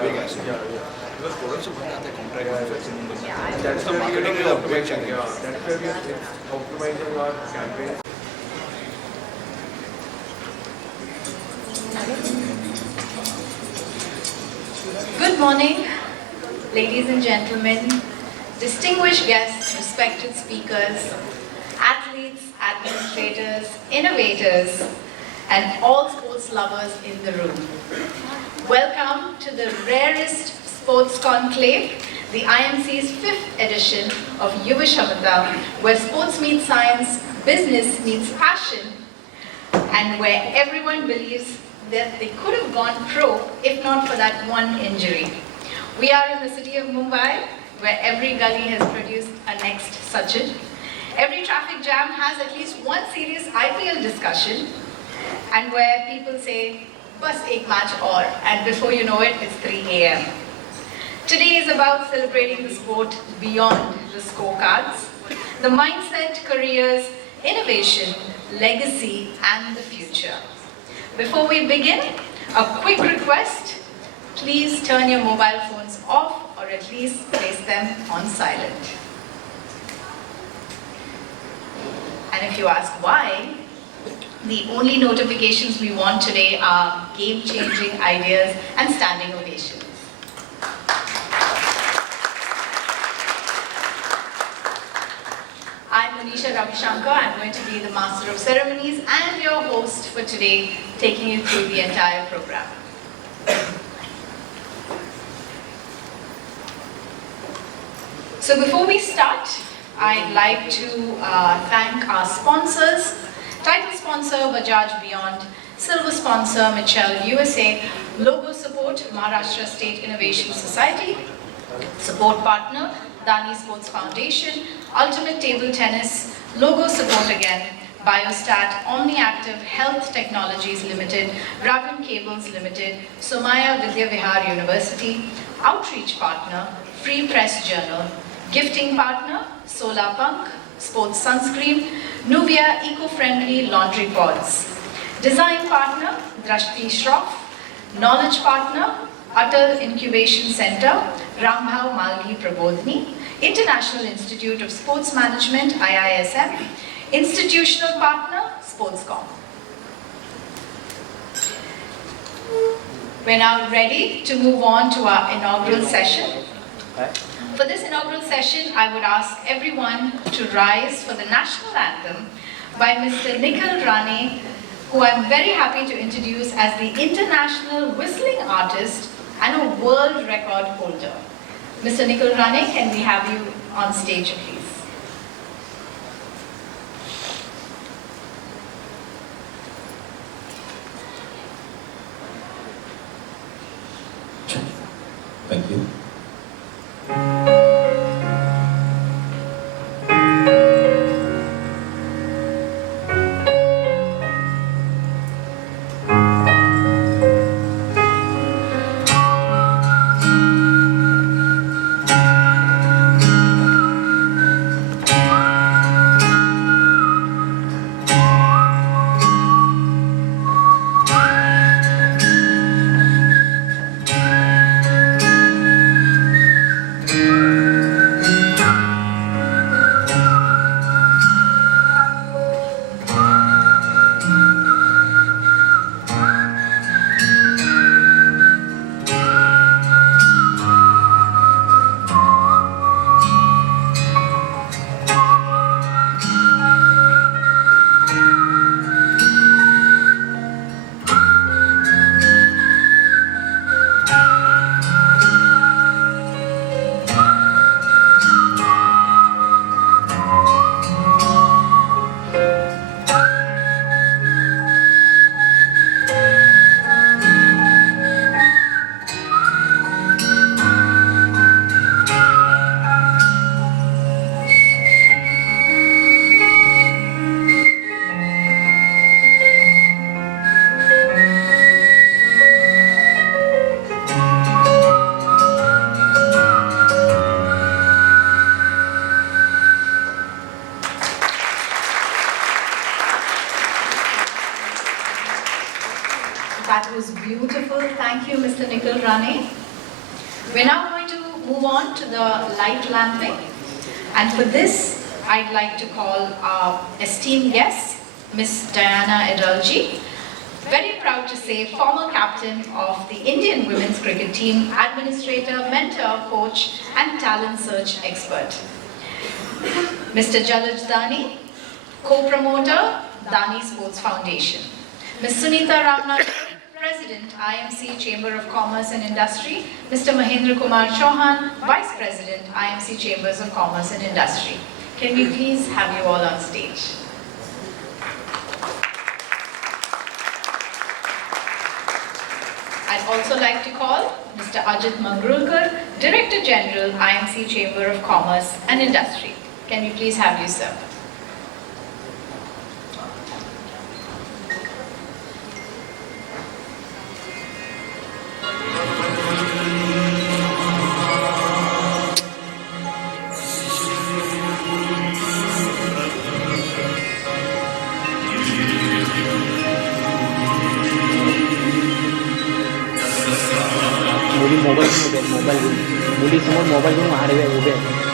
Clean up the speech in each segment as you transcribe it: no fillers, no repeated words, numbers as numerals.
big asset. Because products are contract manufacturing. That's the marketing optimization. That's where we are optimizing our campaigns. Good morning, ladies and gentlemen, distinguished guests, respected speakers, athletes, administrators, innovators, and all sports lovers in the room. Welcome to the rarest sports conclave, the IMC's 5th edition of Yuva Kshamata, where sports meets science, business meets passion, and where everyone believes that they could have gone pro if not for that one injury. We are in the city of Mumbai, where every gully has produced a next Sachin. Every traffic jam has at least one serious IPL discussion, and where people say, bus ek match aur, and before you know it, it's 3 a.m. Today is about celebrating the sport beyond the scorecards, the mindset, careers, innovation, legacy, and the future. Before we begin, a quick request, please turn your mobile phones off or at least place them on silent. And if you ask why, the only notifications we want today are game-changing ideas and standing ovations. I'm Manisha Ravishankar. I'm going to be the Master of Ceremonies and your host for today, taking you through the entire program. So before we start, I'd like to thank our sponsors. Title sponsor, Bajaj Beyond. Silver sponsor, Mitchell USA. Logo support, Maharashtra State Innovation Society. Support partner, Dani Sports Foundation. Ultimate Table Tennis. Logo support again, Biostat, OmniActive Health Technologies Limited, Ragan Cables Limited, Somaya Vidya Vihar University. Outreach partner, Free Press Journal. Gifting partner, Solar Punk, Sports Sunscreen, Nuvia Eco-Friendly Laundry Pods. Design partner, Drashti Shroff. Knowledge partner, Atal Incubation Center, Rambhav Malgi Prabodhni. International Institute of Sports Management, IISM. Institutional partner, Sportscom. We're now ready to move on to our inaugural session. For this inaugural session, I would ask everyone to rise for the national anthem by Mr. Nikhil Rane, who I'm very happy to introduce as the international whistling artist and a world record holder. Mr. Nikhil Rane, can we have you on stage, please? Thank you. That was beautiful. Thank you, Mr. Nikhil Rane. We're now going to move on to the light lamping. And for this, I'd like to call our esteemed guest, Miss Diana Edalji. Very proud to say, former captain of the Indian women's cricket team, administrator, mentor, coach, and talent search expert. Mr. Jalaj Dani, co-promoter, Dani Sports Foundation. Ms. Sunita Ramnath, President, IMC Chamber of Commerce and Industry. Mr. Mahendra Kumar Chauhan, Vice President, IMC Chambers of Commerce and Industry. Can we please have you all on stage? I'd also like to call Mr. Ajit Mangrulkar, Director General, IMC Chamber of Commerce and Industry. Can we please have you, sir? मुली समोर mobile घेऊन आडवे उभे आहेत.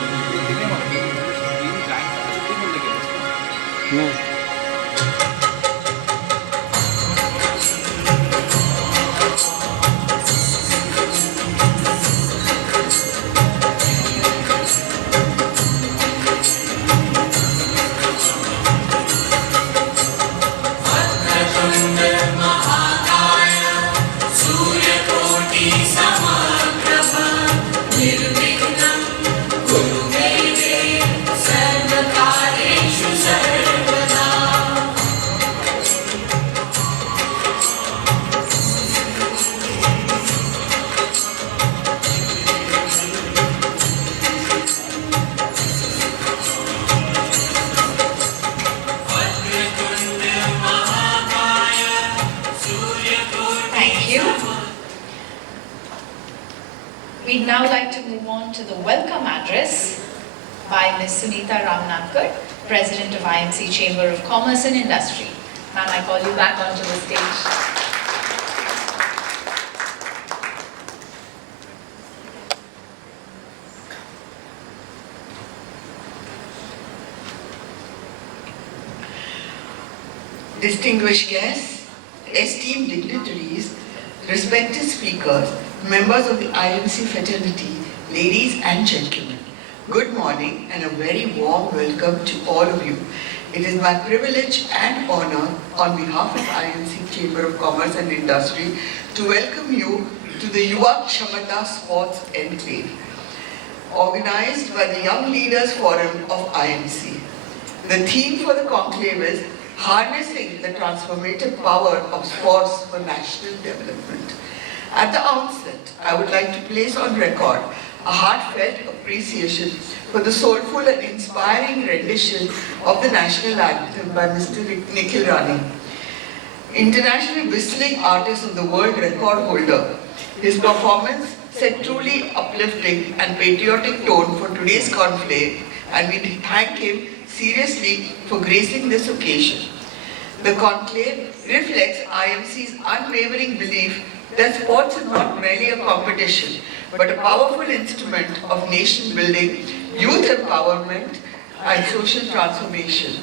We'd now like to move on to the welcome address by Ms. Sunita Ramnath, President of IMC Chamber of Commerce and Industry. Ma'am, I call you back onto the stage. Distinguished guests, esteemed dignitaries, respected speakers, members of the IMC fraternity, ladies and gentlemen, good morning and a very warm welcome to all of you. It is my privilege and honor on behalf of IMC Chamber of Commerce and Industry to welcome you to the Yuva Kshamata Sports Enclave, organized by the Young Leaders Forum of IMC. The theme for the conclave is harnessing the transformative power of sports for national development. At the outset, I would like to place on record a heartfelt appreciation for the soulful and inspiring rendition of the national anthem by Mr. Nikhil Rani. Internationally whistling artist of the world record holder, his performance set truly uplifting and patriotic tone for today's conclave, and we thank him seriously for gracing this occasion. The conclave reflects IMC's unwavering belief that sports is not merely a competition, but a powerful instrument of nation building, youth empowerment, and social transformation.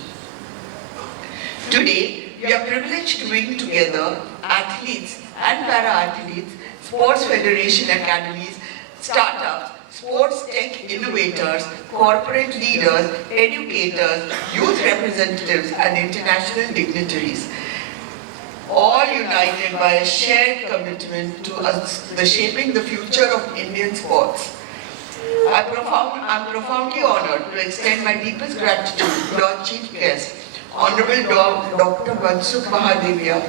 Today, we are privileged to bring together athletes and para-athletes, sports federation academies, startups, sports tech innovators, corporate leaders, educators, youth representatives, and international dignitaries, all united by a shared commitment to the shaping the future of Indian sports. I'm profoundly honored to extend my deepest gratitude to our chief guest, Honorable Dr. Mansukh Mahadevia,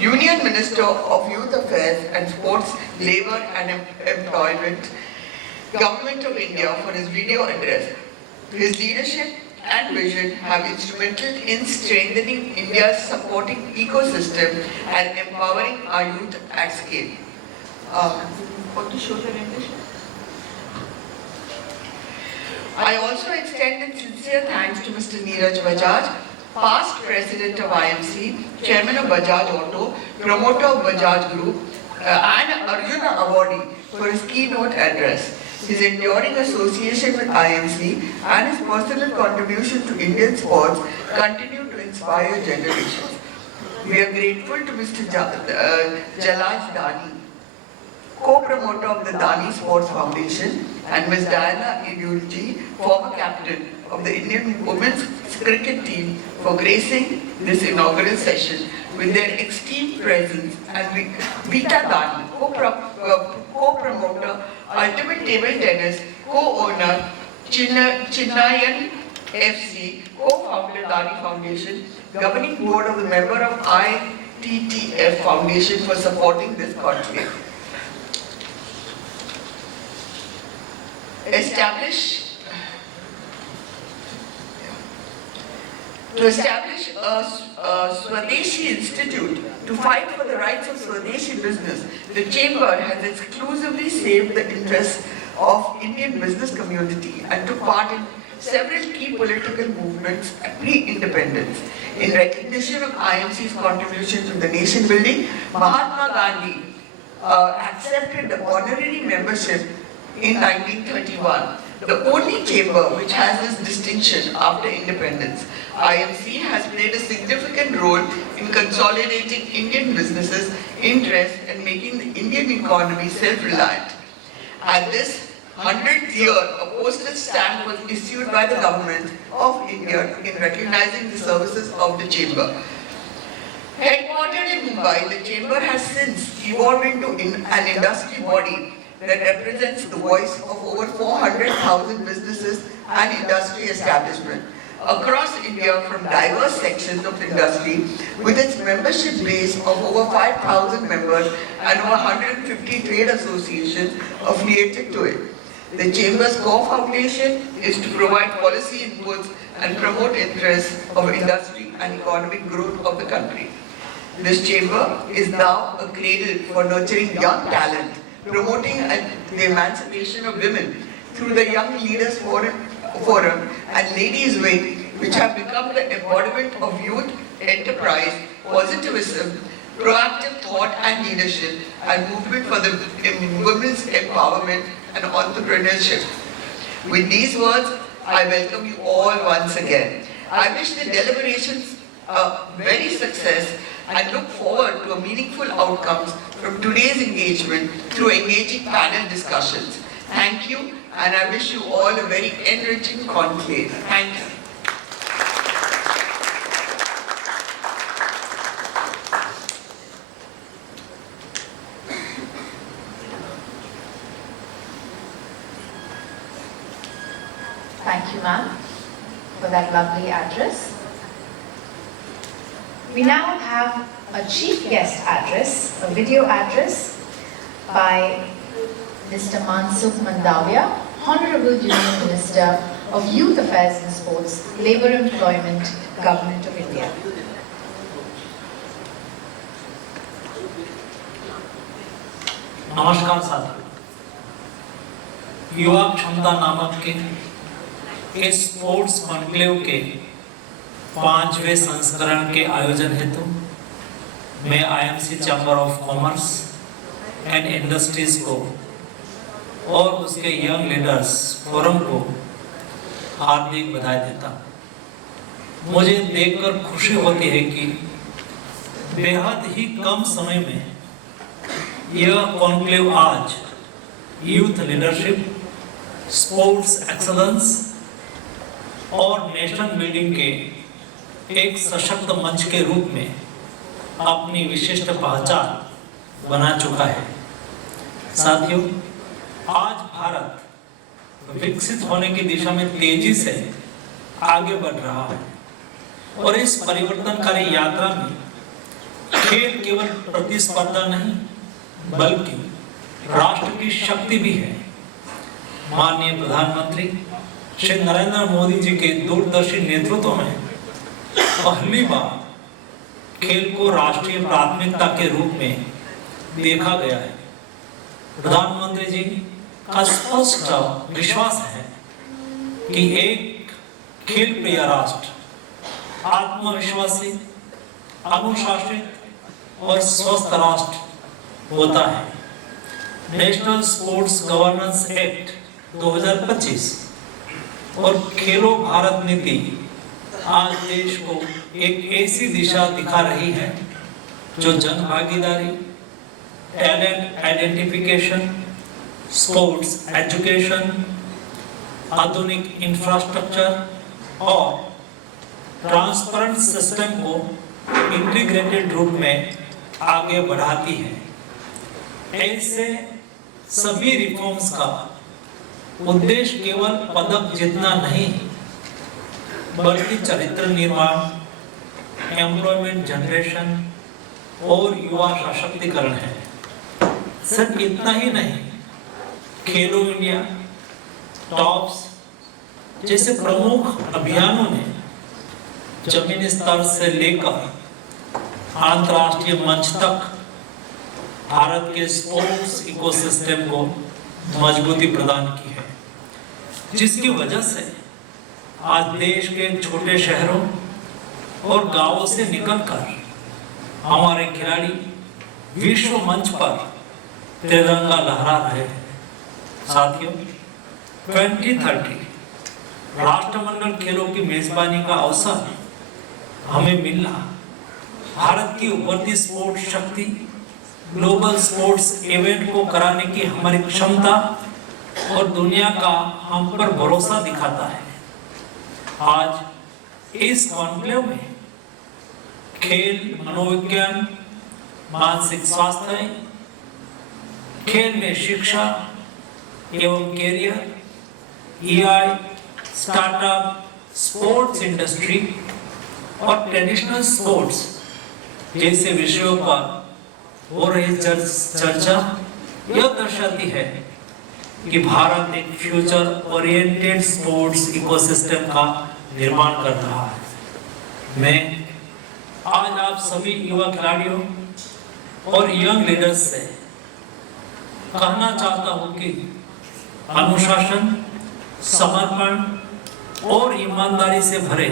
Union Minister of Youth Affairs and Sports, Labour and Employment, Government of India, for his video address. His leadership and vision have instrumental in strengthening India's supporting ecosystem and empowering our youth at scale. Want to show the rendition? I also extend sincere thanks to Mr. Neeraj Bajaj, past President of IMC, Chairman of Bajaj Auto, promoter of Bajaj Group, and Arjuna awardee for his keynote address. His enduring association with IMC and his personal contribution to Indian sports continue to inspire generations. We are grateful to Mr. Jalaj Dani, co-promoter of the Dani Sports Foundation, and Ms. Diana Idulji, former captain of the Indian women's cricket team, for gracing this inaugural session with their esteemed presence, and Vita Dani, co-promoter, Ultimate Table Tennis, co-owner, Chinnayan FC, co-founder Dani Foundation, governing board of the member of ITTF Foundation for supporting this conclave. To establish a Swadeshi Institute to fight for the rights of Swadeshi business, the Chamber has exclusively saved the interests of Indian business community and took part in several key political movements pre-independence. In recognition of IMC's contribution to the nation building, Mahatma Gandhi accepted the honorary membership in 1931. The only chamber which has this distinction after independence. IMC has played a significant role in consolidating Indian businesses' interests and making the Indian economy self-reliant. At this 100th year, a postage stamp was issued by the government of India in recognizing the services of the chamber. Headquartered in Mumbai, the chamber has since evolved into an industry body that represents the voice of over 400,000 businesses and industry establishments across India from diverse sections of industry, with its membership base of over 5,000 members and over 150 trade associations affiliated to it. The Chamber's core foundation is to provide policy inputs and promote interests of industry and economic growth of the country. This chamber is now a cradle for nurturing young talent, promoting the emancipation of women through the Young Leaders Forum and Ladies Wing, which have become the embodiment of youth enterprise, positivism, proactive thought and leadership, and movement for the women's empowerment and entrepreneurship. With these words, I welcome you all once again. I wish the deliberations very success and look forward to a meaningful outcomes from today's engagement through engaging panel discussions. Thank you, and I wish you all a very enriching conclave. Thank you. Thank you, ma'am, for that lovely address. We now have a chief guest address, a video address by Mr. Mansukh Mandavia, Honorable Union Minister of Youth Affairs and Sports, Labour Employment, Government of India. नमस्कार साथियों, युवा क्षमता नामक के इस sports conclave के 5वें संस्करण के आयोजन हेतु मैं IMC chamber of commerce and industries को और उसके यंग लीडर्स फोरम को हार्दिक बधाई देता हूँ। मुझे देखकर खुशी होती है कि बेहद ही कम समय में यह कॉन्क्लेव आज यूथ लीडरशिप, स्पोर्ट्स एक्सलेंस और नेशन बिल्डिंग के एक सशक्त मंच के रूप में अपनी विशिष्ट पहचान बना चुका है। साथियों, आज भारत विकसित होने की दिशा में तेजी से आगे बढ़ रहा है और इस परिवर्तनकारी यात्रा में खेल केवल प्रतिस्पर्धा नहीं बल्कि राष्ट्र की शक्ति भी है। माननीय प्रधानमंत्री श्री नरेंद्र मोदी जी के दूरदर्शी नेतृत्व में पहली बार खेल को राष्ट्रीय प्राथमिकता के रूप में देखा गया है। प्रधानमंत्री जी का स्पष्ट विश्वास है कि एक खेल प्रिय राष्ट्र आत्मविश्वासी, अनुशासित और स्वस्थ राष्ट्र होता है। नेशनल स्पोर्ट्स गवर्नेंस एक्ट 2025 और खेलो भारत नीति आज देश को एक ऐसी दिशा दिखा रही है जो जन भागीदारी, टैलेंट आइडेंटिफिकेशन, स्पोर्ट्स एजुकेशन, आधुनिक इंफ्रास्ट्रक्चर और ट्रांसपेरेंट सिस्टम को इंटीग्रेटेड रूप में आगे बढ़ाती है। ऐसे सभी रिफॉर्म्स का उद्देश्य केवल पदक जीतना नहीं, बल्कि चरित्र निर्माण, एम्प्लॉयमेंट जनरेशन और युवा सशक्तिकरण है। सिर्फ इतना ही नहीं, खेलो इंडिया, टॉप्स जैसे प्रमुख अभियानों ने जमीनी स्तर से लेकर अंतर्राष्ट्रीय मंच तक भारत के स्पोर्ट्स इकोसिस्टम को मजबूती प्रदान की है, जिसकी वजह से आज देश के छोटे शहरों और गांवों से निकलकर हमारे खिलाड़ी विश्व मंच पर तिरंगा लहरा रहे हैं। साथियों, 2030 राष्ट्रमंडल खेलों की मेजबानी का अवसर हमें मिलना भारत की उभरती स्पोर्ट्स शक्ति, ग्लोबल स्पोर्ट्स इवेंट को कराने की हमारी क्षमता और दुनिया का हम पर भरोसा दिखाता है। आज इस कॉन्क्लेव में खेल, मनोविज्ञान, मानसिक स्वास्थ्य, खेल में शिक्षा एवं career, EI, startup, sports industry और ट्रेडिशनल स्पोर्ट्स जैसे विषयों पर हो रही चर्चा यह दर्शाती है कि भारत एक फ्यूचर ओरिएंटेड स्पोर्ट्स इकोसिस्टम का निर्माण कर रहा है। मैं आज आप सभी युवा खिलाड़ियों और यंग लीडर्स से कहना चाहता हूं कि अनुशासन, समर्पण और ईमानदारी से भरे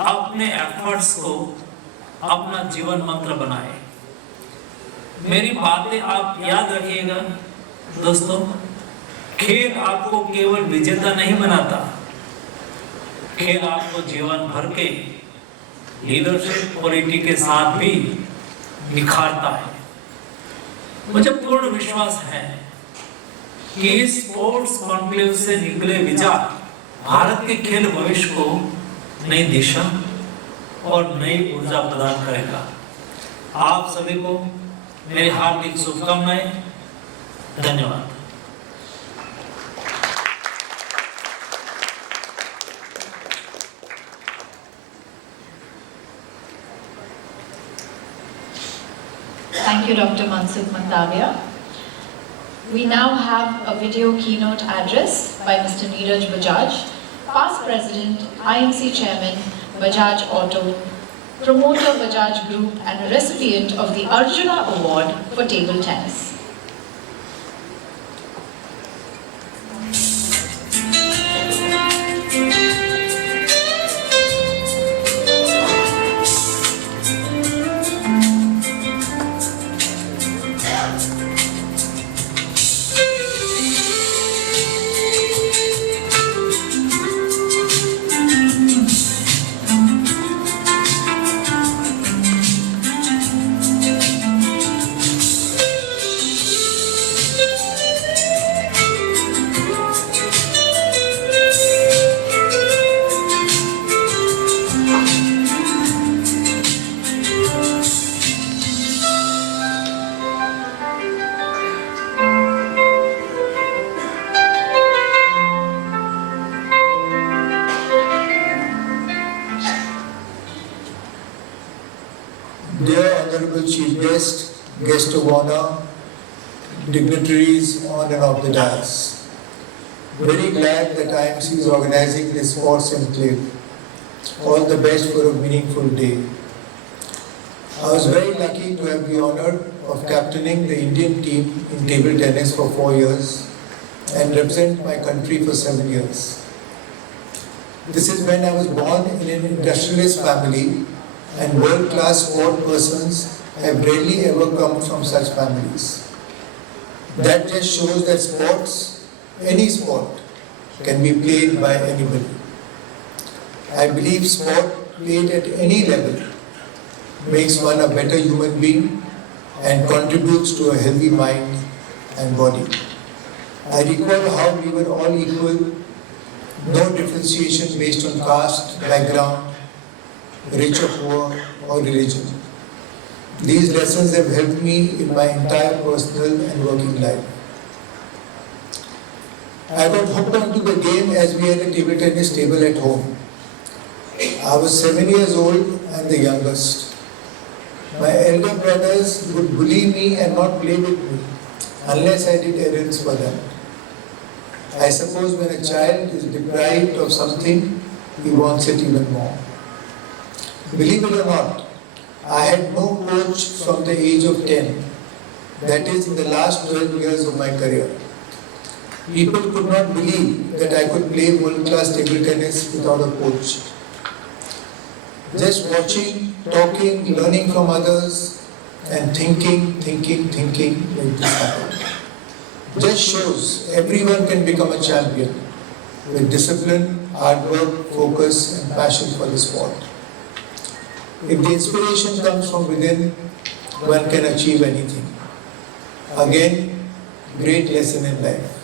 अपने एफर्ट्स को अपना जीवन मंत्र बनाएं। मेरी बातें आप याद रखिएगा दोस्तों। खेल आपको केवल विजेता नहीं बनाता, खेल आपको जीवन भर के लीडरशिप क्वालिटी के साथ भी निखारता है। मुझे पूर्ण विश्वास है कि इस स्पोर्ट्स कॉन्क्लेव से निकले विचार भारत के खेल भविष्य को नई दिशा और नई ऊर्जा प्रदान करेगा। आप सभी को मेरी हार्दिक शुभकामनाएं। धन्यवाद। Thank you, Dr. Mansukh Mandavia. We now have a video keynote address by Mr. Neeraj Bajaj, past President, IMC Chairman, Bajaj Auto, promoter Bajaj Group and a recipient of the Arjuna Award for table tennis. Dear Honorable Chief Guest, Guest of Honor, dignitaries on and off the dais. Very glad that IMC is organizing this sports enclave. All the best for a meaningful day. I was very lucky to have the honor of captaining the Indian team in table tennis for 4 years and represent my country for 7 years. This is when I was born in an industrialist family and world-class sport persons have rarely ever come from such families. That just shows that sports, any sport, can be played by anybody. I believe sport played at any level makes one a better human being and contributes to a healthy mind and body. I recall how we were all equal, no differentiation based on caste, background, rich or poor, or religion. These lessons have helped me in my entire personal and working life. I got hooked onto the game as we had a table tennis table at home. I was 7 years old and the youngest. My elder brothers would bully me and not play with me unless I did errands for them. I suppose when a child is deprived of something, he wants it even more. Believe it or not, I had no coach from the age of 10. That is in the last 12 years of my career. People could not believe that I could play world-class table tennis without a coach. Just watching, talking, learning from others, and thinking made this happen. Just shows everyone can become a champion with discipline, hard work, focus, and passion for the sport. If the inspiration comes from within, one can achieve anything. Again, great lesson in life.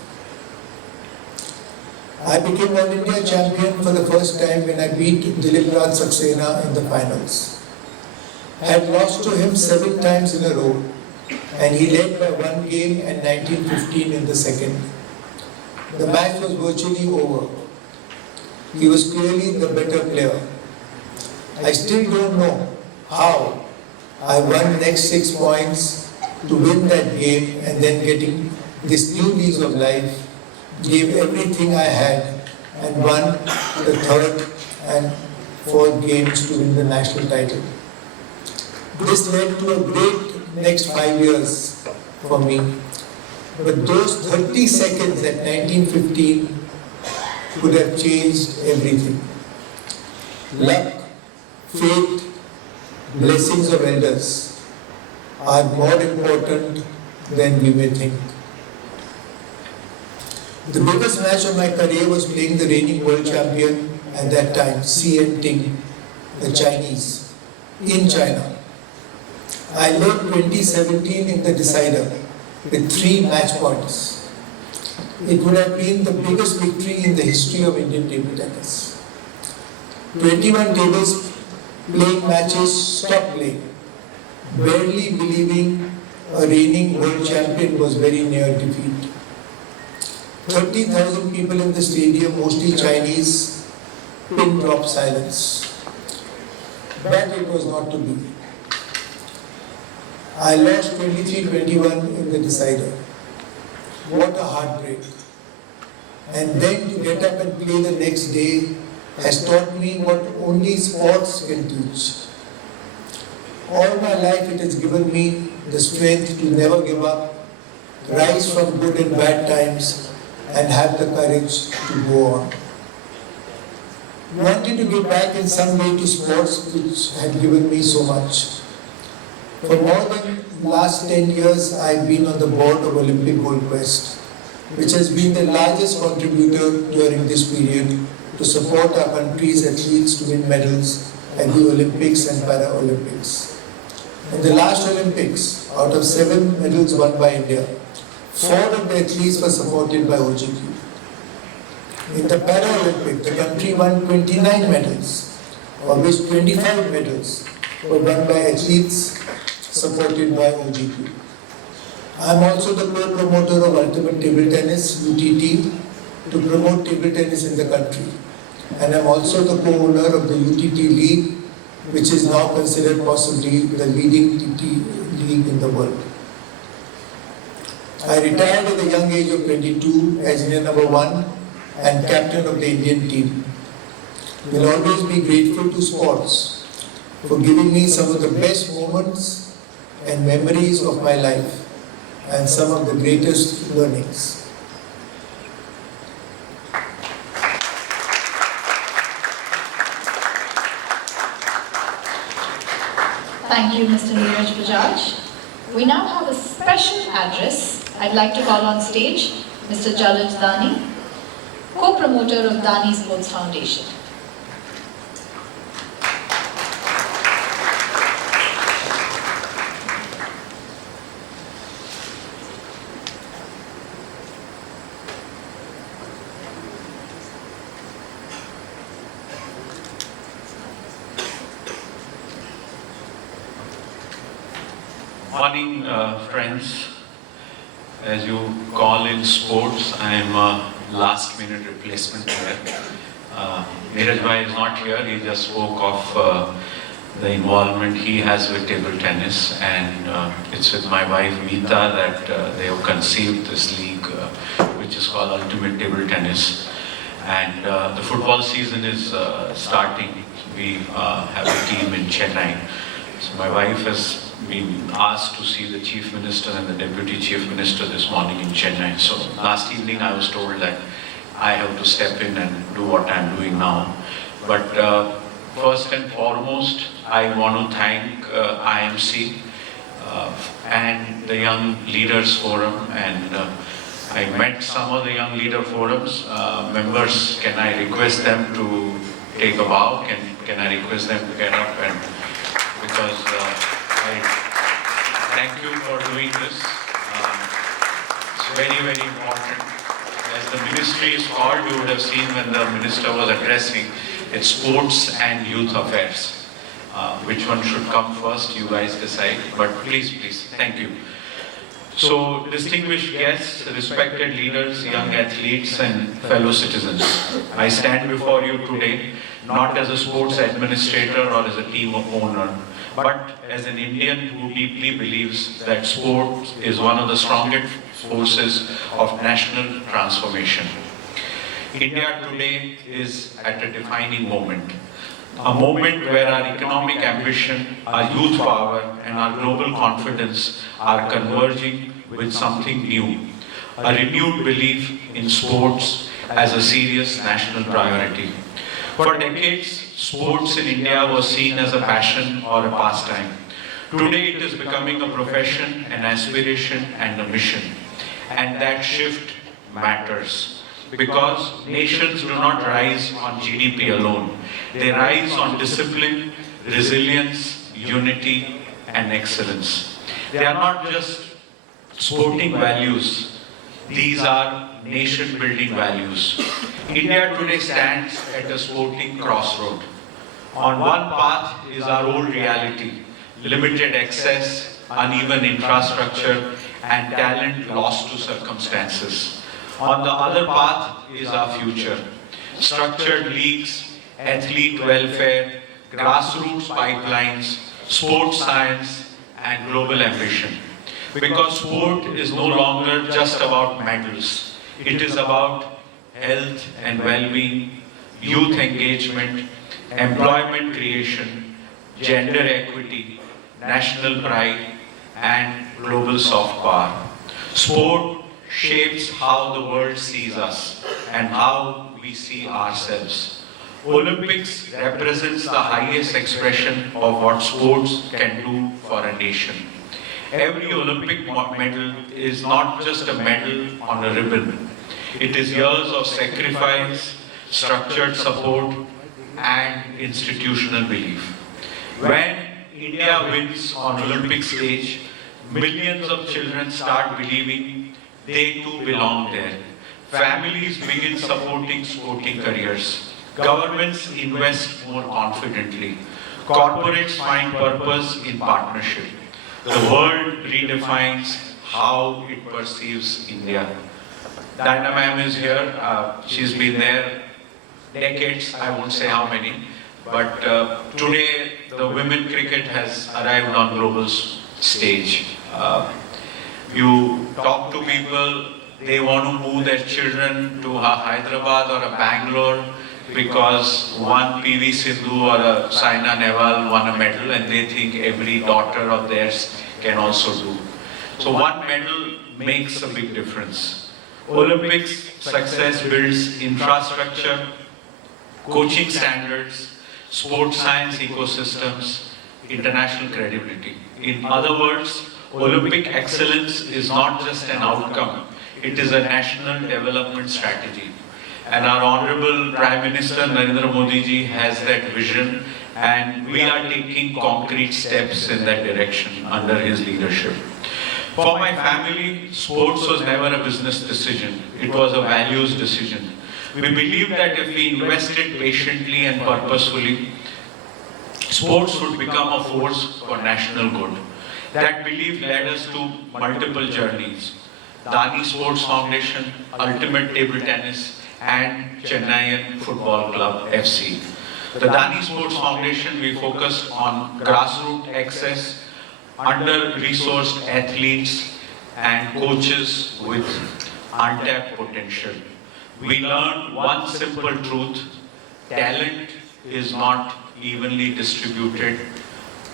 I became All India champion for the first time when I beat Dilip Raj Saxena in the finals. I had lost to him 7 times in a row, and he led by 1 game and 19-15 in the second. The match was virtually over. He was clearly the better player. I still don't know how I won next 6 points to win that game, and then getting this new lease of life, gave everything I had and won the 3rd and 4th games to win the national title. This led to a great next 5 years for me. But those 30 seconds at 1915 could have changed everything. Luck, fate, blessings of elders are more important than we may think. The biggest match of my career was playing the reigning world champion at that time, CN Ting, the Chinese, in China. I led 2017 in the decider with 3 match points. It would have been the biggest victory in the history of Indian table tennis. 21 tables playing matches stopped playing, barely believing a reigning world champion was very near defeat. 30,000 people in the stadium, mostly Chinese, pin drop silence. But it was not to be. I lost 23-21 in the decider. What a heartbreak. And then to get up and play the next day has taught me what only sports can teach. All my life it has given me the strength to never give up, rise from good and bad times, and have the courage to go on. Wanted to give back in some way to sports which had given me so much. For more than last 10 years, I've been on the board of Olympic Gold Quest, which has been the largest contributor during this period to support our country's athletes to win medals at the Olympics and Paralympics. In the last Olympics, out of 7 medals won by India, 4 of the athletes were supported by OGQ. In the Paralympic, the country won 29 medals, of which 25 medals were won by athletes supported by OGQ. I am also the co-promoter of Ultimate Table Tennis, UTT, to promote table tennis in the country. And I am also the co-owner of the UTT League, which is now considered possibly the leading TT league in the world. I retired at the young age of 22 as Indian number 1 and captain of the Indian team. Will always be grateful to sports for giving me some of the best moments and memories of my life and some of the greatest learnings. Thank you, Mr. Neeraj Bajaj. We now have a special address. I'd like to call on stage Mr. Jalaj Dani, co-promoter of Dani Sports Foundation. Morning, friends. As you call in sports, I am a last-minute replacement player. Neeraj Bhai is not here. He just spoke of the involvement he has with table tennis, and it's with my wife Meeta that they have conceived this league, which is called Ultimate Table Tennis. And the football season is starting. We have a team in Chennai. So my wife has been asked to see the Chief Minister and the Deputy Chief Minister this morning in Chennai. So last evening I was told that I have to step in and do what I'm doing now. But first and foremost, I want to thank IMC and the Young Leaders Forum. And I met some of the Young Leader Forums members. Can I request them to take a bow? Can I request them to get up? And because I thank you for doing this. It's very, very important. As the ministry is called, you would have seen when the minister was addressing, it's sports and youth affairs. Which one should come first, you guys decide. But please, thank you. So, distinguished guests, respected leaders, young athletes and fellow citizens, I stand before you today not as a sports administrator or as a team owner, but as an Indian who deeply believes that sport is one of the strongest forces of national transformation. India today is at a defining moment. A moment where our economic ambition, our youth power and our global confidence are converging with something new. A renewed belief in sports as a serious national priority. For decades, sports in India was seen as a passion or a pastime. Today it is becoming a profession, an aspiration and a mission. And that shift matters. Because nations do not rise on GDP alone. They rise on discipline, resilience, unity and excellence. They are not just sporting values. These are nation-building values. India today stands at a sporting crossroad. On one path is our old reality, limited access, uneven infrastructure, and talent lost to circumstances. On the other path is our future, structured leagues, athlete welfare, grassroots pipelines, sports science, and global ambition. Because sport is no longer just about medals. It is about health and well-being, youth engagement, employment creation, gender equity, national pride, and global soft power. Sport shapes how the world sees us and how we see ourselves. Olympics represents the highest expression of what sports can do for a nation. Every Olympic medal is not just a medal on a ribbon. It is years of sacrifice, structured support, and institutional belief. When India wins on Olympic stage, millions of children start believing they too belong there. Families begin supporting sporting careers. Governments invest more confidently. Corporates find purpose in partnership. The world redefines how it perceives India. Diana ma'am is here. She's been there decades, I won't say how many. But today, the women cricket has arrived on global stage. You talk to people, they want to move their children to a Hyderabad or a Bangalore because one PV Sindhu or a Saina Nehwal won a medal and they think every daughter of theirs can also do. So one medal makes a big difference. Olympics success builds infrastructure, coaching standards, sports science ecosystems, international credibility. In other words, Olympic excellence is not just an outcome, it is a national development strategy. And our Honorable Prime Minister Narendra Modi ji has that vision, and we are taking concrete steps in that direction under his leadership. For my family, sports was never a business decision, it was a values decision. We believe that if we invested patiently and purposefully, sports would become a force for national good. That belief led us to multiple journeys. Dani Sports Foundation, Ultimate Table Tennis, and Chennai Football Club FC. The Dani Sports Foundation, we focused on grassroots access, under-resourced athletes and coaches with untapped potential. We learned one simple truth: talent is not evenly distributed,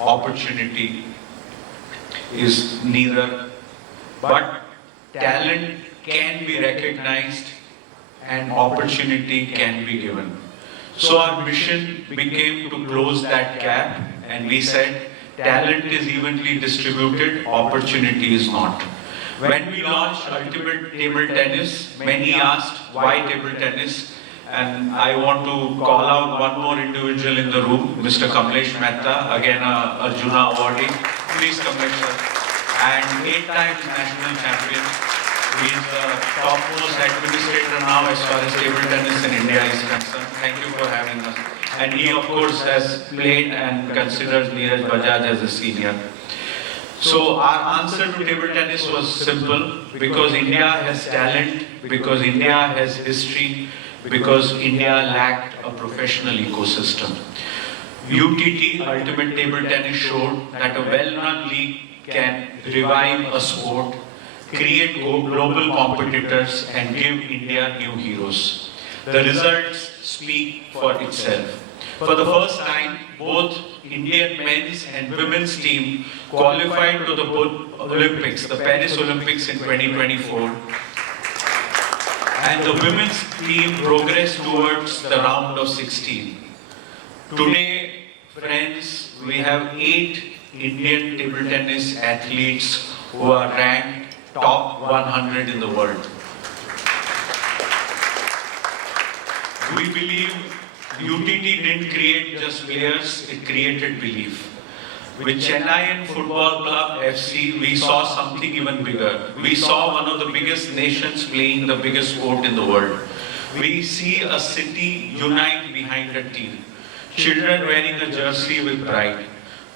opportunity is neither, but talent can be recognized and opportunity can be given. So our mission became to close that gap, and we said talent is evenly distributed, opportunity is not. When we launched Ultimate Table Tennis, many asked why table tennis, and I want to call out one more individual in the room, Mr. Kamlesh Mehta, again a Arjuna awardee. Please Kamlesh sir. And 8 times national champion. He is the topmost administrator now as far as table tennis in India is concerned. Thank you for having us. And he of course has played and considers Neeraj Bajaj as a senior. So our answer to table tennis was simple: because India has talent, because India has history, because India lacked a professional ecosystem. UTT, Ultimate Table Tennis, showed that a well-run league can revive a sport, create global competitors, and give India new heroes. The results speak for itself. For the first time, both Indian men's and women's team qualified to the Olympics, the Paris Olympics in 2024. And the women's team progressed towards the round of 16. Today, friends, we have 8 Indian table tennis athletes who are ranked top 100 in the world. We believe UTT didn't create just players, it created belief. With Chennai Football Club FC, we saw something even bigger. We saw one of the biggest nations playing the biggest sport in the world. We see a city unite behind a team. Children wearing a jersey with pride.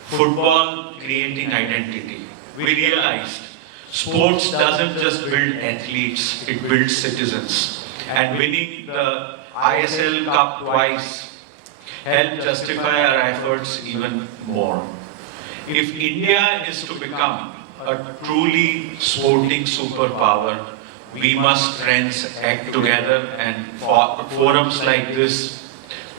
Football creating identity. We realized sports doesn't just build athletes, it builds citizens. And winning the ISL Cup twice helped justify our efforts even more. If India is to become a truly sporting superpower, we must, friends, act together, and forums like this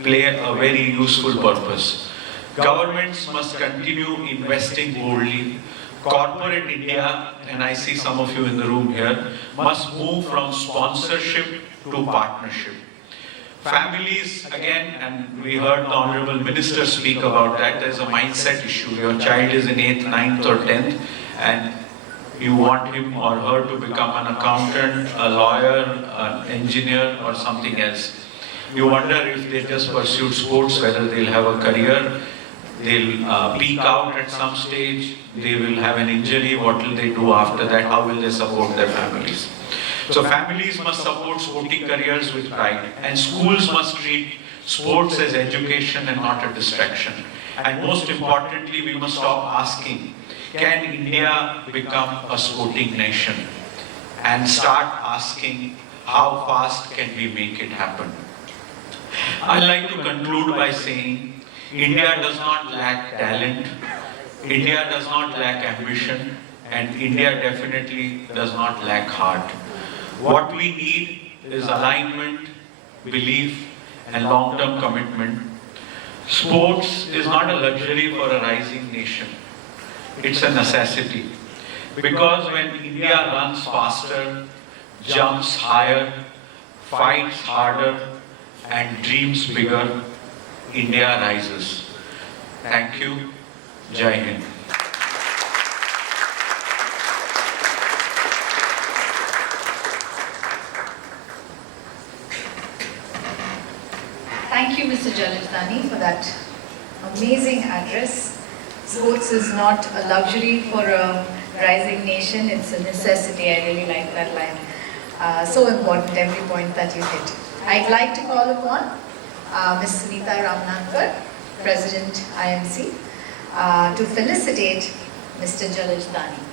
play a very useful purpose. Governments must continue investing boldly. Corporate India, and I see some of you in the room here, must move from sponsorship to partnership. Families, again, and we heard the Honorable Minister speak about that, there's a mindset issue. Your child is in 8th, 9th or 10th, and you want him or her to become an accountant, a lawyer, an engineer or something else. You wonder if they just pursue sports, whether they'll have a career, they'll peak out at some stage, they will have an injury, what will they do after that, how will they support their families? So families must support sporting careers with pride, and schools must treat sports as education and not a distraction. And most importantly, we must stop asking, can India become a sporting nation? And start asking, how fast can we make it happen? I'd like to conclude by saying, India does not lack talent, India does not lack ambition, and India definitely does not lack heart. What we need is alignment, belief, and long-term commitment. Sports is not a luxury for a rising nation. It's a necessity. Because when India runs faster, jumps higher, fights harder, and dreams bigger, India rises. Thank you. Jai Hind. Thank you, Mr. Jalajdani, for that amazing address. Sports is not a luxury for a rising nation, it's a necessity. I really like that line. So important, every point that you hit. I'd like to call upon Ms. Sunita Ramnankar, President IMC, to felicitate Mr. Jalajdani.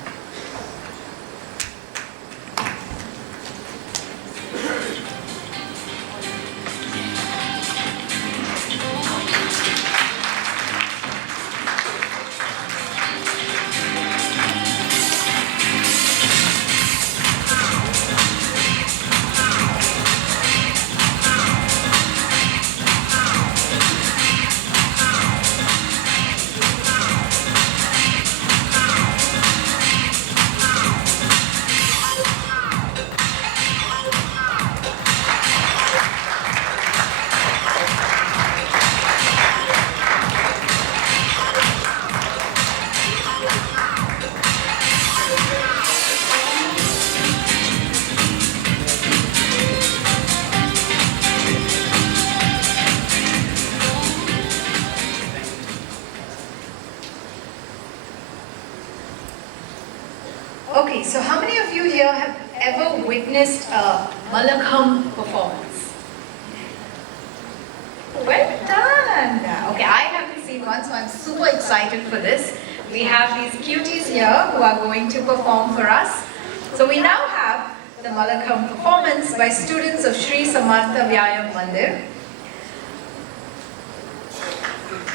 Okay, so how many of you here have ever witnessed a Malakham performance? Well done! Okay, I haven't seen one, so I'm super excited for this. We have these cuties here who are going to perform for us. So we now have the Malakham performance by students of Sri Samartha Vyayam Mandir.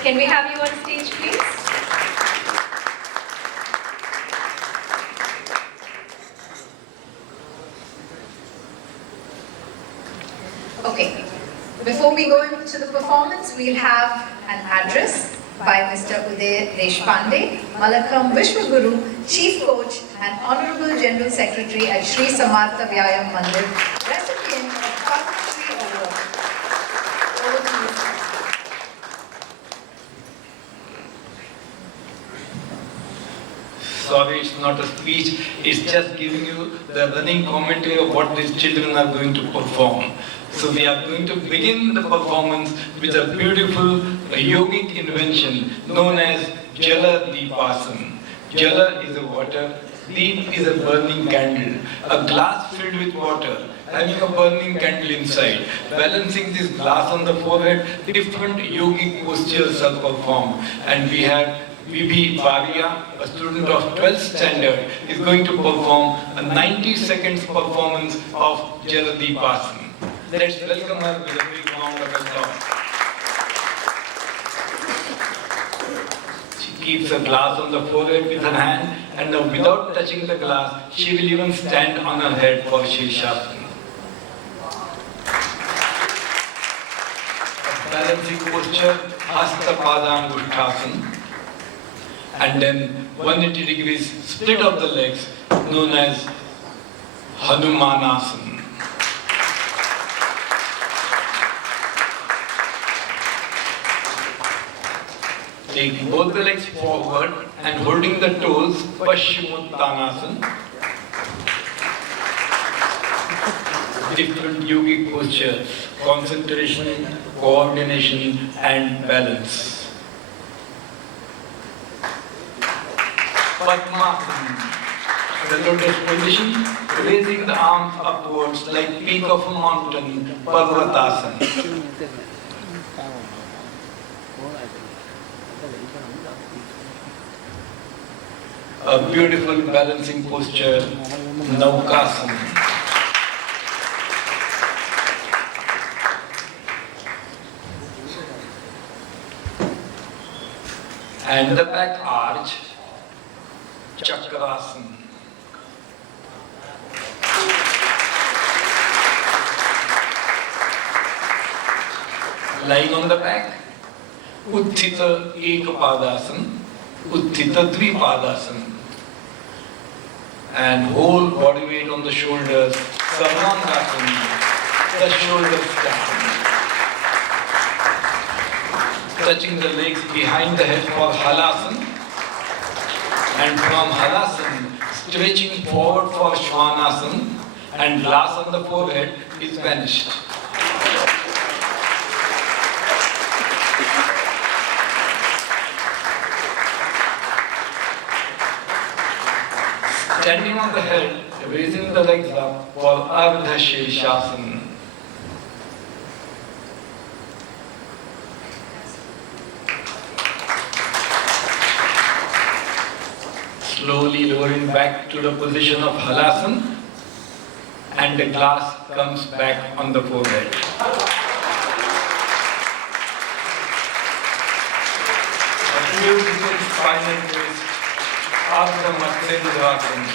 Can we have you on stage, please? Okay, before we go into the performance, we'll have an address by Mr. Uday Deshpande, Malakham Vishwaguru, Chief Coach and Honorable General Secretary at Sri Samartha Vyayam Mandir, recipient of Padma Award. Over to you, sir. Sorry, it's not a speech, it's just giving you the running commentary of what these children are going to perform. So we are going to begin the performance with a beautiful yogic invention known as Jala Deepasan. Jala is a water, Deep is a burning candle, a glass filled with water, having a burning candle inside. Balancing this glass on the forehead, different yogic postures are performed. And we have Bibi Varia, a student of 12th standard, is going to perform a 90 seconds performance of Jala Deepasan. Let's welcome her with a big round of applause. She keeps a glass on the forehead with her hand, and now without touching the glass, she will even stand on her head for Shirshasana. Balancing posture, Hasta Padangushthasana. And then 180 degrees split of the legs, known as Hanumanasana. Take both the legs forward and holding the toes, Paschimottanasana. Different yogic postures, concentration, coordination and balance. Padmasana, the lotus position, raising the arms upwards like peak of a mountain, Parvatasana. A beautiful balancing posture, Naukasana. And the back arch, Chakrasana. Lying on the back, Utthita Ekapadasana, Utthita Dvipadasana. And whole body weight on the shoulders, Sarvangasana, the shoulders down. Touching the legs behind the head for Halasana, And from Halasana, stretching forward for Svanasana, and glass on the forehead is vanished. Standing on the head, raising the legs up for Ardha Shirshasana. Slowly lowering back to the position of Halasana, and the glass comes back on the forehead. A beautiful spinal twist, Ardha Matsyendrasana.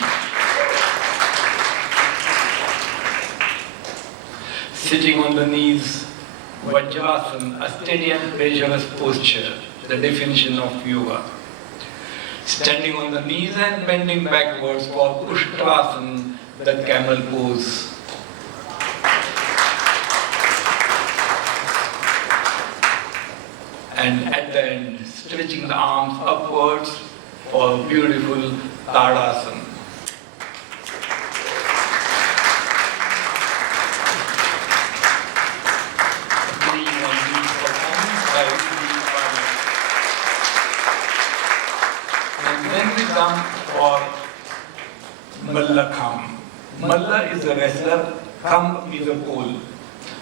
Sitting on the knees, Vajrasana, a steady and pleasurous posture, the definition of yoga. Standing on the knees and bending backwards for Ushtrasana, the camel pose. And at the end, stretching the arms upwards for beautiful Tadasana. And then we come for Malla Kham. Malla is a wrestler, Kham is a pole.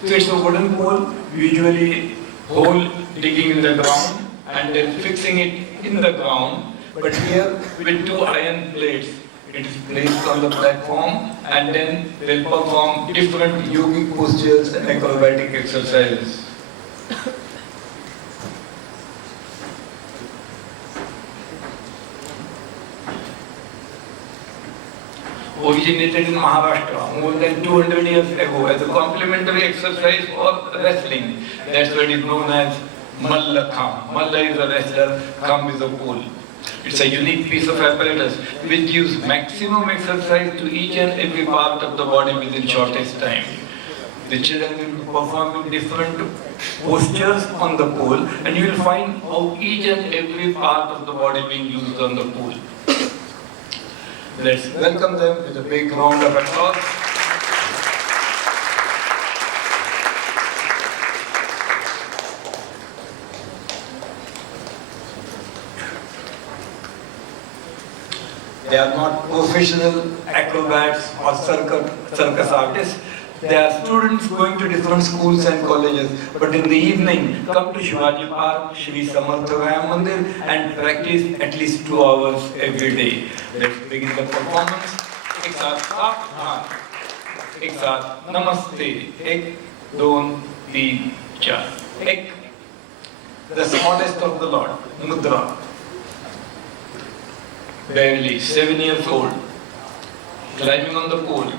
So it's a wooden pole, usually hole digging in the ground and then fixing it in the ground. But here with two iron plates, it is placed on the platform and then they'll perform different yogic postures and acrobatic exercises. Originated in Maharashtra more than 200 years ago as a complementary exercise for wrestling. That's what is known as Malla Kham. Malla is a wrestler, Kham is a pole. It's a unique piece of apparatus which gives maximum exercise to each and every part of the body within shortest time. The children will be performing different postures on the pole and you will find how each and every part of the body being used on the pole. Let's welcome them with a big round of applause. They are not professional acrobats or circus artists. They are students going to different schools and colleges. But in the evening, come to Shivaji Park, Shri Samarthagaya Mandir and practice at least 2 hours every day. Let's begin the performance. Ek saath saavdhan. Ek saath namaste. Ek, don, teen, char. Ek, the smallest of the lot, mudra. Barely 7 years old, climbing on the pole.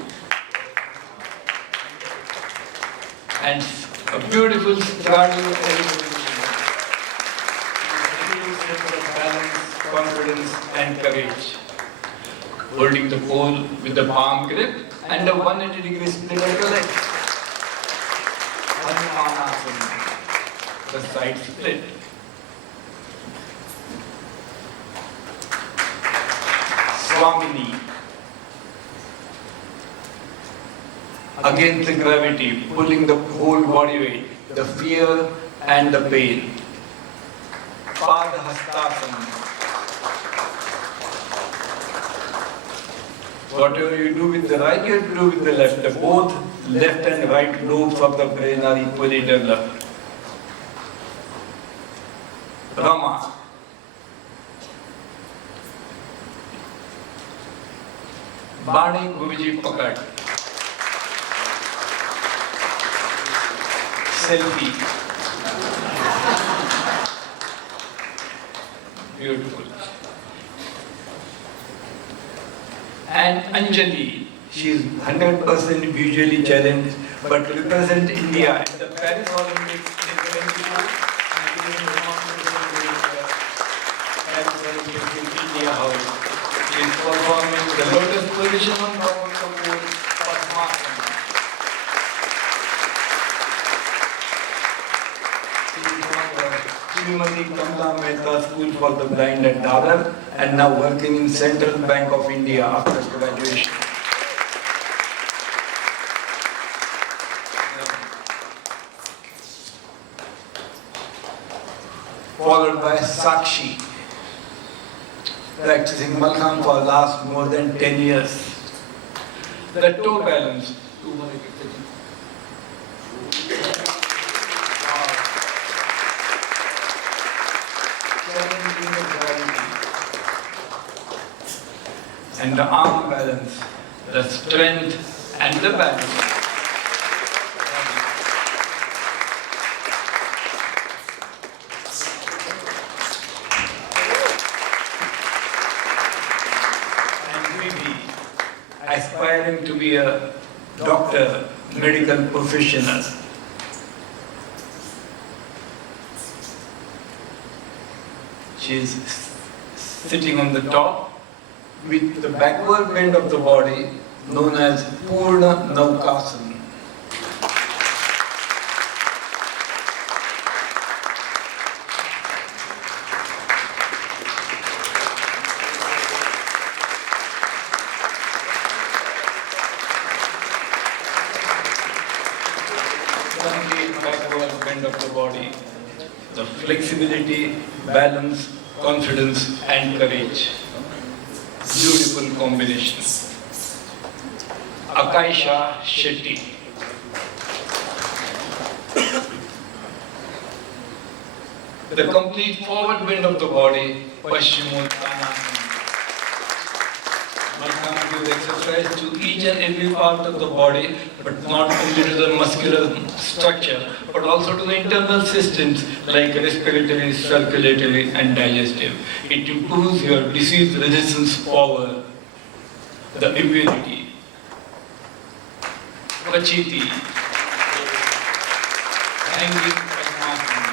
And a beautiful straddle elevation. Balance, confidence and courage. Holding the pole with the palm grip and a 180-degree split of the legs. Hanumanasana, the side split. Swamini. Against the gravity, pulling the whole body weight, the fear and the pain. Padhastasana. Whatever you do with the right, you have to do with the left. The both left and right lobes of the brain are equally developed. Rama. Bani Guruji Pakad. Selfie. Beautiful. And Anjali, she is 100% visually challenged, but represent India at the Paris Olympics in 2024 Paris Olympics in India House. She is performing the lotus position on top of the pole, Padmasana. Srimati Kamla Mehta School for the Blind at Dadar and now working in Central Bank of India after graduation. Followed by Sakshi, practicing Malkham for last more than 10 years. The toe balance. And the arm balance, the strength and the balance. Aspiring to be a doctor, medical professional. She is sitting on the top with the backward bend of the body known as Purna Naukasana. Backward bend of the body, the flexibility, balance, confidence and courage. Beautiful combination. Akaisha Shetty. The complete forward bend of the body, Paschimottanasana. Malkham gives exercise to each and every part of the body, but not only to the muscular structure, but also to the internal systems like respiratory, circulatory and digestive. It improves your disease resistance power, the immunity. Prachiti, hanging Padmasana,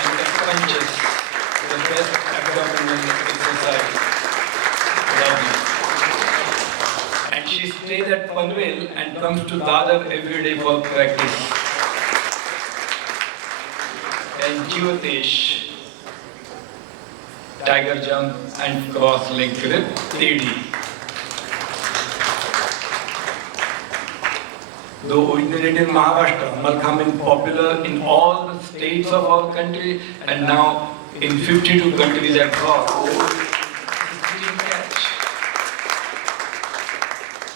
and the crunches, the best abdominal exercise. Lovely. And she stays at Panvel and comes to Dadar every day for practice. And Jyotish, tiger jump and cross leg grip, Tedi. Though originated in Maharashtra, Malkham is popular in all the states of our country and now in 52 countries across.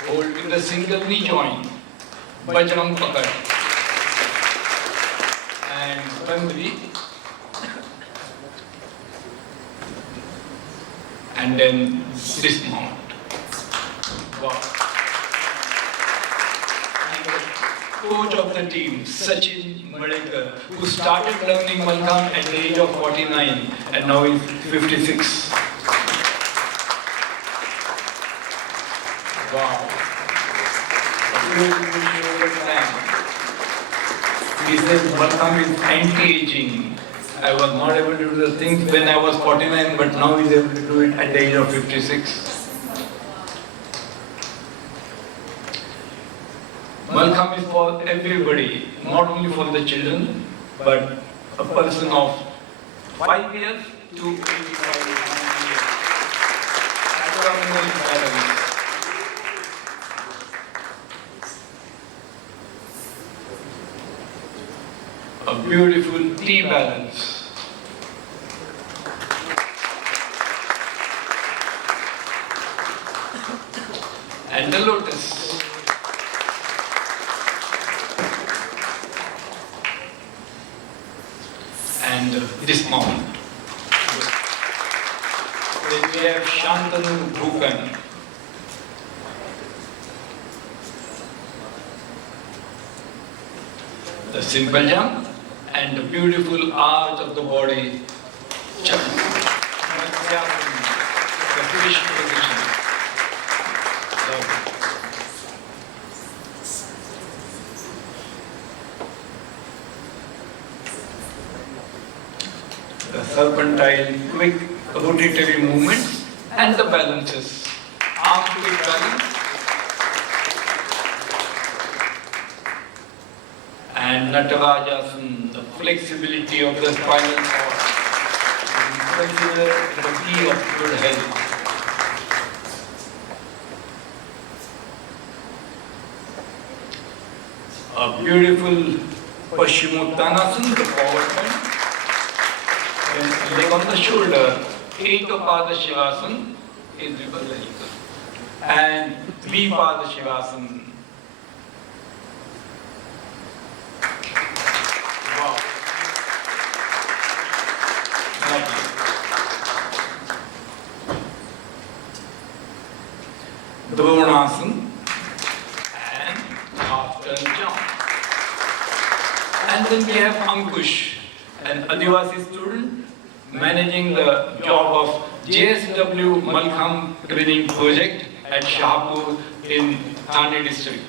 Hold with a single knee joint, Bajrang Pakad, and Bandri, and then dismount. Wow. And the coach of the team, Sachin Madekar, who started learning Malkham at the age of 49 and now is 56. Wow. He says Malkham is anti-aging. I was not able to do the things when I was 49, but now he is able to do it at the age of 56. Malkham is for everybody, not only for the children, but a person of 5 years to 85 years. Abdominal balance. A beautiful T balance. And the lotus. And dismount. Then we have Shantanu Bhukan. The simple jump and the beautiful arch of the body. The fish position. The serpentine, quick rotatory movements and the balances. Arm quick balance. And Natarajasana, the flexibility of the spinal cord. considered the key of good health. A beautiful Paschimottanasana, the forward bend. Then leg on the shoulder, Ekapada Shivasana is Vipassana. And Vipada Shivasana. Wow. Lovely. Dronasana and half turn jump. And then we have Ankush, an Adivasi student managing the job of JSW Malkham training project at Shahpur in Thane district.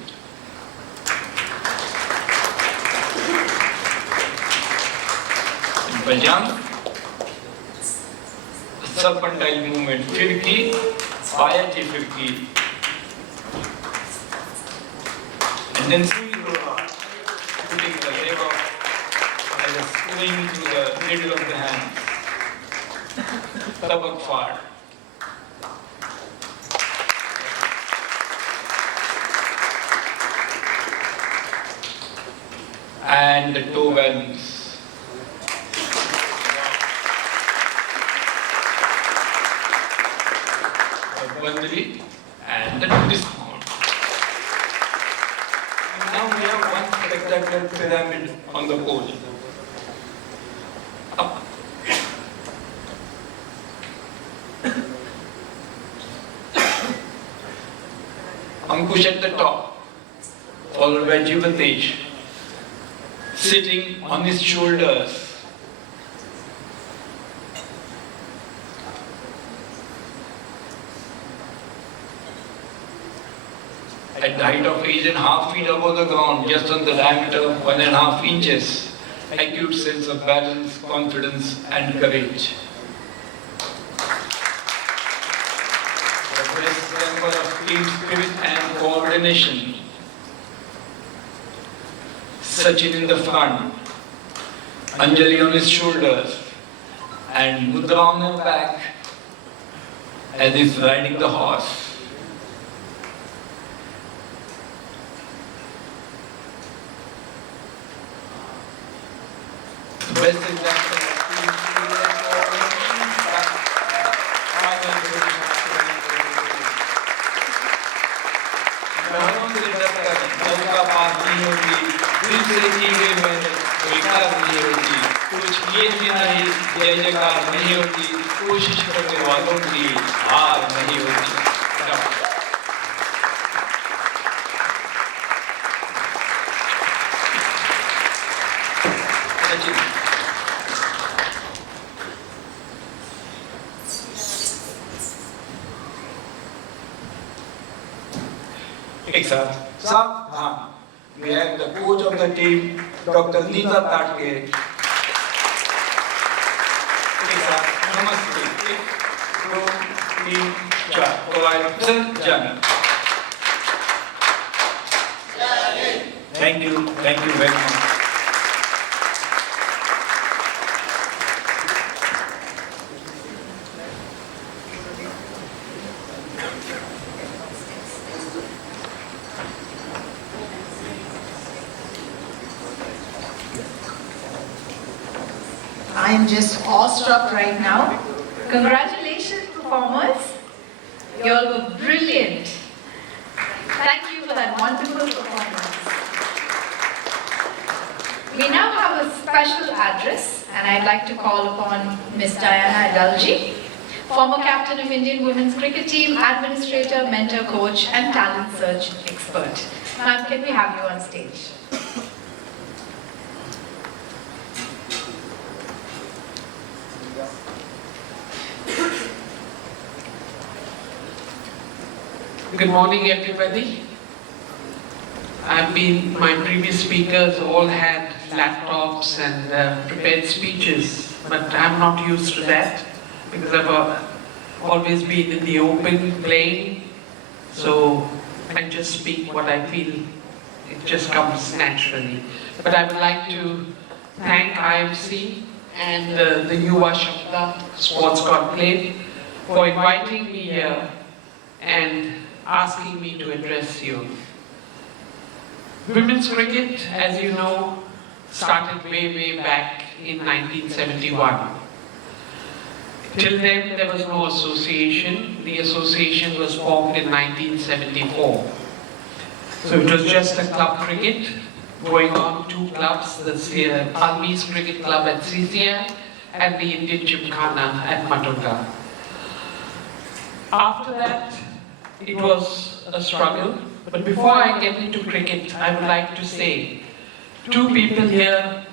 Bajang, serpentine movement, Firki, Payati Firki. And then Suidora, putting the leg up as a swing through the middle of the hand. Tabak far. And the toe balance. Bandri and the dismount. And now we have one spectacular pyramid on the pole. Up. Ankush at the top, followed by Jivatej, sitting on his shoulders. At the height of 8.5 feet above the ground, just on the diameter of 1.5 inches, acute sense of balance, confidence and courage. The best member of team spirit and coordination. Sachin in the front, Anjali on his shoulders, and Mudra on her back as he's riding the horse. The best example of team spirit and coordination is that final position. नल का पास नहीं होती, दिल से की गई मेहनत बेकार नहीं होती, कुछ किए बिना ही जय जयकार नहीं होती, कोशिश करने वालों की हार नहीं होती। एक साथ सावधान। We have the coach of the team, Dr. Neeta Tatke. एक साथ नमस्ते। एक, दो, तीन, चार। Provide Jan. Thank you very much. I am just awestruck right now. Congratulations, performers. You all were brilliant. Thank you for that wonderful performance. We now have a special address, and I'd like to call upon Ms. Diana Adalji, former captain of Indian women's cricket team, administrator, mentor, coach, and talent search expert. Ma'am, can we have you on stage? Good morning, everybody. My previous speakers all had laptops and prepared speeches, but I'm not used to that because I've always been in the open, playing, so I just speak what I feel. It just comes naturally. But I would like to thank IMC and the Yuva Kshamata Sports Conclave for inviting me here and asking me to address you. Women's cricket, as you know, started way back in 1971. Till then, there was no association. The association was formed in 1974. So it was just a club cricket going on, two clubs, the Almis Cricket Club at Sizia and the Indian Gymkhana at Matunga. After that, it was a struggle. But before I get into cricket, I would like to say, two people here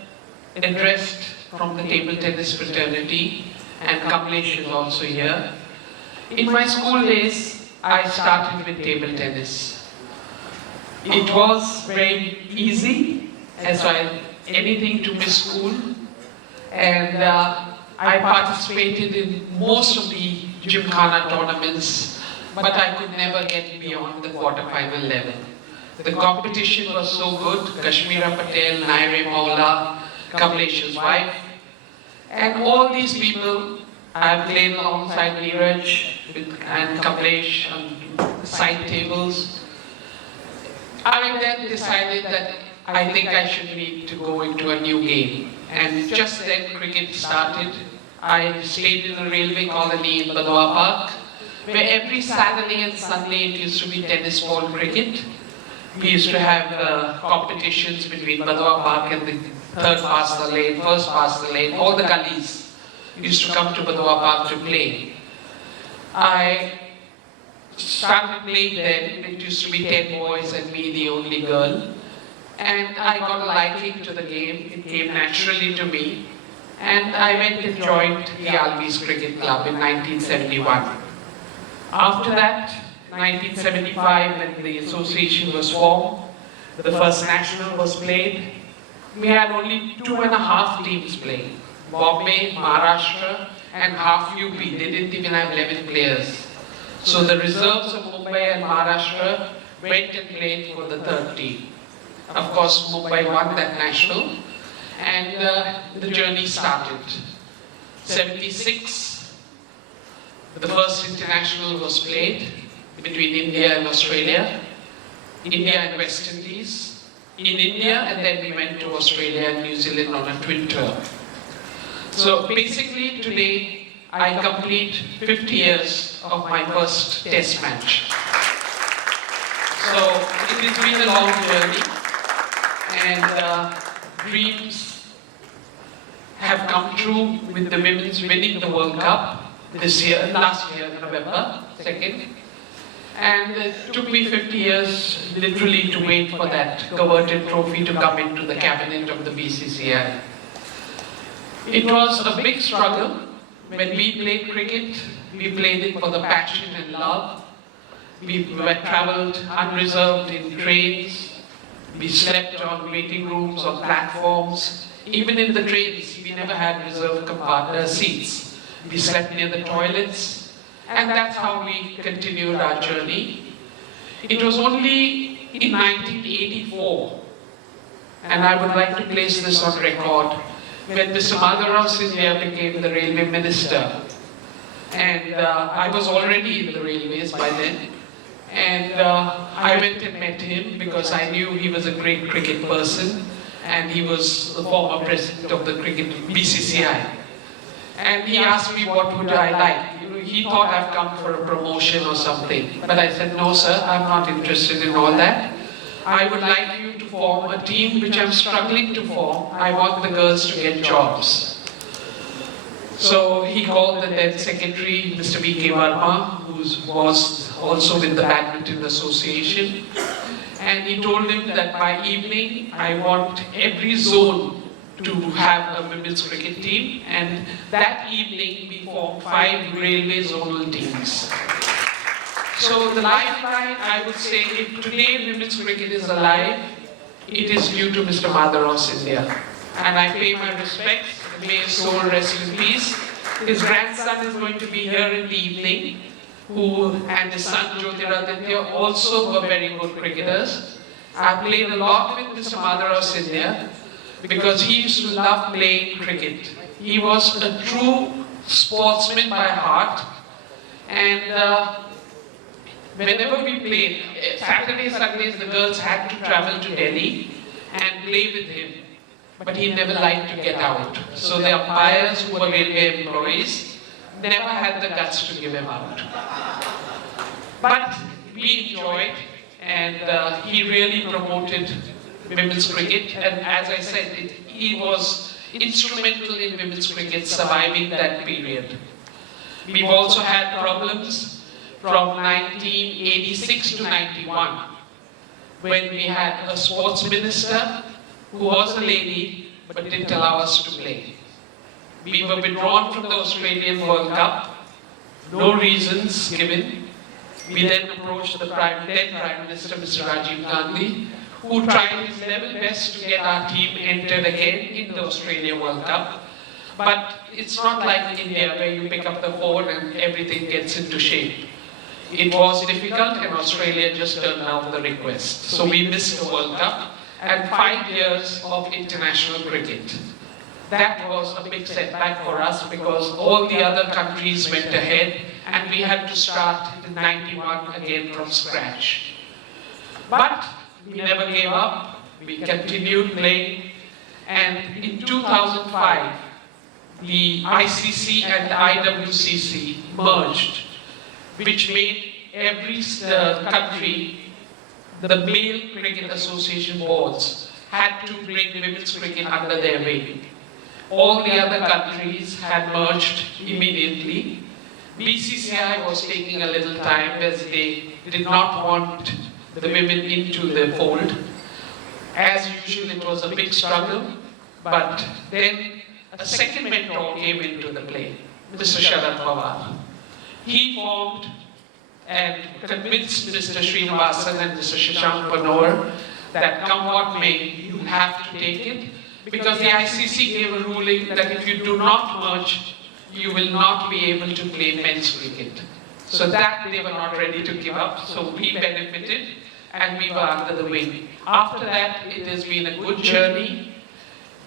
addressed from the table tennis fraternity, and Kamlesh is also here. In my school days, I started with table tennis. It was very easy, as well anything to miss school, and I participated in most of the Gymkhana tournaments, but I could never get beyond the quarter-final level. The competition was so good. Kashmira Patel, Naire Maula, Kamlesh's wife, and all these people I played alongside Neeraj and Kamlesh on side tables. I then decided that I think I should need to go into a new game. And just then cricket started. I stayed in a railway colony in Badwa Park, where every Saturday and Sunday it used to be tennis ball cricket. We used to have competitions between Badwa Park and the third past the lane, first past the lane, all the gullies used to come to Badwa Park to play. I started playing then. It used to be 10 boys and me, the only girl. And I got a liking to the game. It came naturally to me. And I went and joined the Almis Cricket Club in 1971. After that, 1975, when the association was formed, the first national was played. We had only 2.5 teams playing. Bombay, Maharashtra, and half UP. They didn't even have 11 players. So the reserves of Mumbai and Maharashtra went and played for the third team. Of course, Mumbai won that national, and the journey started. 76, the first international was played between India and Australia, India and West Indies, in India, and then we went to Australia and New Zealand on a twin tour. So basically today, I complete 50 years of my first test match. So it has been a long journey, and dreams have come true with the women's winning the World Cup last year, November 2nd. And it took me 50 years literally to wait for that coveted trophy to come into the cabinet of the BCCI. It was a big struggle. When we played cricket, we played it for the passion and love. We traveled unreserved in trains. We slept on waiting rooms, on platforms. Even in the trains, we never had reserved seats. We slept near the toilets. And that's how we continued our journey. It was only in 1984, and I would like to place this on record, when Mr. Madhavrao Sindhya became the railway minister. And I was already in the railways by then. And I went and met him because I knew he was a great cricket person, and he was the former president of the cricket BCCI. And he asked me what would I like. He thought I've come for a promotion or something. But I said, no sir, I'm not interested in all that. I would like you to form a team which I'm struggling to form. I want the girls to get jobs. So he called the then secretary, Mr. B.K. Verma, who was also with the Badminton Association. And he told him that by evening, I want every zone to have a women's cricket team. And that evening, we formed 5 railway zonal teams. So the lifeline, I would say, if today women's cricket is alive, it is due to Mr. Madhavrao Sindhya. And I pay my respects. May his soul rest in peace. His grandson is going to be here in the evening, and his son Jyotiraditya also were very good cricketers. I played a lot with Mr. Madhavrao Sindhya because he used to love playing cricket. He was a true sportsman by heart, and whenever we played, Saturdays, Sundays, the girls had to travel to Delhi and play with him. But he never liked to get out. So the umpires who were railway employees never had the guts to give him out. But we enjoyed, and he really promoted women's cricket. And as I said, he was instrumental in women's cricket surviving that period. We've also had problems from 1986 to 91, when we had a sports minister who was a lady but didn't allow us to play. We were withdrawn from the Australian World Cup, no reasons given. We then approached the then Prime Minister, Mr. Rajiv Gandhi, who tried his level best to get our team entered again in the Australia World Cup. But it's not like India where you pick up the phone and everything gets into shape. It was difficult and Australia just turned down the request. So we missed the World Cup and 5 years of international cricket. That was a big setback for us because all the other countries went ahead and we had to start in 91 again from scratch. But we never gave up, we continued playing, and in 2005, the ICC and the IWCC merged, which made every country, the male cricket association boards had to bring women's cricket under their wing. All the other countries had merged immediately. BCCI was taking a little time as they did not want the women into the fold. As usual, it was a big struggle, but then a second mentor came into the play, Mr. Sharad Pawar. He formed and convinced Mr. Srinivasan and Mr. Shashank Panoor that come what may, you have to take it, because the ICC gave a ruling that if you do not merge, you will not be able to play men's cricket. So that they were not ready to give up, so we benefited and we were under the wing. After that, it has been a good journey.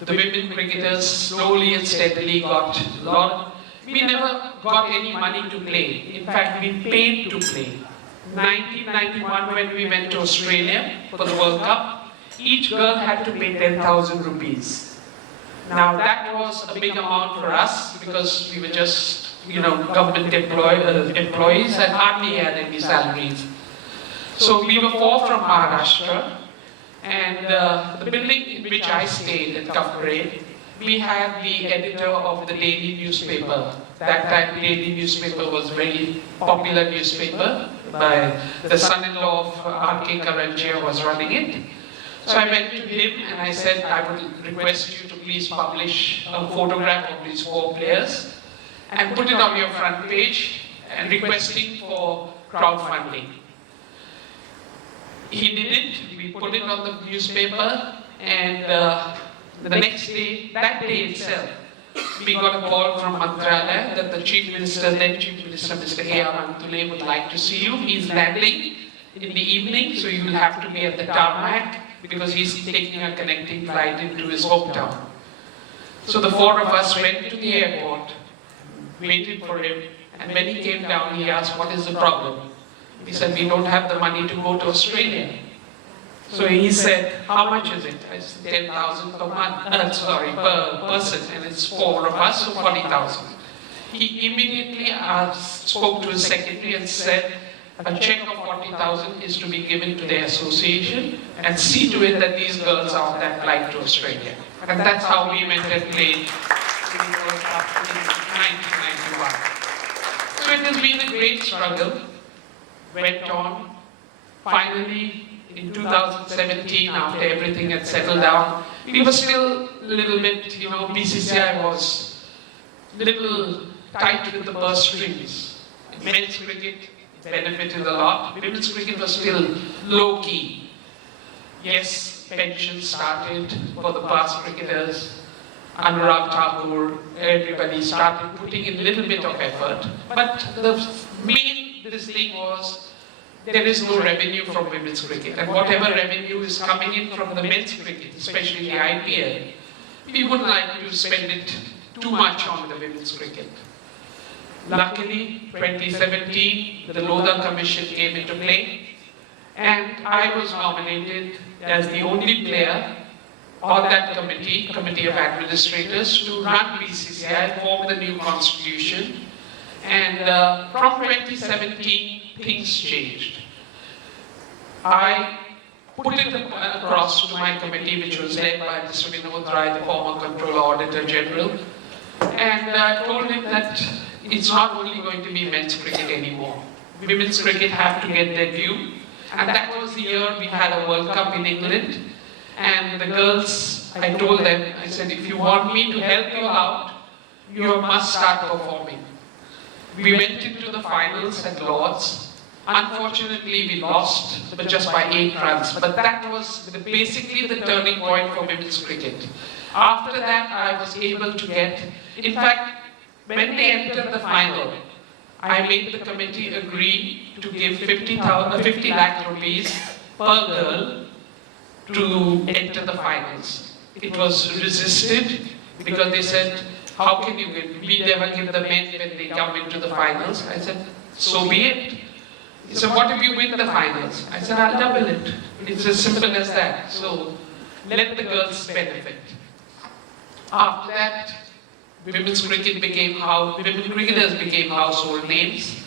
The women cricketers slowly and steadily got a lot. We never got any money to play. In fact, we paid to play. 1991, when we went to Australia for the World Cup, each girl had to pay 10,000 rupees. Now that was a big amount for us because we were just, government employees and hardly had any salaries. So we were 4 from Maharashtra, and the building in which I stayed at Kafre, we had the editor of the daily newspaper. That time, the daily newspaper was a very popular newspaper. The son-in-law of R.K. Karanjia was running it. So I went to him and I said, I would request you to please publish a photograph of these 4 players and put it on your front page and requesting for crowdfunding. He did it, we put it on the newspaper, and the next day, that day itself, we got a call from Mantralaya that the Chief Minister, then Chief Minister, Mr. A.R. Antule would like to see you. He's landing in the evening, so you will have to be at the tarmac because he's taking a connecting flight into his hometown. So the 4 of us went to the airport, waited for him, and when he came down, he asked, what is the problem? We said, we don't have the money to go to Australia. So he said, how much is it? I said, 10,000 per month, per person, and it's 4 of us, so 40,000. He immediately spoke to his secretary and said, a check of 40,000 is to be given to their association and see to it that these girls are on that flight to Australia. And that's how we went and played in the World Cup in 1991. So it has been a great struggle, went on. Finally, in 2017, after everything had settled down, we were still a little bit, BCCI was a little tight with the purse strings. Men's cricket benefited a lot. Women's cricket was still low-key. Yes, pensions started for the past cricketers. Anurag Thakur, everybody started putting in a little bit of effort. But the main thing was, there is no revenue from women's cricket, and whatever revenue is coming in from the men's cricket, especially the IPL, we would like to spend it too much on the women's cricket. Luckily, 2017, the Lodha Commission came into play, and I was nominated as the only player on that committee of administrators, to run BCCI, form the new constitution. And from 2017, things changed. I put it across to my committee, which was led by Mr. Vinod Rai, the former Controller Auditor General, and I told him that it's not only going to be men's cricket anymore. Women's cricket have to get their due. And that was the year we had a World Cup in England. And the girls, I told them, I said, if you want me to help you out, you must start performing. We went into the finals at Lords. Unfortunately, we lost, but just by 8 runs. But that was basically the turning point for women's cricket. After that, I was able to get, in fact, when they entered the final, I made the committee agree to give 50 lakh rupees per girl to enter the finals. It was resisted because they said, how can you win? We never give the men when they come into the finals. I said, so be it. He said, what if you win the finals? I said, I'll double it. It's as simple as that. So let the girls benefit. After that, women's cricket women cricketers became household names.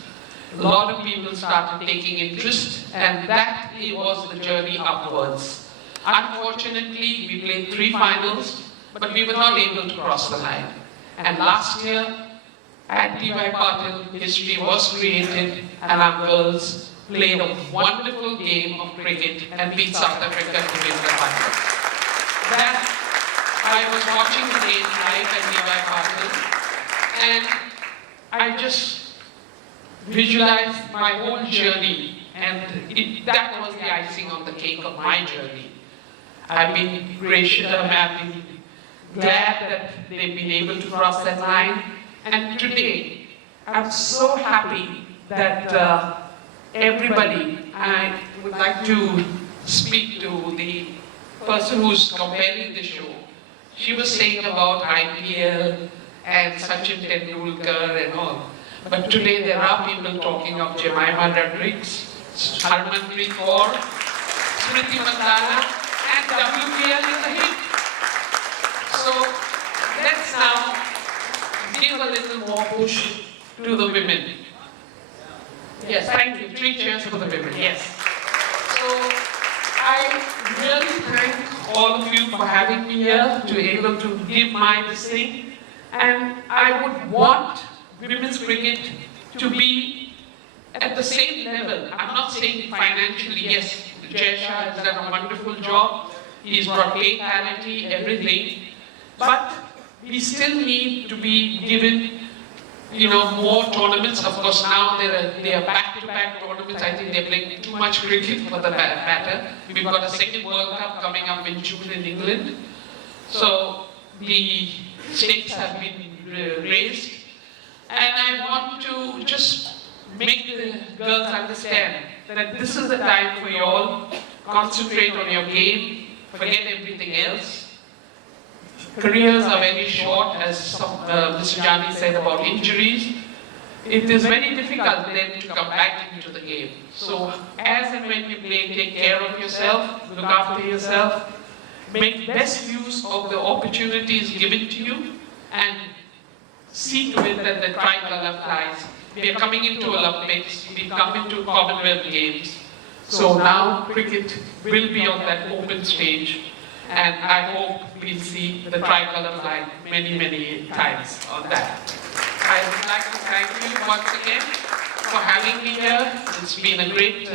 A lot of people started taking interest, and that was the journey upwards. Unfortunately, we played 3 finals, but we were not able to cross the line. And last year, at DY Patil, history was created, and our girls played a wonderful game of cricket and beat South Africa to win the final. That I was watching the game live at DY Patil, and I just visualized my whole journey, and that was the icing on the cake of my journey. I've been gracious, I've been glad that they've been able to cross that line, and today I'm so happy that everybody, I would like to speak to the person who's comparing the show. She was saying about IPL and Sachin Tendulkar and all. But today there are people talking of Jemima Rodriguez, Harmanpreet Kaur, Smriti Mandana, and WPL is a hit. So let's now give a little more push to the women. Yes, thank you. 3 cheers for the women. Yes. So I really thank all of you for having me here to be able to give my this thing. And I would want women's cricket to be at the same level. I'm not saying financially, yes, Jay Shah has done a wonderful job. He's brought pay parity, everything. But we still need to be given, more tournaments. Of course, now they are back-to-back tournaments. I think they're playing too much cricket for the matter. We've got a second World Cup coming up in June in England. So the stakes have been raised. And I want to just make the girls understand that this is the time for you all. Concentrate on your game, forget everything else. Careers are very short, as Mr. Jani said about injuries. It is very difficult then to come back into the game. So as and when you play, take care of yourself, look after yourself, make best use of the opportunities given to you, and see to it that the tricolour flies. We are coming into Olympics, we come into Commonwealth Games. So now cricket will be on that open stage, and I hope we'll see the tricolour fly many, many times on that. I would like to thank you once again for having me here. It's been a great,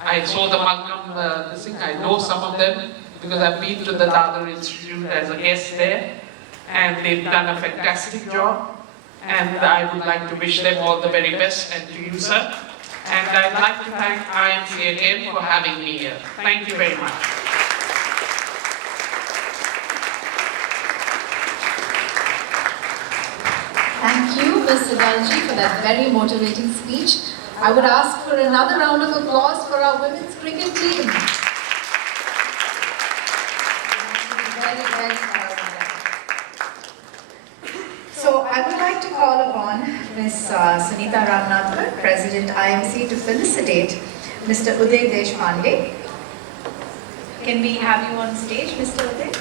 I saw the Malcolm thing, I know some of them because I've been to the Dadar Institute as a guest there, and they've done a fantastic job. And I would like to wish them all the very best, and to you, sir. And I'd like to thank IMC again for having me here. Thank you very much. Thank you, Ms. Sibalji, for that very motivating speech. I would ask for another round of applause for our women's cricket team. Very, very proud of them. Ms. Sunita Ramnathkar, President IMC, to felicitate Mr. Uday Deshpande. Can we have you on stage, Mr. Uday?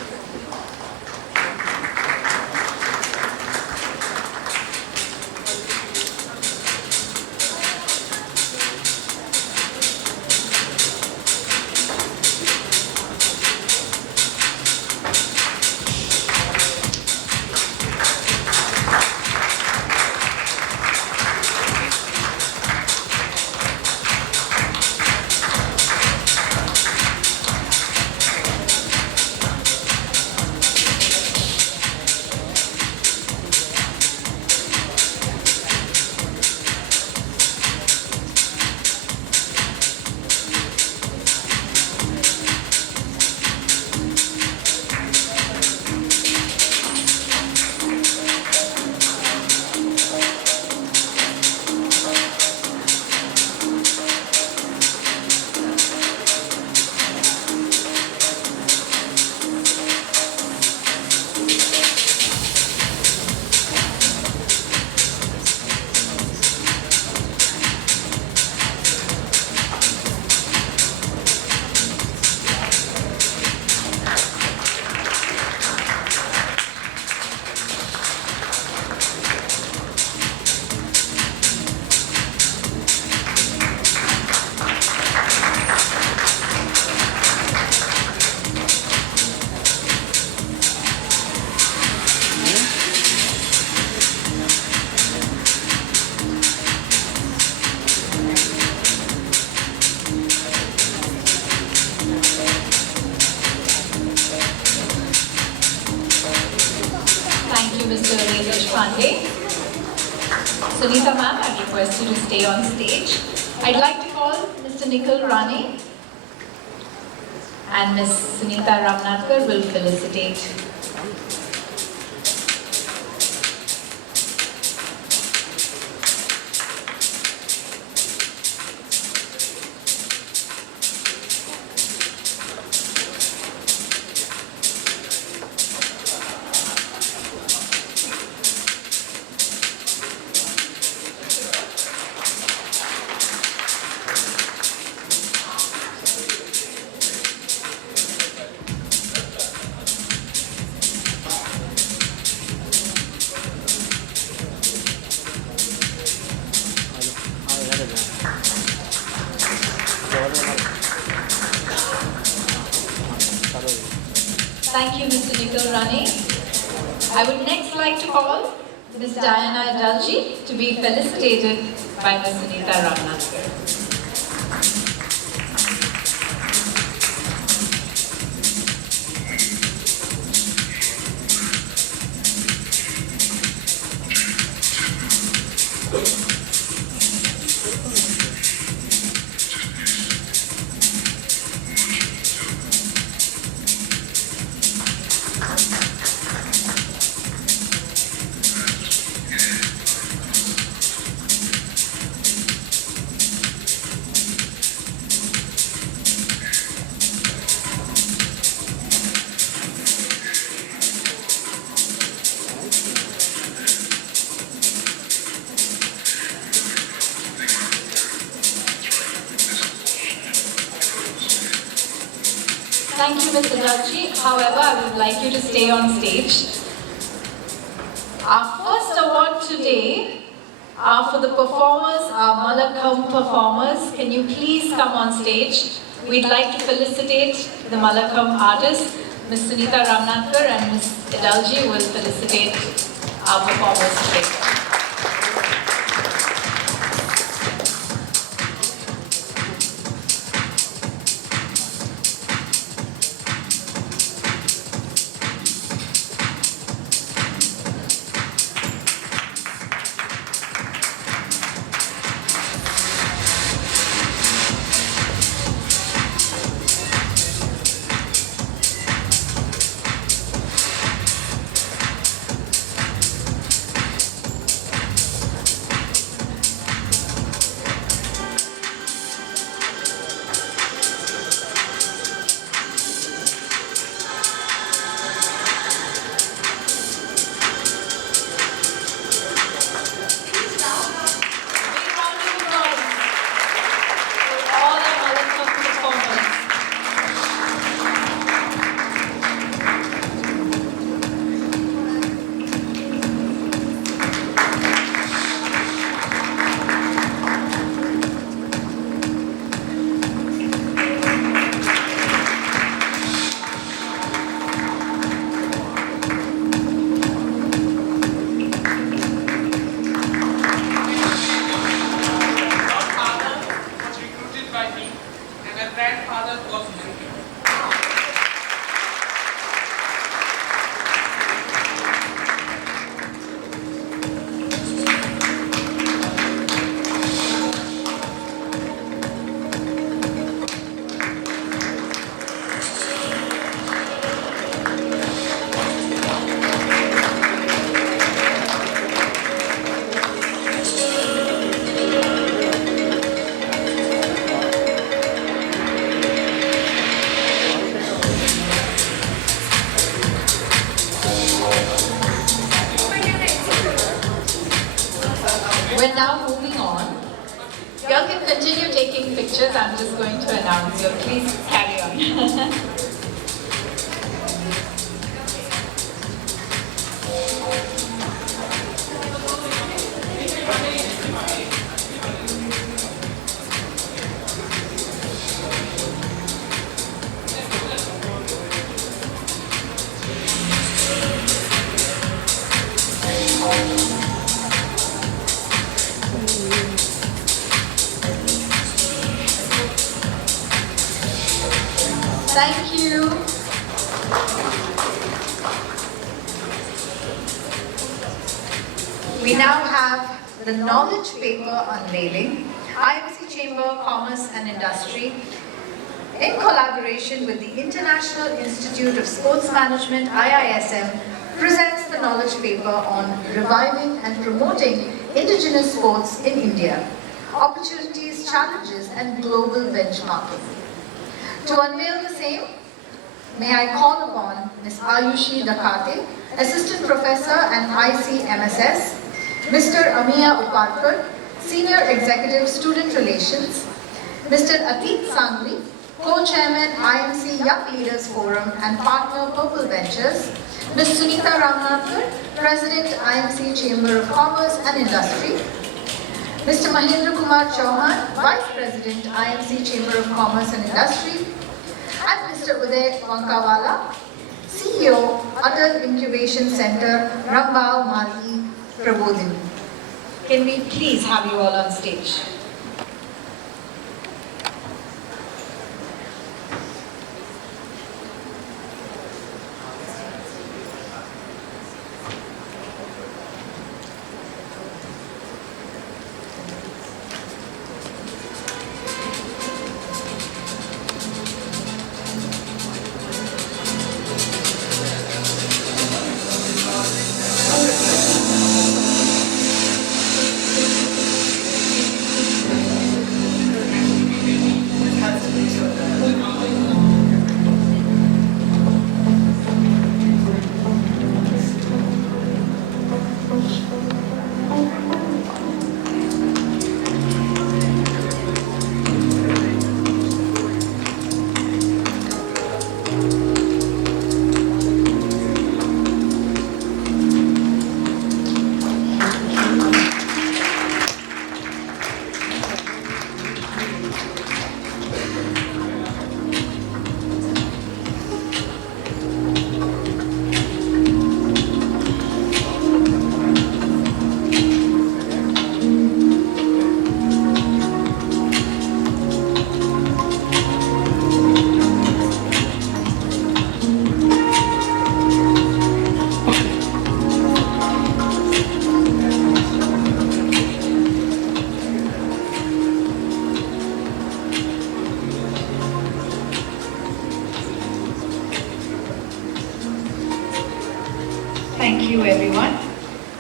Sunita ma'am, I request you to stay on stage. I'd like to call Mr. Nikhil Rane and Ms. Sunita Ramnathkar will felicitate. Thank you, Mr. Nikhil Rane. I would next like to call Ms. Diana Adalji to be felicitated by Ms. Sunita Ramnathkar. Thank you, Mr. Adalji. However, I would like you to stay on stage. Our first award today are for the performers, our Malakam performers. Can you please come on stage? We'd like to felicitate the Malakam artists. Ms. Sunita Ramnathkar and Ms. Adalji will felicitate our performers today. now moving on. You all can continue taking pictures. I'm just going to announce you. Please carry on. Thank you. We now have the knowledge paper unveiling. IMC Chamber of Commerce and Industry, in collaboration with the International Institute of Sports Management, IISM, presents the knowledge paper on reviving and promoting indigenous sports in India, opportunities, challenges, and global benchmarking. To unveil the same, may I call upon Ms. Ayushi Dakate, Assistant Professor and ICMSS, Mr. Amiya Uparkar, Senior Executive Student Relations, Mr. Atit Sangvi, Co-Chairman IMC Young Leaders Forum and Partner Purple Ventures, Ms. Sunita Ramnathar, President IMC Chamber of Commerce and Industry, Mr. Mahendra Kumar Chauhan, Vice President IMC Chamber of Commerce and Industry, and Mr. Uday Wankawala, CEO, Atal Incubation Center, Rambao Mali Prabodhin. Can we please have you all on stage? Thank you, everyone.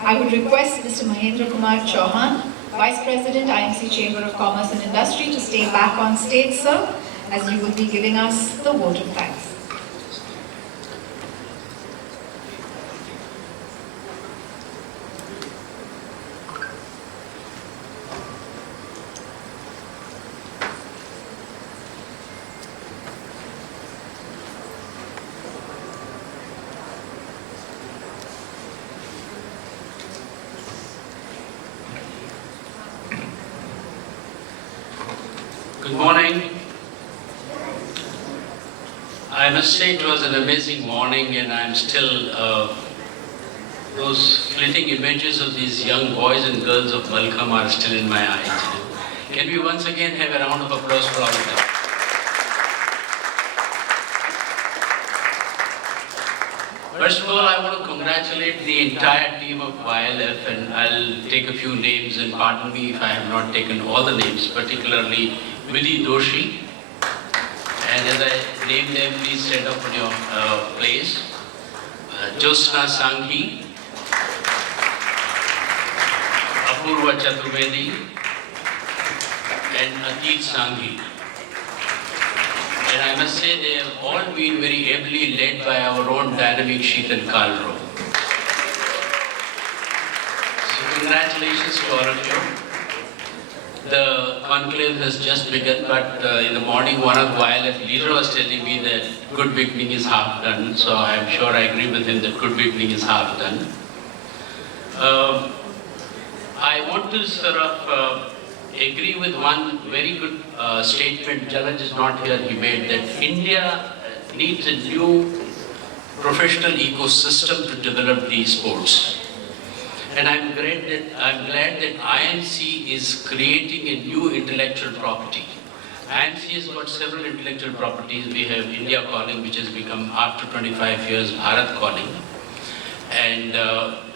I would request Mr. Mahendra Kumar Chauhan, Vice President, IMC Chamber of Commerce and Industry, to stay back on stage, sir, as you will be giving us the vote of thanks. Good morning. I must say it was an amazing morning, and I'm still, those fleeting images of these young boys and girls of Malkham are still in my eyes. Can we once again have a round of applause for all of them? First of all, I want to congratulate the entire team of YLF, and I'll take a few names, and pardon me if I have not taken all the names, particularly Vidhi Doshi. And as I name them, please stand up on your place. Josna Sanghi, Apurva Chaturvedi, and Atit Sanghi. And I must say they have all been very ably led by our own dynamic Sheetal Kalro. So congratulations to all of you. The conclave has just begun, but in the morning one of the YLF leader was telling me that good beginning is half done, so I am sure I agree with him that good beginning is half done. I want to sort of agree with one very good statement, Jalaj is not here, he made, that India needs a new professional ecosystem to develop these sports. And I'm glad that IMC is creating a new intellectual property. IMC has got several intellectual properties. We have India Calling, which has become after 25 years Bharat Calling. And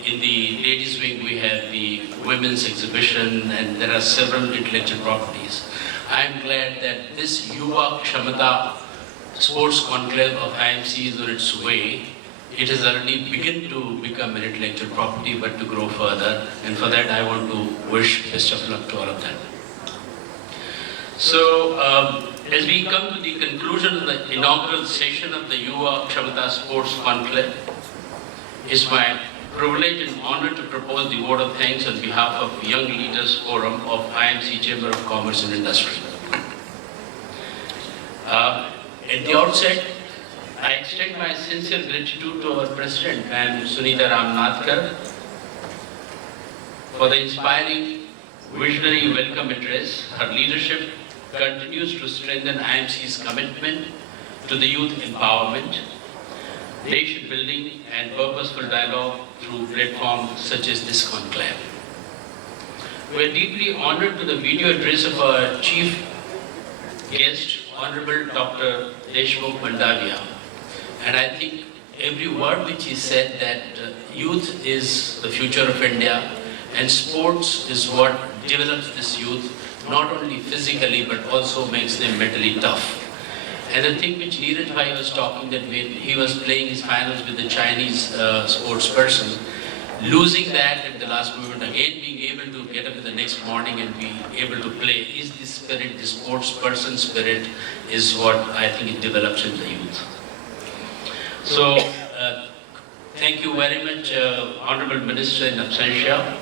in the ladies wing we have the women's exhibition, and there are several intellectual properties. I'm glad that this Yuva Kshamata sports conclave of IMC is on its way. It has already begun to become an intellectual property, but to grow further. And for that, I want to wish best of luck to all of them. So, as we come to the conclusion of the inaugural session of the Yuva Kshamata Sports Conclave, it's my privilege and honor to propose the vote of thanks on behalf of Young Leaders Forum of IMC Chamber of Commerce and Industry. At the outset, I extend my sincere gratitude to our President, Mme. Sunita Ramnathkar, for the inspiring, visionary welcome address. Her leadership continues to strengthen IMC's commitment to the youth empowerment, nation building, and purposeful dialogue through platforms such as this conclave. We are deeply honored to the video address of our chief guest, Honorable Dr. Deshmukh Mandavia. And I think every word which he said, that youth is the future of India, and sports is what develops this youth, not only physically but also makes them mentally tough. And the thing which Neeraj Bhai was talking, that when he was playing his finals with the Chinese sports person, losing that at the last moment, again being able to get up in the next morning and be able to play, is the spirit, the sports person spirit is what I think it develops in the youth. So, thank you very much, Honorable Minister in absentia,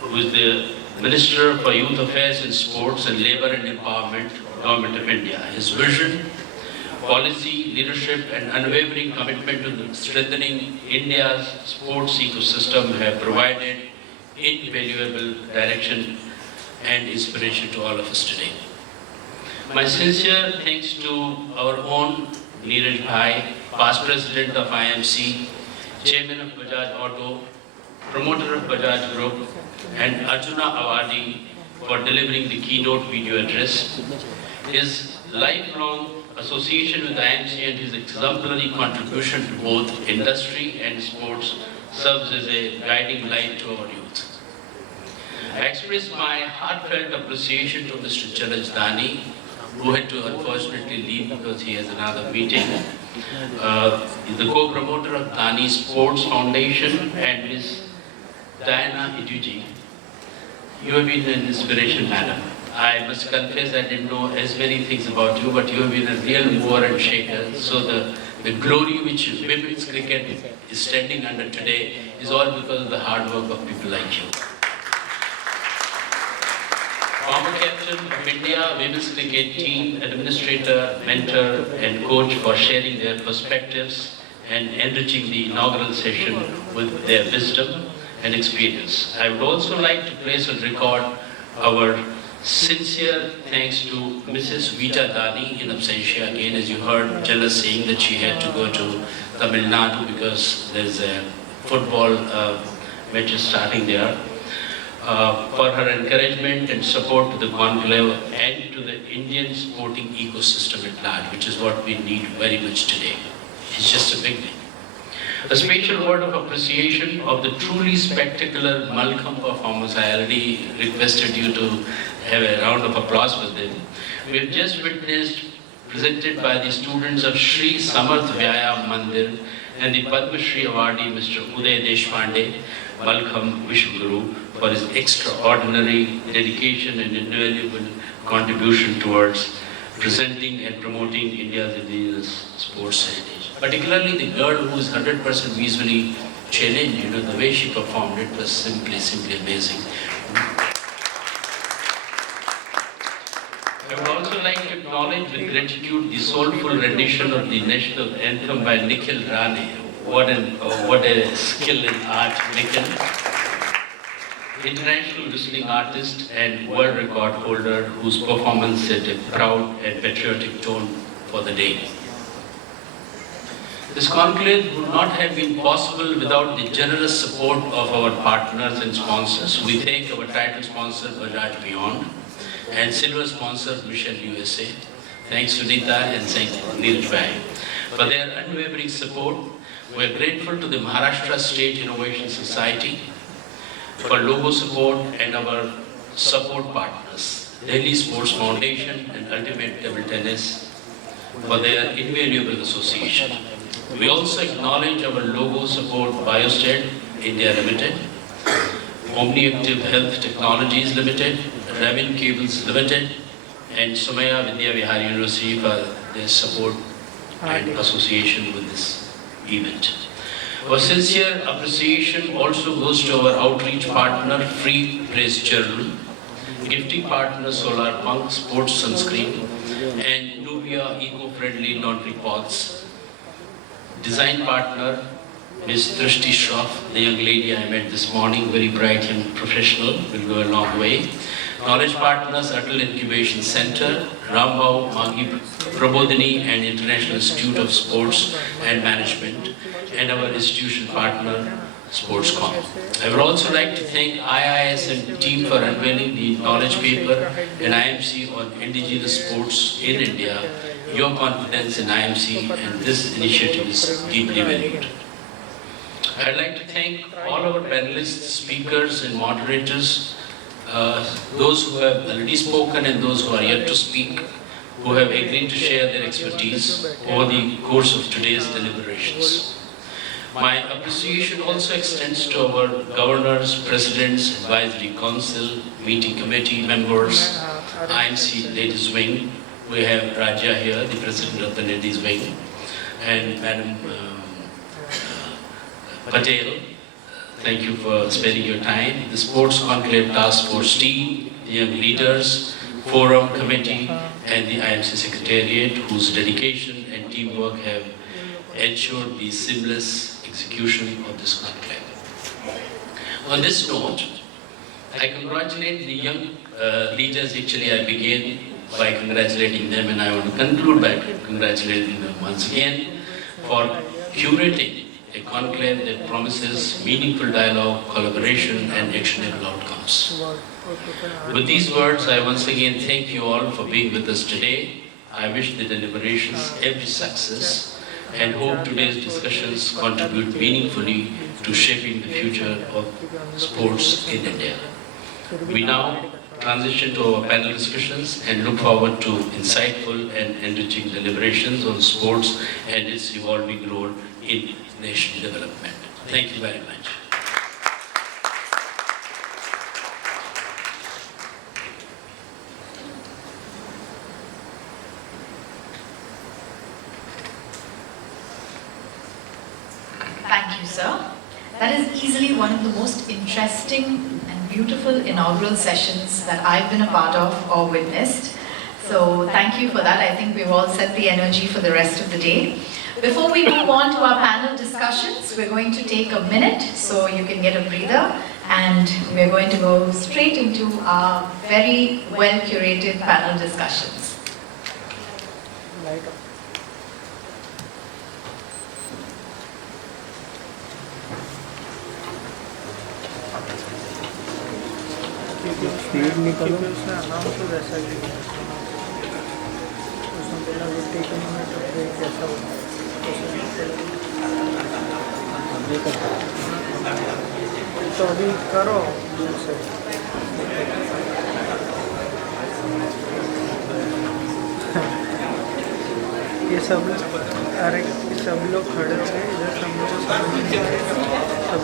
who is the Minister for Youth Affairs and Sports and Labour and Empowerment, Government of India. His vision, policy, leadership and unwavering commitment to strengthening India's sports ecosystem have provided invaluable direction and inspiration to all of us today. My sincere thanks to our own Neeraj Bhai, past President of IMC, Chairman of Bajaj Auto, promoter of Bajaj Group, and Arjuna Awardee for delivering the keynote video address. His lifelong association with IMC and his exemplary contribution to both industry and sports serves as a guiding light to our youth. I express my heartfelt appreciation to Mr. Jalaj Dani, who had to unfortunately leave because he has another meeting. The co-promoter of Dani Sports Foundation, and Ms. Diana Iduji. You have been an inspiration, madam. I must confess I didn't know as many things about you, but you have been a real mover and shaker. So the glory which women's cricket is standing under today is all because of the hard work of people like you. Former captain of India women's cricket team, administrator, mentor and coach for sharing their perspectives and enriching the inaugural session with their wisdom and experience. I would also like to place on record our sincere thanks to Mrs. Vita Dani in absentia. Again, as you heard Jella saying that she had to go to Tamil Nadu because there's a football match starting there. For her encouragement and support to the conclave and to the Indian sporting ecosystem at large, which is what we need very much today. It's just a big thing. A special word of appreciation of the truly spectacular Malcolm performance. I already requested you to have a round of applause for them. We have just witnessed, presented by the students of Sri Samarth Vyayam Mandir and the Padma Shri awardee Mr. Uday Deshpande, Malcolm Vishwaguru, for his extraordinary dedication and invaluable contribution towards presenting and promoting India's indigenous sports heritage. Particularly the girl who is 100% visually challenged, the way she performed it was simply amazing. with gratitude the soulful rendition of the national anthem by Nikhil Rane. What a skill in art, Nikhil. International whistling artist and world record holder whose performance set a proud and patriotic tone for the day. This conclave would not have been possible without the generous support of our partners and sponsors. We thank our title sponsor Bajaj Beyond and silver sponsor Mission USA. Thanks Sunita and thanks Neeraj for their unwavering support. We are grateful to the Maharashtra State Innovation Society for logo support and our support partners, Delhi Sports Foundation and Ultimate Table Tennis for their invaluable association. We also acknowledge our logo support Biostat India Limited, Omniactive Health Technologies Limited, Ravin Cables Limited, and Somaya Vidya Vihar University for their support and association with this event. Our sincere appreciation also goes to our outreach partner, Free Press Journal, gifting partner Solar Punk Sports Sunscreen, and Nubia Eco-Friendly Laundry Pots, design partner Ms. Drishti Shroff, the young lady I met this morning, very bright and professional, will go a long way. Knowledge partners, Atal Incubation Center, Rambau Maghi Prabodhini and International Institute of Sports and Management, and our institution partner, Sportscom. I would also like to thank IIS and team for unveiling the knowledge paper and IMC on indigenous sports in India. Your confidence in IMC and this initiative is deeply valued. I'd like to thank all our panelists, speakers and moderators, those who have already spoken and those who are yet to speak, who have agreed to share their expertise over the course of today's deliberations. My appreciation also extends to our governors, presidents, advisory council, meeting committee members, IMC ladies wing. We have Raja here, the president of the ladies wing, and Madam Patel. Thank you for spending your time. The Sports Conclave Task Force team, the young leaders, Forum Committee, and the IMC Secretariat, whose dedication and teamwork have ensured the seamless execution of this conclave. On this note, I congratulate the young leaders. Actually, I began by congratulating them, and I want to conclude by congratulating them once again for curating a conclave that promises meaningful dialogue, collaboration, and actionable outcomes. With these words, I once again thank you all for being with us today. I wish the deliberations every success and hope today's discussions contribute meaningfully to shaping the future of sports in India. We now transition to our panel discussions and look forward to insightful and enriching deliberations on sports and its evolving role in national development. Thank you very much. Thank you, sir. That is easily one of the most interesting and beautiful inaugural sessions that I've been a part of or witnessed. So thank you for that. I think we've all set the energy for the rest of the day. Before we move on to our panel discussions, we're going to take a minute so you can get a breather, and we're going to go straight into our very well curated panel discussions. Speed निकलो उसमें आराम से वैसा ही उसमें बोला वो take minute break जैसा होता है तो अभी करो से ये सब अरे सब लोग खड़े हो गए इधर सब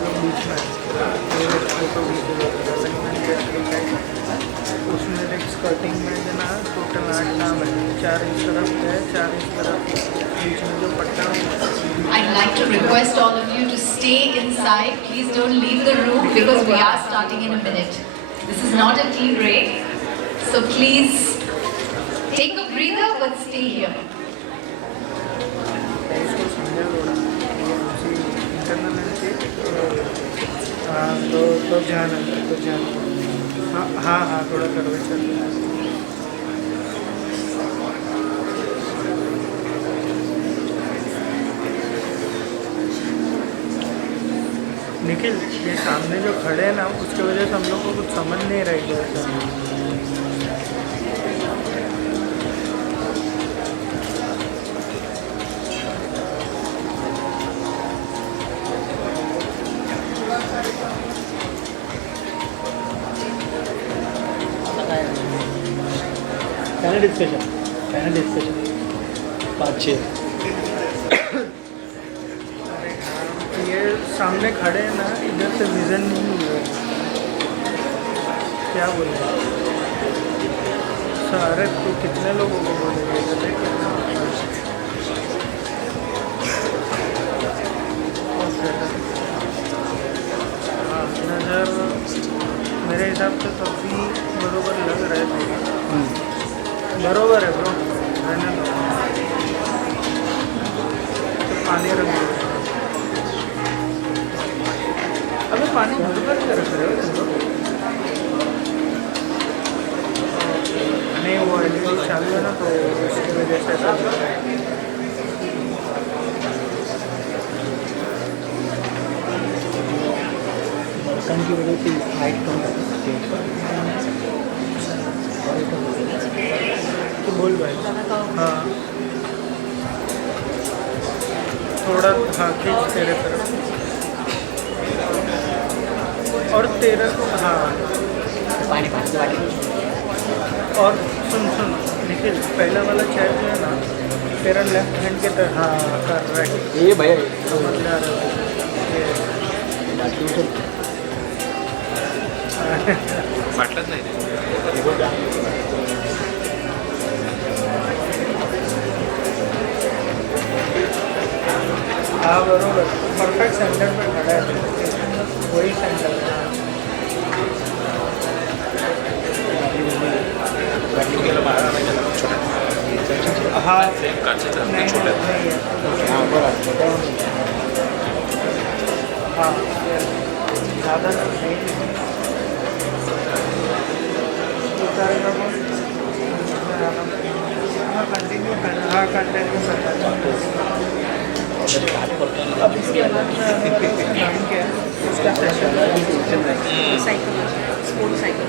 लोग बीच में फोटो उसमें एक स्कर्टिंग में देना टोटल 8 नाम है 4 इस तरफ है 4 इस तरफ बीच में जो पट्टा I'd like to request all of you to stay inside. Please don't leave the room because we are starting in a minute. This is not a tea break. So please take a breather, but stay here. इसको समझा थोड़ा internal तो ध्यान हाँ थोड़ा curvature Nikhil, ये सामने जो खड़े हैं ना उसके वजह से हम लोग को कुछ समझ नहीं रही है। पैनल डिस्कशन 5-6 ये सामने खड़े हैं ना, इधर से विजन नहीं हुआ क्या बोले अरे तू कितने लोगों को बोलेंगे हाँ नज़र मेरे हिसाब से तो अभी बरोबर लग रहे थे। बरोबर है ब्रो, रहने दो तो पानी रख दो। अबे पानी बरोबर कर रहे हो तुम लोग? नहीं वो एलईडी चालू है ना तो उसकी वजह से ऐसा लग रहा है। बर्तन की वजह से हाइट कम कर तो बोल भाई। हाँ थोड़ा हाँ खींच तेरे तरफ और तेरा हाँ पानी और सुन निखिल, पहला वाला चेयर जो है ना तेरा लेफ्ट हैंड के तरफ हाँ कर राइट ये भैया समझ ले रहा वाटलंच नाही हाँ बरोबर, परफेक्ट सेंटर पे खड़ा है, वही सेंटर है। हाँ नहीं हाँ ज़्यादा नहीं कंटिन्यू करना। हाँ कंटिन्यू करना। अब इसके अलग नाम क्या है उसका साइकिल स्पोर्ट साइकिल।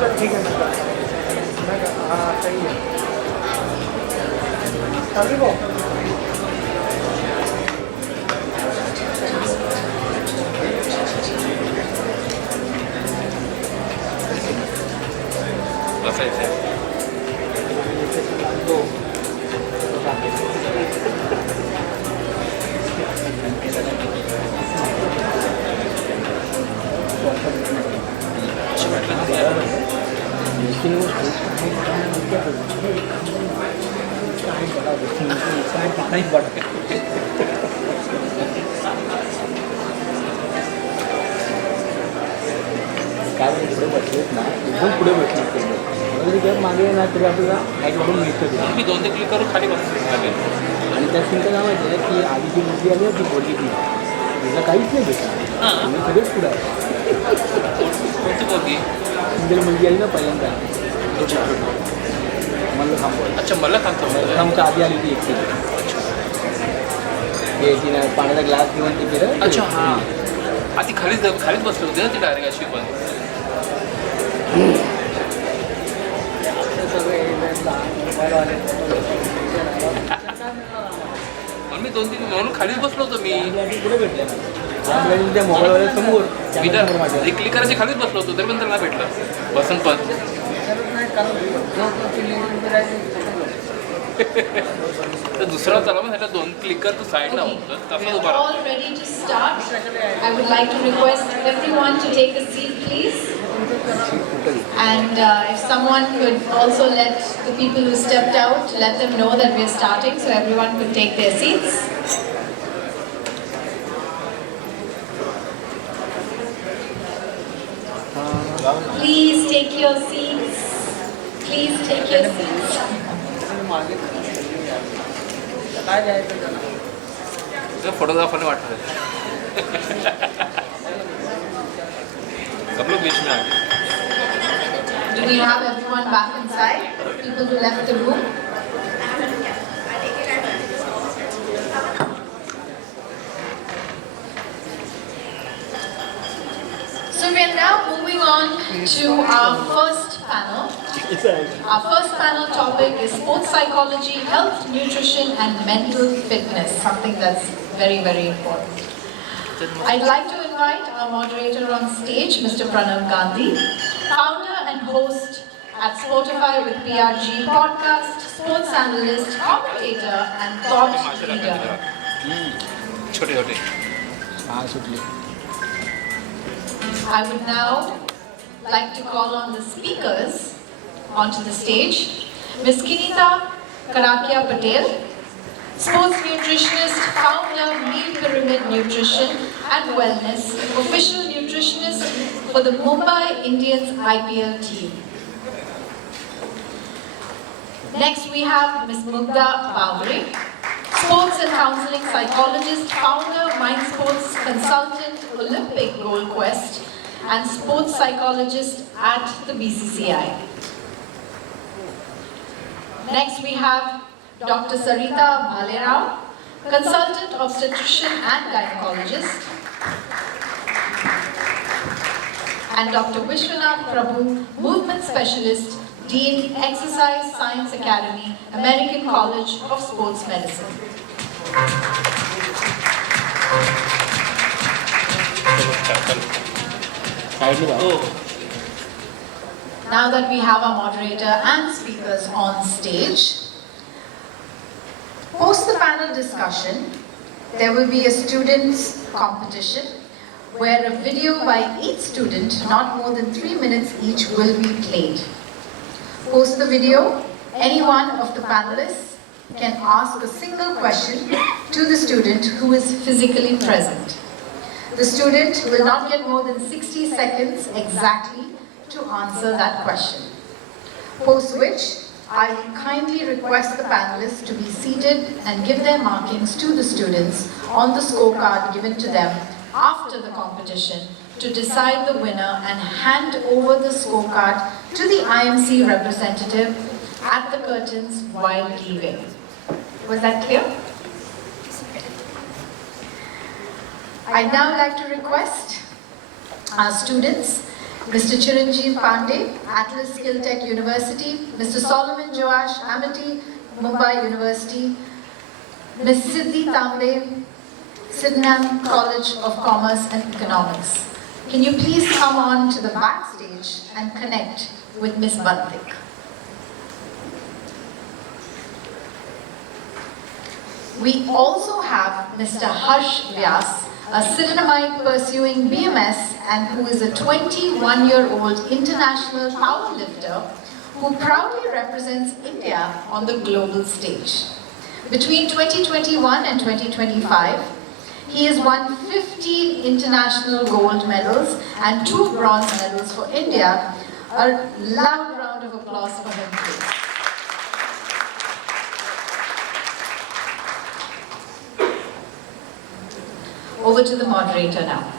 चल ठीक है मैं हाँ सही है अभी वो बस ऐसे नहीं बढ़ काय पुढे बसलेत ना एकदम पुढे बसले जर मागे ना तरी आपल्याला हाईट वाढून मिळतं. मी 2 क्लिक करून खाली बसतो आणि त्या सिंक काय माहिती आहे की आधी जी मुलगी आली होती बोलली की तिला काहीच नाही भेटणार आम्ही सगळेच पुढे कोणती बोलली म्हणजे मुलगी आली ना पहिल्यांदा मल्लखांब. अच्छा मल्लखांबच्या आधी आली होती एकटी ते तिने पाण्याचा ग्लास घेऊन ती फिरत. अच्छा हां आधी खालीच बसले होते ना ती डायरेक्ट अशी पण मी 2-3 म्हणून खालीच बसलो होतो मी पुढे भेटले त्या मोबाईलवाल्या समोर क्लिक करायचे खालीच बसलो होतो तरी पण त्यांना भेटलं बसून पण तर दुसरा चला मग ह्याला 2 क्लिक कर तू साईडला होतं तसं उभा All ready to start. I would like to request everyone to take a seat, please. And if someone could also let the people who stepped out, let them know that we are starting, so everyone could take their seats. Please take your seat. please take your seats. Photographer वाटत सब लोग बीच में आ गए. Do we have everyone back inside? People who left the room? So we are now moving on to our first panel. Our first panel topic is sports psychology, health, nutrition and mental fitness, something that's very, very important. I'd like to invite our moderator on stage, Mr. Pranav Gandhi, founder and host at Spotify with PRG podcast, sports analyst, commentator and thought leader. I would now like to call on the speakers onto the stage. Ms. Kinita Karakia Patel, sports nutritionist, founder, Meal Pyramid Nutrition and Wellness, official nutritionist for the Mumbai Indians IPL team. Next we have Ms. Mugdha Bawri, sports and counseling psychologist, founder, Mind Sports consultant, Olympic Gold Quest, and sports psychologist at the BCCI. Next we have Dr. Sarita Bhalerao, consultant obstetrician and gynecologist, and Dr. Vishwanath Prabhu, movement specialist, Dean, Exercise Science Academy, American College of Sports Medicine. Now that we have our moderator and speakers on stage, post the panel discussion, there will be a students' competition where a video by each student, not more than 3 minutes each, will be played. Post the video, any one of the panelists can ask a single question to the student who is physically present. The student will not get more than 60 seconds exactly to answer that question. Post which, I will kindly request the panelists to be seated and give their markings to the students on the scorecard given to them after the competition to decide the winner and hand over the scorecard to the IMC representative at the curtains while leaving. Was that clear? I'd now like to request our students, Mr. Chiranjeev Pandey, Atlas Skill Tech University, Mr. Solomon Joash, Amity, Mumbai University, Ms. Siddhi Tambe, Sydenham College of Commerce and Economics. Can you please come on to the backstage and connect with Ms. Bantik? We also have Mr. Harsh Vyas, a Sydenhamite pursuing BMS and who is a 21-year-old international powerlifter who proudly represents India on the global stage. Between 2021 and 2025, he has won 15 international gold medals and 2 bronze medals for India. A loud round of applause for him, please. Over to the moderator now.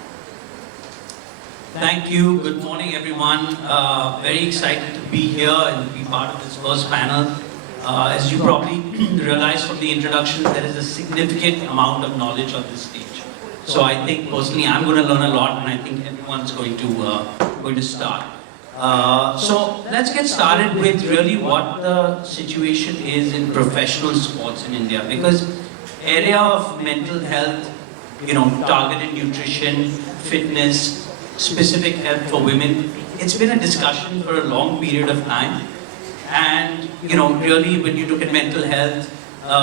Thank you. Good morning, everyone. Very excited to be here and be part of this first panel. As you probably realized from the introduction, there is a significant amount of knowledge on this stage. So I think personally, I'm going to learn a lot, and I think everyone's going to start. So let's get started with really what the situation is in professional sports in India, because area of mental health, targeted nutrition, fitness, specific help for women. It's been a discussion for a long period of time. And, really when you look at mental health,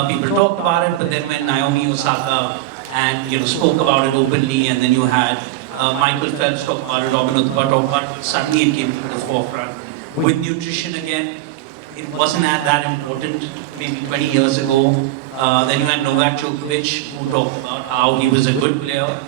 people talked about it, but then when Naomi Osaka and, spoke about it openly, and then you had Michael Phelps talk about it, Robin Uthappa talk about it, suddenly it came to the forefront. With nutrition again, it wasn't that important maybe 20 years ago. Then you had Novak Djokovic, who talked about how he was a good player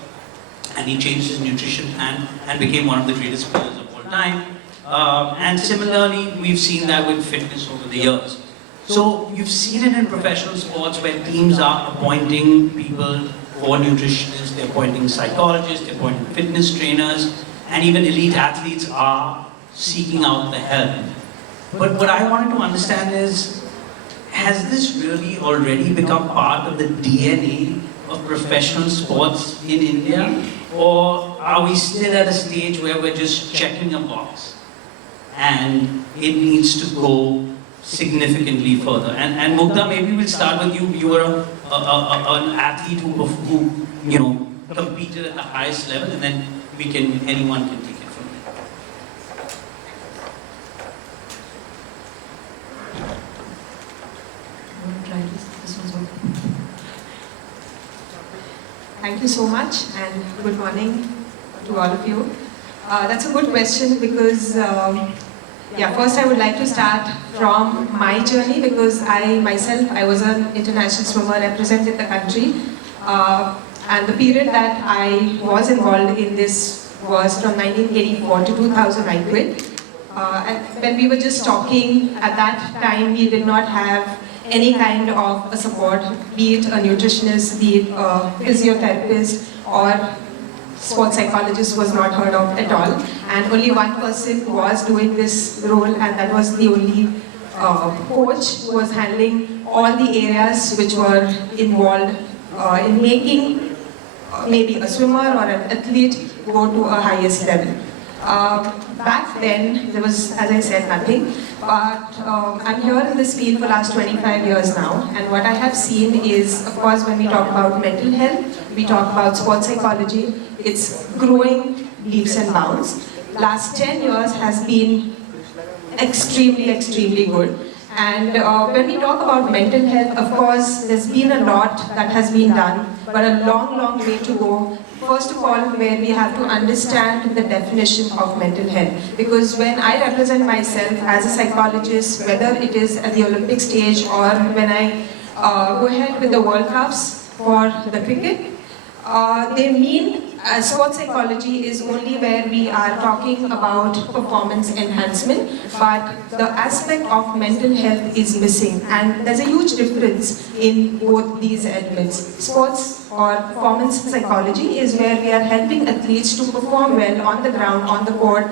and he changed his nutrition and became one of the greatest players of all time. And similarly, we've seen that with fitness over the years. So you've seen it in professional sports where teams are appointing people for nutritionists, they're appointing psychologists, they're appointing fitness trainers, and even elite athletes are seeking out the help. But what I wanted to understand is, has this really already become part of the DNA of professional sports in India? Or are we still at a stage where we're just checking a box and it needs to go significantly further? And Mugdha, maybe we'll start with you. You were an athlete who you know, competed at the highest level, and then anyone can take it from there. Thank you so much and good morning to all of you. That's a good question because, first I would like to start from my journey because I was an international swimmer, represented the country, and the period that I was involved in this was from 1984 to 2000 I quit. And when we were just talking, at that time we did not have any kind of a support, be it a nutritionist, be it a physiotherapist or sports psychologist was not heard of at all. And only one person was doing this role, and that was the only coach who was handling all the areas which were involved in making maybe a swimmer or an athlete go to a highest level. Back then, there was, as I said, nothing. But I'm here in this field for the last 25 years now, and what I have seen is, of course, when we talk about mental health, we talk about sports psychology, it's growing leaps and bounds. Last 10 years has been extremely, extremely good. And when we talk about mental health, of course, there's been a lot that has been done, but a long, long way to go. First of all, where we have to understand the definition of mental health. Because when I represent myself as a psychologist, whether it is at the Olympic stage or when I go ahead with the World Cups for the cricket, they mean sports psychology is only where we are talking about performance enhancement, but the aspect of mental health is missing, and there's a huge difference in both these elements. Sports or performance psychology is where we are helping athletes to perform well on the ground, on the court,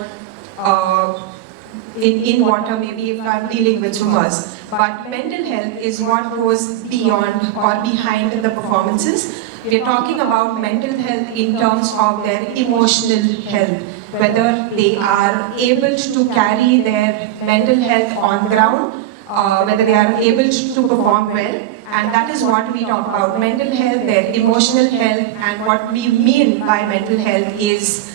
in water, maybe if I'm dealing with swimmers. But mental health is what goes beyond or behind the performances. We're talking about mental health in terms of their emotional health, whether they are able to carry their mental health on ground, whether they are able to perform well. And that is what we talk about, mental health, their emotional health, and what we mean by mental health is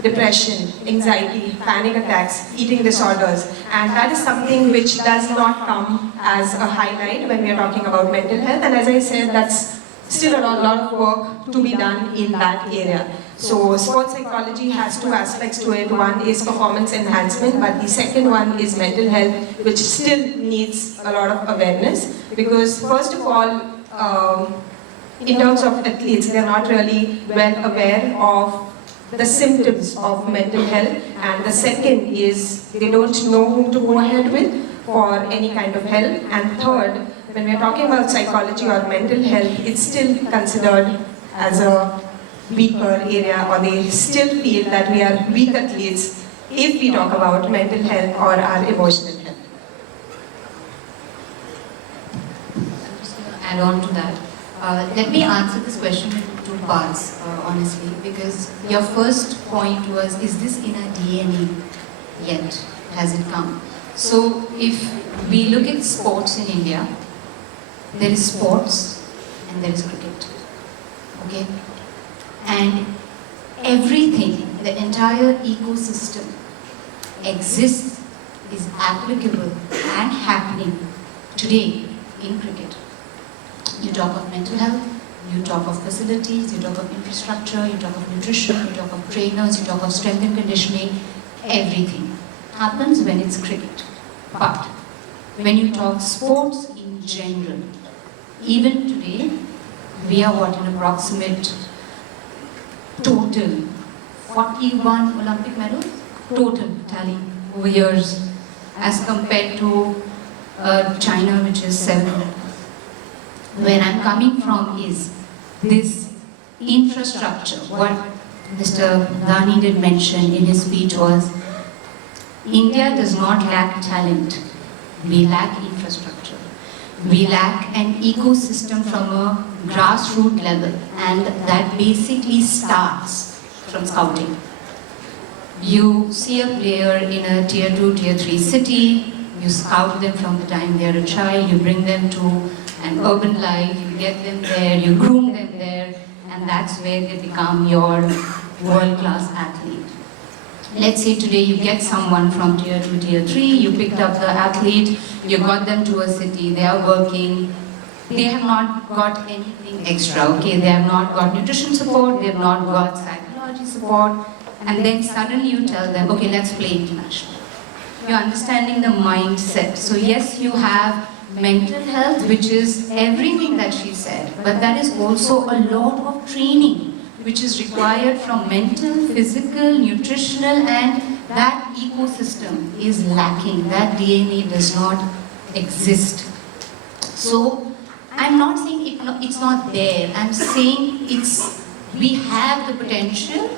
depression, anxiety, panic attacks, eating disorders, and that is something which does not come as a highlight when we are talking about mental health. And as I said, that's still a lot of work to be done in that area. So sports psychology has two aspects to it. One is performance enhancement, but the second one is mental health, which still needs a lot of awareness. Because first of all, in terms of athletes, they're not really well aware of the symptoms of mental health, and the second is they don't know whom to go ahead with for any kind of help. And third, when we're talking about psychology or mental health, it's still considered as a weaker area, or they still feel that we are weak athletes if we talk about mental health or our emotional health. I'm just going to add on to that. Let me answer this question in two parts, honestly, because your first point was, is this in our DNA yet? Has it come? So if we look at sports in India, there is sports and there is cricket, okay? And everything, the entire ecosystem exists, is applicable and happening today in cricket. You talk of mental health, you talk of facilities, you talk of infrastructure, you talk of nutrition, you talk of trainers, you talk of strength and conditioning, everything happens when it's cricket. But when you talk sports in general, even today, we are what, an approximate total 41 Olympic medals, total tally over years as compared to China, which is 7. Where I'm coming from is this infrastructure. What Mr. Dani did mention in his speech was, India does not lack talent, we lack infrastructure. We lack an ecosystem from a grassroots level, and that basically starts from scouting. You see a player in a tier 2, tier 3 city, you scout them from the time they are a child, you bring them to an urban life, you get them there, you groom them there, and that's where they become your world-class athlete. Let's say today you get someone from tier 2, tier 3, you picked up the athlete, you got them to a city, they are working, they have not got anything extra, okay? They have not got nutrition support, they have not got psychology support, and then suddenly you tell them, okay, let's play international. You're understanding the mindset. So yes, you have mental health, which is everything that she said, but that is also a lot of training which is required from mental, physical, nutritional, and that ecosystem is lacking. That DNA does not exist. So I'm not saying it's not there. I'm saying we have the potential,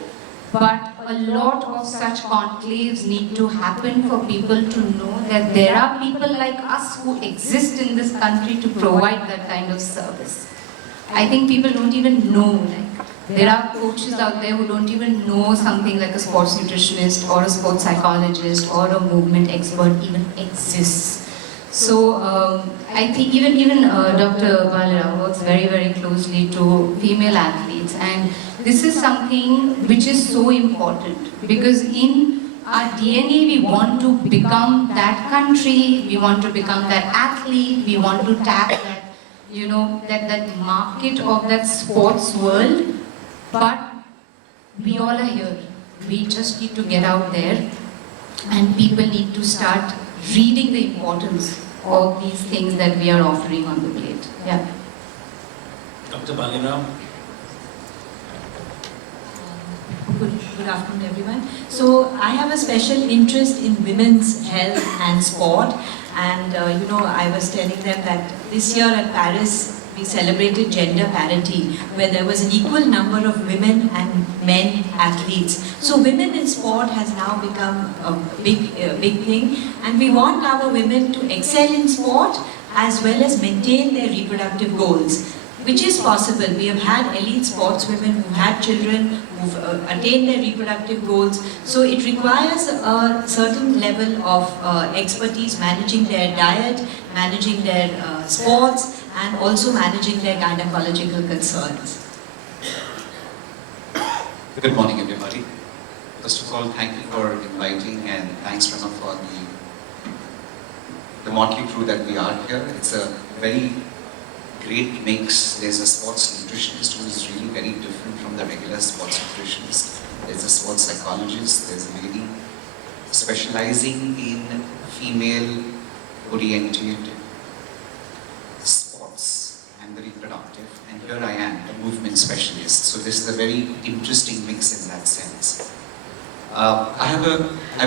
but a lot of such conclaves need to happen for people to know that there are people like us who exist in this country to provide that kind of service. I think people don't even know. There are coaches out there who don't even know something like a sports nutritionist or a sports psychologist or a movement expert even exists. So I think even Dr. Balram works very, very closely to female athletes, and this is something which is so important because in our DNA we want to become that country, we want to become that athlete, we want to tap that, you know, that market of that sports world. But we all are here. We just need to get out there, and people need to start reading the importance of these things that we are offering on the plate. Yeah. Dr. Baliram. Good afternoon, everyone. So I have a special interest in women's health and sport, and I was telling them that this year at Paris we celebrated gender parity, where there was an equal number of women and men athletes. So women in sport has now become a big thing, and we want our women to excel in sport as well as maintain their reproductive goals, which is possible. We have had elite sportswomen who've had children, who've attained their reproductive goals. So it requires a certain level of expertise managing their diet, managing their sports, and also managing their gynecological concerns. Good morning, everybody. First of all, thank you for inviting, and thanks, Rama, for the motley crew that we are here. It's a very great mix. There's a sports nutritionist who is really very different from the regular sports nutritionist. There's a sports psychologist. There's a lady specializing in female-oriented sports and the reproductive. And here I am, a movement specialist. So this is a very interesting mix in that sense. I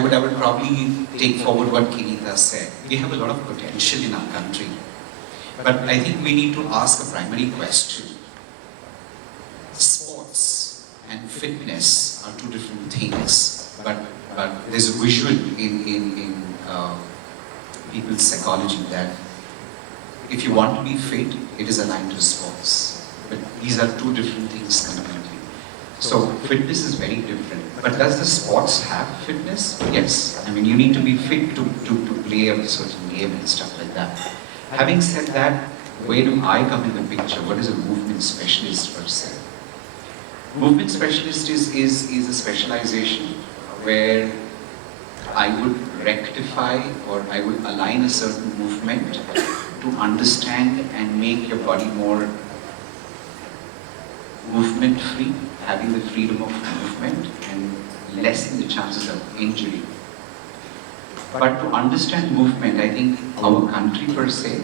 would probably take forward what Kinita said. We have a lot of potential in our country. But I think we need to ask a primary question. Sports and fitness are two different things, but there's a visual in people's psychology that if you want to be fit, it is aligned to sports. But these are two different things completely. So fitness is very different. But does the sports have fitness? Yes. I mean, you need to be fit to play a certain game and stuff like that. Having said that, where do I come in the picture? What is a movement specialist per se? Movement specialist is a specialization where I would rectify or I would align a certain movement to understand and make your body more movement free, having the freedom of movement and lessen the chances of injury. But to understand movement, I think our country per se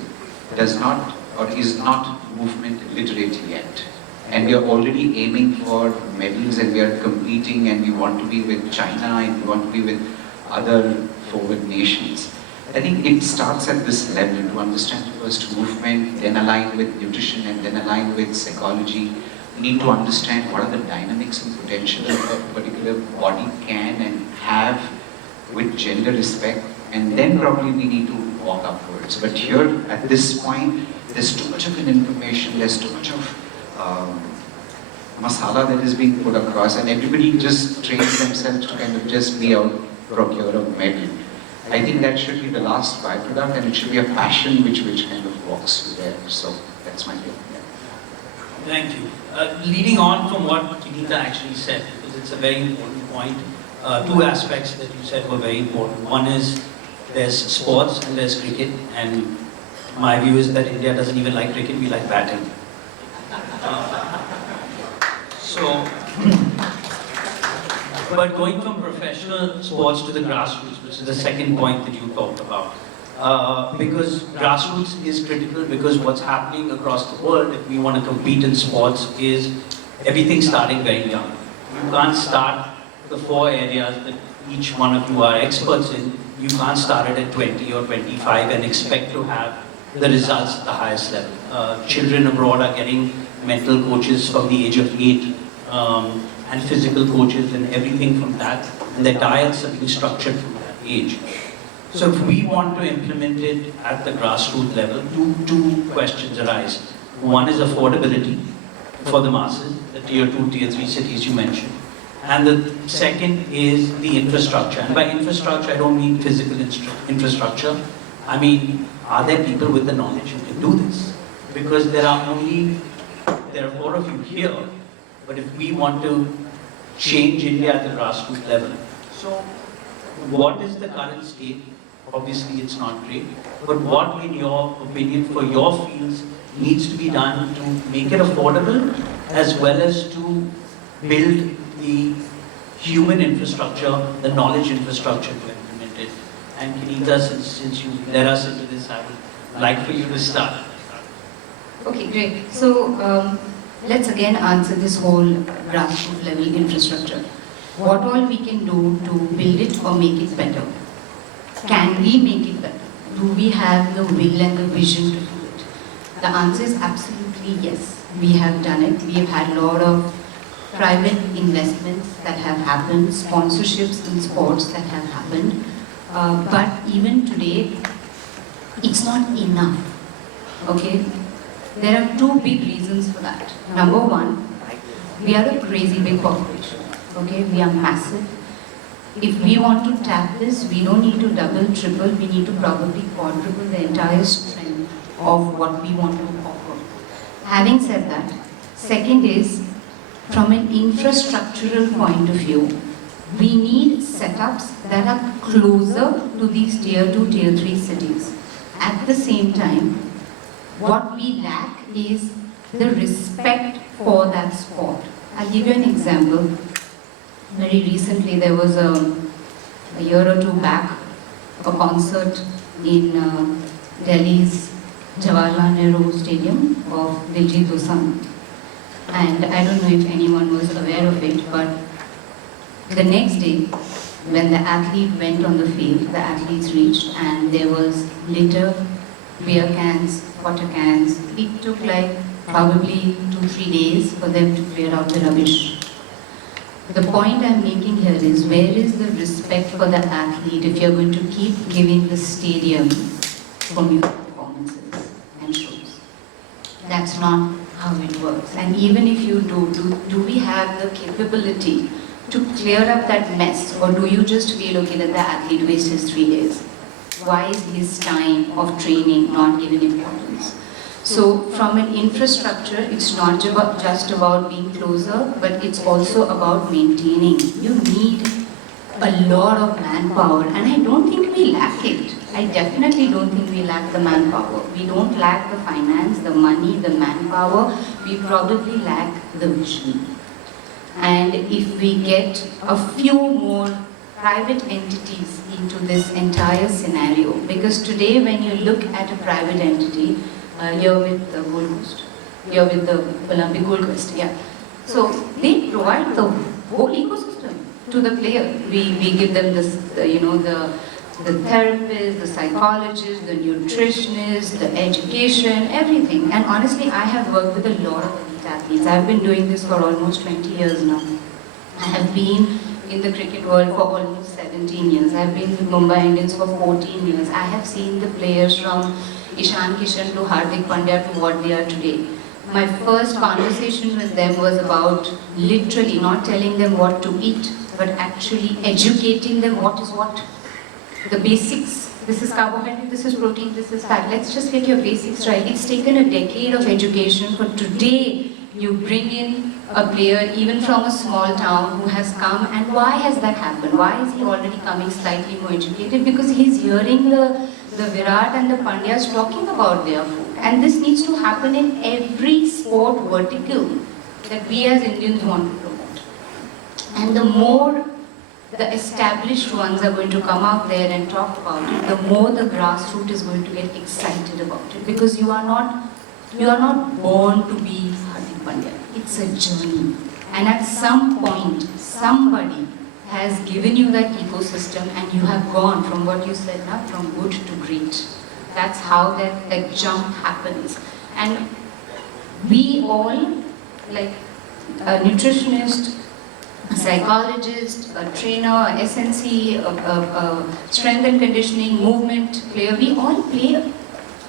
does not or is not movement literate yet. And we are already aiming for medals and we are competing and we want to be with China and we want to be with other forward nations. I think it starts at this level, to understand first movement, then align with nutrition, and then align with psychology. We need to understand what are the dynamics and potential of a particular body can and have with gender respect, and then probably we need to walk upwards. But here, at this point, there's too much of an information, there's too much of masala that is being put across, and everybody just trains themselves to kind of just be out, procure a medal. I think that should be the last byproduct, and it should be a passion which kind of walks you there. So that's my view. Thank you. Leading on from what Ananta actually said, because it's a very important point, two aspects that you said were very important. One is there's sports and there's cricket, and my view is that India doesn't even like cricket, we like batting. But going from professional sports to the grassroots, which is the second point that you talked about, because grassroots is critical, because what's happening across the world, if we want to compete in sports, is everything starting very young. You can't start the 4 areas that each one of you are experts in. You can't start it at 20 or 25 and expect to have the results at the highest level. Children abroad are getting mental coaches from the age of 8, and physical coaches and everything from that, and their diets are being structured from that age. So if we want to implement it at the grassroots level, two questions arise. One is affordability for the masses, the tier 2, tier 3 cities you mentioned. And the second is the infrastructure. And by infrastructure, I don't mean physical infrastructure. I mean, are there people with the knowledge who can do this? Because there are 4 of you here, but if we want to change India at the grassroots level, so what is the current state? Obviously, it's not great. But what, in your opinion, for your fields, needs to be done to make it affordable, as well as to build the human infrastructure, the knowledge infrastructure to implement it? And Ananta, since you led us into this, I would like for you to start. Okay, great. So let's again answer this whole grassroots level infrastructure. What all we can do to build it or make it better? Can we make it better? Do we have the will and the vision to do it? The answer is absolutely yes. We have done it. We have had a lot of private investments that have happened, sponsorships in sports that have happened. But even today, it's not enough. Okay? There are 2 big reasons for that. Number one, we are a crazy big population. Okay? We are massive. If we want to tap this, we don't need to double, triple, we need to probably quadruple the entire strength of what we want to offer. Having said that, second is, from an infrastructural point of view, we need setups that are closer to these tier 2, tier 3 cities. At the same time, what we lack is the respect for that sport. I'll give you an example. Very recently, there was a year or 2 back, a concert in Delhi's Jawaharlal Nehru Stadium of Diljit Dosanjh. And I don't know if anyone was aware of it, but the next day, when the athlete went on the field, the athletes reached, and there was litter, beer cans, water cans. It took like probably 2-3 days for them to clear out the rubbish. The point I'm making here is, where is the respect for the athlete if you're going to keep giving the stadium for music performances and shows? That's not how it works. And even if you do we have the capability to clear up that mess, or do you just feel, okay, that the athlete wastes 3 days? Why is his time of training not given importance? So from an infrastructure, it's not just about being closer, but it's also about maintaining. You need a lot of manpower, and I don't think we lack it. I definitely don't think we lack the manpower. We don't lack the finance, the money, the manpower. We probably lack the vision. And if we get a few more private entities into this entire scenario, because today when you look at a private entity, you're with the Gold Coast, you're with the Olympic Gold Coast, yeah. So they provide the whole ecosystem to the player. We give them this, the the therapist, the psychologist, the nutritionist, the education, everything. And honestly, I have worked with a lot of elite athletes. I've been doing this for almost 20 years now. I have been in the cricket world for almost 17 years. I've been with Mumbai Indians for 14 years. I have seen the players from Ishan Kishan to Hardik Pandya to what they are today. My first conversation with them was about literally not telling them what to eat, but actually educating them what is what. The basics. This is carbohydrate, this is protein, this is fat. Let's just get your basics right. It's taken a decade of education, but today you bring in a player even from a small town who has come, and why has that happened? Why is he already coming slightly more educated? Because he's hearing the Virat and the Pandyas talking about their food. And this needs to happen in every sport vertical that we as Indians want to promote. And the more the established ones are going to come out there and talk about it, the more the grassroots is going to get excited about it. Because you are not born to be Hardik Pandya. It's a journey. And at some point, somebody has given you that ecosystem and you have gone from what you said now, from good to great. That's how that jump happens. And we all, like a nutritionist, a psychologist, a trainer, a SNC, a strength and conditioning, movement player, we all play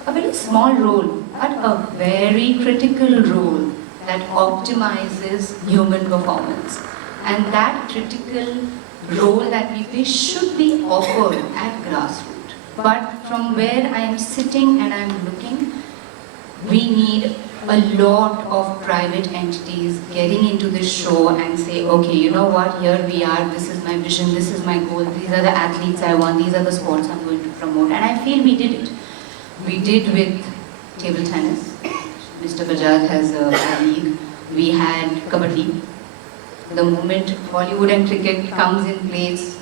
a very small role, but a very critical role that optimizes human performance. And that critical role that we play should be offered at grassroots. But from where I am sitting and I am looking, we need a lot of private entities getting into this show and say, okay, you know what, here we are, this is my vision, this is my goal, these are the athletes I want, these are the sports I'm going to promote. And I feel we did it. We did with table tennis. Mr. Bajaj has a league. We had kabaddi. The moment Bollywood and cricket comes in place,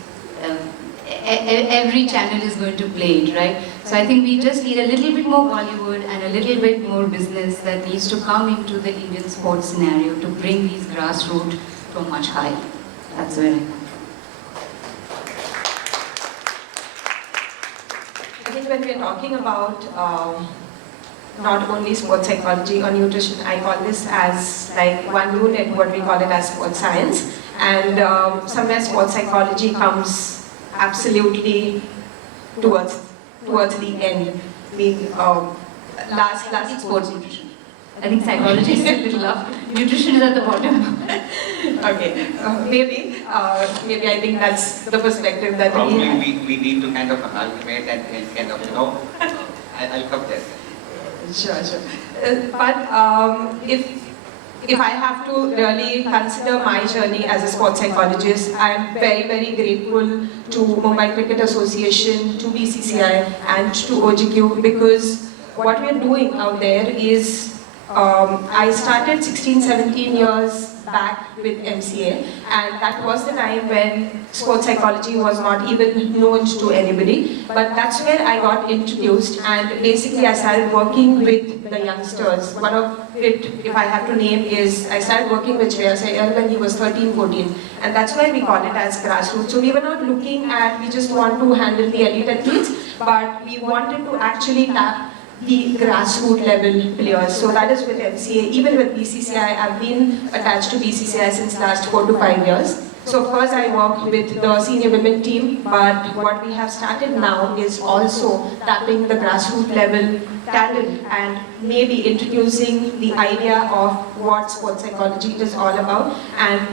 every channel is going to play it, right? So I think we just need a little bit more Bollywood and a little bit more business that needs to come into the Indian sports scenario to bring these grassroots to a much higher. That's where I come from. I think when we're talking about not only sports psychology or nutrition, I call this as like one unit, what we call it as sports science. And somewhere sports psychology comes absolutely towards the end. I mean, last sports nutrition. I think psychology is a little up. Nutrition is at the bottom. Okay, maybe I think that's the perspective that probably we need to kind of amalgamate and kind of, you know, I'll come there. Sure. But if I have to really consider my journey as a sports psychologist, I am very, very grateful to Mumbai Cricket Association, to BCCI and to OGQ, because what we are doing out there is, I started 16, 17 years back with MCA, and that was the time when sports psychology was not even known to anybody, but that's where I got introduced, and basically I started working with the youngsters. One of it, if I have to name, is I started working with Shreyas Iyer when he was 13, 14, and that's why we call it as grassroots. So we were not looking at, we just want to handle the elite athletes, but we wanted to actually tap the grassroots level players. So that is with MCA. Even with BCCI, I've been attached to BCCI since last 4 to 5 years. So of course I work with the senior women team, but what we have started now is also tapping the grassroots level talent and maybe introducing the idea of what sports psychology is all about. And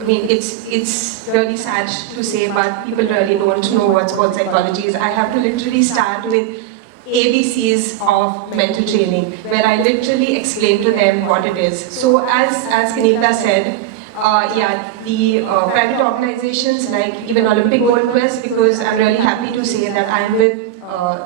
I mean, it's really sad to say, but people really don't know what sports psychology is. I have to literally start with ABCs of mental training, where I literally explain to them what it is. So as Kanita said, the private organizations like even Olympic Gold Quest, because I'm really happy to say that I'm with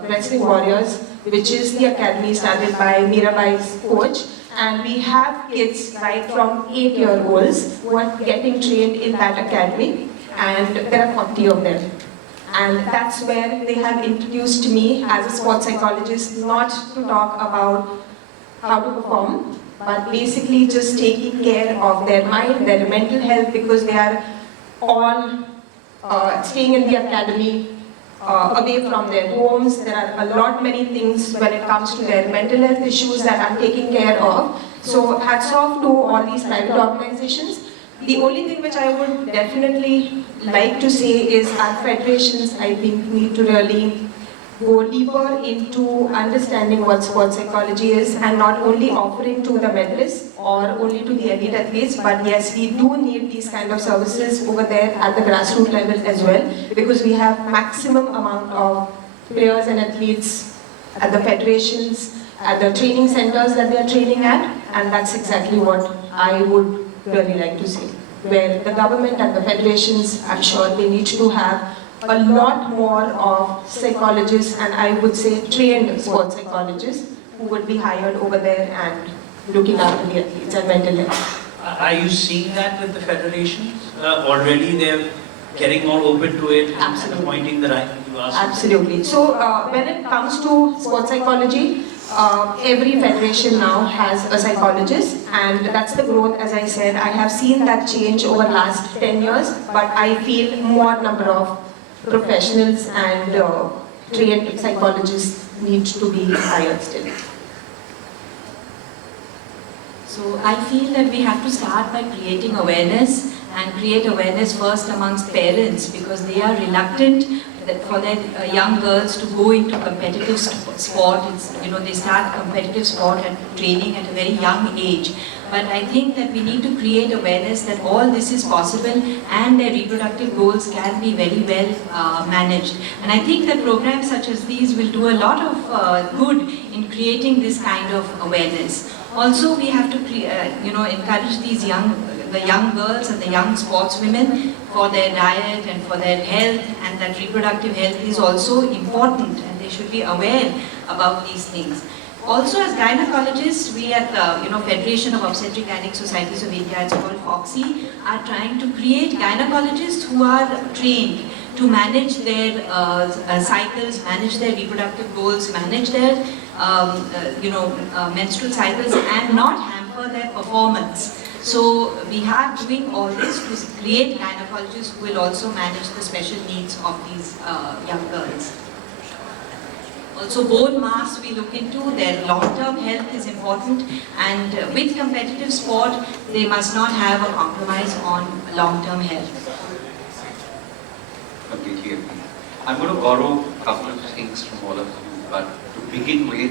Wrestling Warriors, which is the academy started by Mirabai's coach, and we have kids right from 8-year-olds who are getting trained in that academy, and there are 40 of them. And that's where they have introduced me as a sports psychologist, not to talk about how to perform, but basically just taking care of their mind, their mental health, because they are all staying in the academy away from their homes. There are a lot many things when it comes to their mental health issues that I'm taking care of. So hats off to all these private organizations. The only thing which I would definitely like to say is our federations, I think, need to really go deeper into understanding what sports psychology is, and not only offering to the medalists or only to the elite athletes, but yes, we do need these kind of services over there at the grassroots level as well, because we have maximum amount of players and athletes at the federations, at the training centers that they are training at, and that's exactly what I would really like to say. Where the government and the federations, I'm sure they need to have a lot more of psychologists, and I would say trained sports psychologists who would be hired over there and looking after the athletes and mental health. Are you seeing that with the federations? Already they're getting more open to it and appointing the right people? Absolutely. So when it comes to sports psychology, every federation now has a psychologist, and that's the growth. As I said, I have seen that change over the last 10 years, but I feel more number of professionals and trained psychologists need to be hired still. So I feel that we have to start by creating awareness, and create awareness first amongst parents, because they are reluctant for their young girls to go into competitive sport. They start competitive sport and training at a very young age. But I think that we need to create awareness that all this is possible and their reproductive goals can be very well managed. And I think that programs such as these will do a lot of good in creating this kind of awareness. Also, we have to encourage these the young girls and the young sportswomen for their diet and for their health, and that reproductive health is also important, and they should be aware about these things. Also, as gynecologists, we at the Federation of Obstetric Gynec Societies of India, it's called FOXY, are trying to create gynecologists who are trained to manage their cycles, manage their reproductive goals, manage their menstrual cycles, and not hamper their performance. So we are doing all this to create gynecologists who will also manage the special needs of these young girls. Also, bone mass we look into, their long-term health is important, and with competitive sport, they must not have a compromise on long-term health. Completely agree. I'm going to borrow a couple of things from all of you, but to begin with,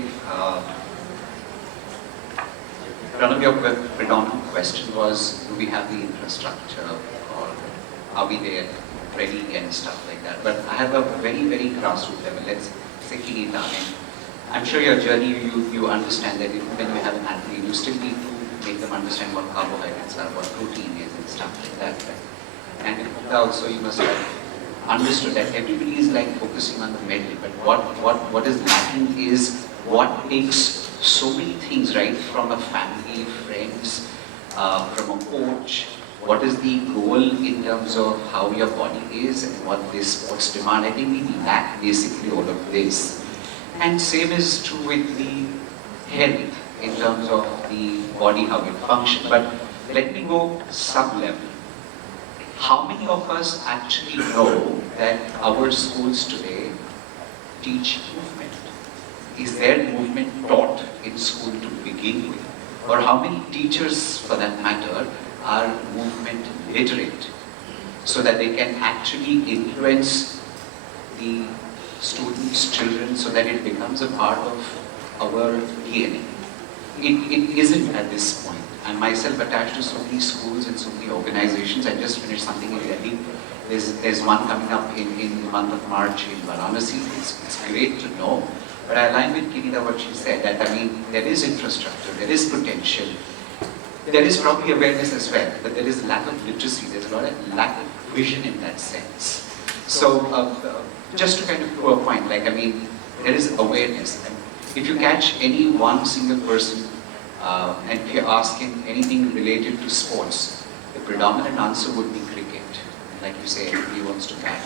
one of your predominant question was, do we have the infrastructure, or are we there ready and stuff like that? But I have a very, very grassroots level. Let's say I'm sure your journey, you understand that when you have an athlete, you still need to make them understand what carbohydrates are, what protein is, and stuff like that. Right? And also you must have understood that everybody is like focusing on the medal, but what is lacking is what takes so many things, right, from a family, friends, from a coach. What is the goal in terms of how your body is and what this sports demand? I think we lack basically all of this. And same is true with the health in terms of the body, how it functions. But let me go sub-level. How many of us actually know that our schools today teach movement? Is there movement taught in school to begin with? Or how many teachers, for that matter, are movement literate, so that they can actually influence the students, children, so that it becomes a part of our DNA? It isn't at this point. I'm myself attached to so many schools and so many organizations. I just finished something in Delhi. There's one coming up in the month of March in Varanasi. It's great to know. But I align with Kirita what she said, that there is infrastructure, there is potential. There is probably awareness as well, but there is lack of literacy. There's a lot of lack of vision in that sense. So just to kind of prove a point, there is awareness. And if you catch any one single person and if you ask him anything related to sports, the predominant answer would be cricket. Like you say, he wants to bat.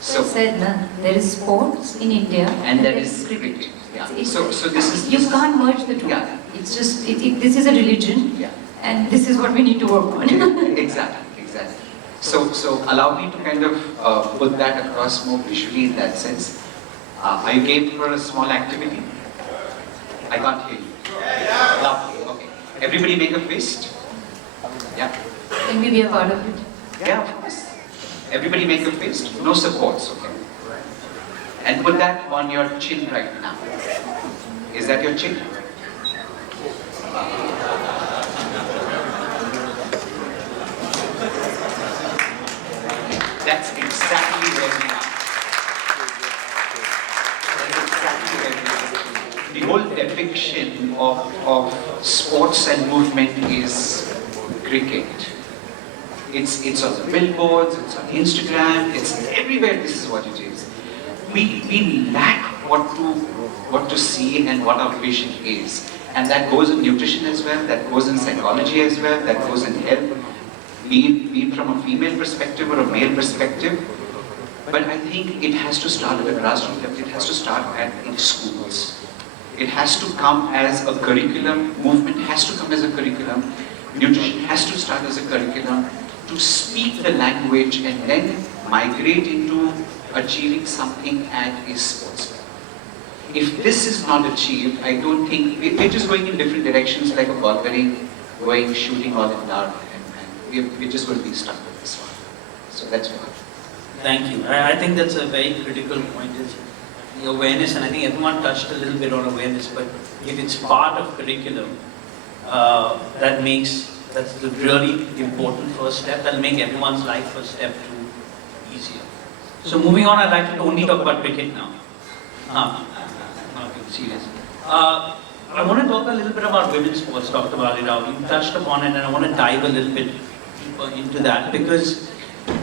So said, there is sports in India and there is cricket. Yeah. So this is... You can't merge the two. Yeah. It's just, this is a religion, and this is what we need to work on. Exactly. So allow me to kind of put that across more visually in that sense. Are you game for a small activity? I can't hear you. Lovely, okay. Everybody make a fist. Yeah. Can we be a part of it? Yeah, of course. Everybody make a fist. No supports, okay? And put that on your chin right now. Is that your chin? That's exactly where we are. That's exactly where we are. The whole depiction of sports and movement is cricket. It's on the billboards, it's on Instagram, it's everywhere. This is what it is. We lack what to see and what our vision is. And that goes in nutrition as well, that goes in psychology as well, that goes in health, be it from a female perspective or a male perspective. But I think it has to start at the grassroots level, it has to start in schools. It has to come as a curriculum, movement has to come as a curriculum, nutrition has to start as a curriculum, to speak the language and then migrate into achieving something at a sports level. If this is not achieved, I don't think, we're just going in different directions like a ball bearing, going, shooting all in dark, and we're just going to be stuck with this one. So that's what. Thank you. I think that's a very critical point, is the awareness, and I think everyone touched a little bit on awareness, but if it's part of curriculum, that's the really important first step. That'll make everyone's life first step too easier. So moving on, I'd like to only talk about cricket now. Not being serious. I want to talk a little bit about women's sports. Talked about it out. You touched upon it, and I want to dive a little bit deeper into that, because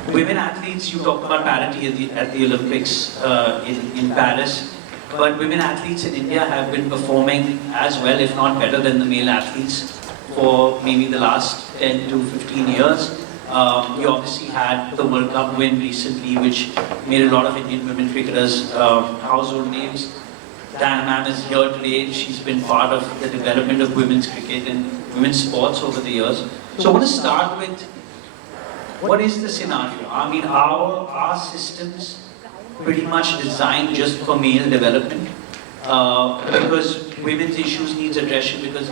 women athletes, you talked about parity at the Olympics in Paris, but women athletes in India have been performing as well, if not better than the male athletes for maybe the last 10 to 15 years. You obviously had the World Cup win recently, which made a lot of Indian women cricketers household names. Diana Ma'am is here today. She's been part of the development of women's cricket and women's sports over the years. So I want to start with, what is the scenario? I mean, our systems pretty much designed just for male development, because women's issues needs addressing, because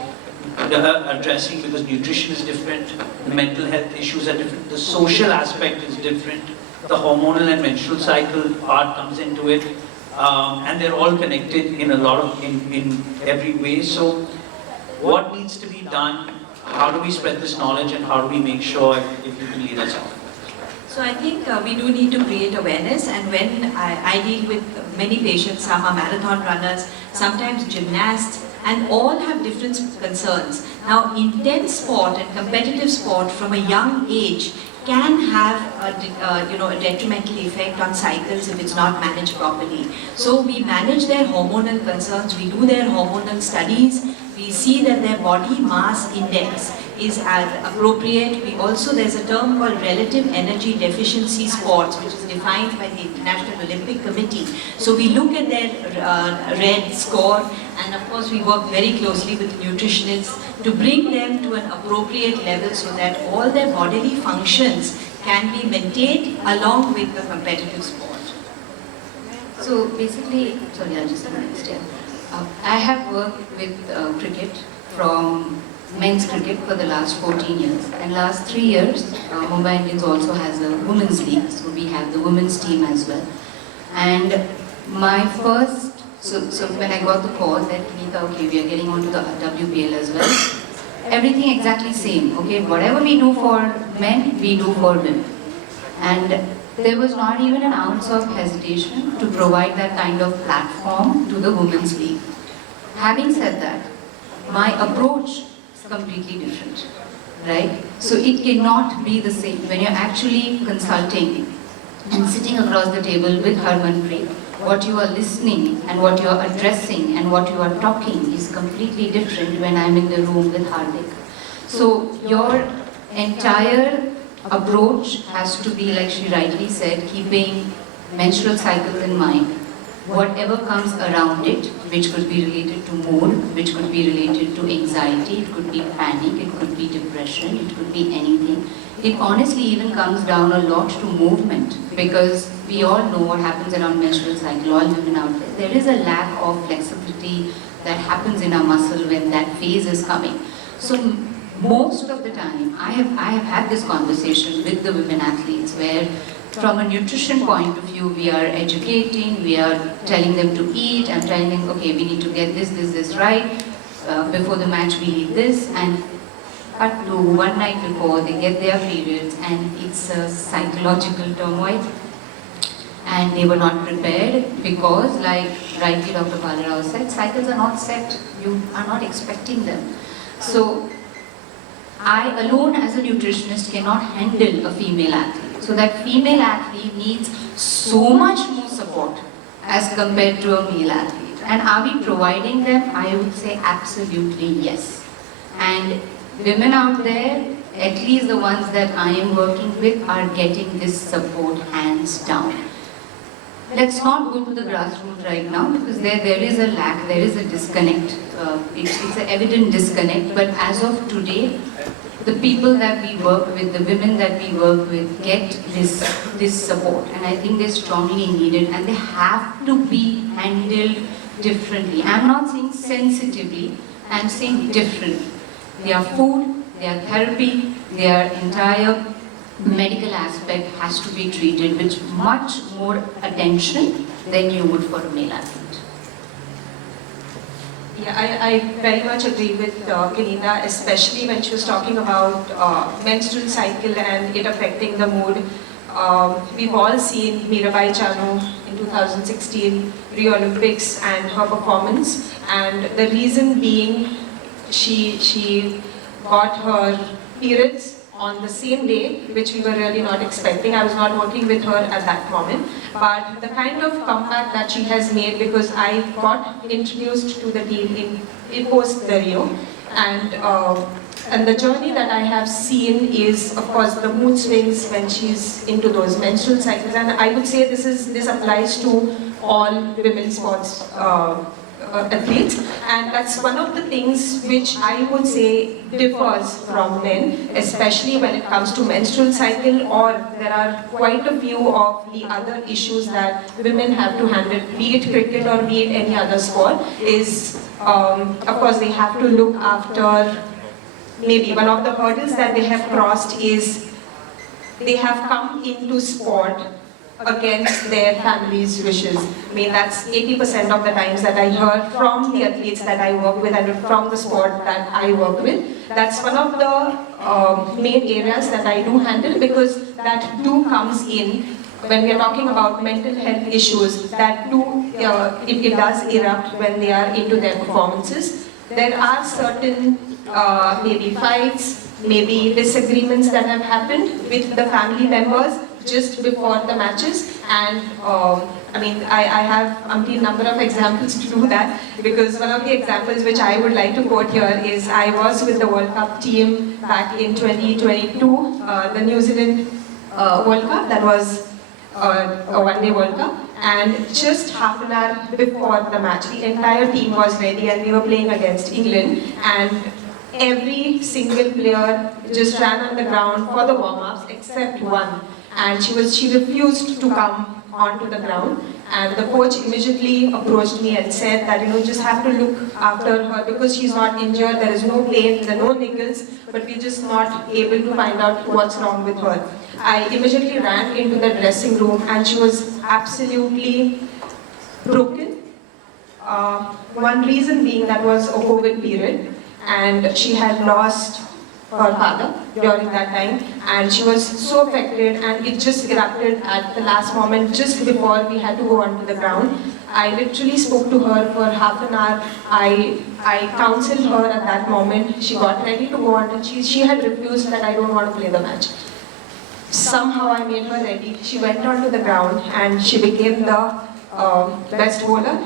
nutrition is different, the mental health issues are different, the social aspect is different, the hormonal and menstrual cycle part comes into it, and they're all connected in every way. So what needs to be done? How do we spread this knowledge, and how do we make sure, if you can lead us on? So I think we do need to create awareness, and when I deal with many patients, some are marathon runners, sometimes gymnasts, and all have different concerns. Now, intense sport and competitive sport from a young age can have a detrimental effect on cycles if it's not managed properly. So we manage their hormonal concerns, we do their hormonal studies, we see that their body mass index is appropriate. There's a term called relative energy deficiency sports, which is defined by the International Olympic Committee. So we look at their red score, and of course we work very closely with nutritionists to bring them to an appropriate level so that all their bodily functions can be maintained along with the competitive sport. So basically, sorry, I'll just next step. I have worked with cricket, from men's cricket, for the last 14 years. And last 3 years, Mumbai Indians also has a women's league, so we have the women's team as well. And my first, so when I got the call that, Nita, okay, we are getting onto the WPL as well, everything exactly same, okay, whatever we do for men, we do for women. And there was not even an ounce of hesitation to provide that kind of platform to the women's league. Having said that, my approach is completely different, right? So it cannot be the same. When you're actually consulting and sitting across the table with Harmanpreet, what you are listening and what you are addressing and what you are talking is completely different when I'm in the room with Hardik. So your entire approach has to be, like she rightly said, keeping menstrual cycles in mind. Whatever comes around it, which could be related to mood, which could be related to anxiety, it could be panic, it could be depression, it could be anything. It honestly even comes down a lot to movement, because we all know what happens around menstrual cycle, all women out there. There is a lack of flexibility that happens in our muscle when that phase is coming. So most of the time, I have had this conversation with the women athletes where from a nutrition point of view, we are educating, we are telling them to eat, I'm telling them, okay, we need to get this right, before the match we eat this, and cut to one night before they get their periods and it's a psychological turmoil. And they were not prepared because, like rightly Dr. Balarao said, cycles are not set, you are not expecting them. So, I alone as a nutritionist cannot handle a female athlete. So that female athlete needs so much more support as compared to a male athlete. And are we providing them? I would say absolutely yes. And women out there, at least the ones that I am working with, are getting this support hands down. Let's not go to the grassroots right now because there is a lack, there is a disconnect. It's an evident disconnect, but as of today, the people that we work with, the women that we work with get this support, and I think they're strongly needed and they have to be handled differently. I'm not saying sensitively, I'm saying differently. Their food, their therapy, their entire medical aspect has to be treated with much more attention than you would for a male athlete. Yeah, I very much agree with Kanita, especially when she was talking about menstrual cycle and it affecting the mood. We've all seen Mirabai Chanu in 2016 Rio Olympics and her performance, and the reason being she got her periods on the same day, which we were really not expecting. I was not working with her at that moment, but the kind of comeback that she has made, because I got introduced to the team in post the Rio, and the journey that I have seen is, of course, the mood swings when she's into those menstrual cycles, and I would say this applies to all women's sports athletes, and that's one of the things which I would say differs from men, especially when it comes to menstrual cycle, or there are quite a few of the other issues that women have to handle, be it cricket or be it any other sport, is of course they have to look after. Maybe one of the hurdles that they have crossed is they have come into sport against their family's wishes. I mean, that's 80% of the times that I hear from the athletes that I work with and from the sport that I work with. That's one of the main areas that I do handle, because that too comes in when we are talking about mental health issues. That too, it does erupt when they are into their performances. There are certain maybe fights, maybe disagreements that have happened with the family members just before the matches, and I mean, I have umpteen number of examples to do that, because one of the examples which I would like to quote here is I was with the World Cup team back in 2022, the New Zealand World Cup, that was a one-day World Cup, and just half an hour before the match, the entire team was ready and we were playing against England, and every single player just ran on the ground for the warm-ups except one. And she refused to come onto the ground, and the coach immediately approached me and said that, you just have to look after her because she's not injured, there is no pain, there are no niggles, but we're just not able to find out what's wrong with her. I immediately ran into the dressing room and she was absolutely broken. One reason being that was a COVID period, and she had lost her father during that time, and she was so affected, and it just erupted at the last moment just before we had to go onto the ground. I literally spoke to her for half an hour. I counseled her at that moment. She got ready to go on, and she had refused that I don't want to play the match. Somehow I made her ready. She went onto the ground and she became the best bowler.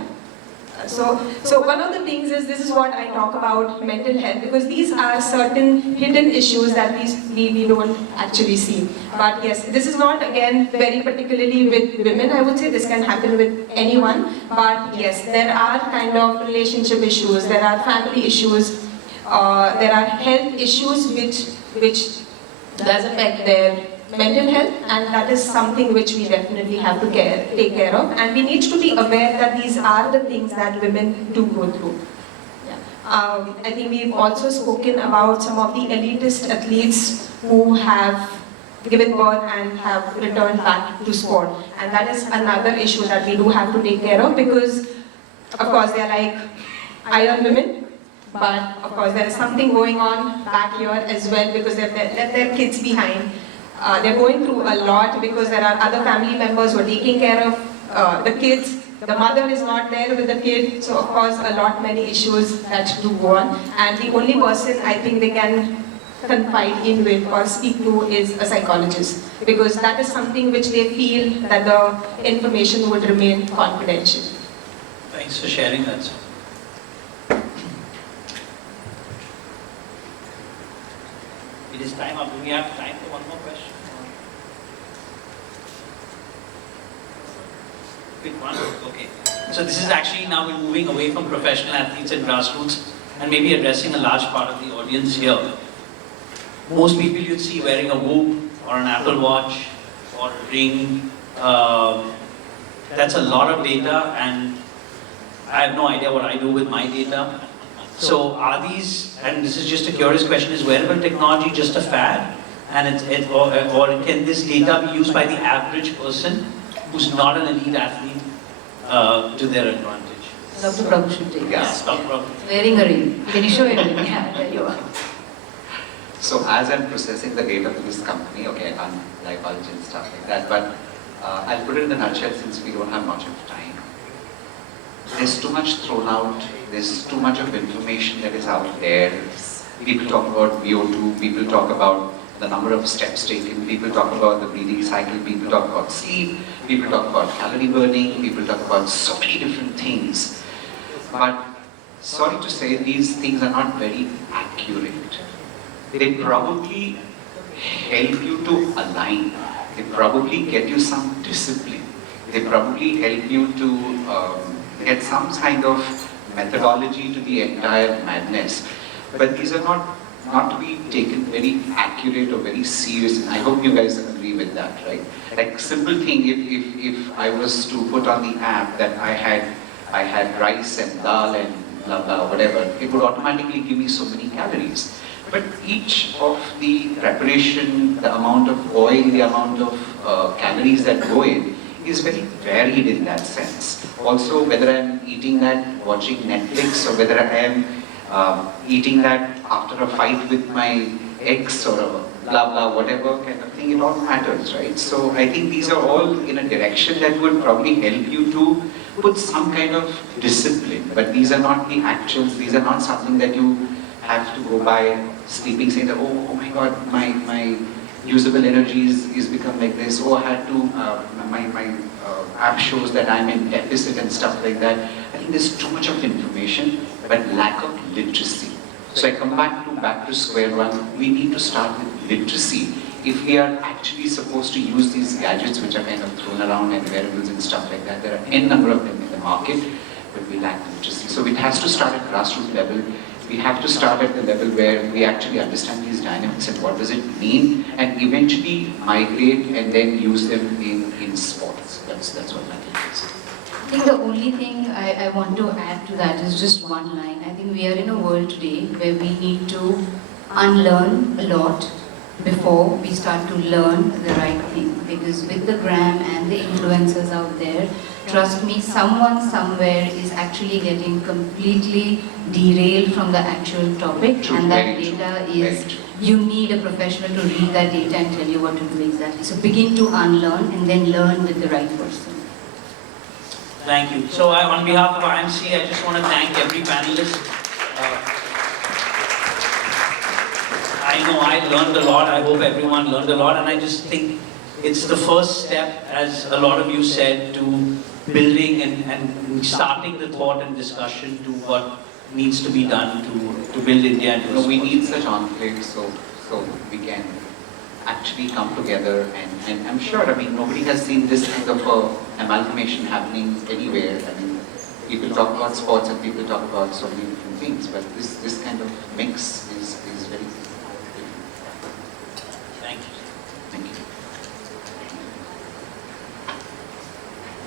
So one of the things is, this is what I talk about mental health, because these are certain hidden issues that we don't actually see. But yes, this is not again very particularly with women, I would say this can happen with anyone. But yes, there are kind of relationship issues, there are family issues, there are health issues which does affect their mental health, and that is something which we definitely have to take care of, and we need to be aware that these are the things that women do go through. I think we've also spoken about some of the elitist athletes who have given birth and have returned back to sport, and that is another issue that we do have to take care of, because of course they are like iron women, but of course there is something going on back here as well, because they've left their kids behind. They're going through a lot because there are other family members who are taking care of the kids. The mother is not there with the kid, so of course many issues that do go on. And the only person I think they can confide in with or speak to is a psychologist, because that is something which they feel that the information would remain confidential. Thanks for sharing that, sir. It is time up. Do we have time for one more question? Quick one? Okay. So this is actually now we're moving away from professional athletes and grassroots and maybe addressing a large part of the audience here. Most people you'd see wearing a Whoop or an Apple Watch or a ring. That's a lot of data, and I have no idea what I do with my data. So are these, and this is just a curious question, is wearable technology just a fad? And or can this data be used by the average person who's not an elite athlete to their advantage? Dr. Prabhu should take Yes. Dr. Prabhu. Wearing a ring. Can you show it? Yeah, there you are. So as I'm processing the data for this company, okay, I can't divulge and stuff like that, but I'll put it in a nutshell since we don't have much of time. There's too much thrown out, there's too much of information that is out there. People talk about VO2, people talk about the number of steps taken, people talk about the breathing cycle, people talk about sleep, people talk about calorie burning, people talk about so many different things. But sorry to say, these things are not very accurate. They probably help you to align, they probably get you some discipline, they probably help you to get some kind of methodology to the entire madness. But these are not to be taken very accurate or very serious. And I hope you guys agree with that, right? Like simple thing, if I was to put on the app that I had rice and dal and blah blah whatever, it would automatically give me so many calories. But each of the preparation, the amount of oil, the amount of calories that go in is very varied in that sense. Also, whether I'm eating that watching Netflix or whether I am eating that after a fight with my ex or a blah blah whatever kind of thing, it all matters, right? So I think these are all in a direction that would probably help you to put some kind of discipline. But these are not the actuals, these are not something that you have to go by sleeping saying that, oh my god, my usable energy is become like this, oh I had to, my app shows that I'm in deficit and stuff like that. I think there's too much of information, but lack of literacy. So I come back to square one. We need to start with literacy. If we are actually supposed to use these gadgets which are kind of thrown around and wearables and stuff like that, there are n number of them in the market, but we lack literacy. So it has to start at grassroots level. We have to start at the level where we actually understand these dynamics and what does it mean, and eventually migrate and then use them in sports. That's what I think is. I think the only thing I want to add to that is just one line. I think we are in a world today where we need to unlearn a lot before we start to learn the right thing. Because with the gram and the influencers out there, trust me, someone somewhere is actually getting completely derailed from the actual topic. True, and that true, data is, you need a professional to read that data and tell you what to do exactly. So begin to unlearn and then learn with the right person. Thank you. So on behalf of IMC, I just want to thank every panelist. I know I learned a lot. I hope everyone learned a lot. And I just think it's the first step, as a lot of you said, to building and starting the thought and discussion to what needs to be done to build India into a No, we sport. need such enclaves so we can actually come together and I'm sure, I mean, nobody has seen this kind of amalgamation happening anywhere. I mean, people talk about sports and people talk about so many different things, but this kind of mix is very different. Thank you. Thank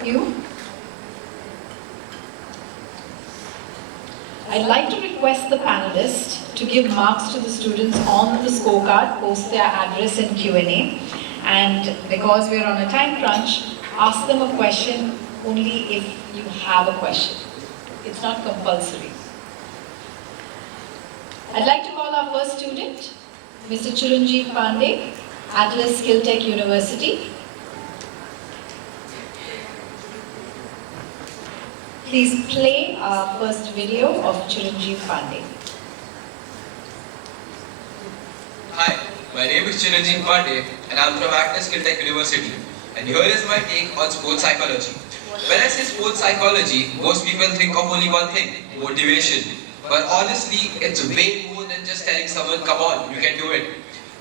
you. You? I'd like to request the panelists to give marks to the students on the scorecard, post their address and Q&A. And because we're on a time crunch, ask them a question only if you have a question. It's not compulsory. I'd like to call our first student, Mr. Chiranjeev Pandey, Atlas Skill Tech University. Please play our first video of Chiranjeev Pandey. Hi, my name is Chiranjeev Pandey and I'm from Atlas Skill Tech University. And here is my take on sports psychology. When I say sports psychology, most people think of only one thing, motivation. But honestly, it's way more than just telling someone, come on, you can do it.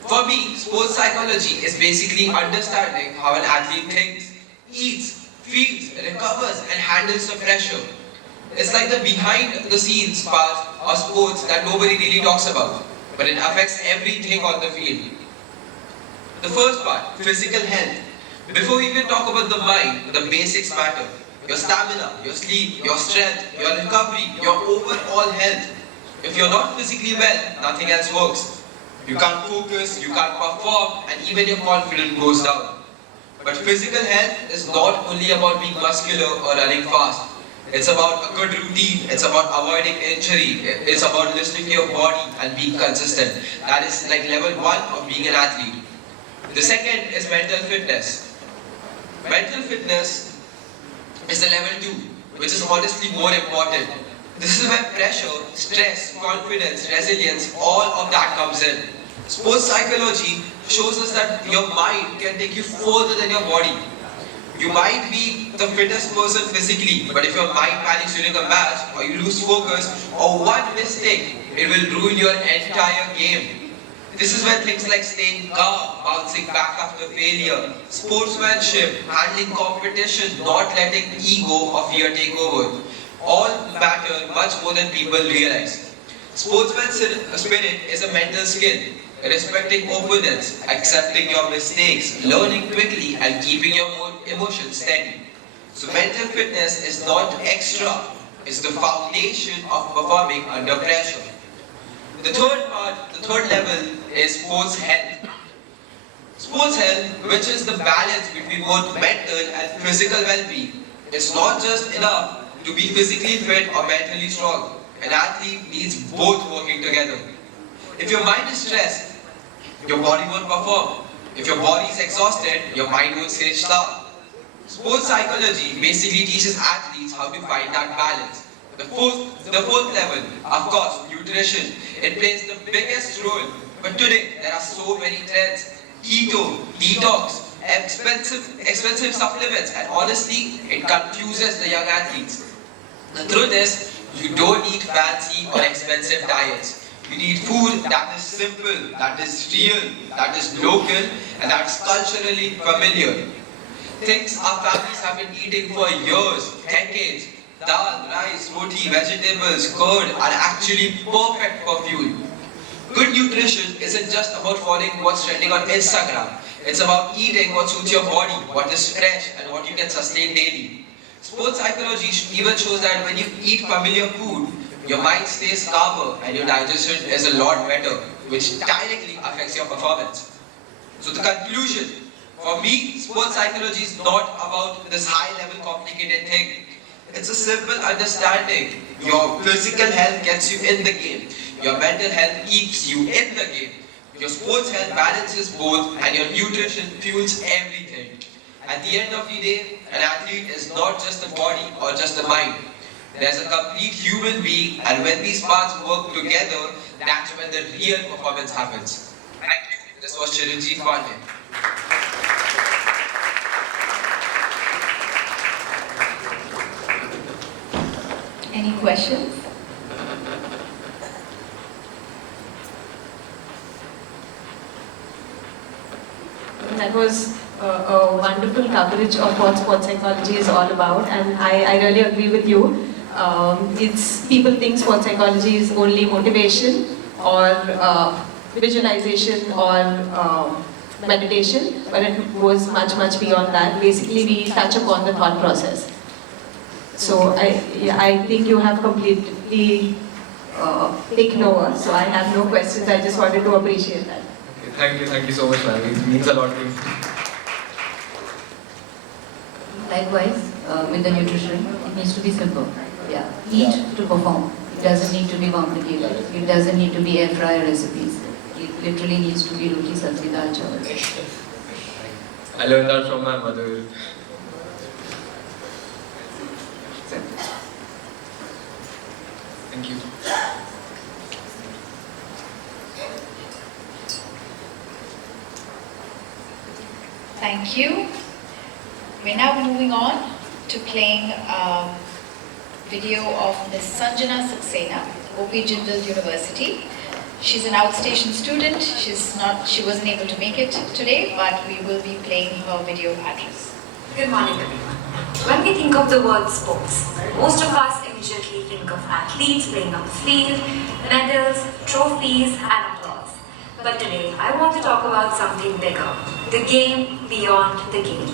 For me, sports psychology is basically understanding how an athlete thinks, eats, feels, recovers and handles the pressure. It's like the behind the scenes part of sports that nobody really talks about, but it affects everything on the field. The first part, physical health. Before we even talk about the mind, the basics matter. Your stamina, your sleep, your strength, your recovery, your overall health. If you're not physically well, nothing else works. You can't focus, you can't perform, and even your confidence goes down. But physical health is not only about being muscular or running fast. It's about a good routine, it's about avoiding injury, it's about listening to your body and being consistent. That is like level 1 of being an athlete. The second is mental fitness. Mental fitness is the level 2, which is honestly more important. This is where pressure, stress, confidence, resilience, all of that comes in. Sports psychology shows us that your mind can take you further than your body. You might be the fittest person physically, but if your mind panics during a match, or you lose focus, or one mistake, it will ruin your entire game. This is where things like staying calm, bouncing back after failure, sportsmanship, handling competition, not letting ego or fear take over, all matter much more than people realize. Sportsman spirit is a mental skill. Respecting opponents, accepting your mistakes, learning quickly and keeping your emotions steady. So mental fitness is not extra, it's the foundation of performing under pressure. The third level is sports health. Sports health, which is the balance between both mental and physical well-being. It's not just enough to be physically fit or mentally strong. An athlete needs both working together. If your mind is stressed, your body won't perform. If your body is exhausted, your mind won't stay sharp. Sports psychology basically teaches athletes how to find that balance. The fourth level, of course, nutrition. It plays the biggest role. But today, there are so many trends. Keto, detox, expensive supplements, and honestly, it confuses the young athletes. The truth is, you don't need fancy or expensive diets. You need food that is simple, that is real, that is local, and that's culturally familiar. Things our families have been eating for years, decades. Dal, rice, roti, vegetables, curd are actually perfect for fuel. Good nutrition isn't just about following what's trending on Instagram. It's about eating what suits your body, what is fresh, and what you can sustain daily. Sports psychology even shows that when you eat familiar food, your mind stays calmer and your digestion is a lot better, which directly affects your performance. So the conclusion, for me, sports psychology is not about this high-level complicated thing. It's a simple understanding. Your physical health gets you in the game. Your mental health keeps you in the game. Your sports health balances both and your nutrition fuels everything. At the end of the day, an athlete is not just a body or just a mind. There's a complete human being, and when these parts work together, that's when the real performance happens. Thank you. This was Chiranjeev Pandey. Any questions? That was a wonderful coverage of what sports psychology is all about, and I really agree with you. People think sports psychology is only motivation or visualization or meditation, but it goes much, much beyond that. Basically, we touch upon the thought process. So I think you have completely taken over, so I have no questions. I just wanted to appreciate that. Okay, thank you so much, ma'am. It means a lot to me. Likewise, with the nutrition, it needs to be simple. Yeah, eat to perform. It doesn't need to be complicated. It doesn't need to be air fryer recipes. It literally needs to be roti, sabzi, dal, chawal. I learned that from my mother. Thank you. Thank you. We're now moving on to playing video of Ms. Sanjana Saxena, OP Jindal University. She's an outstation student. She wasn't able to make it today, but we will be playing her video address. Good morning, everyone. When we think of the word sports, most of us immediately think of athletes playing on the field, medals, trophies, and applause. But today, I want to talk about something bigger, the game beyond the game.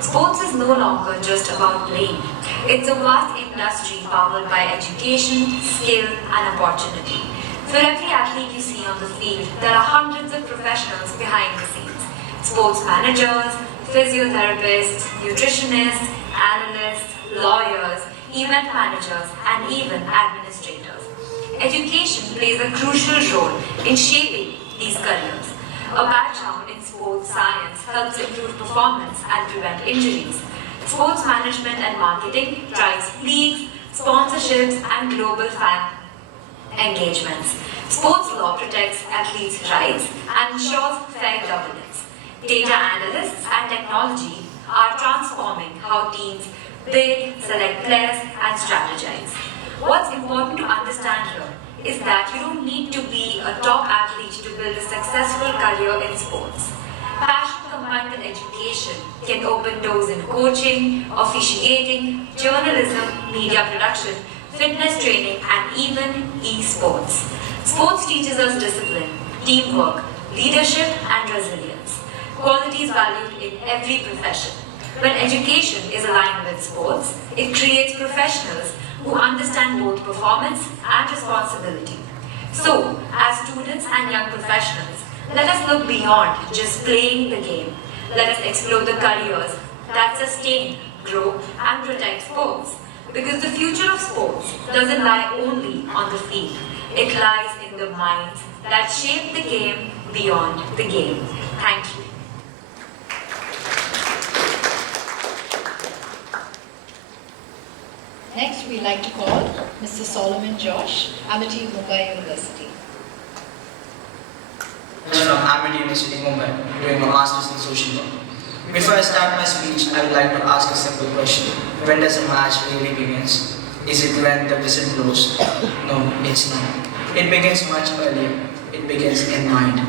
Sports is no longer just about playing. It's a vast industry powered by education, skill, and opportunity. For every athlete you see on the field, there are hundreds of professionals behind the scenes. Sports managers, physiotherapists, nutritionists, analysts, lawyers, event managers, and even administrators. Education plays a crucial role in shaping these careers. A background in sports science helps improve performance and prevent injuries. Sports management and marketing drives leagues, sponsorships, and global fan engagements. Sports law protects athletes' rights and ensures fair governance. Data analysts and technology are transforming how teams build, select players, and strategize. What's important to understand here is that you don't need to be a top athlete to build a successful career in sports. Passion combined with education can open doors in coaching, officiating, journalism, media production, fitness training, and even e-sports. Sports teaches us discipline, teamwork, leadership, and resilience. Qualities valued in every profession. When education is aligned with sports, it creates professionals who understand both performance and responsibility. So, as students and young professionals, let us look beyond just playing the game. Let us explore the careers that sustain, grow, and protect sports. Because the future of sports doesn't lie only on the field. It lies in the minds that shape the game beyond the game. Thank you. Next, we'd like to call Mr. Solomon Josh, Amity Mumbai University. From Amity University, Mumbai, doing a master's in social work. Before I start my speech, I would like to ask a simple question. When does a match really begins? Is it when the whistle blows? No, it's not. It begins much earlier. It begins in mind.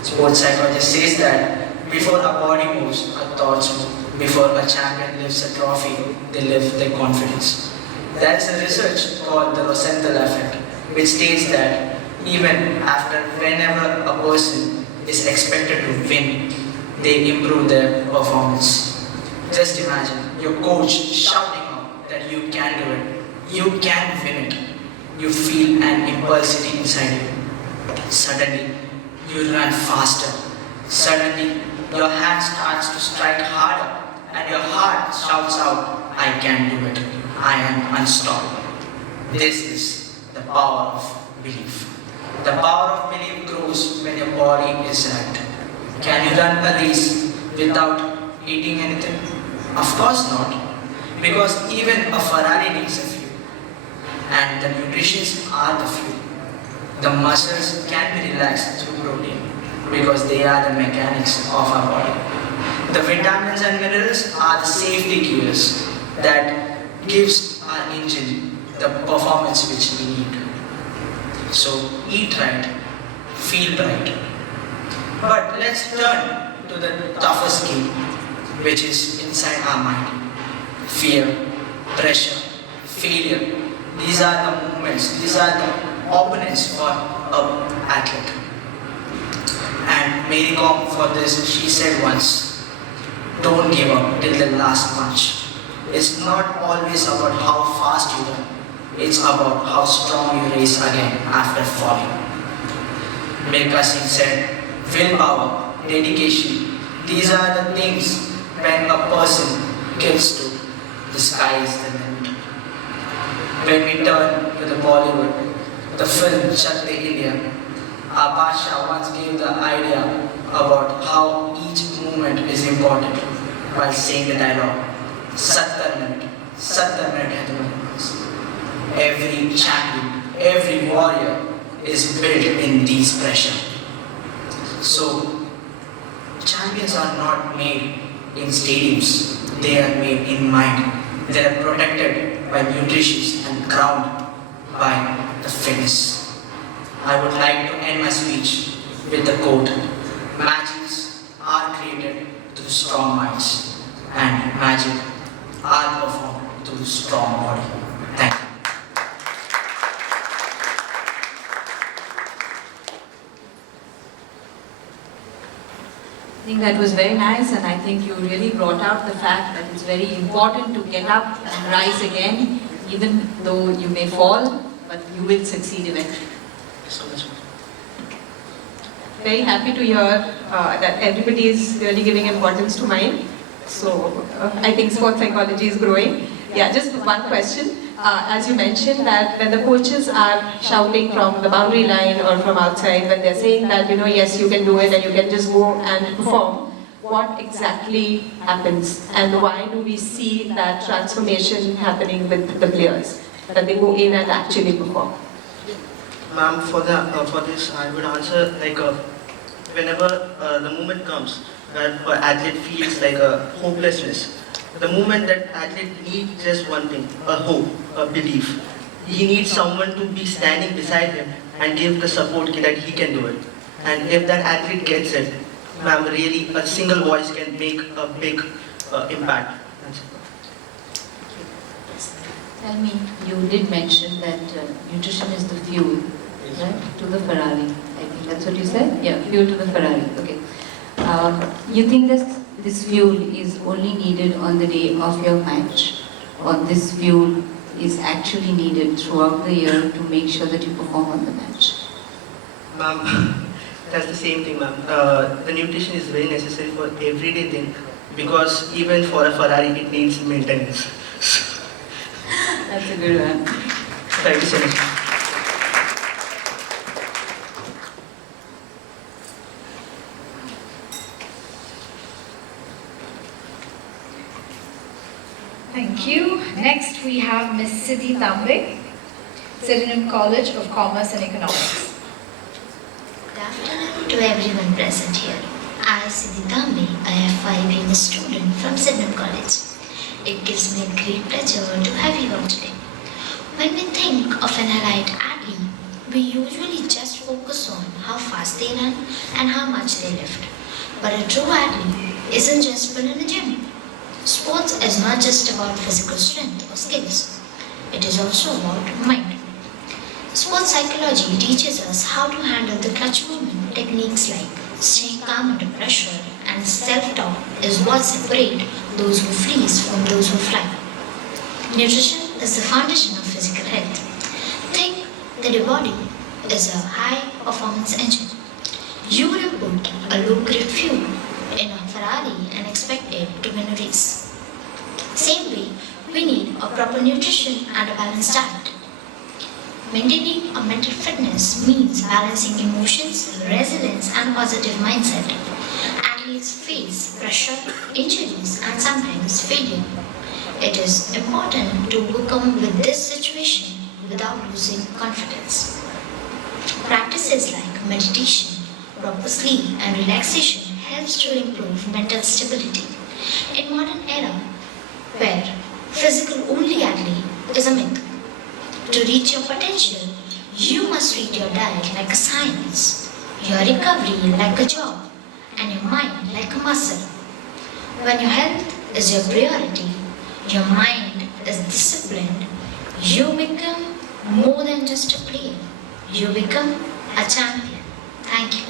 Sports psychologist says that before a body moves, our thoughts move. Before a champion lifts a trophy, they lift their confidence. There is a research called the Rosenthal effect, which states that even after whenever a person is expected to win, they improve their performance. Just imagine your coach shouting out that you can do it, you can win it. You feel an impulsivity inside you. Suddenly, you run faster. Suddenly, your hand starts to strike harder and your heart shouts out, I can do it. I am unstoppable. This is the power of belief. The power of belief grows when your body is right. Can you run a race without eating anything? Of course not. Because even a Ferrari needs a fuel. And the nutrients are the fuel. The muscles can be relaxed through protein because they are the mechanics of our body. The vitamins and minerals are the safety cues that gives our engine the performance which we need. So eat right, feel right. But let's turn to the toughest game, which is inside our mind. Fear, pressure, failure. These are the moments, these are the opponents for an athlete. And Mary Kom, for this, she said once, don't give up till the last punch. It's not always about how fast you run, it's about how strong you race again after falling. Milkha Singh said, willpower, dedication, these are the things when a person gets to, the sky is the limit. When we turn to the Bollywood, the film Chak De India, our Basha once gave the idea about how each movement is important while saying the dialogue, 70 minute hai tumhare paas. Every champion, every warrior is built in these pressure. So, champions are not made in stadiums, they are made in mind. They are protected by nutrition and crowned by the fitness. I would like to end my speech with the quote, magics are created through strong minds and magic are performed through strong body. Thank you. I think that was very nice, and I think you really brought out the fact that it's very important to get up and rise again, even though you may fall, but you will succeed eventually. So much. Very happy to hear that everybody is really giving importance to mind. So I think sports psychology is growing. Yeah, just one question. As you mentioned that when the coaches are shouting from the boundary line or from outside, when they're saying that, yes, you can do it and you can just go and perform, what exactly happens and why do we see that transformation happening with the players, that they go in and actually perform? Ma'am, for this, I would answer like whenever the moment comes that an athlete feels like a hopelessness, the moment that athlete needs just one thing, a hope, a belief. He needs someone to be standing beside him and give the support that he can do it. And if that athlete gets it, ma'am, really a single voice can make a big impact. Tell me, you did mention that nutrition is the fuel, right, to the Ferrari. I think that's what you said? Yeah, fuel to the Ferrari. Okay. You think that this fuel is only needed on the day of your match, or this fuel is actually needed throughout the year to make sure that you perform on the match? Ma'am, that's the same thing, ma'am. The nutrition is very necessary for everyday thing, because even for a Ferrari it needs maintenance. That's a good one. Thank you so much. Thank you. Next we have Ms. Siddhi Tambe, Sydenham College of Commerce and Economics. Good afternoon to everyone present here. I, Siddhi Tambe, I am 5 student from Sydenham College. It gives me great pleasure to have you all today. When we think of an elite athlete, we usually just focus on how fast they run and how much they lift. But a true athlete isn't just put in the gym. Sports is not just about physical strength or skills. It is also about mind. Sports psychology teaches us how to handle the clutch movement. Techniques like staying calm under pressure and self-talk is what separate those who freeze from those who fly. Nutrition is the foundation of physical health. Think that your body is a high-performance engine. You would have put a low-grade fuel in a Ferrari and expect it to win a race. Same way, we need a proper nutrition and a balanced diet. Maintaining a mental fitness means balancing emotions, resilience, and positive mindset. Athletes face pressure, injuries, and sometimes failure. It is important to overcome with this situation without losing confidence. Practices like meditation, proper sleep, and relaxation helps to improve mental stability. In modern era, where physical only athlete is a myth, To reach your potential, you must treat your diet like a science, your recovery like a job, and your mind like a muscle. When your health is your priority, your mind is disciplined, you become more than just a player. You become a champion. Thank you.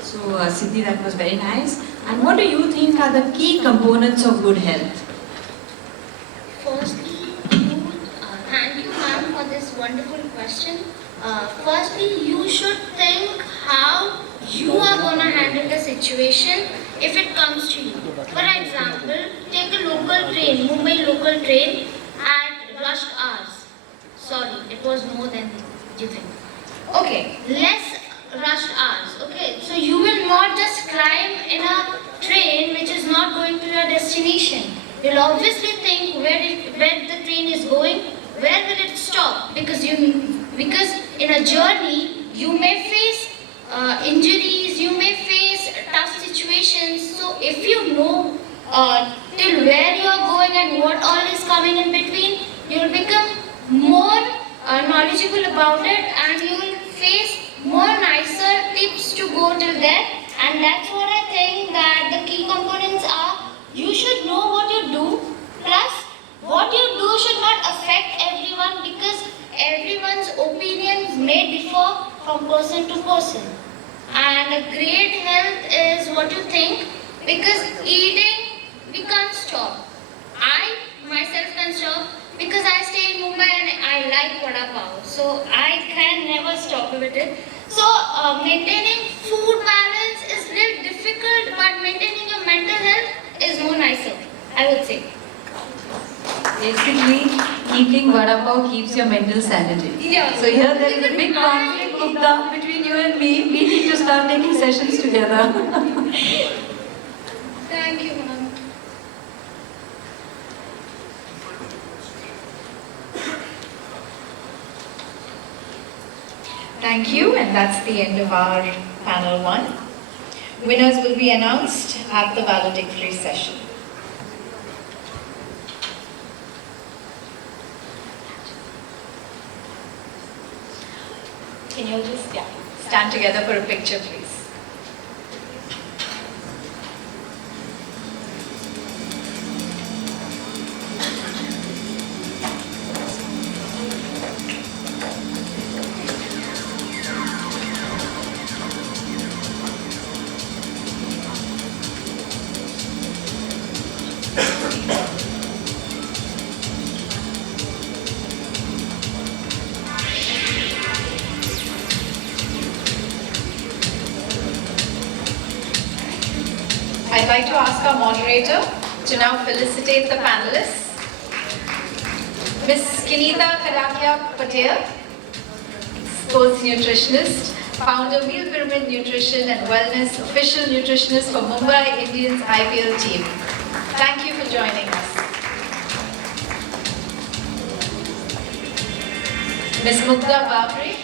So, Siddhi, that was very nice. And what do you think are the key components of good health? Firstly, thank you, ma'am, for this wonderful question. Firstly, you should think how you are going to handle the situation if it comes to you. For example, take a local train, Mumbai local train at rushed hours. Sorry, it was more than you think. Okay, less rushed hours. Okay, so you will not just climb in a train which is not going to your destination. You'll obviously think where the train is going, where will it stop? Because in a journey you may face injuries, you may face tough situations. So if you know till where you are going and what all is coming in between, you will become more knowledgeable about it, and you will face more nicer tips to go till there. And that's what I think that the key components are. You should know what you do, plus what you do should not affect everyone, because everyone's opinions may differ from person to person. And a great health is what you think, because eating we can't stop. I myself can stop because I stay in Mumbai and I like vada pav, so I can never stop with it. So maintaining food balance is a little difficult, but maintaining your mental health is more nicer, I would say. Basically, eating vada pav keeps your mental sanity. Yeah. So here there is a big conflict between you and me. We need to start taking sessions together. Thank you, ma'am. Thank you, and that's the end of our panel 1. Winners will be announced at the valedictory session. Can you all just stand together for a picture, please? I'd like to ask our moderator to now felicitate the panelists. Ms. Kinita Karakia Patel, sports nutritionist, founder Meal Pyramid Nutrition and Wellness, official nutritionist for Mumbai Indians IPL team. Thank you for joining us. Ms. Mugdha Babri,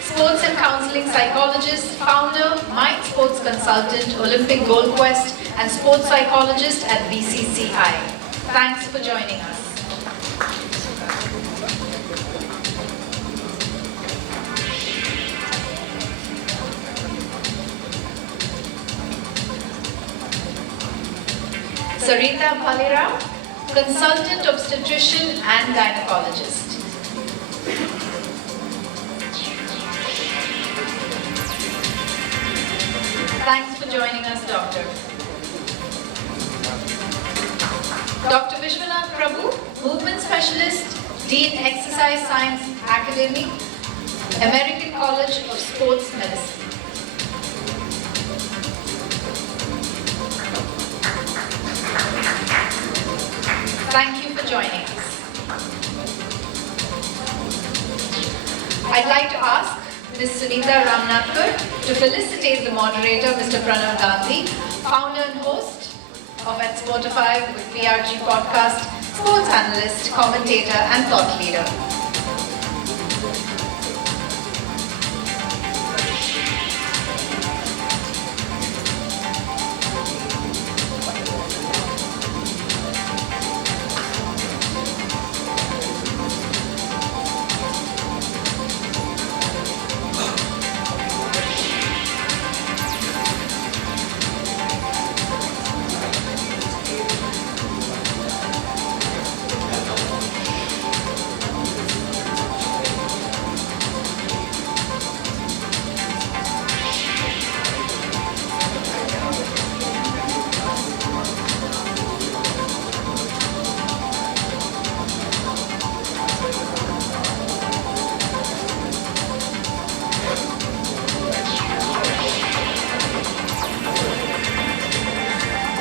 sports and counseling psychologist, founder, Mind Sports Consultant, Olympic Gold Quest, and sports psychologist at BCCI. Thanks for joining us. Sarita Bhalirao, consultant obstetrician and gynecologist. Thanks for joining us, Doctor. Dr. Vishwanath Prabhu, movement specialist, Dean Exercise Science Academy, American College of Sports Medicine. Thank you for joining us. I'd like to ask Ms. Sunita Ramnathkar to felicitate the moderator, Mr. Pranav Gandhi, founder and host of At Sportify with PRG podcast, sports analyst, commentator and thought leader.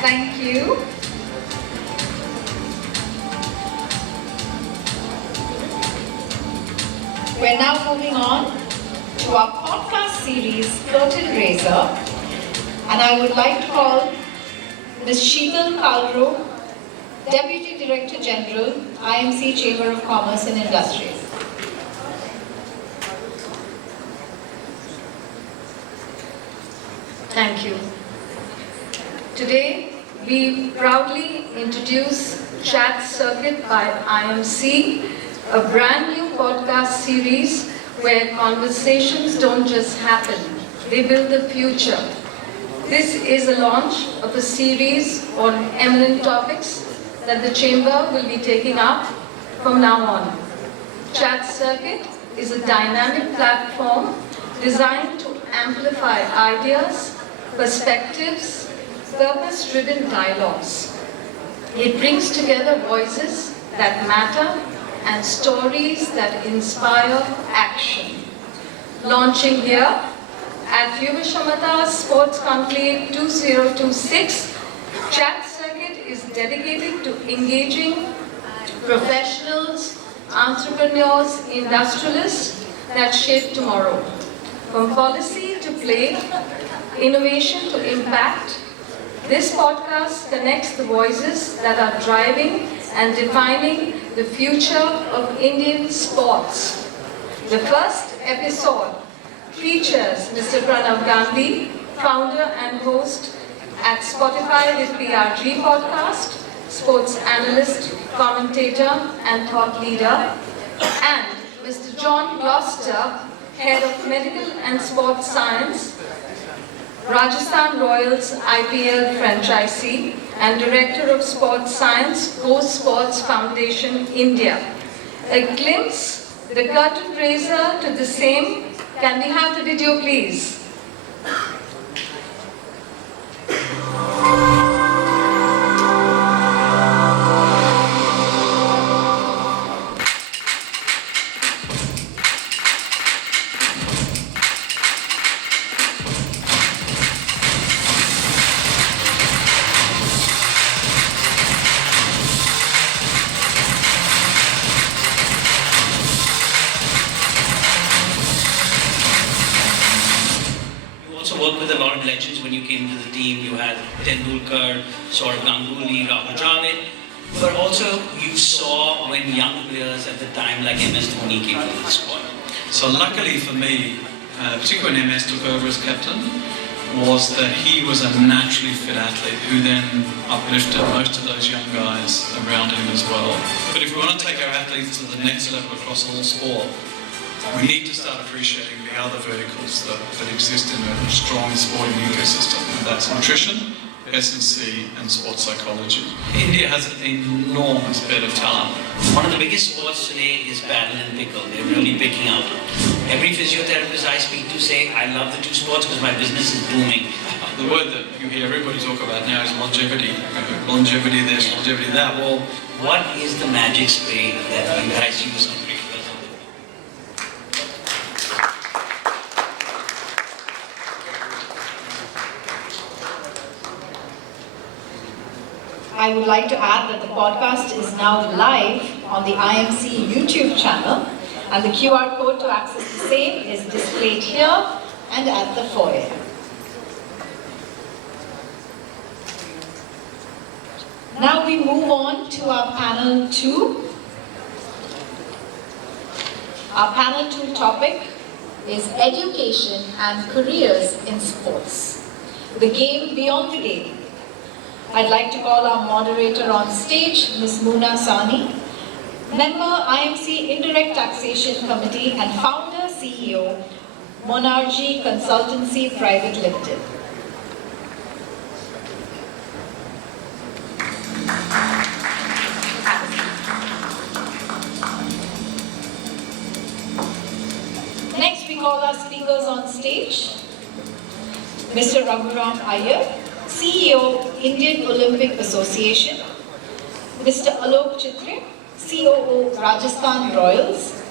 Thank you. We're now moving on to our podcast series, Curtain Raiser, and I would like to call Ms. Sheetal Kalro, Deputy Director General, IMC Chamber of Commerce and Industries. Thank you. Today, we proudly introduce Chat Circuit by IMC, a brand new podcast series where conversations don't just happen, they build the future. This is a launch of a series on eminent topics that the Chamber will be taking up from now on. Chat Circuit is a dynamic platform designed to amplify ideas, perspectives, purpose-driven dialogues. It brings together voices that matter and stories that inspire action. Launching here at Yuva Kshamata Sports Conclave 2026, Chat Circuit is dedicated to engaging professionals, entrepreneurs, industrialists that shape tomorrow. From policy to play, innovation to impact, this podcast connects the voices that are driving and defining the future of Indian sports. The first episode features Mr. Pranav Gandhi, founder and host at Spotify with PRG podcast, sports analyst, commentator and thought leader, and Mr. John Gloucester, head of medical and sports science, Rajasthan Royals IPL franchisee and Director of Sports Science, Go Sports Foundation, India. A glimpse, the curtain raiser to the same. Can we have the video, please? Worked with a lot of legends when you came to the team. You had Tendulkar, Saurav Ganguly, Rahul Dravid, but also you saw when young players at the time like MS Dhoni came to the squad. So luckily for me, particularly when MS took over as captain, was that he was a naturally fit athlete who then uplifted most of those young guys around him as well. But if we want to take our athletes to the next level across all sport, we need to start appreciating the other verticals that exist in a strong sporting ecosystem. And that's nutrition, S&C and sports psychology. India has an enormous bed of talent. One of the biggest sports today is paddle and pickle. They're really picking out. Every physiotherapist I speak to say, I love the two sports because my business is booming. The word that you hear everybody talk about now is longevity. Longevity this, longevity that. Well, what is the magic spray that you guys use on cricket? I would like to add that the podcast is now live on the IMC YouTube channel, and the QR code to access the same is displayed here and at the foyer. Now we move on to our panel 2. Our panel 2 topic is education and careers in sports. The game beyond the game. I'd like to call our moderator on stage, Ms. Moona Sani, member IMC Indirect Taxation Committee and founder CEO, Monarchy Consultancy Private Limited. Next, we call our speakers on stage. Mr. Raghuram Iyer, CEO, Indian Olympic Association. Mr. Alok Chitre, COO, Rajasthan Royals.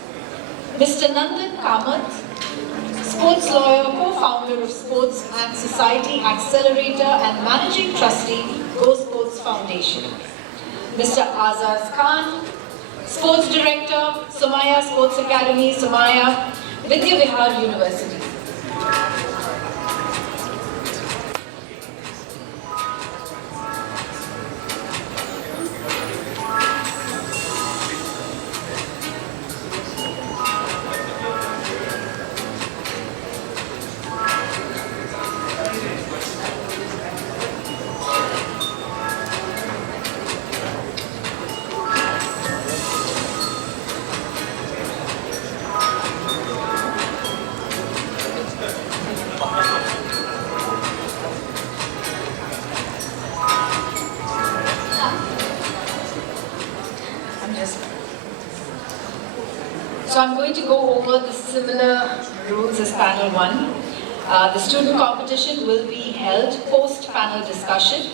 Mr. Nandan Kamath, sports lawyer, co-founder of Sports and Society Accelerator and managing trustee, Go Sports Foundation. Mr. Azaz Khan, sports director, Somaya Sports Academy, Somaya, Vidya Vihar University. So I'm going to go over the similar rules as panel 1. The student competition will be held post-panel discussion,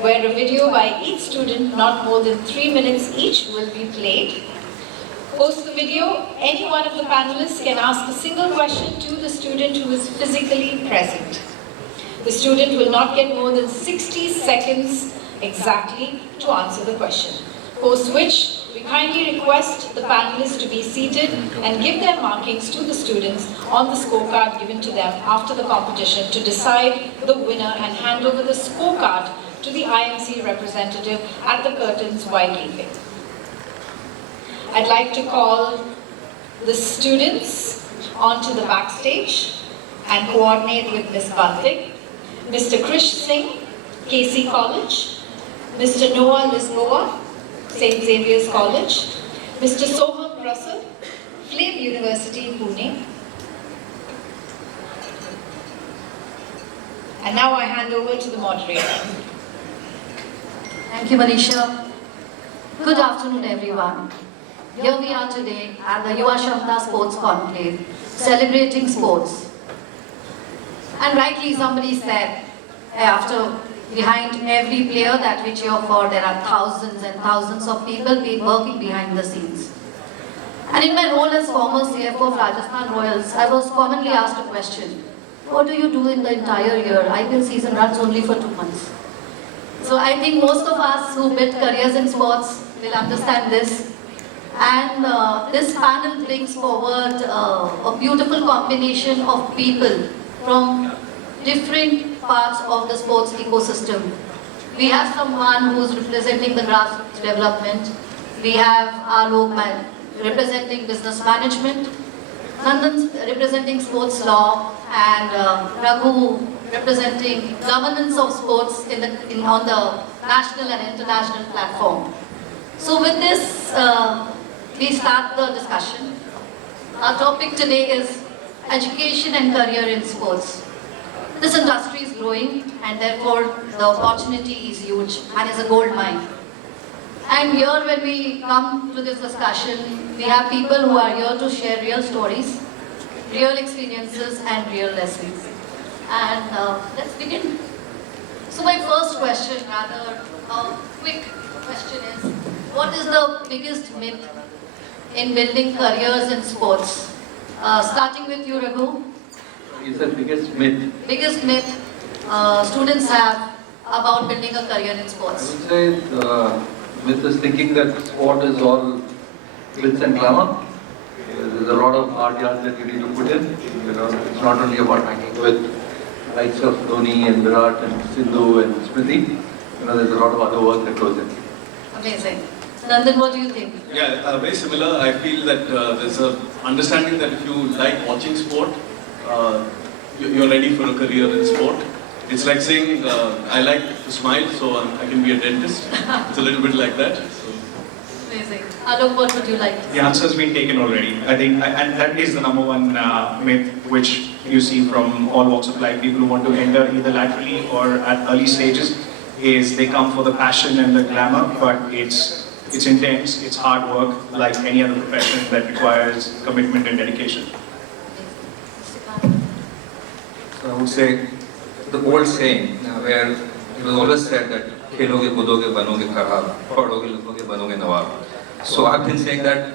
where a video by each student, not more than 3 minutes each, will be played. Post the video, any one of the panelists can ask a single question to the student who is physically present. The student will not get more than 60 seconds exactly to answer the question. Post which, we kindly request the panelists to be seated and give their markings to the students on the scorecard given to them after the competition to decide the winner and hand over the scorecard to the IMC representative at the curtains while leaving. I'd like to call the students onto the backstage and coordinate with Ms. Bantik, Mr. Krish Singh, KC College, Mr. Noah Lisboa, St. Xavier's College, Mr. Soham Russell, Flame University, Pune. And now I hand over to the moderator. Thank you, Manisha. Good afternoon, everyone. Here we are today at the Yuva Kshamata Sports Conclave, celebrating sports. And rightly somebody said, behind every player that we cheer for, there are thousands and thousands of people working behind the scenes. And in my role as former CFO of Rajasthan Royals, I was commonly asked a question, what do you do in the entire year? IPL season runs only for 2 months. So I think most of us who built careers in sports will understand this. And this panel brings forward a beautiful combination of people from different parts of the sports ecosystem. We have someone who's representing the grassroots development. We have Alok representing business management, Nandan representing sports law, and Raghu representing governance of sports on the national and international platform. So with this, we start the discussion. Our topic today is education and career in sports. This industry is growing and therefore the opportunity is huge and is a gold mine. And here when we come to this discussion, we have people who are here to share real stories, real experiences and real lessons. And let's begin. So my first question, rather a quick question is, what is the biggest myth in building careers in sports? Starting with you, Raghu. Is the biggest myth? Biggest myth students have about building a career in sports? I would say the myth is thinking that sport is all glitz and glamour. There's a lot of hard yards that you need to put in. You know, it's not only about hanging with likes of Dhoni and Virat and Sindhu and Smriti. You know, there's a lot of other work that goes in. Amazing. Nandan, what do you think? Yeah, very similar. I feel that there's a understanding that if you like watching sport, you're ready for a career in sport. It's like saying, I like to smile, so I can be a dentist. It's a little bit like that. So. Amazing. Alok, what would you like? The answer has been taken already. I think, and that is the number one myth which you see from all walks of life. People who want to enter either laterally or at early stages is they come for the passion and the glamour, but it's intense, it's hard work, like any other profession that requires commitment and dedication. So I would say the old saying where it was always said that Khelo kudoge banoge kharab, padoge likhoge banoge nawab. So I've been saying that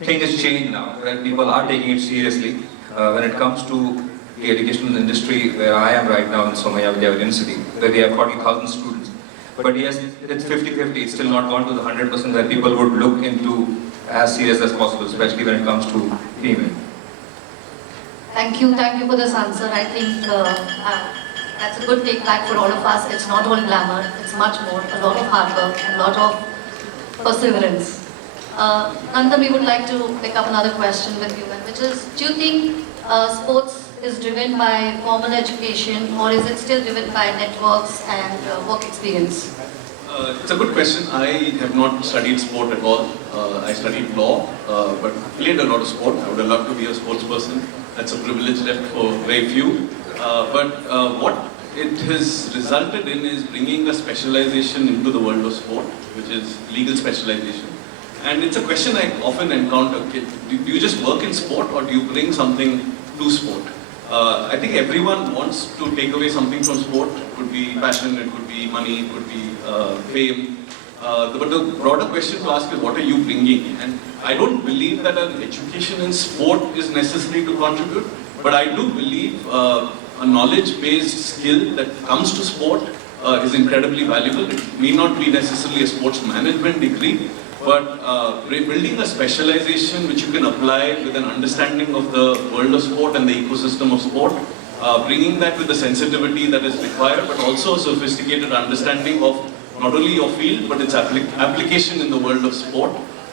thing has changed now, where people are taking it seriously. when it comes to the educational industry where I am right now in Somaya University, where we have 40,000 students. But yes, it's 50-50, it's still not gone to the 100% where people would look into as serious as possible, especially when it comes to female. Thank you for this answer. I think that's a good take back for all of us. It's not all glamour, it's much more, a lot of hard work and a lot of perseverance. Ananta, we would like to pick up another question with you, which is, do you think sports is driven by formal education, or is it still driven by networks and work experience? It's a good question. I have not studied sport at all. I studied law, but played a lot of sport. I would have loved to be a sports person. That's a privilege left for very few. But what it has resulted in is bringing a specialization into the world of sport, which is legal specialization. And it's a question I often encounter. Do you just work in sport, or do you bring something to sport? I think everyone wants to take away something from sport. It could be passion, it could be money, it could be fame. But the broader question to ask is, what are you bringing? And I don't believe that an education in sport is necessary to contribute, but I do believe a knowledge-based skill that comes to sport is incredibly valuable. It may not be necessarily a sports management degree, but building a specialization which you can apply with an understanding of the world of sport and the ecosystem of sport, bringing that with the sensitivity that is required, but also a sophisticated understanding of not only your field, but its application in the world of sport.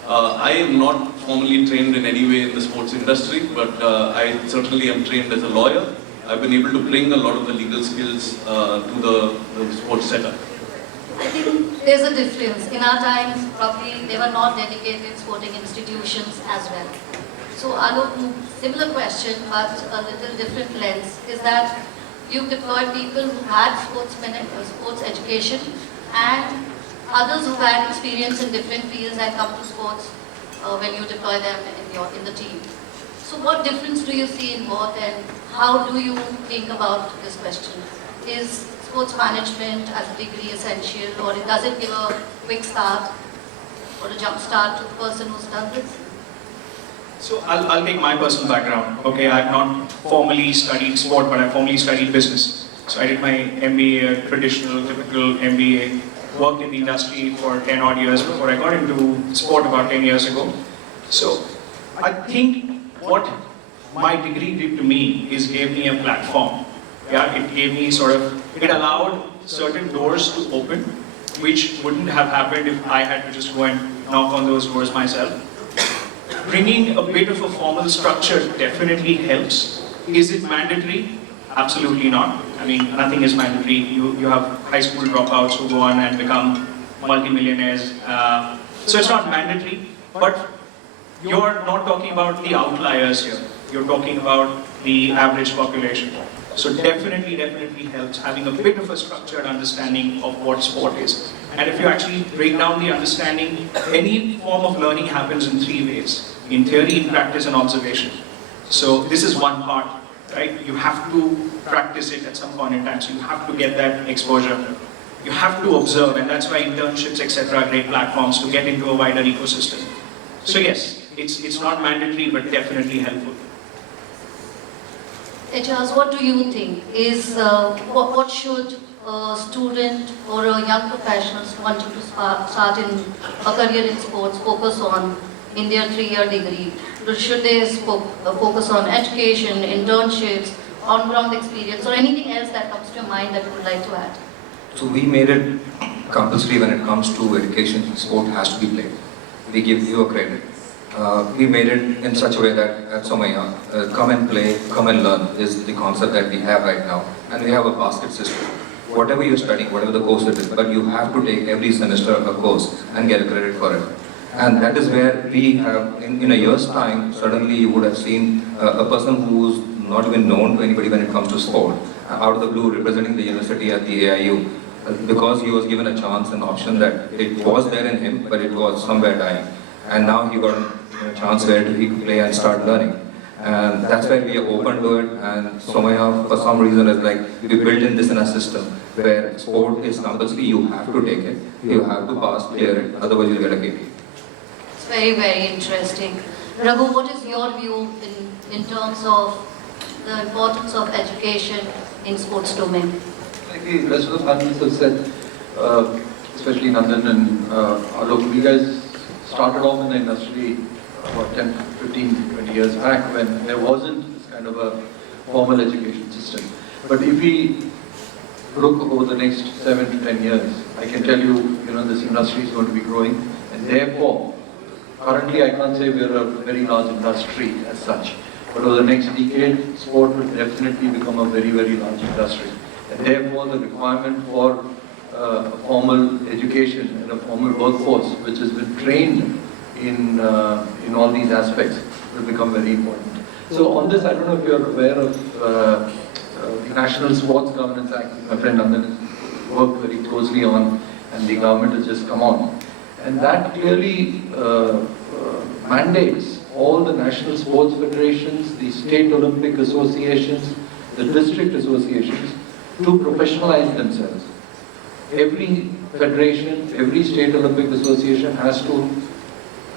I am not formally trained in any way in the sports industry, but I certainly am trained as a lawyer. I've been able to bring a lot of the legal skills to the sports setup. I think there's a difference. In our times, probably they were not dedicated sporting institutions as well. So, Alok, similar question, but a little different lens, is that you've deployed people who had sports education and others who had experience in different fields and come to sports when you deploy them in the team. So what difference do you see in both, and how do you think about this question? Is sports management as a degree essential, or does it give a quick start or a jump start to the person who's done this? So I'll take my personal background. Okay, I've not formally studied sport, but I formally studied business. So I did my MBA, a traditional, typical MBA, worked in the industry for 10 odd years before I got into sport about 10 years ago. So I think what my degree did to me is gave me a platform. Yeah, it gave me it allowed certain doors to open, which wouldn't have happened if I had to just go and knock on those doors myself. Bringing a bit of a formal structure definitely helps. Is it mandatory? Absolutely not. I mean, nothing is mandatory. You have high school dropouts who go on and become multimillionaires. So it's not mandatory, but you're not talking about the outliers here. You're talking about the average population. So definitely helps having a bit of a structured understanding of what sport is. And if you actually break down the understanding, any form of learning happens in 3 ways: in theory, in practice, and observation. So this is one part, right? You have to practice it at some point in time. So you have to get that exposure. You have to observe, and that's why internships, etc., are great platforms to get into a wider ecosystem. So yes, it's not mandatory, but definitely helpful. Ejaz, what do you think? What should a student or a young professional wanting to start in a career in sports focus on in their 3-year degree? Should they focus on education, internships, on-ground experience, or anything else that comes to your mind that you would like to add? So we made it compulsory when it comes to education. Sport has to be played. We give you a credit. We made it in such a way that at Somaya, come and play, come and learn is the concept that we have right now. And we have a basket system. Whatever you're studying, whatever the course it is, but you have to take every semester a course and get a credit for it. And that is where we have, in a year's time, suddenly you would have seen a person who's not even known to anybody when it comes to sport, out of the blue representing the university at the AIU, because he was given a chance, an option that it was there in him, but it was somewhere dying. And now he got a chance where he could play and start learning. And that's why we are open to it. And Somaya, for some reason, is like, we built in this in a system where sport is compulsory, you have to take it, you have to pass, clear it, otherwise you'll get a KP. It's very, very interesting. Raghu, what is your view in terms of the importance of education in sports domain? Like the rest of the panelists have said, especially Nandan and Alok, you guys started off in the industry about 10, 15, 20 years back when there wasn't this kind of a formal education system. But if we look over the next 7 to 10 years, I can tell you, this industry is going to be growing, and therefore, currently I can't say we're a very large industry as such, but over the next decade, sport will definitely become a very, very large industry. And therefore, the requirement for a formal education and a formal workforce, which has been trained in all these aspects, will become very important. So on this, I don't know if you're aware of the National Sports Governance Act. My friend Nandan has worked very closely on, and the government has just come on. And that clearly mandates all the national sports federations, the state Olympic associations, the district associations to professionalize themselves. Every federation, every state Olympic association has to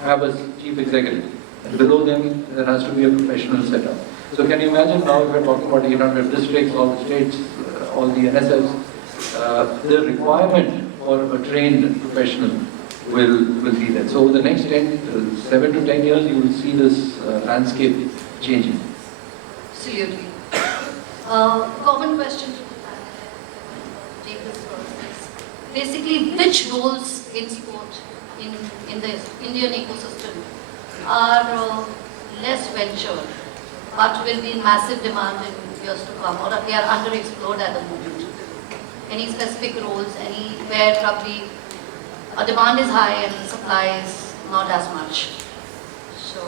have a chief executive. And below them, there has to be a professional setup. So can you imagine now if we're talking about 800 districts, all the states, all the NSFs, the requirement for a trained professional will be there. So over the next 7 to 10 years, you will see this landscape changing. Absolutely. Common question to take this first. Basically, which roles in sport in the Indian ecosystem are less ventured, but will be in massive demand in years to come, or they are underexplored at the moment? Any specific roles, anywhere probably a demand is high and supply is not as much? So,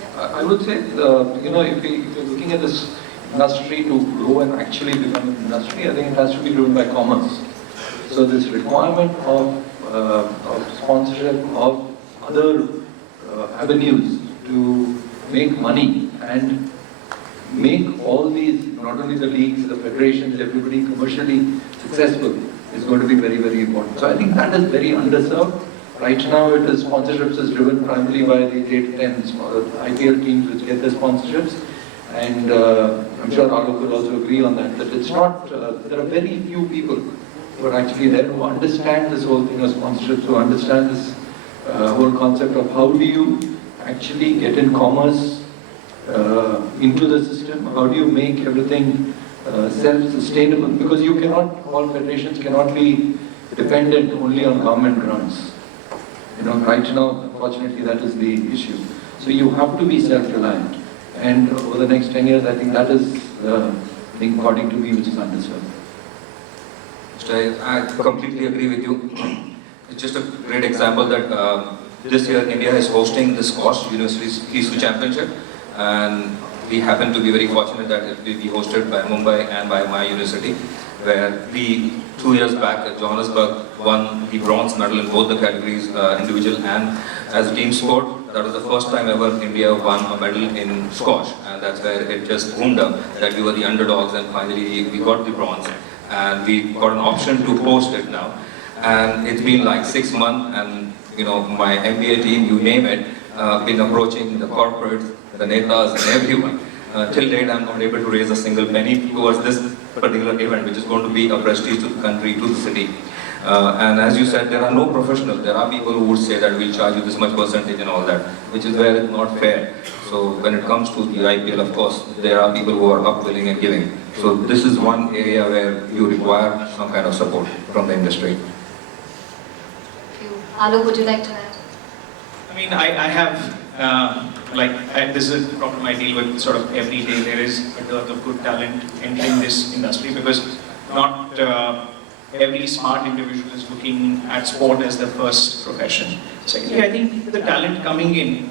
yeah. I would say, if you're looking at this industry to grow and actually become an industry, I think it has to be driven by commerce. So this requirement of sponsorship, of other avenues to make money and make all these, not only the leagues, the federations, everybody commercially successful is going to be very, very important. So I think that is very underserved. Right now it is sponsorships is driven primarily by the 8-10 IPL teams which get the sponsorships. And I'm sure Alok will also agree on that, that it's not, there are very few people who are actually there who understand this whole thing of sponsorships, who understand this whole concept of how do you actually get in commerce into the system, how do you make everything self-sustainable, because you cannot, all federations cannot be dependent only on government grants. Right now, unfortunately, that is the issue. So you have to be self-reliant. And over the next 10 years, I think that is the thing, according to me, which is underserved. I completely agree with you. It's just a great example that this year India is hosting the squash University Kisu Championship, and we happen to be very fortunate that it will be hosted by Mumbai and by my university, where we 2 years back at Johannesburg won the bronze medal in both the categories, individual and as a team sport. That was the first time ever India won a medal in squash, and that's where it just boomed up that we were the underdogs, and finally we got the bronze, and we got an option to host it now. And it's been like 6 months, and my MBA team, you name it, been approaching the corporates, the netas, and everyone. Till date, I'm not able to raise a single penny towards this particular event, which is going to be a prestige to the country, to the city. And as you said, there are no professionals. There are people who would say that we'll charge you this much percentage and all that, which is where it's not fair. So when it comes to the IPL, of course, there are people who are up, willing and giving. So this is one area where you require some kind of support from the industry. Alok, would you like to add? I mean, I have, this is a problem I deal with sort of every day. There is a dearth of good talent entering this industry because not every smart individual is looking at sport as their first profession. Secondly, I think the talent coming in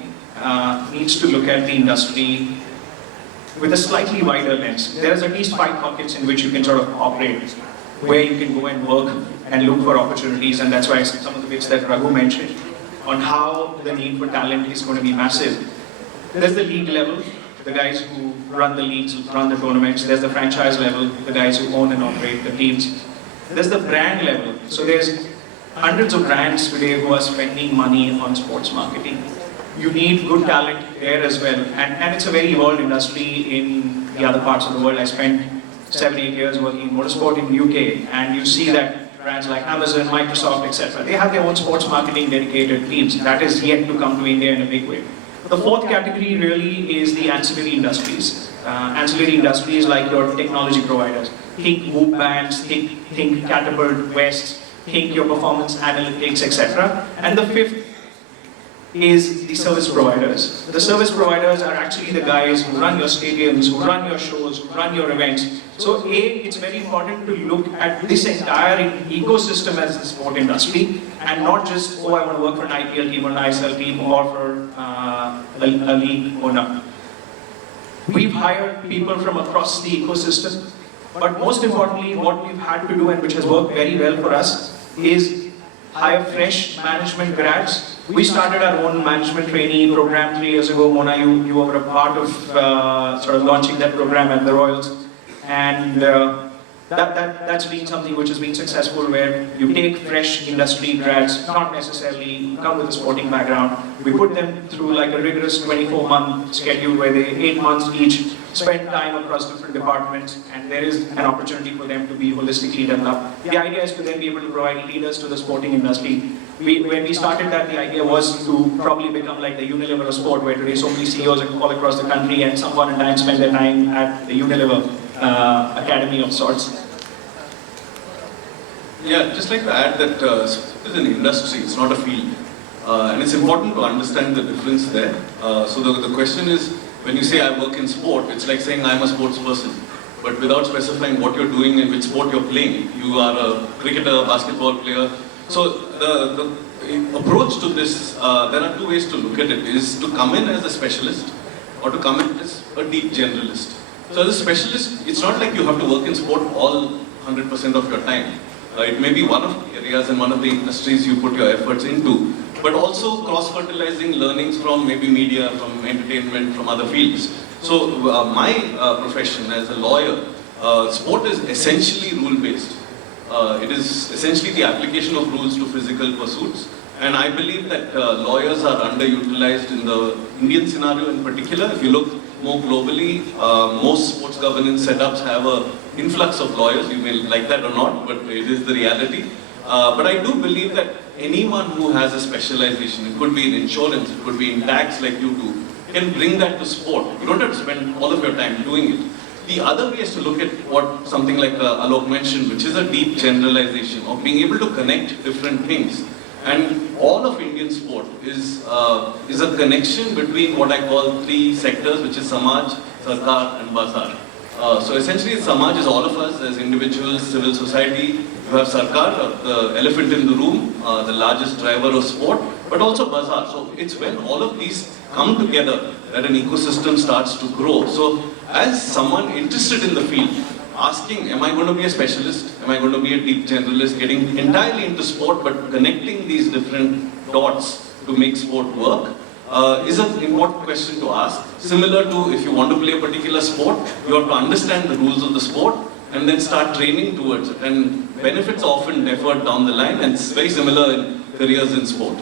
needs to look at the industry with a slightly wider lens. There's at least 5 pockets in which you can sort of operate, where you can go and work and look for opportunities, and that's why some of the bits that Raghu mentioned on how the need for talent is going to be massive. There's the league level, the guys who run the leagues, who run the tournaments. There's the franchise level, the guys who own and operate the teams. There's the brand level. So there's hundreds of brands today who are spending money on sports marketing. you need good talent there as well. And it's a very evolved industry in the other parts of the world. I spent 7-8 years working in motorsport in the UK, and you see that brands like Amazon, Microsoft, etc., they have their own sports marketing dedicated teams. That is yet to come to India in a big way. The fourth category really is the ancillary industries. Ancillary industries like your technology providers. Think Whoop bands, think Catapult West, think your performance analytics, etc. And the fifth is the service providers. The service providers are actually the guys who run your stadiums, who run your shows, who run your events. So it's very important to look at this entire ecosystem as the sport industry, and not just, oh, I want to work for an IPL team or an ISL team or for a league owner. We've hired people from across the ecosystem, but most importantly, what we've had to do, and which has worked very well for us, is hire fresh management grads. We started our own management trainee program 3 years ago. Mona, you were a part of sort of launching that program at the Royals. And that's been something which has been successful, where you take fresh industry grads, not necessarily come with a sporting background. We put them through like a rigorous 24-month schedule where they 8 months each spend time across different departments, and there is an opportunity for them to be holistically developed. The idea is to then be able to provide leaders to the sporting industry. When we started that, the idea was to probably become like the Unilever of sport, where today so many CEOs all across the country at some point in time spend their time at the Unilever academy of sorts. Yeah, just like to add that sport is an industry, it's not a field. And it's important to understand the difference there. So the question is, when you say I work in sport, it's like saying I'm a sports person. But without specifying what you're doing and which sport you're playing. You are a cricketer, basketball player. So the approach to this, there are two ways to look at it, is to come in as a specialist or to come in as a deep generalist. So as a specialist, it's not like you have to work in sport all 100% of your time. It may be one of the areas and one of the industries you put your efforts into, but also cross-fertilizing learnings from maybe media, from entertainment, from other fields. So my profession as a lawyer, sport is essentially rule-based. It is essentially the application of rules to physical pursuits. And I believe that lawyers are underutilized in the Indian scenario in particular. If you look more globally, most sports governance setups have an influx of lawyers. You may like that or not, but it is the reality. But I do believe that anyone who has a specialization, it could be in insurance, it could be in tax like you do, can bring that to sport. You don't have to spend all of your time doing it. The other way is to look at what something like Alok mentioned, which is a deep generalization of being able to connect different things. And all of Indian sport is a connection between what I call three sectors, which is Samaj, Sarkar and Bazaar. So essentially Samaj is all of us as individuals, civil society. You have Sarkar, the elephant in the room, the largest driver of sport, but also Bazaar. So it's when all of these come together that an ecosystem starts to grow. So as someone interested in the field, asking, am I going to be a specialist? Am I going to be a deep generalist? Getting entirely into sport, but connecting these different dots to make sport work is an important question to ask. Similar to if you want to play a particular sport, you have to understand the rules of the sport and then start training towards it. And benefits are often deferred down the line, and it's very similar in careers in sport.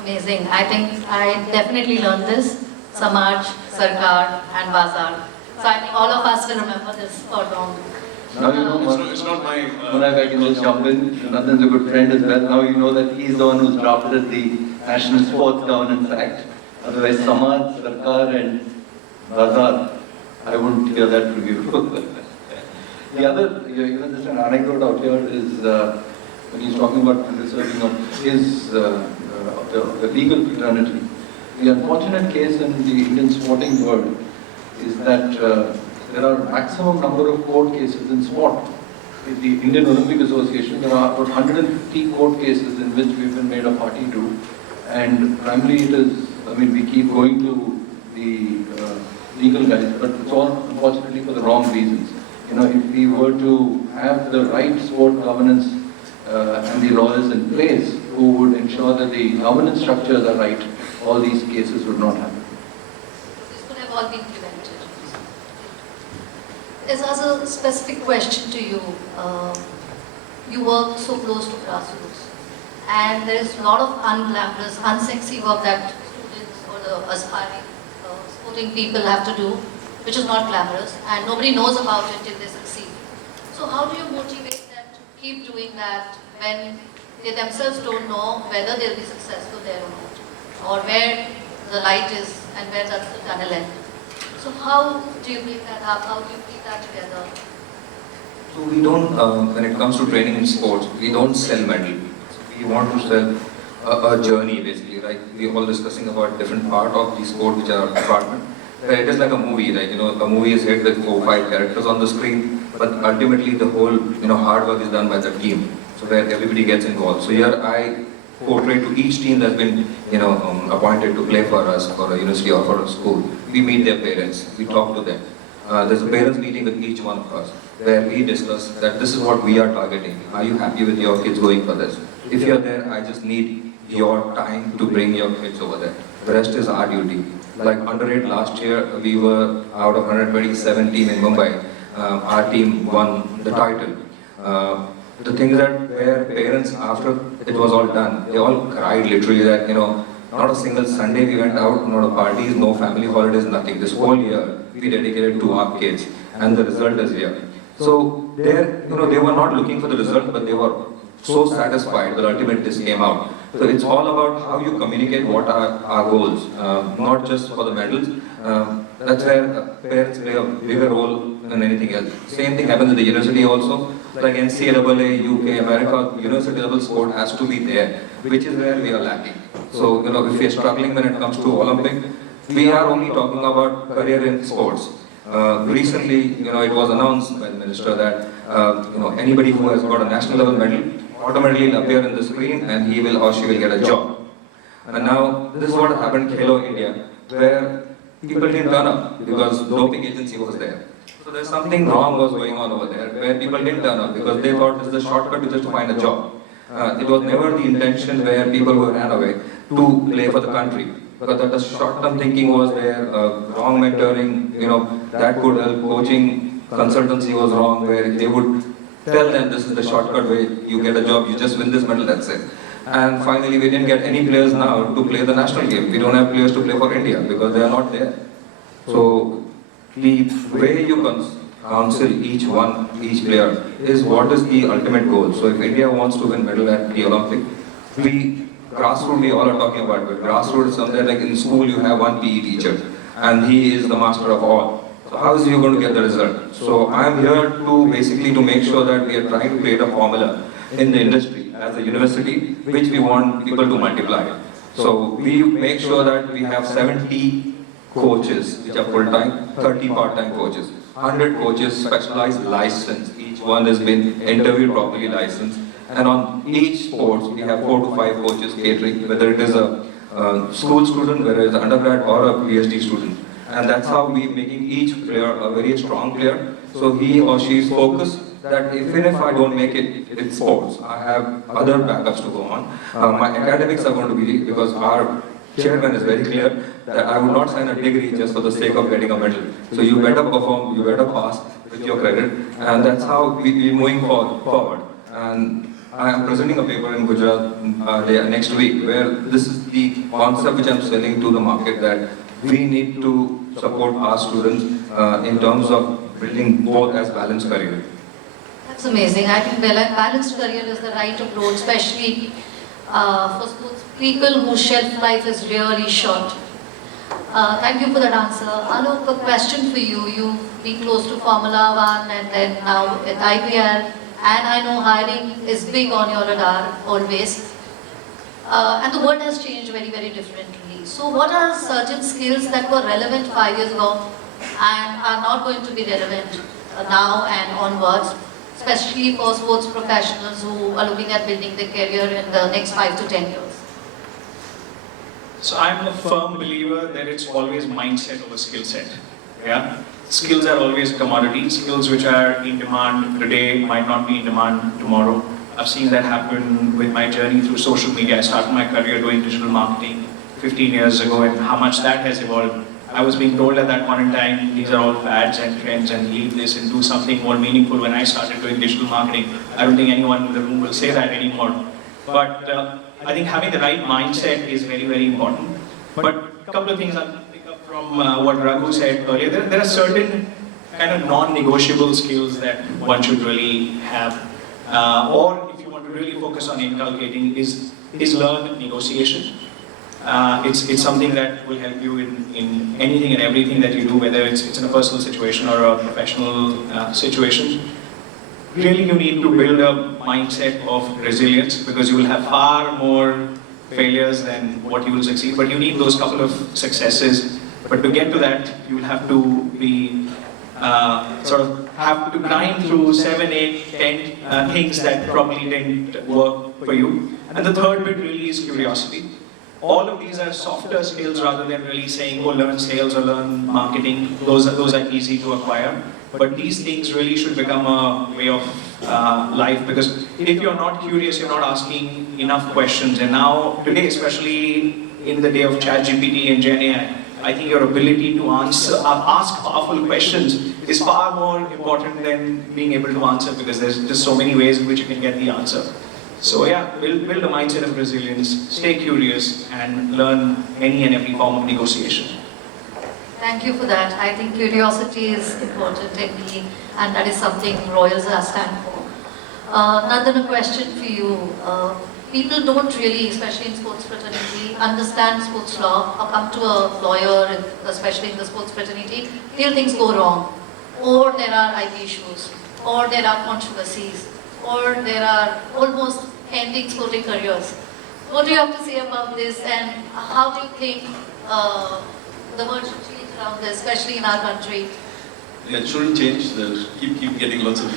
Amazing. I think I definitely learned this. Samaj, Sarkar and Bazaar. So I think all of us will remember this for long. Now you know, it's not my... When I can just jump in, Nathan's a good friend as well. Now you know that he's the one who's drafted the National Sports Governance Act. Otherwise, Samaj, Sarkar and Bazaar, I wouldn't hear that from you. The other, even just an anecdote out here is when he's talking about underserving of his, the legal fraternity. The unfortunate case in the Indian sporting world is that there are maximum number of court cases in sport. In the Indian Olympic Association, there are about 150 court cases in which we've been made a party to. And primarily it is, I mean, we keep going to the legal guys, but it's all unfortunately for the wrong reasons. You know, if we were to have the right sport governance and the lawyers in place who would ensure that the governance structures are right, all these cases would not happen. This could have all been prevented. There's also a specific question to you. You work so close to grassroots, and there is a lot of unglamorous, unsexy work that students the aspiring sporting people have to do, which is not glamorous, and nobody knows about it till they succeed. So how do you motivate them to keep doing that when they themselves don't know whether they'll be successful there or not, or where the light is and where that's the tunnel end? So how do you make that up? How do you keep that together? So we don't, when it comes to training in sports, we don't sell medal. We want to sell a journey basically, right? We're all discussing about different part of the sport which are department. It is like a movie, like, a movie is hit with 4 or 5 characters on the screen, but ultimately the whole, hard work is done by the team. So where everybody gets involved. So here I portray to each team that's been, appointed to play for us, for a university or for a school. We meet their parents, we talk to them. There's a parents meeting with each one of us, where we discuss that this is what we are targeting. Are you happy with your kids going for this? If you're there, I just need your time to bring your kids over there. The rest is our duty. Like under 8 last year, we were out of 127 team in Mumbai. Our team won the title. The thing is that where parents, after it was all done, they all cried literally that, not a single Sunday we went out, not a parties, no family holidays, nothing. This whole year we dedicated to our kids, and the result is here. So there, they were not looking for the result, but they were so satisfied that ultimately this came out. So it's all about how you communicate what are our goals, not just for the medals. That's where parents play a bigger role than anything else. Same thing happens at the university also. Like NCAA, UK, America, university level sport has to be there, which is where we are lacking. So, if we are struggling when it comes to Olympic, we are only talking about career in sports. Recently, it was announced by the minister that, anybody who has got a national level medal automatically will appear on the screen and he will or she will get a job. And now, this is what happened in Khelo India, where people didn't turn up because doping agency was there. So there's something wrong was going on over there, where people didn't turn up because they thought this is a shortcut to just find a job. It was never the intention where people who ran away to play for the country. Because that the short-term thinking was there, wrong mentoring, that could help, coaching, consultancy was wrong, where they would tell them this is the shortcut way, you get a job, you just win this medal, that's it. And finally, we didn't get any players now to play the national game. We don't have players to play for India because they are not there. So the way you counsel each player is what is the ultimate goal. So if India wants to win medal at the Olympic, grassroots we all are talking about, but grassroots is something like in school you have one PE teacher and he is the master of all. So how is he going to get the result? So I am here to basically to make sure that we are trying to create a formula in the industry as a university which we want people to multiply. So we make sure that we have 70 coaches which are full-time, 30 part-time coaches, 100 coaches specialized licensed, each one has been interviewed properly licensed, and on each sports we have 4 to 5 coaches catering, whether it is a school student, whether it is an undergrad or a PhD student. And that's how we are making each player a very strong player. So he or she is focused that even if I don't make it in sports, I have other backups to go on. My academics are going to be, because our chairman is very clear that I would not sign a degree just for the sake of getting a medal. So you better perform, you better pass with your credit, and that's how we are moving forward. And I am presenting a paper in Gujarat next week, where this is the concept which I am selling to the market, that we need to support our students in terms of building both as balanced career. That's amazing. I think balanced career is the right approach, especially for sports people whose shelf life is really short. Thank you for that answer. Alok, a question for you. You've been close to Formula One and then now at IPL, and I know hiring is big on your radar always. And the world has changed very, very differently. So what are certain skills that were relevant 5 years ago and are not going to be relevant now and onwards, especially for sports professionals who are looking at building their career in the next 5 to 10 years? So I'm a firm believer that it's always mindset over skill set. Yeah? Skills are always a commodity. Skills which are in demand today might not be in demand tomorrow. I've seen that happen with my journey through social media. I started my career doing digital marketing 15 years ago, and how much that has evolved. I was being told at that point in time, these are all fads and trends and leave this and do something more meaningful. When I started doing digital marketing, I don't think anyone in the room will say that anymore. But I think having the right mindset is very, very important. But couple of things I'll pick up from what Raghu said earlier. There are certain kind of non-negotiable skills that one should really have, or if you want to really focus on inculcating, is learn negotiation. It's something that will help you in anything and everything that you do, whether it's in a personal situation or a professional situation. Really, you need to build a mindset of resilience, because you will have far more failures than what you will succeed, but you need those couple of successes. But to get to that, you will have to be sort of have to grind through 7, 8, 10 things that probably didn't work for you. And the third bit really is curiosity. All of these are softer skills rather than really saying, oh, learn sales or learn marketing. Those are easy to acquire. But these things really should become a way of life, because if you're not curious, you're not asking enough questions. And now, today, especially in the day of ChatGPT and Gen AI, I think your ability to ask powerful questions is far more important than being able to answer, because there's just so many ways in which you can get the answer. So yeah, build a mindset of resilience, stay curious, and learn any and every form of negotiation. Thank you for that. I think curiosity is important in me, and that is something Royals stand for. Nandan, a question for you. People don't really, especially in sports fraternity, understand sports law or come to a lawyer, especially in the sports fraternity, till things go wrong, or there are IP issues, or there are controversies, or there are almost ending sporting careers. What do you have to say about this, and how do you think the world should change around this, especially in our country? Yeah, it shouldn't change. Keep getting lots of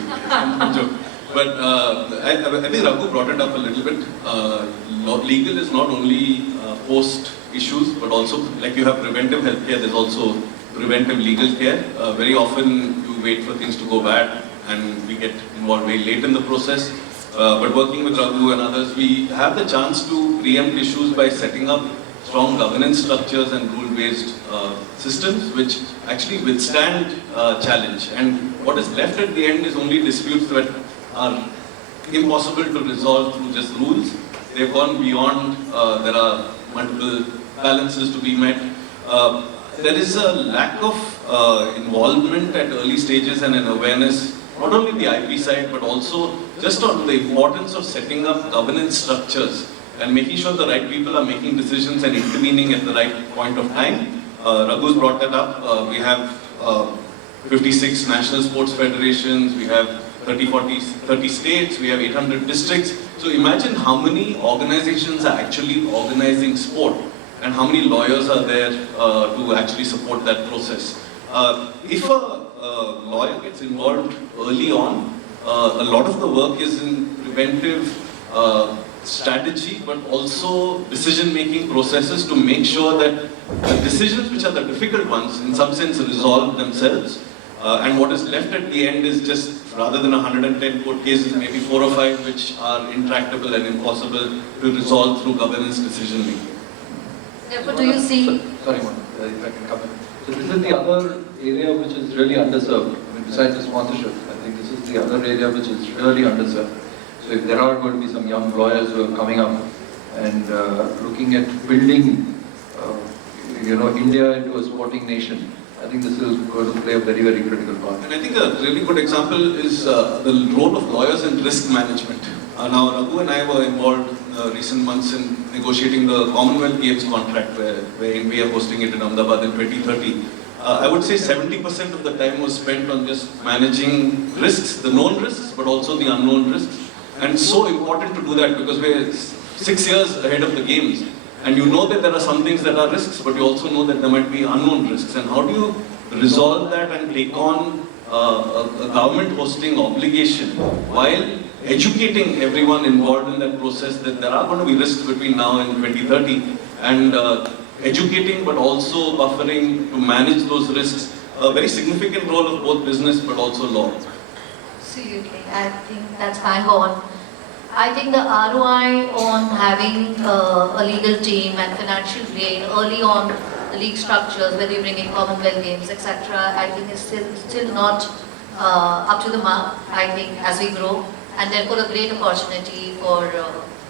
joke. But I think Raghu brought it up a little bit. Legal is not only post issues, but also, like you have preventive healthcare, there's also preventive legal care. Very often you wait for things to go bad, and we get involved very late in the process. But working with Raghu and others, we have the chance to preempt issues by setting up strong governance structures and rule-based systems which actually withstand challenge. And what is left at the end is only disputes that are impossible to resolve through just rules. They've gone beyond, there are multiple balances to be met. There is a lack of involvement at early stages and an awareness, not only the IP side, but also just on the importance of setting up governance structures and making sure the right people are making decisions and intervening at the right point of time. Raghu's brought that up. We have 56 national sports federations, we have 30 states, we have 800 districts. So imagine how many organizations are actually organizing sport and how many lawyers are there to actually support that process. If a lawyer gets involved early on, a lot of the work is in preventive strategy, but also decision-making processes to make sure that the decisions, which are the difficult ones, in some sense resolve themselves. And what is left at the end is just, rather than 110 court cases, maybe 4 or 5 which are intractable and impossible to resolve through governance decision-making. Therefore, do you see... Sorry, if I can come in. So this is the other area which is really underserved. I mean, besides the sponsorship, I think this is the other area which is really underserved. So if there are going to be some young lawyers who are coming up and looking at building, India into a sporting nation, I think this is going to play a very, very critical part. And I think a really good example is the role of lawyers in risk management. Now, Raghu and I were involved in recent months in negotiating the Commonwealth Games contract, where we are hosting it in Ahmedabad in 2030. I would say 70% of the time was spent on just managing risks, the known risks, but also the unknown risks. And so important to do that because we're 6 years ahead of the games. And you know that there are some things that are risks, but you also know that there might be unknown risks. And how do you resolve that and take on a government hosting obligation while educating everyone involved in that process that there are going to be risks between now and 2030, and educating but also buffering to manage those risks, a very significant role of both business but also law. Absolutely, I think that's bang on. I think the ROI on having a legal team and financial gain early on the league structures, whether you bring in Commonwealth Games, etc., I think is still not up to the mark, I think, as we grow. And therefore a great opportunity for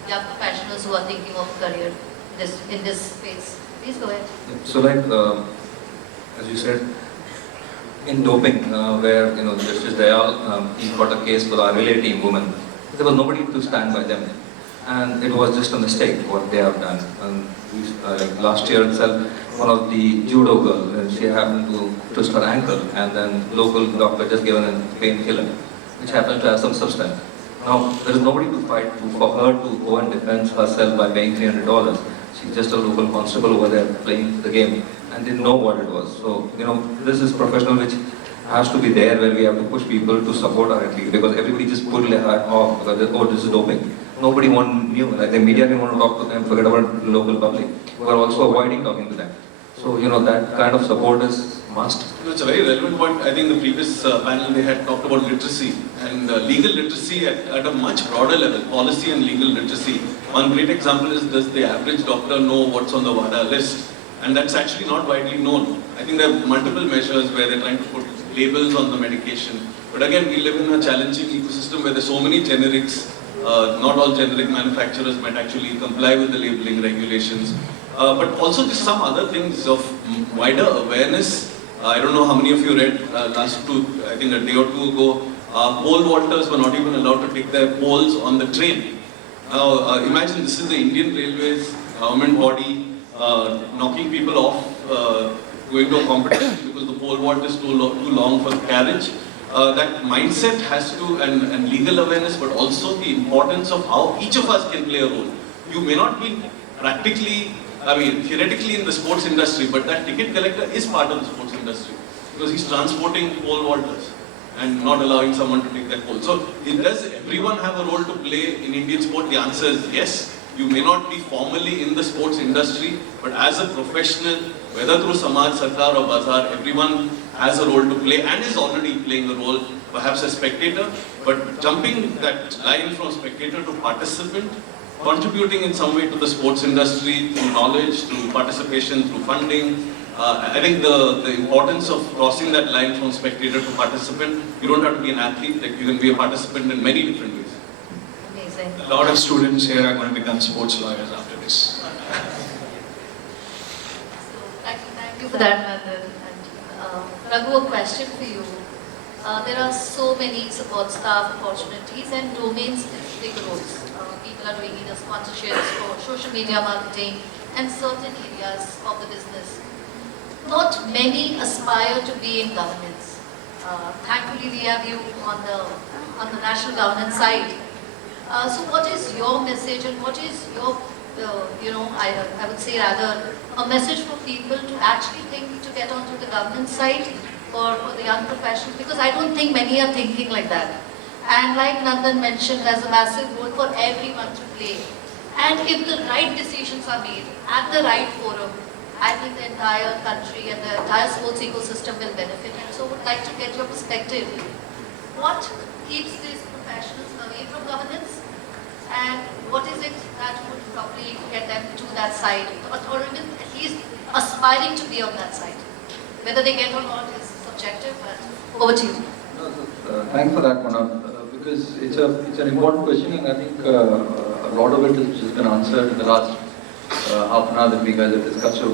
young professionals who are thinking of a career. in this space. Please go ahead. So like, as you said, in doping, where Justice Dayal, he got a case for the relay team women. There was nobody to stand by them, and it was just a mistake what they have done. And like last year itself, one of the judo girl, she happened to twist her ankle, and then local doctor just given a painkiller, which happened to have some substance. Now there is nobody to fight for her to go and defend herself by paying $300. She's just a local constable over there playing the game and didn't know what it was. So, this is professional which has to be there, where we have to push people to support our athlete, because everybody just pulled their hat off because, oh, this is doping. Nobody knew, like the media didn't want to talk to them, forget about the local public. We are also avoiding talking to them. So, that kind of support is must. It's a very relevant point. I think the previous panel, they had talked about literacy and legal literacy at a much broader level, policy and legal literacy. One great example is, does the average doctor know what's on the WADA list? And that's actually not widely known. I think there are multiple measures where they're trying to put labels on the medication. But again, we live in a challenging ecosystem where there's so many generics. Not all generic manufacturers might actually comply with the labeling regulations. But also there's some other things of wider awareness. I don't know how many of you read I think a day or two ago, pole vaulters were not even allowed to take their poles on the train. Now imagine this is the Indian Railways government body knocking people off going to a competition because the pole vault is too long for the carriage. That mindset has to, and legal awareness, but also the importance of how each of us can play a role. You may not be theoretically in the sports industry, but that ticket collector is part of the sports industry because he's transporting pole vaulters and not allowing someone to take that pole. So, does everyone have a role to play in Indian sport? The answer is yes. You may not be formally in the sports industry, but as a professional, whether through Samaj, Sarkar or Bazaar, everyone has a role to play and is already playing a role, perhaps a spectator, but jumping that line from spectator to participant, contributing in some way to the sports industry through knowledge, through participation, through funding. I think the importance of crossing that line from spectator to participant, you don't have to be an athlete, like you can be a participant in many different ways. Amazing. A lot of students here are going to become sports lawyers after this. Thank you for that, Nandan. And Raghu, a question for you. There are so many support staff opportunities and domain-specific roles. People are doing either sponsorships or social media marketing and certain areas of the business. Not many aspire to be in governance. Thankfully, we have you on the national governance side. So what is your message and what is your, I would say rather, a message for people to actually think to get onto the governance side for the young professionals? Because I don't think many are thinking like that. And like Nandan mentioned, there's a massive role for everyone to play. And if the right decisions are made at the right forum, I think the entire country and the entire sports ecosystem will benefit. And so I would like to get your perspective. What keeps these professionals away from governance? And what is it that would probably get them to that side? Or even at least aspiring to be on that side? Whether they get or not is subjective, but over to you. Thanks for that, Manoj. Because it's an important question, and I think a lot of it has just been answered in the last half an hour that we guys have discussed. So,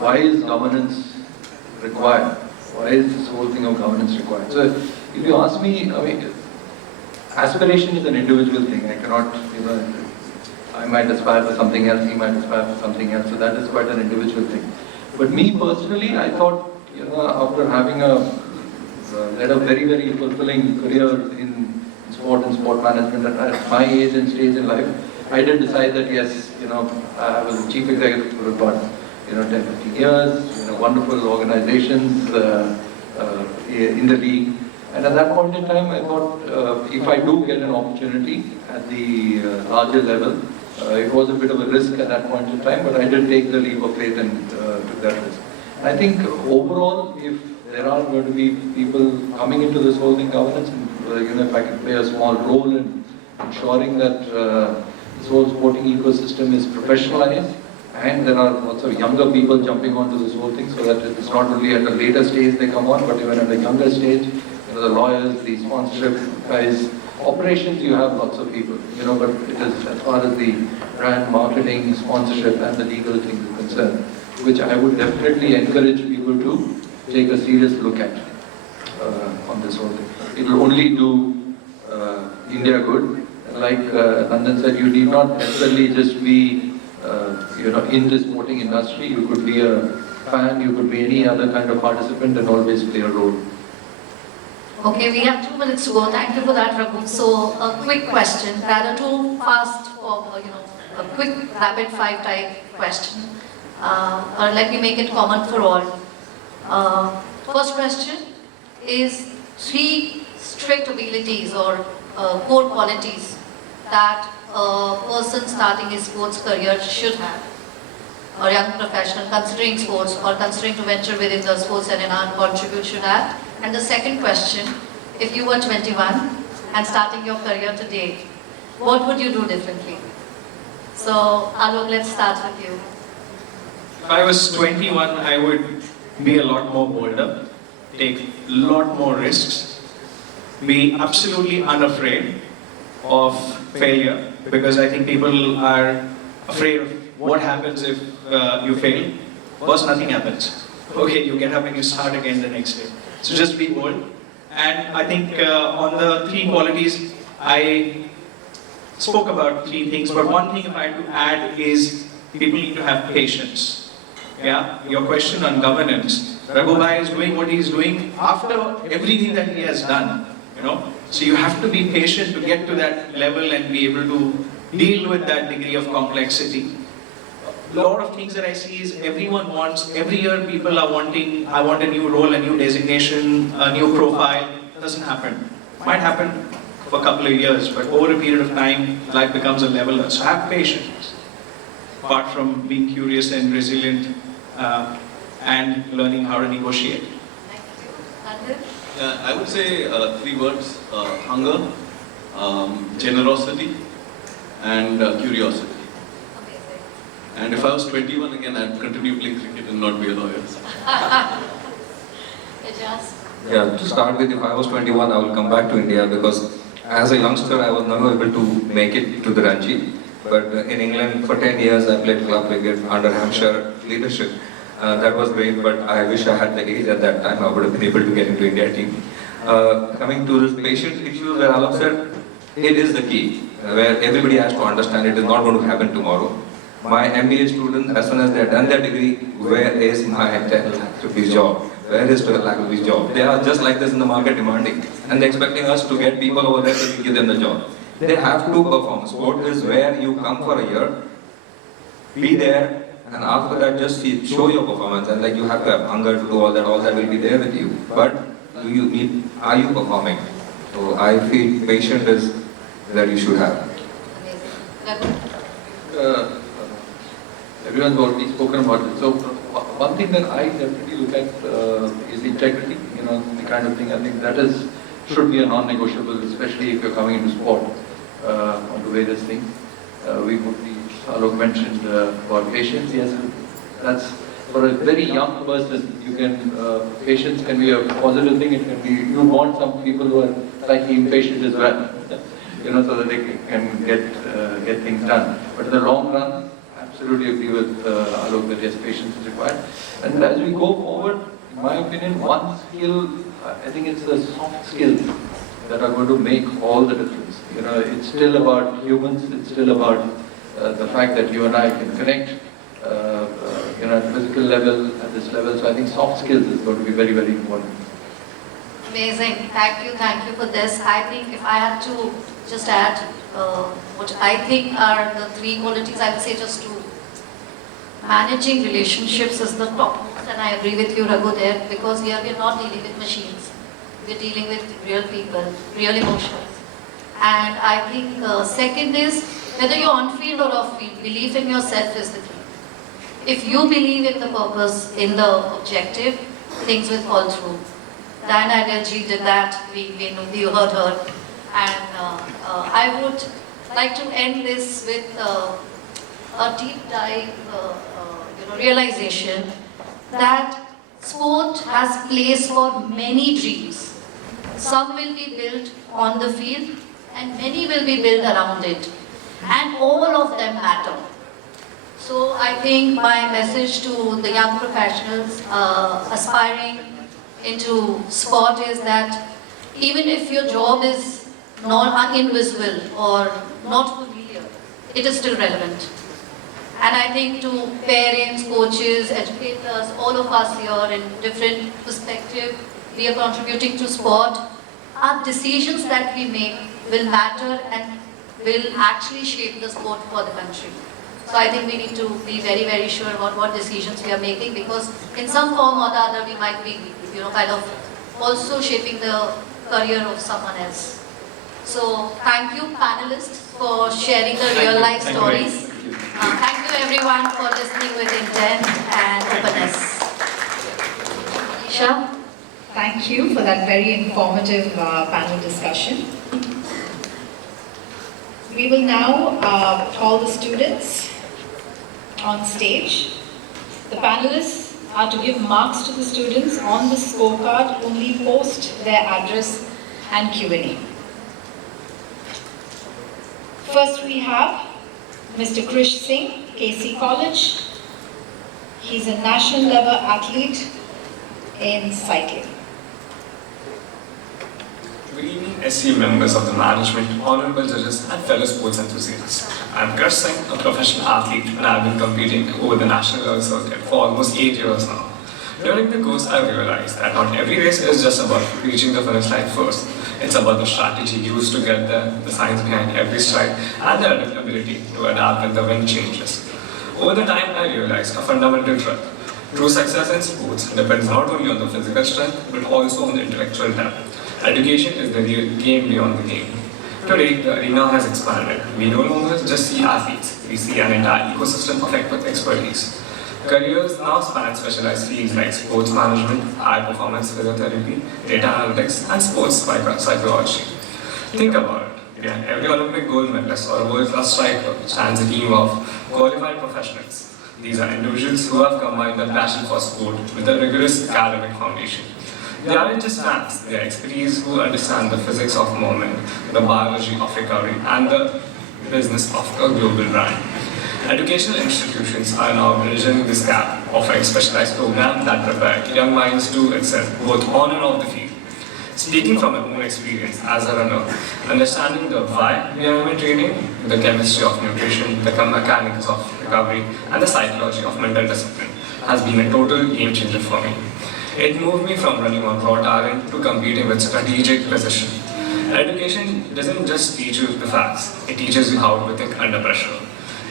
why is governance required? Why is this whole thing of governance required? So, if you ask me, aspiration is an individual thing. I cannot, I might aspire for something else, he might aspire for something else. So that is quite an individual thing. But me personally, I thought, after having led a very, very fulfilling career in sport and sport management at my age and stage in life, I did decide that yes, I was chief executive for about 10-15 years, wonderful organizations in the league. And at that point in time, I thought if I do get an opportunity at the larger level, it was a bit of a risk at that point in time, but I did take the leap of faith and took that risk. And I think overall, if there are going to be people coming into this whole thing, governance, and if I can play a small role in ensuring that this whole sporting ecosystem is professionalized, and there are lots of younger people jumping onto this whole thing, so that it's not only at a later stage they come on, but even at a younger stage, the lawyers, the sponsorship guys, Operations, you have lots of people, but it is as far as the brand marketing, sponsorship and the legal things are concerned, which I would definitely encourage people to take a serious look at on this whole thing. It will only do India good. Like Nandan said, you need not necessarily just be in the sporting industry. You could be a fan, you could be any other kind of participant and always play a role. Okay, we have 2 minutes to go. Thank you for that, Raghu. So, a quick question, rather too fast for, a quick rapid fire type question. Or let me make it common for all. First question is 3 strict abilities or core qualities that a person starting his sports career should have, or young professional considering sports or considering to venture within the sports arena and contribute should have. And the second question, if you were 21 and starting your career today, what would you do differently? So, Alok, let's start with you. If I was 21, I would be a lot more bolder, take a lot more risks, be absolutely unafraid of failure, because I think people are afraid of what happens if you fail. First, nothing happens. Okay, you get up and you start again the next day. So just be bold. And I think on the 3 qualities, I spoke about 3 things, but one thing if I had to add is people need to have patience. Yeah, your question on governance. Raghubai is doing what he is doing after everything that he has done, So you have to be patient to get to that level and be able to deal with that degree of complexity. A lot of things that I see is everyone wants, every year people are wanting, I want a new role, a new designation, a new profile. It doesn't happen. It might happen for a couple of years, but over a period of time, life becomes a leveler. So have patience. Apart from being curious and resilient and learning how to negotiate. Yeah, I would say 3 words: hunger, generosity, and curiosity. And if I was 21 again, I'd continue playing cricket and not be a lawyer. Yeah, to start with, if I was 21, I will come back to India because as a youngster, I was never able to make it to the Ranji. But in England, for 10 years, I played club cricket under Hampshire leadership. That was great, but I wish I had the age at that time. I would have been able to get into India team. Coming to this patient issue where Alok said, it is the key, where everybody has to understand it is not going to happen tomorrow. My MBA students, as soon as they have done their degree, where is my 10 lakh rupees job? Where is 12 lakh rupees job? They are just like this in the market demanding. And they're expecting us to get people over there to give them the job. They have to perform. Sport is where you come for a year, be there, and after that just show your performance. And like you have to have hunger to do all that will be there with you. But are you performing? So I feel patient is that you should have. Everyone's already spoken about it. So one thing that I definitely look at is integrity. The kind of thing I think that should be a non-negotiable, especially if you're coming into sport, onto various things. Alok mentioned about patience. Yes, that's for a very young person. Patience can be a positive thing. It can be, you want some people who are slightly impatient as well, so that they can get things done. But in the long run, absolutely agree with Alok that yes, patience is required. And as we go forward, in my opinion, one skill, I think it's the soft skills that are going to make all the difference. It's still about humans. It's still about the fact that you and I can connect, at a physical level, at this level. So I think soft skills is going to be very, very important. Amazing. Thank you for this. I think if I had to just add what I think are the 3 qualities, I would say just 2. Managing relationships is the topmost, and I agree with you, Raghu, there, because here we are not dealing with machines. We are dealing with real people, real emotions. And I think second is, whether you're on field or off field, belief in yourself is the key. If you believe in the purpose, in the objective, things will fall through. Diana Energy did that, you heard her. And I would like to end this with a deep dive realization that sport has place for many dreams. Some will be built on the field and many will be built around it. And all of them matter. So I think my message to the young professionals aspiring into sport is that even if your job is not invisible or not familiar, it is still relevant. And I think to parents, coaches, educators, all of us here in different perspectives, we are contributing to sport. Our decisions that we make will matter and will actually shape the sport for the country. So I think we need to be very, very sure about what decisions we are making, because in some form or the other we might be, kind of also shaping the career of someone else. So thank you panelists for sharing the real life stories. Thank you everyone for listening with intent and openness. Isha? Thank you for that very informative panel discussion. We will now call the students on stage. The panelists are to give marks to the students on the scorecard only post their address and Q&A. First we have Mr. Krish Singh, KC College. He's a national level athlete in cycling. Good evening, SC members of the management, honorable judges and fellow sports enthusiasts. I'm Krish Singh, a professional athlete, and I've been competing over the national level circuit for almost 8 years now. During the course, I realized that not every race is just about reaching the finish line first. It's about the strategy used to get there, the science behind every stride, and the ability to adapt when the wind changes. Over the time, I realized a fundamental truth. True success in sports depends not only on the physical strength, but also on the intellectual depth. Education is the real game beyond the game. Today, the arena has expanded. We no longer just see athletes, we see an entire ecosystem of expertise. Careers now span specialized fields like sports management, high-performance physiotherapy, data analytics, and sports psychology. Think about it. Behind every Olympic gold medalist or a world-class striker stands a team of qualified professionals. These are individuals who have combined their passion for sport with a rigorous academic foundation. They aren't just fans, they are experts who understand the physics of movement, the biology of recovery, and the business of a global brand. Educational institutions are now bridging this gap, offering specialized programs that prepare young minds to excel both on and off the field. Speaking from my own experience as a runner, understanding the why behind my training, the chemistry of nutrition, the mechanics of recovery, and the psychology of mental discipline has been a total game changer for me. It moved me from running on raw talent to competing with strategic precision. Education doesn't just teach you the facts, it teaches you how to think under pressure.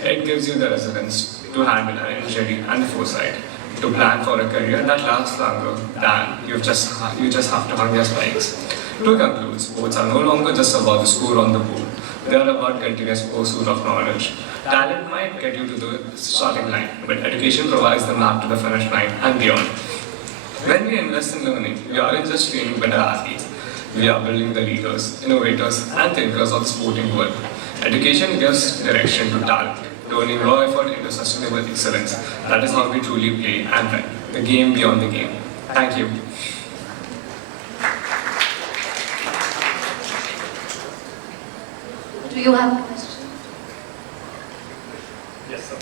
It gives you the resilience to handle an injury and the foresight to plan for a career that lasts longer than you just have to hang your spikes. To conclude, sports are no longer just about the score on the board. They are about continuous pursuit of knowledge. Talent might get you to the starting line, but education provides the map to the finish line and beyond. When we invest in learning, we aren't just training better athletes. We are building the leaders, innovators, and thinkers of the sporting world. Education gives direction to talent, turning raw effort into sustainable excellence. That is how we truly play and win the game beyond the game. Thank you. Do you have a question? Yes, sir.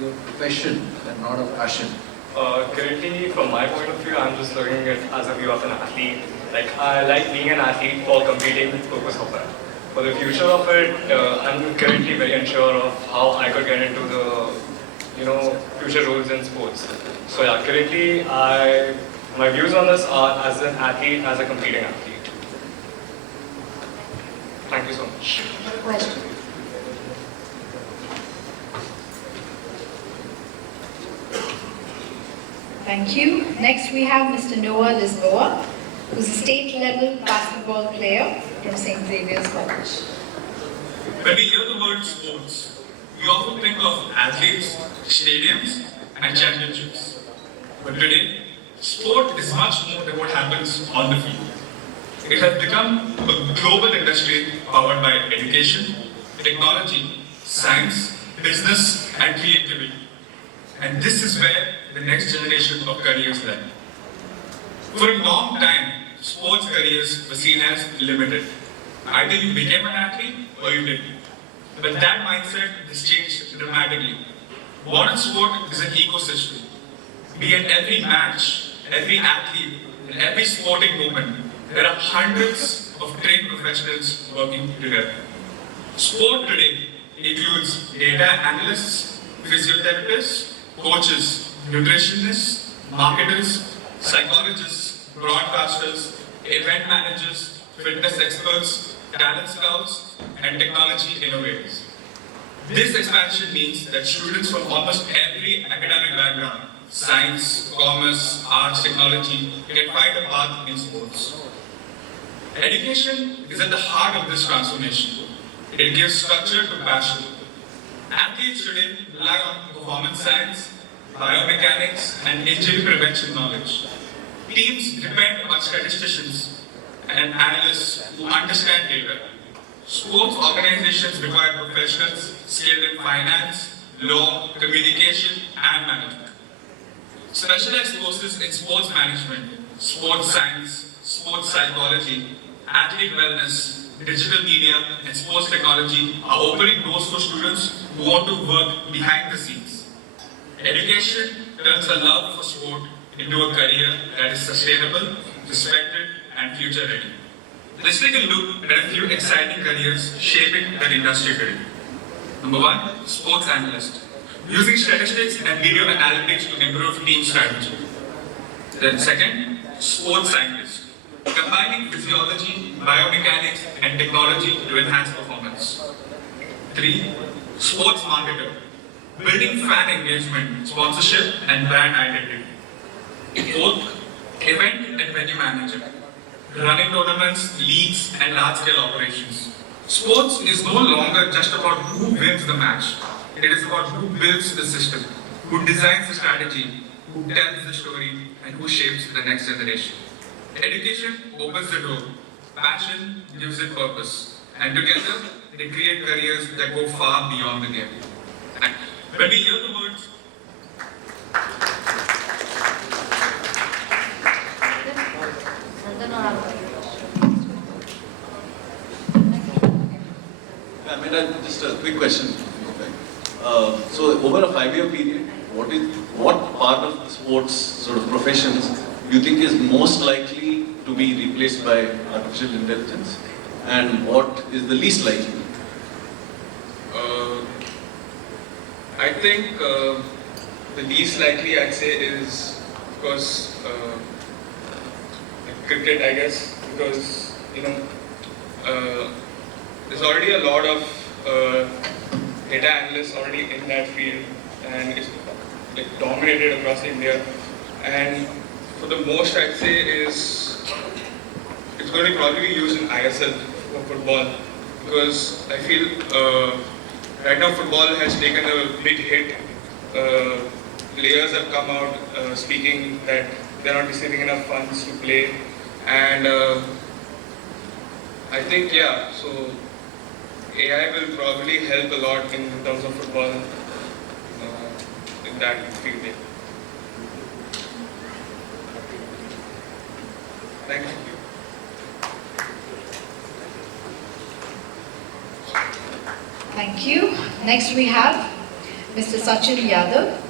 Your profession and not a passion. Currently, from my point of view, I'm just looking at it as a view of an athlete. Like, I like being an athlete for competing purpose of that. For the future of it, I'm currently very unsure of how I could get into the, future roles in sports. So yeah, currently, my views on this are as an athlete, as a competing athlete. Thank you so much. Question. Thank you. Next we have Mr. Noah Lisboa, who's a state-level basketball player from St. Xavier's College. When we hear the word sports, we often think of athletes, stadiums, and championships. But today, sport is much more than what happens on the field. It has become a global industry powered by education, technology, science, business, and creativity. And this is where the next generation of careers lie. For a long time, sports careers were seen as limited. Either you became an athlete or you didn't. But that mindset has changed dramatically. Modern sport is an ecosystem. Be it every match, every athlete, and every sporting moment, there are hundreds of trained professionals working together. Sport today includes data analysts, physiotherapists, coaches, nutritionists, marketers, psychologists, broadcasters, event managers, fitness experts, talent scouts, and technology innovators. This expansion means that students from almost every academic background, science, commerce, arts, technology, can find a path in sports. Education is at the heart of this transformation. It gives structure to passion. Athletes today rely on performance science, biomechanics, and injury prevention knowledge. Teams depend on statisticians and analysts who understand data. Sports organizations require professionals skilled in finance, law, communication, and management. Specialized courses in sports management, sports science, sports psychology, athlete wellness, digital media, and sports technology are opening doors for students who want to work behind the scenes. Education turns a love for sport into a career that is sustainable, respected, and future ready. Let's take a look at a few exciting careers shaping the industry today. Number 1, sports analyst. Using statistics and video analytics to improve team strategy. Then second, sports scientist. Combining physiology, biomechanics, and technology to enhance performance. 3, sports marketer. Building fan engagement, sponsorship, and brand identity. 4th, event and venue manager. Running tournaments, leagues, and large-scale operations. Sports is no longer just about who wins the match. It is about who builds the system, who designs the strategy, who tells the story, and who shapes the next generation. Education opens the door. Passion gives it purpose. And together, they create careers that go far beyond the game. And when we hear the words, just a quick question. So over a 5-year period, what part of the sports sort of professions do you think is most likely to be replaced by artificial intelligence, and what is the least likely? I think the least likely, I'd say, is, of course, cricket, I guess, because, there's already a lot of data analysts already in that field, and it's dominated across India. And for the most, I'd say, is it's going to probably be used in ISL for football, because I feel right now football has taken a big hit. Players have come out speaking that they're not receiving enough funds to play, and I think, yeah, so AI will probably help a lot in terms of football in that field. Thank you. Thank you. Next we have Mr. Sachin Yadav.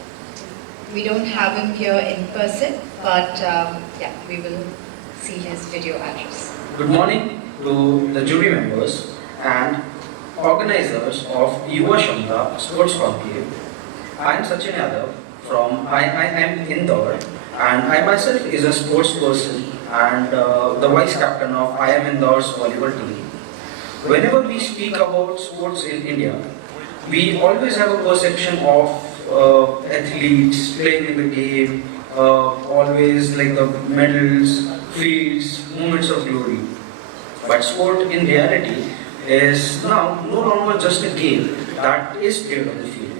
We don't have him here in person, but yeah, we will see his video address. Good morning to the jury members and organizers of Yuva Kshamata Sports Conclave. I am Sachin Yadav from IIM Indore, and I myself is a sports person and the vice captain of IIM Indore's volleyball team. Whenever we speak about sports in India, we always have a perception of athletes playing in the game, always like the medals, fields, moments of glory. But sport in reality is now no longer just a game that is played on the field.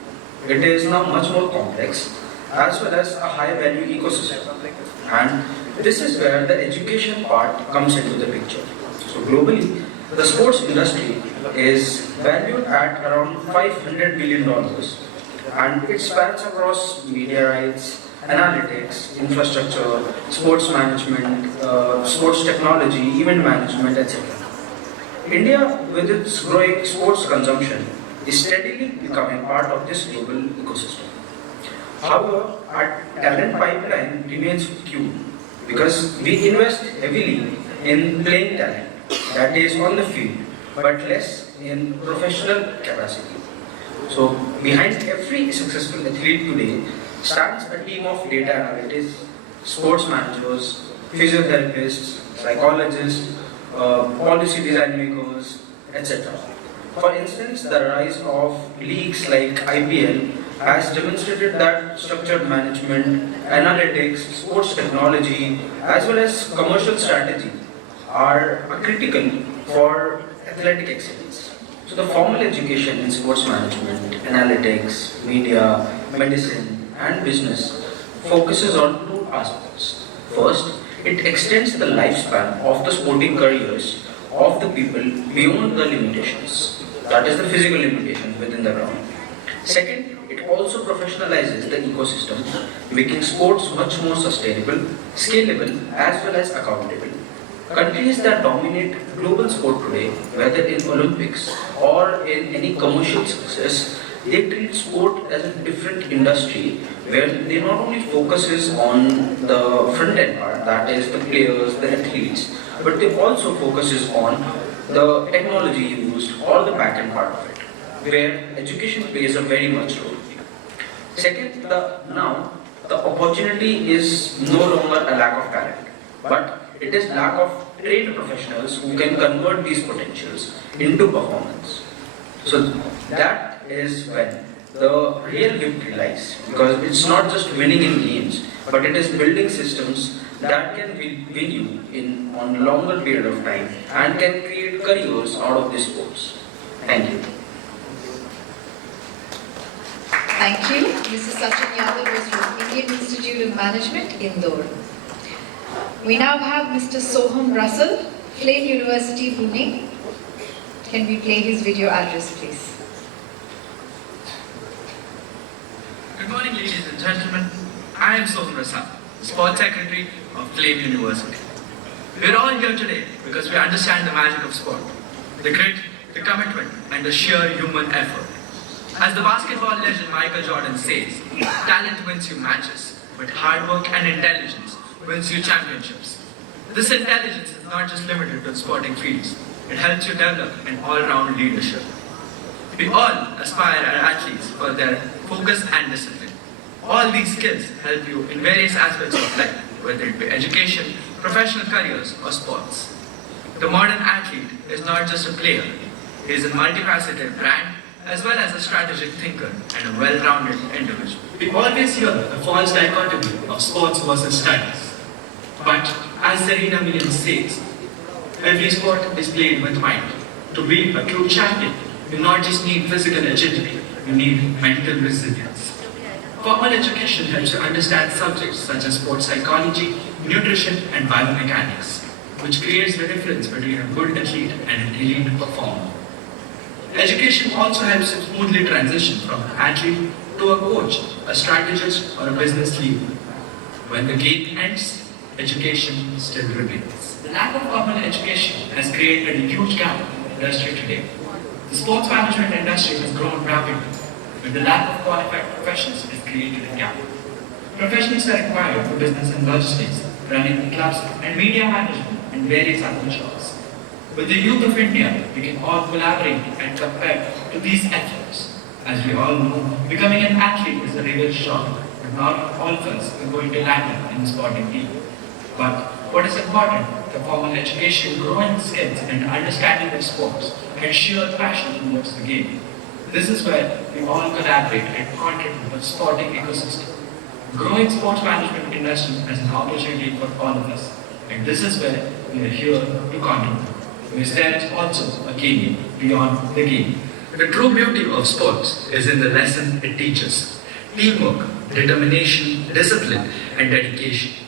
It is now much more complex as well as a high value ecosystem. And this is where the education part comes into the picture. So globally, the sports industry is valued at around $500 billion, and it spans across media rights, analytics, infrastructure, sports management, sports technology, event management, etc. India, with its growing sports consumption, is steadily becoming part of this global ecosystem. However, our talent pipeline remains few because we invest heavily in playing talent, that is on the field, but less in professional capacity. So, behind every successful athlete today stands a team of data analysts, sports managers, physiotherapists, psychologists, policy design makers, etc. For instance, the rise of leagues like IPL has demonstrated that structured management, analytics, sports technology, as well as commercial strategy are critical for athletic excellence. So the formal education in sports management, analytics, media, medicine, and business focuses on two aspects. First, it extends the lifespan of the sporting careers of the people beyond the limitations, that is the physical limitations within the ground. Second, it also professionalizes the ecosystem, making sports much more sustainable, scalable, as well as accountable. Countries that dominate global sport today, whether in Olympics or in any commercial success, they treat sport as a different industry where they not only focuses on the front end part, that is the players, the athletes, but they also focuses on the technology used or the back end part of it, where education plays a very much role. Second, now the opportunity is no longer a lack of talent, but it is lack of trained professionals who can convert these potentials into performance. So that is when the real victory lies, because it's not just winning in games, but it is building systems that can win you in on a longer period of time and can create careers out of these sports. Thank you. Thank you. Mr. Sachin Yadav is from Indian Institute of Management, Indore. We now have Mr. Soham Russell, Flame University, Pune. Can we play his video address, please? Good morning, ladies and gentlemen. I am Soham Russell, Sports Secretary of Flame University. We are all here today because we understand the magic of sport, the grit, the commitment, and the sheer human effort. As the basketball legend Michael Jordan says, talent wins you matches, but hard work and intelligence wins you championships. This intelligence is not just limited to sporting fields. It helps you develop an all-round leadership. We all aspire as athletes for their focus and discipline. All these skills help you in various aspects of life, whether it be education, professional careers, or sports. The modern athlete is not just a player. He is a multifaceted brand, as well as a strategic thinker and a well-rounded individual. We always hear the false dichotomy of sports versus studies. But as Serena Williams says, every sport is played with mind. To be a true champion, you not just need physical agility, you need mental resilience. Formal education helps you understand subjects such as sports psychology, nutrition, and biomechanics, which creates the difference between a good athlete and an elite performer. Education also helps you smoothly transition from an athlete to a coach, a strategist, or a business leader. When the game ends, education still remains. The lack of formal education has created a huge gap in the industry today. The sports management industry has grown rapidly, but the lack of qualified professionals has created a gap. Professionals are required for business and logistics, running clubs and media management and various other jobs. With the youth of India, we can all collaborate and compare to these efforts. As we all know, becoming an athlete is a real shock, but not all of us are going to land in the sporting field. But what is important, the formal education, growing skills and understanding of sports, and sheer passion towards the game. This is where we all collaborate and contribute to the sporting ecosystem. Growing sports management industry as an opportunity for all of us. And this is where we are here to contribute. Because there is also a game beyond the game. The true beauty of sports is in the lesson it teaches. Teamwork, determination, discipline, and dedication.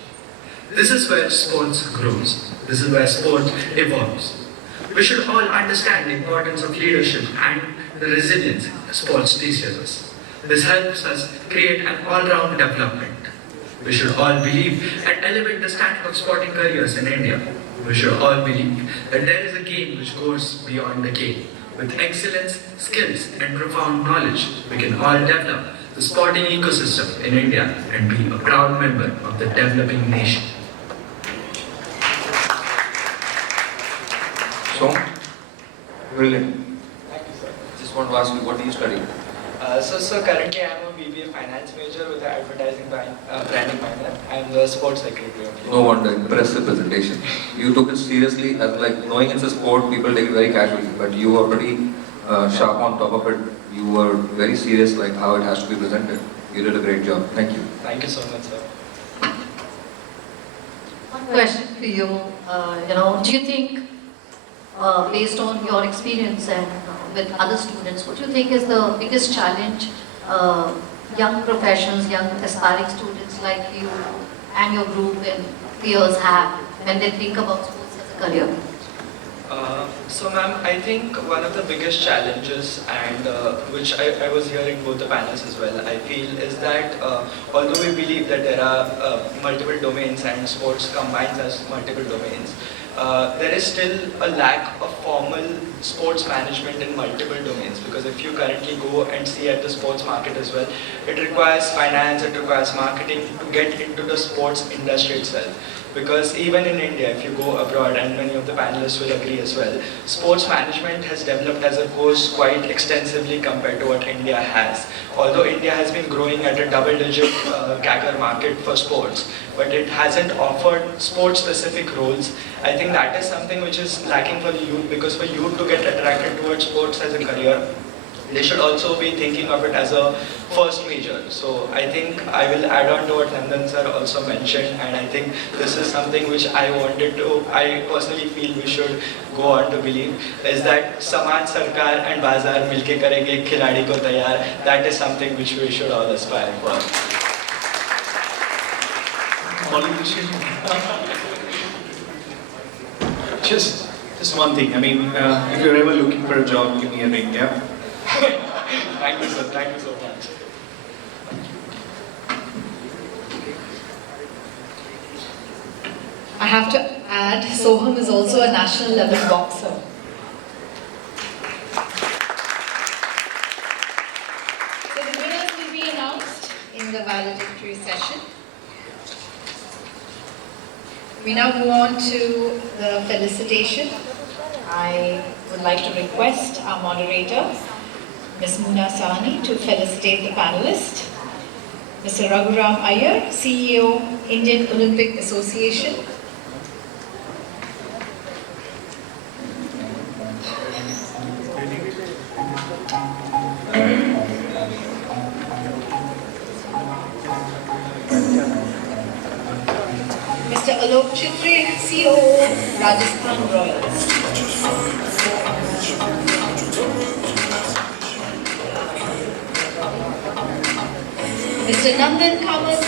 This is where sports grows. This is where sport evolves. We should all understand the importance of leadership and the resilience sports teaches us. This helps us create an all-round development. We should all believe and elevate the standing of sporting careers in India. We should all believe that there is a game which goes beyond the game. With excellence, skills and profound knowledge, we can all develop the sporting ecosystem in India and be a proud member of the developing nation. So, brilliant. Thank you, sir. Just want to ask you, what do you study? So currently I'm a BBA Finance major with an advertising branding minor. I'm the sports secretary of No wonder, impressive presentation. You took it seriously, as like knowing it's a sport, people take it very casually, but you were pretty sharp on top of it. You were very serious, like how it has to be presented. You did a great job. Thank you. Thank you so much, sir. One question for you. Do you think, based on your experience and with other students, what do you think is the biggest challenge young professionals, young aspiring students like you and your group and peers have when they think about sports as a career? So ma'am, I think one of the biggest challenges, and which I was hearing both the panels as well, I feel is that although we believe that there are multiple domains and sports combines as multiple domains, there is still a lack of formal sports management in multiple domains, because if you currently go and see at the sports market as well, it requires finance, it requires marketing to get into the sports industry itself. Because even in India, if you go abroad, and many of the panelists will agree as well, sports management has developed as a course quite extensively compared to what India has. Although India has been growing at a double-digit CAGR market for sports, but it hasn't offered sport-specific roles. I think that is something which is lacking for the youth, because for youth to get attracted towards sports as a career, they should also be thinking of it as a first major. So I think I will add on to what Nandan sir also mentioned, and I think this is something which I personally feel we should go on to believe, is that Samaj, Sarkar and Bazaar milke karenge khiladi ko tayar. That is something which we should all aspire for. Just one thing. I mean, if you're ever looking for a job, give me a ring, yeah? Thank you, sir. Thank you so much. I have to add, Soham is also a national level boxer. So the winners will be announced in the valedictory session. We now move on to the felicitation. I would like to request our moderator, Ms. Moona Sahni, to felicitate the panelists. Mr. Raghuram Iyer, CEO, Indian Olympic Association. Mr. Alok Chitri, COO, Rajasthan Royals. Mr. Nandan Kamath,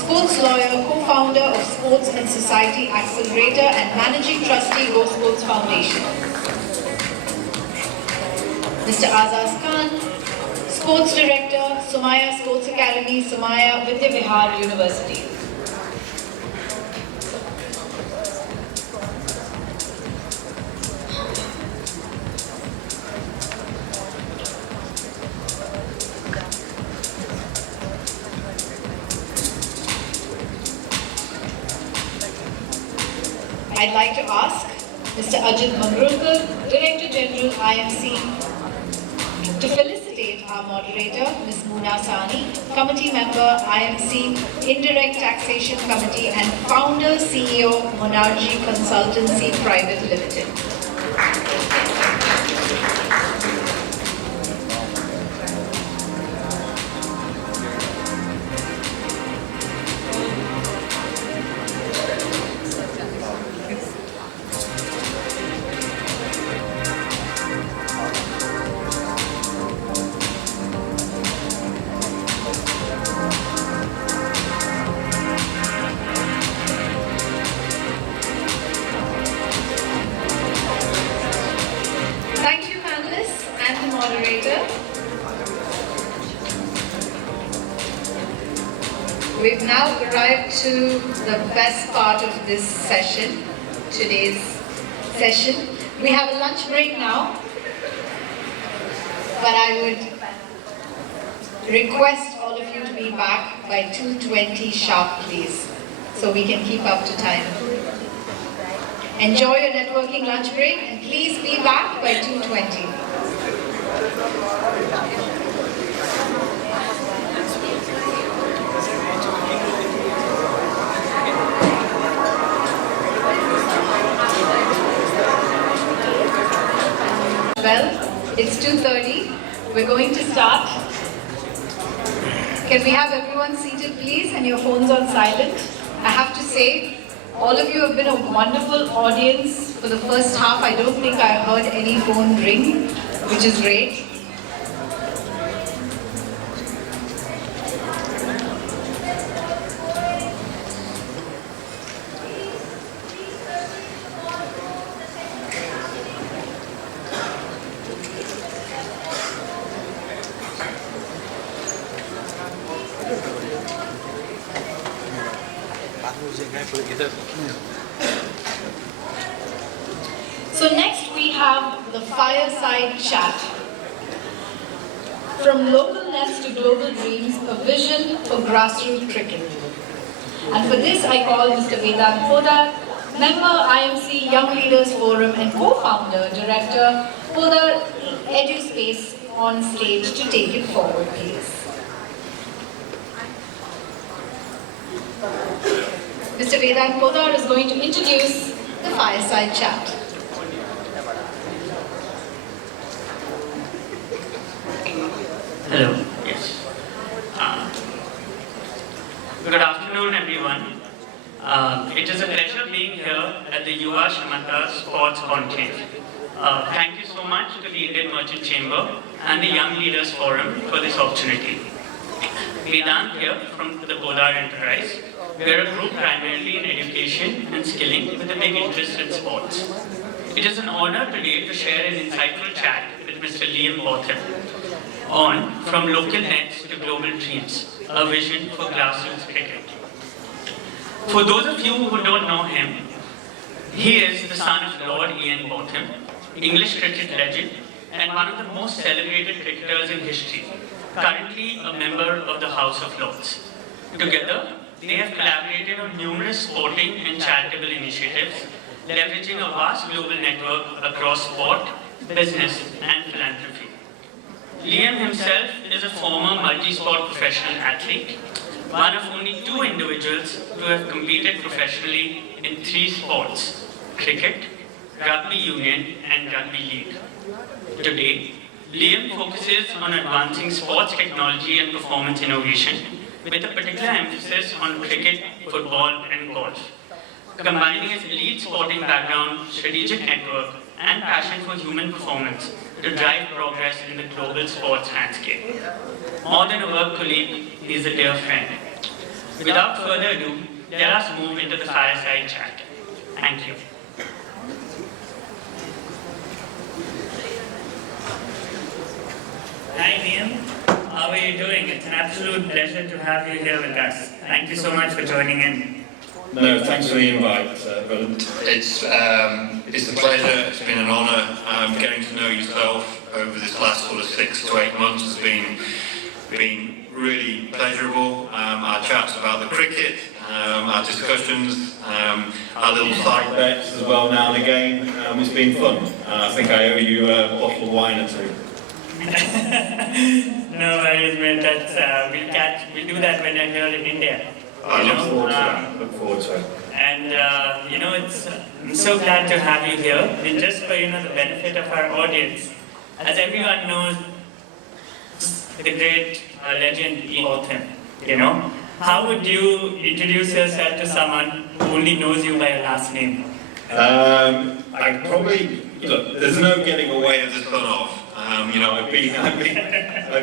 sports lawyer, co-founder of Sports and Society Accelerator and managing trustee, Go Sports Foundation. Mr. Azaz Khan, sports director, Somaya Sports Academy, Somaya Vidya Vihar University. I'd like to ask Mr. Ajit Mangrulkar, Director General IMC, to felicitate our moderator, Ms. Moona Sahni, Committee Member, IMC, Indirect Taxation Committee and Founder, CEO, Monarchy Consultancy Private Limited. Thank you, panelists and the moderator. we've now arrived to the best part of this session, today's session. We have a lunch break now, but I would request all of you to be back by 2:20 sharp, please, so we can keep up to time. Enjoy your networking lunch break and please be back by 2:20. Well, it's 2:30. We're going to start. Can we have everyone seated, please, and your phones on silent? I have to say, all of you have been a wonderful audience for the first half. I don't think I heard any phone ring, which is great. So next we have the fireside chat. From local nets to global dreams, a vision for grassroots cricket. And for this I call Mr. Vedant Podar, member IMC Young Leaders Forum and co-founder, director Podar EduSpace on stage to take it forward, please. Mr. Vedant Podar is going to introduce the fireside chat. Hello. Yes. Good afternoon, everyone. It is a pleasure being here at the Yuva Kshamata Sports Conclave. Thank you so much to the Indian Merchant Chamber and the Young Leaders Forum for this opportunity. Vedant here from the Podar Enterprise. We are a group primarily in education and skilling with a big interest in sports. It is an honor today to share an insightful chat with Mr. Liam Botham on From Local Nets to Global Dreams, a vision for grassroots cricket. For those of you who don't know him, he is the son of Lord Ian Botham, English cricket legend and one of the most celebrated cricketers in history, currently a member of the House of Lords. Together, they have collaborated on numerous sporting and charitable initiatives, leveraging a vast global network across sport, business, and philanthropy. Liam himself is a former multi-sport professional athlete, one of only 2 individuals to have competed professionally in 3 sports: cricket, rugby union, and rugby league. Today, Liam focuses on advancing sports technology and performance innovation, with a particular emphasis on cricket, football, and golf. Combining his elite sporting background, strategic network, and passion for human performance to drive progress in the global sports landscape. More than a work colleague, he is a dear friend. Without further ado, let us move into the fireside chat. Thank you. Hi Liam, how are you doing? It's an absolute pleasure to have you here with us. Thank you so much for joining in. No, thanks for the invite, It's a pleasure, it's been an honour. Getting to know yourself over this last sort of 6 to 8 months has been really pleasurable. Our chats about the cricket, our discussions, our little side bets as well now and again. It's been fun. I think I owe you a bottle of wine or 2. No worries, mate. We'll do that when I'm here in India. I look forward to it. And I'm so glad to have you here. And just for the benefit of our audience, as everyone knows, the great legend Ian Botham. How would you introduce yourself to someone who only knows you by your last name? I probably look. There's no getting away with the son of. I've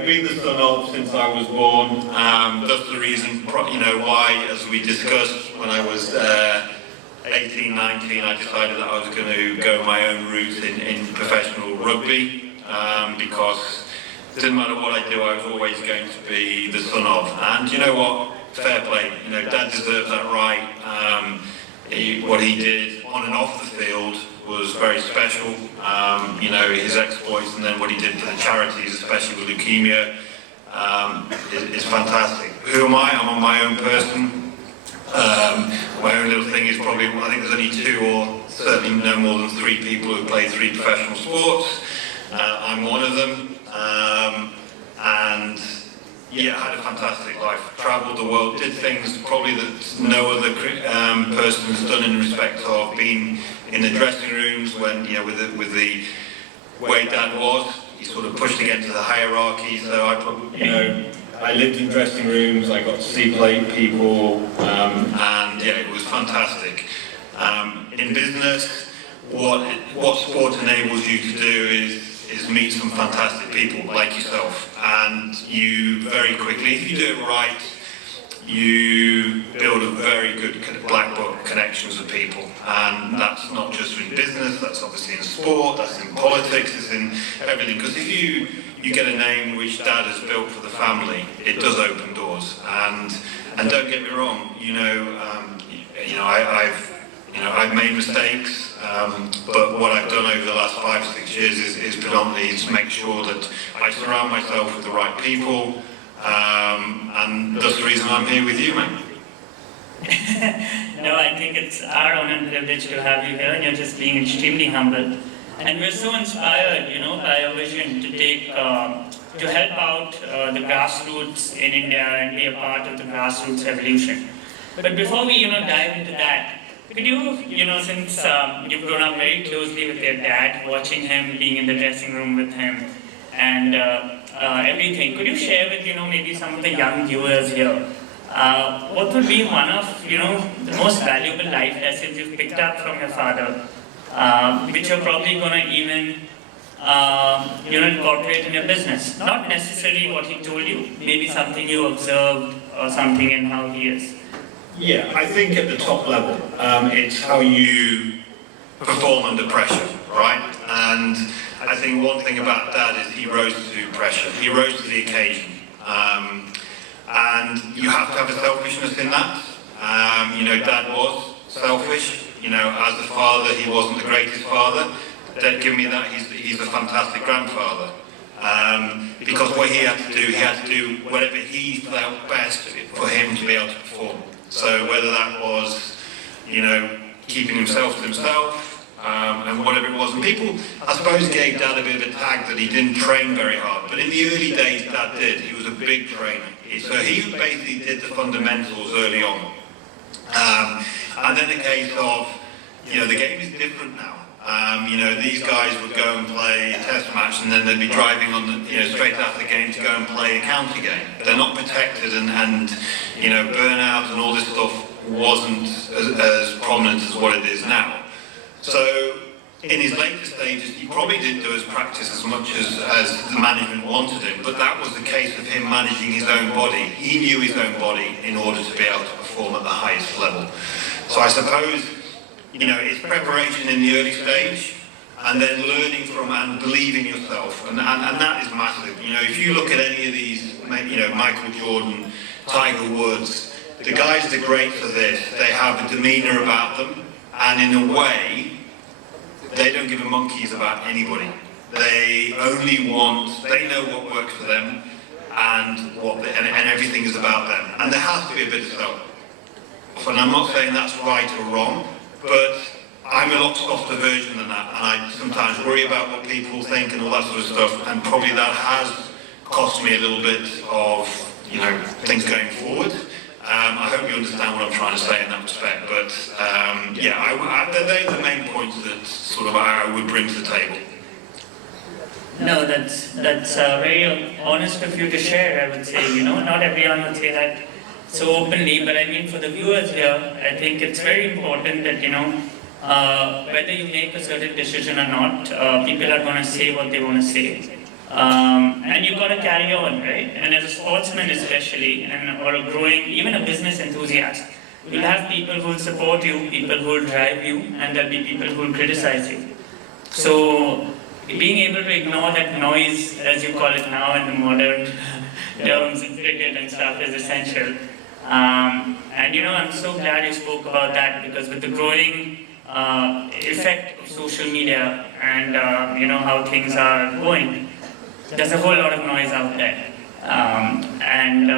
been the son of since I was born. That's the reason, why, as we discussed when I was 18, 19, I decided that I was going to go my own route in professional rugby, because didn't matter what I do, I was always going to be the son of. And you know what? Fair play. You know, Dad deserves that right. What he did on and off the field was very special. You know, his exploits and then what he did for the charities, especially with leukemia, is fantastic. Who am I? I'm on my own person. My own little thing is probably, I think there's only 2 or certainly no more than 3 people who play 3 professional sports. I'm one of them. And yeah, I had a fantastic life. Travelled the world, did things probably that no other person has done in respect of being in the dressing rooms when, you know, with the way Dad was, he sort of pushed against the hierarchy. So I probably, you know, I lived in dressing rooms, I got to see people, and yeah, it was fantastic. In business, what sport enables you to do is meet some fantastic people like yourself, and you very quickly, if you do it right, you build a very good black book connections with people. And that's not just in business, that's obviously in sport, that's in politics, it's in everything. Because if you get a name which Dad has built for the family, it does open doors. And don't get me wrong, I've made mistakes, but what I've done over the last 5 or 6 years is predominantly to make sure that I surround myself with the right people, and that's the reason I'm here with you, mate. No, I think it's our honor and privilege to have you here, and you're just being extremely humble. And we're so inspired, by your vision to take, to help out the grassroots in India and be a part of the grassroots revolution. But before we, dive into that, could you, since you've grown up very closely with your dad, watching him, being in the dressing room with him, and everything, could you share with, maybe some of the young viewers here, what would be one of, the most valuable life lessons you've picked up from your father, which you're probably going to even, incorporate in your business? Not necessarily what he told you, maybe something you observed or something in how he is. Yeah, I think at the top level, it's how you perform under pressure, right? And I think one thing about Dad is he rose to pressure. He rose to the occasion. And you have to have a selfishness in that. Dad was selfish. As a father, he wasn't the greatest father. Dad, give me that, he's a fantastic grandfather. Because what he had to do whatever he felt best for him to be able to perform. So whether that was, keeping himself to himself, and whatever it was. And people, I suppose, gave Dad a bit of a tag that he didn't train very hard. But in the early days, Dad did. He was a big trainer. So he basically did the fundamentals early on. And then the case of, the game is different now. These guys would go and play a test match and then they'd be driving on the, straight after the game to go and play a county game. They're not protected and burnout and all this stuff wasn't as prominent as what it is now. So in his later stages, he probably didn't do his practice as much as the management wanted him, but that was the case of him managing his own body. He knew his own body in order to be able to perform at the highest level. So I suppose, it's preparation in the early stage, and then learning from and believing yourself, and that is massive. If you look at any of these, Michael Jordan, Tiger Woods, the guys that are great for this, they have a demeanour about them, and in a way, they don't give a monkeys about anybody. They only they know what works for them, and everything is about them. And there has to be a bit of self. And I'm not saying that's right or wrong, but I'm a lot softer version than that, and I sometimes worry about what people think and all that sort of stuff, and probably that has cost me a little bit of, things going forward. I hope you understand what I'm trying to say in that respect, but they're the main points that sort of I would bring to the table. No, that's very honest of you to share, I would say. Not everyone would say that so openly, but I mean for the viewers here, I think it's very important that, whether you make a certain decision or not, people are going to say what they want to say. And you've got to carry on, right? And as a sportsman especially, or a growing, even a business enthusiast, you'll have people who will support you, people who will drive you, and there'll be people who will criticize you. So, being able to ignore that noise, as you call it now in the modern terms in cricket and stuff, is essential. And you know, I'm so glad you spoke about that, because with the growing effect of social media and you know how things are going, there's a whole lot of noise out there. And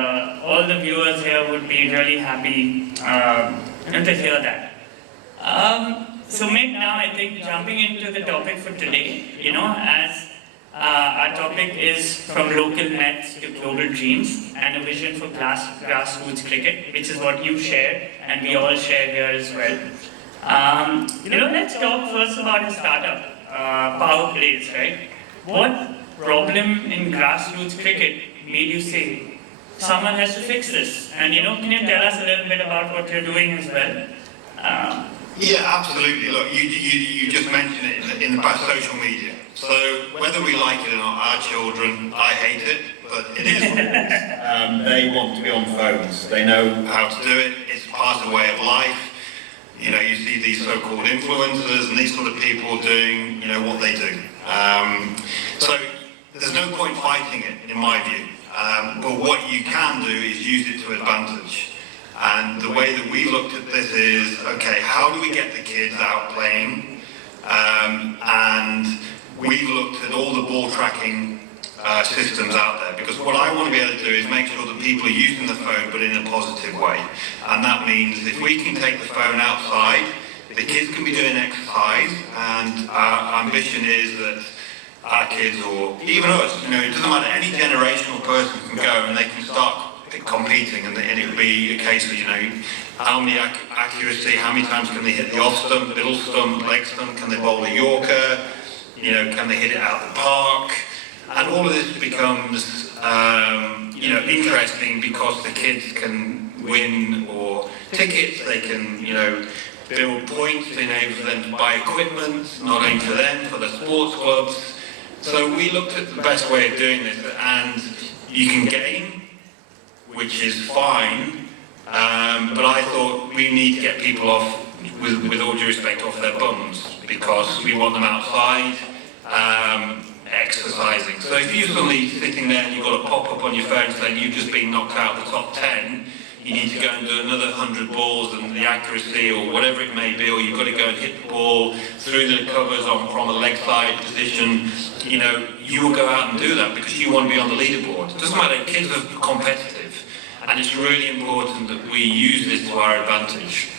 all the viewers here would be really happy to hear that. So Mick, now I think jumping into the topic for today, you know, as our topic is from local nets to global dreams and a vision for grassroots cricket, which is what you share and we all share here as well. You know, let's talk first about a startup, Power Plays, right? What problem in grassroots cricket made you say, someone has to fix this? And you know, can you tell us a little bit about what you're doing as well? Yeah, absolutely. Look, you just mentioned it in the past, social media. So whether we like it or not, our children, I hate it, but it is what it is. They want to be on phones. They know how to do it. It's part of the way of life. You know, you see these so-called influencers and these sort of people doing, you know, what they do. So there's no point fighting it, in my view. But what you can do is use it to advantage. And the way that we looked at this is, okay, how do we get the kids out playing? And we've looked at all the ball tracking systems out there, because what I want to be able to do is make sure that people are using the phone but in a positive way. And that means if we can take the phone outside, the kids can be doing exercise, and our ambition is that our kids, or even us, you know, it doesn't matter, any generational person can go and they can start competing, and it would be a case of, you know, how many accuracy, how many times can they hit the off stump, middle stump, leg stump, can they bowl a Yorker, you know, can they hit it out the park? And all of this becomes, you know, interesting because the kids can win or tickets, they can, you know, build points to enable them to buy equipment, not only for them, for the sports clubs. So we looked at the best way of doing this, and you can game, which is fine, but I thought we need to get people off, with all due respect, off their bums, because we want them outside, exercising. So if you're suddenly sitting there and you've got a pop-up on your phone saying you've just been knocked out of the top 10, you need to go and do another 100 balls and the accuracy or whatever it may be, or you've got to go and hit the ball through the covers from a leg side position, you know, you will go out and do that because you want to be on the leaderboard. It doesn't matter, kids are competitive, and it's really important that we use this to our advantage.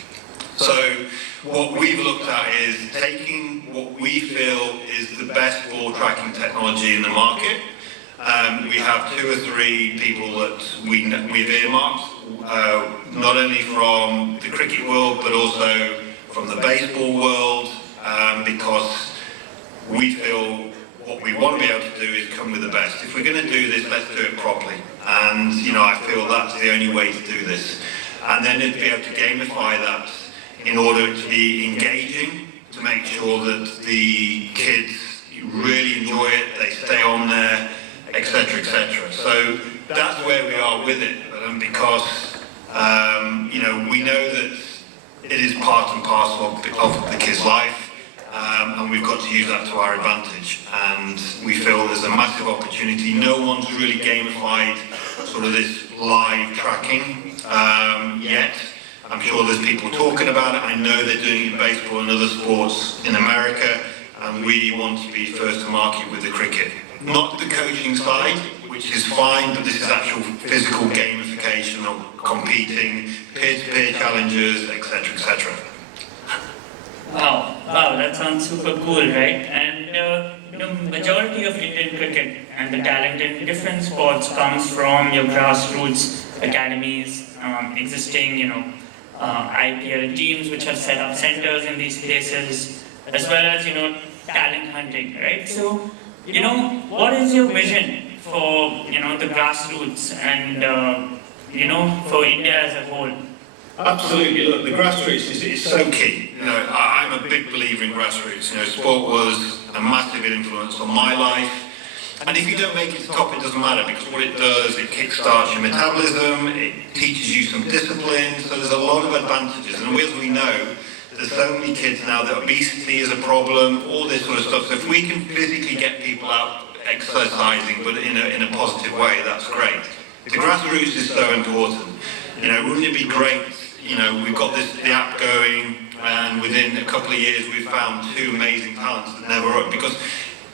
So what we've looked at is taking what we feel is the best ball tracking technology in the market. We have 2 or 3 people that we've earmarked, not only from the cricket world but also from the baseball world, because we feel what we want to be able to do is come with the best. If we're going to do this, let's do it properly. And you know, I feel that's the only way to do this. And then to be able to gamify that in order to be engaging, to make sure that the kids really enjoy it, they stay on there, etc., etc. So that's where we are with it, because you know, we know that it is part and parcel of the kid's life. And we've got to use that to our advantage, and we feel there's a massive opportunity. No one's really gamified sort of this live tracking yet. I'm sure there's people talking about it. I know they're doing it in baseball and other sports in America, and we want to be first to market with the cricket. Not the coaching side, which is fine, but this is actual physical gamification of competing, peer-to-peer challenges, etc., etc. Wow, that sounds super cool, right? And you know, majority of Indian cricket and the talent in different sports comes from your grassroots academies, existing, you know, IPL teams which have set up centers in these places, as well as, you know, talent hunting, right? So, you know, what is your vision for, you know, the grassroots and, you know, for India as a whole? Absolutely. Look, the grassroots is so key. You know, I'm a big believer in grassroots. You know, sport was a massive influence on my life. And if you don't make it to the top, it doesn't matter, because what it does, it kickstarts your metabolism, it teaches you some discipline. So there's a lot of advantages. And as we know, There's so many kids now that obesity is a problem, all this sort of stuff. So if we can physically get people out exercising, but in a positive way, that's great. The grassroots is so important. You know, wouldn't it be great? You know, we've got the app going, and within a couple of years we've found 2 amazing talents that never up, because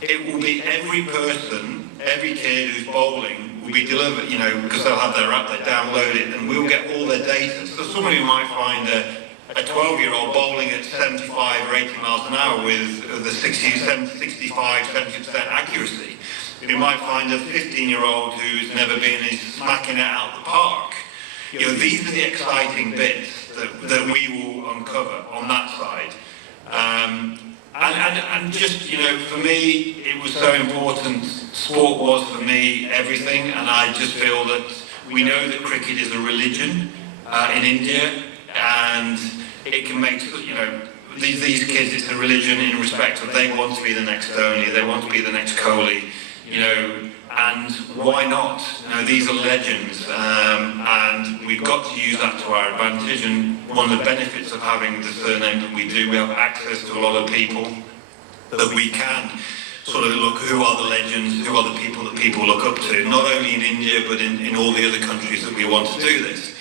it will be every person, every kid who's bowling will be delivered, you know, because they'll have their app, they download it, and we'll get all their data. So somebody might find a 12-year-old bowling at 75 or 80 miles an hour with the 65-70% accuracy. You might find a 15-year-old who's never been is smacking it out the park. You know, these are the exciting bits that we will uncover on that side. And just, you know, for me, it was so important. Sport was, for me, everything, and I just feel that we know that cricket is a religion in India, and it can make, you know, these kids, it's a religion in respect of they want to be the next Dhoni, they want to be the next Kohli, you know, and why not? You know, these are legends, and we've got to use that to our advantage. And one of the benefits of having the surname that we do, we have access to a lot of people that we can sort of look who are the legends, who are the people that people look up to, not only in India but in all the other countries that we want to do this.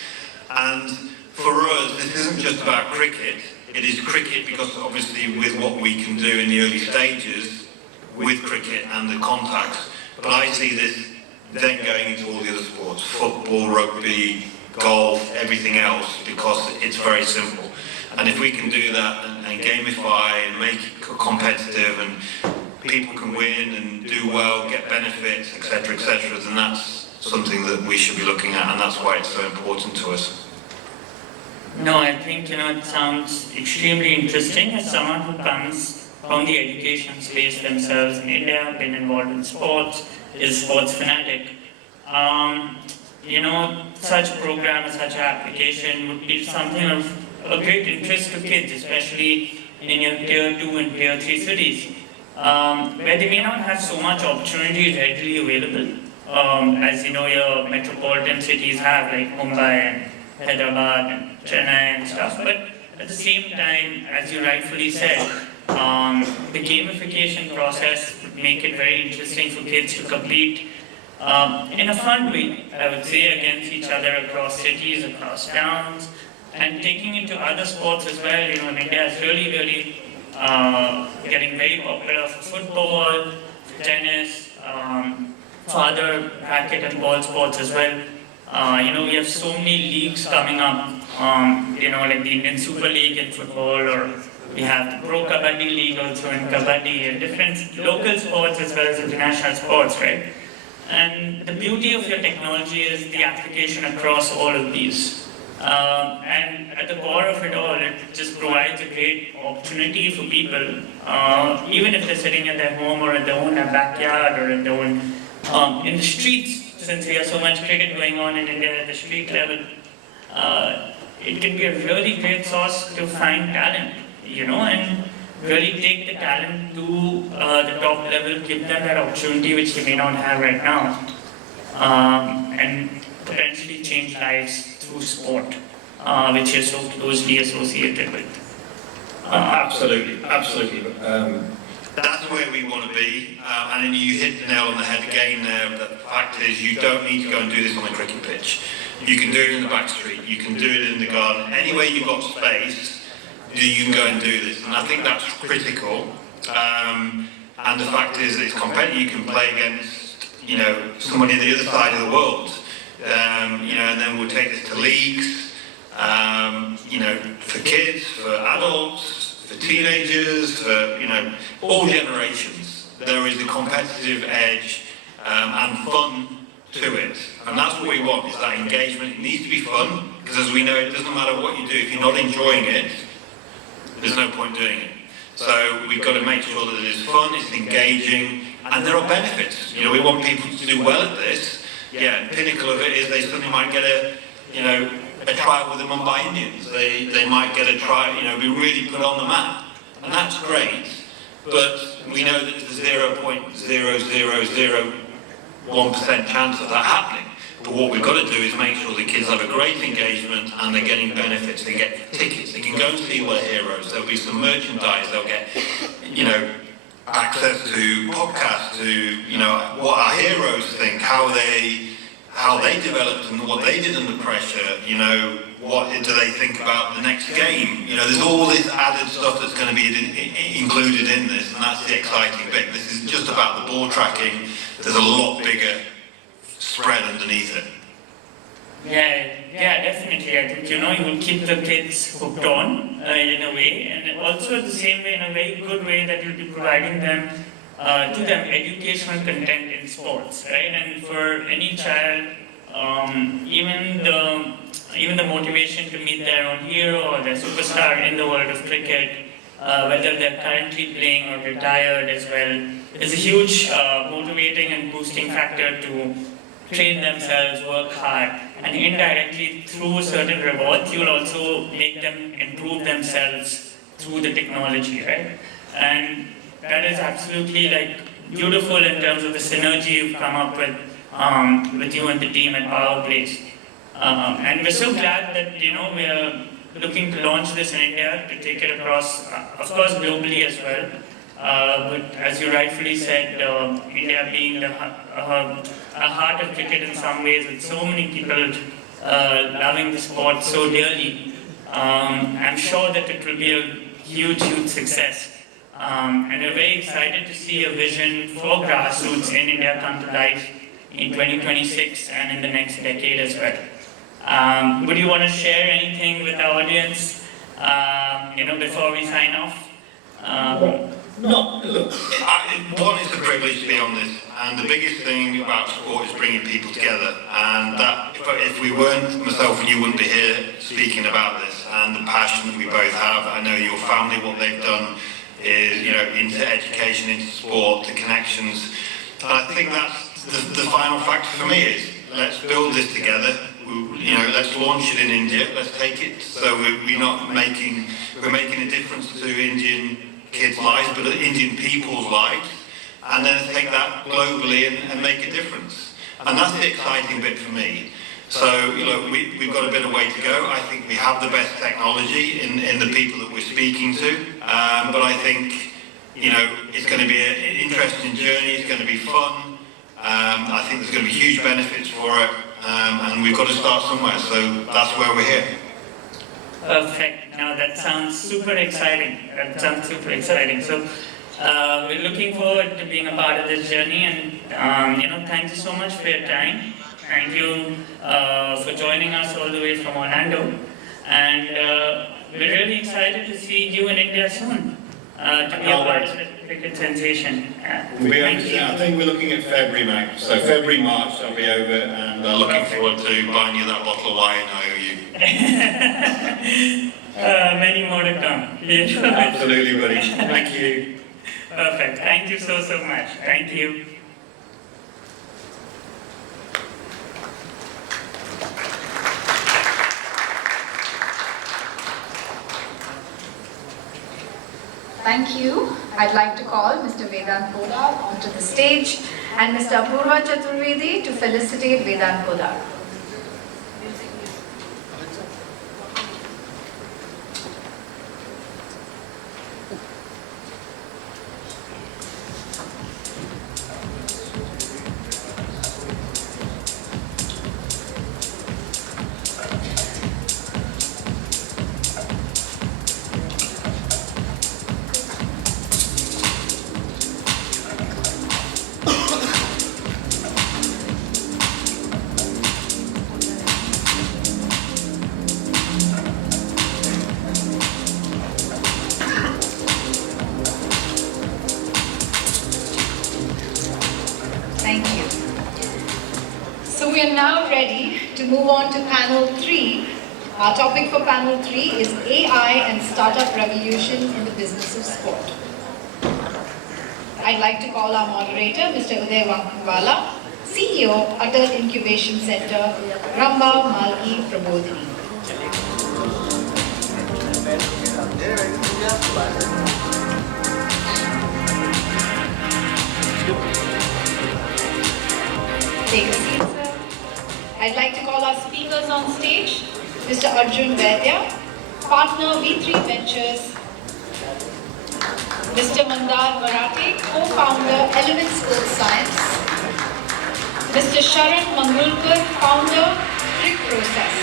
And for us, this isn't just about cricket. It is cricket because obviously with what we can do in the early stages with cricket and the contacts. But I see this then going into all the other sports, football, rugby, golf, everything else, because it's very simple. And if we can do that and gamify and make it competitive and people can win and do well, get benefits, etc., then that's something that we should be looking at, and that's why it's so important to us. No, I think, you know, it sounds extremely interesting as someone who comes from the education space themselves in India, been involved in sports, is a sports fanatic. You know, such a program, such an application would be something of a great interest to kids, especially in your tier 2 and tier 3 cities, where they may not have so much opportunity readily available. As you know, your metropolitan cities have, like Mumbai and Hyderabad and Chennai and stuff, but at the same time, as you rightfully said, the gamification process would make it very interesting for kids to compete in a fun way, I would say, against each other across cities, across towns, and taking it to other sports as well. You know, in India is really getting very popular for football, for tennis, for other racket and ball sports as well. You know, we have so many leagues coming up, you know, like the Indian Super League in football, or we have the Pro Kabaddi League also in Kabaddi, and different local sports as well as international sports, right? And the beauty of your technology is the application across all of these. And at the core of it all, it just provides a great opportunity for people, even if they're sitting at their home or at their own backyard or at their own, in the streets, since we have so much cricket going on in India at the street level. It can be a really great source to find talent, you know, and really take the talent to the top level, give them that opportunity which they may not have right now, and potentially change lives through sport, which is so closely associated with. Absolutely. That's where we want to be, and then you hit the nail on the head again there. The fact is, you don't need to go and do this on a cricket pitch. You can do it in the back street, you can do it in the garden, anywhere you've got space, you can go and do this. And I think that's critical. And the fact is, it's competitive. You can play against, you know, somebody on the other side of the world. You know, and then we'll take this to leagues, you know, for kids, for adults, for teenagers, for, you know, all generations. There is a competitive edge and fun to it. And that's what we want, is that engagement. It needs to be fun, because as we know, it doesn't matter what you do. If you're not enjoying it, there's no point doing it. So we've got to make sure that it is fun, it's engaging, and there are benefits. You know, we want people to do well at this. Yeah, the pinnacle of it is they suddenly might get a trial with the Mumbai Indians. They might get a trial, you know, be really put on the map. And that's great, but we know that the 0.0001% 1% chance of that happening. But what we've got to do is make sure the kids have a great engagement and they're getting benefits. They get tickets, they can go and see all their heroes. There'll be some merchandise, they'll get, access to podcasts, to, what our heroes think, how they developed and what they did under pressure, what do they think about the next game. There's all this added stuff that's going to be included in this, and that's the exciting bit. This is just about the ball tracking. There's a lot bigger spread underneath it. Yeah, definitely. I think, you will keep the kids hooked on in a way, and also the same way, in a very good way, that you'll be providing them educational content in sports, right? And for any child, even the motivation to meet their own hero or their superstar in the world of cricket, whether they're currently playing or retired as well, is a huge motivating and boosting factor to train themselves, work hard, and indirectly through certain rewards, you'll also make them improve themselves through the technology, right? And that is absolutely beautiful in terms of the synergy you've come up with you and the team at Power Place. And we're so glad that we're looking to launch this in India, to take it across, of course, globally as well. But as you rightfully said, India being the heart of cricket in some ways, with so many people loving the sport so dearly, I'm sure that it will be a huge success. And we're very excited to see a vision for grassroots in India come to life in 2026 and in the next decade as well. Would you want to share anything with our audience, before we sign off? No, look, one, it's a privilege to be on this, and the biggest thing about sport is bringing people together, and that, if we weren't, myself and you wouldn't be here speaking about this, and the passion that we both have. I know your family, what they've done is, into education, into sport, the connections, and I think that's the final factor for me is, let's build this together. Let's launch it in India, let's take it, so we're making a difference to Indian kids' lives, but Indian people's lives, and then take that globally and make a difference. And that's the exciting bit for me. So, we've got a bit of way to go. I think we have the best technology in the people that we're speaking to, but I think, it's going to be an interesting journey, it's going to be fun. I think there's going to be huge benefits for it, and we've got to start somewhere, so that's where we're here. Perfect. Now that sounds super exciting. So we're looking forward to being a part of this journey, and thank you so much for your time. Thank you for joining us all the way from Orlando, and we're really excited to see you in India soon, to be a part of the cricket sensation. I think we're looking at February, mate. So February, March, I'll be over, and looking forward to buying you that bottle of wine I owe you. Many more to come. Absolutely, buddy. Thank you. Perfect. Thank you so much. Thank you. Thank you. I'd like to call Mr. Vedant Podar onto the stage and Mr. Apurva Chaturvedi to felicitate Vedant Podar. Thank you. So we are now ready to move on to panel 3. Our topic for panel 3 is AI and Startup Revolution in the Business of Sport. I'd like to call our moderator, Mr. Uday Vankuvala, CEO, Atal Incubation Center, Ramba Malgi Prabodhini. Take a seat, sir. I'd like to call our speakers on stage. Mr. Arjun Vaidya, partner V3 Ventures. Mr. Mandar Marathe, co-founder Element School Science. Mr. Sharan Mangulkar, founder Trick Process.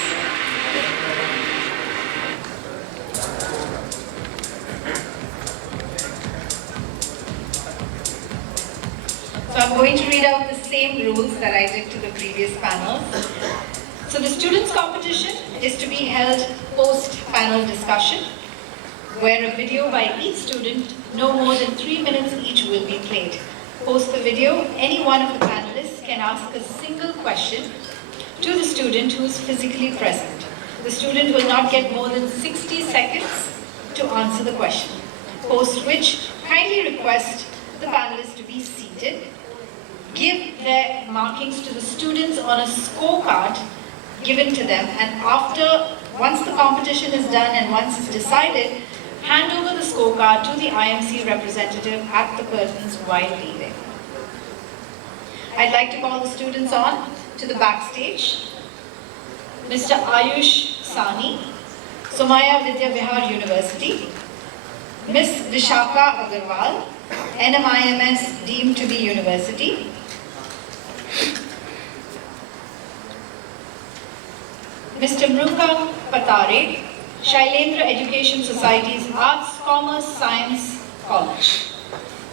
So I'm going to read out the same rules that I did to the previous panels. So the students' competition is to be held post-panel discussion, where a video by each student, no more than 3 minutes each, will be played. Post the video, any one of the panelists can ask a single question to the student who is physically present. The student will not get more than 60 seconds to answer the question, post which kindly request the panelists to be seated, give their markings to the students on a scorecard given to them, and once the competition is done and once it's decided, hand over the scorecard to the IMC representative at the curtains while leaving. I'd like to call the students on to the backstage. Mr. Ayush Sani, Somaya Vidya Vihar University. Miss Vishaka Agarwal, NMIMS deemed to be university. Mr. Mruga Patare, Shailendra Education Society's Arts, Commerce, Science College.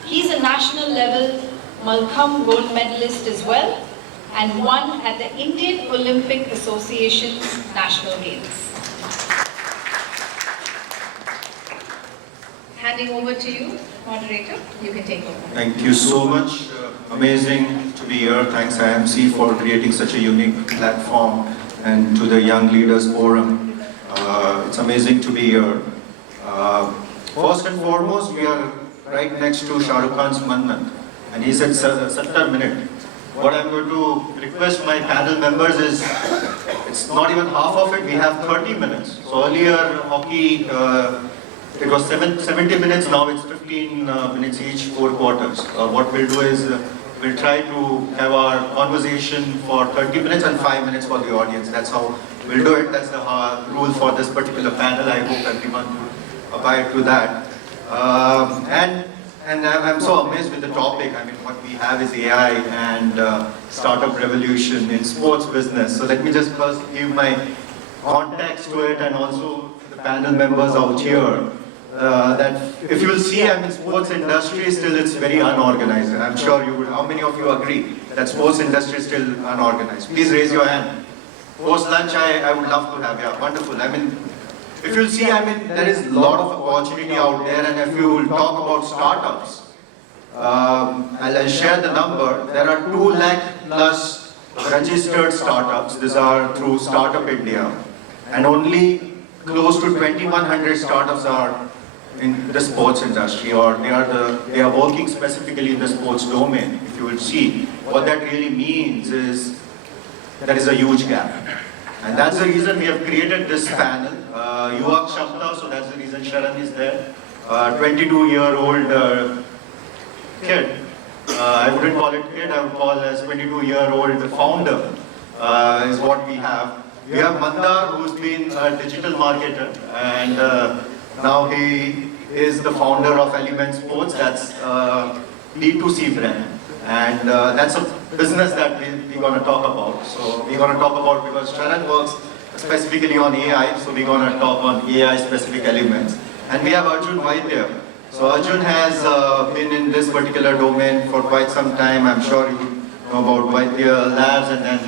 He's a national level Malkham gold medalist as well, and won at the Indian Olympic Association's National Games. Handing over to you, moderator, you can take over. Thank you so much. Amazing to be here. Thanks IMC for creating such a unique platform, and to the Young Leaders Forum. It's amazing to be here. First and foremost, we are right next to Shah Rukh Khan's Mannat, and he said 70 minutes. What I'm going to request my panel members is, it's not even half of it, we have 30 minutes. So earlier hockey, it was 70 minutes, now it's 15 minutes each, 4 quarters. What we'll do is, we'll try to have our conversation for 30 minutes and 5 minutes for the audience. That's how we'll do it. That's the rule for this particular panel. I hope everyone will abide to that. And I'm so amazed with the topic. I mean, what we have is AI and startup revolution in sports business. So let me just first give my context to it, and also the panel members out here. That if you will see, I mean, sports industry still it's very unorganized. And I'm sure you would, how many of you agree that sports industry is still unorganized? Please raise your hand. Post lunch, I would love to have, yeah, wonderful. I mean, if you'll see, I mean, there is a lot of opportunity out there, and if you will talk about startups, I'll share the number. There are 2 lakh plus registered startups. These are through Startup India, and only close to 2,100 startups are in the sports industry, or they are working specifically in the sports domain. If you will see, what that really means is there is a huge gap. And that's the reason we have created this panel, Yuva Kshamata, so that's the reason Sharan is there. 22-year-old kid, I wouldn't call it kid, I would call as 22-year-old founder is what we have. We have Mandar, who's been a digital marketer, and now he is the founder of Element Sports. That's D2C brand, and that's a business that we're going to talk about. So we're going to talk about, because Sharan works specifically on AI, so we're going to talk on AI specific elements. And we have Arjun Vaidya. So Arjun has been in this particular domain for quite some time. I'm sure you know about Vaidya Labs, and then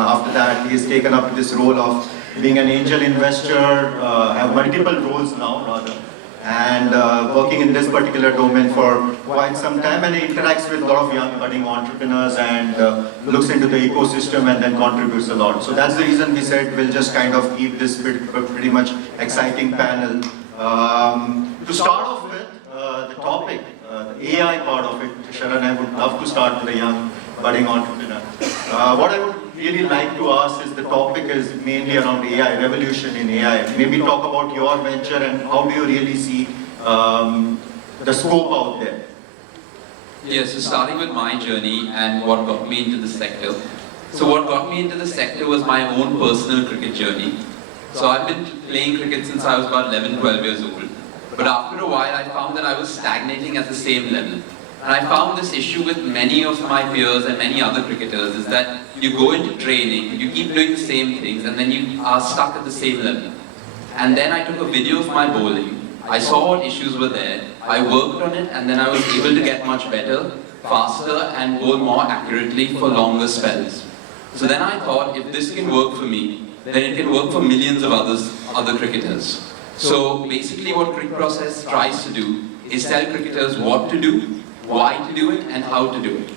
after that he's taken up this role of being an angel investor, have multiple roles now rather, and working in this particular domain for quite some time, and he interacts with a lot of young budding entrepreneurs and looks into the ecosystem and then contributes a lot. So that's the reason we said we'll just kind of keep this pretty much exciting panel. To start off with, the topic, the AI part of it, Sharan, I would love to start with a young budding entrepreneur. What I would really like to ask is, the topic is mainly around AI, revolution in AI. Maybe talk about your venture and how do you really see the scope out there? Yes, so starting with my journey and what got me into the sector. So what got me into the sector was my own personal cricket journey. So I've been playing cricket since I was about 11, 12 years old. But after a while, I found that I was stagnating at the same level. And I found this issue with many of my peers and many other cricketers is that you go into training, you keep doing the same things, and then you are stuck at the same level. And then I took a video of my bowling. I saw what issues were there. I worked on it, and then I was able to get much better, faster, and bowl more accurately for longer spells. So then I thought, if this can work for me, then it can work for millions of other cricketers. So basically what Cricket Process tries to do is tell cricketers what to do, why to do it, and how to do it.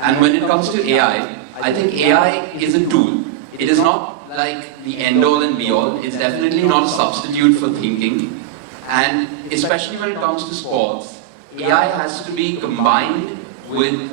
And when it comes to AI, I think AI is a tool. It is not like the end-all and be-all. It's definitely not a substitute for thinking. And especially when it comes to sports, AI has to be combined with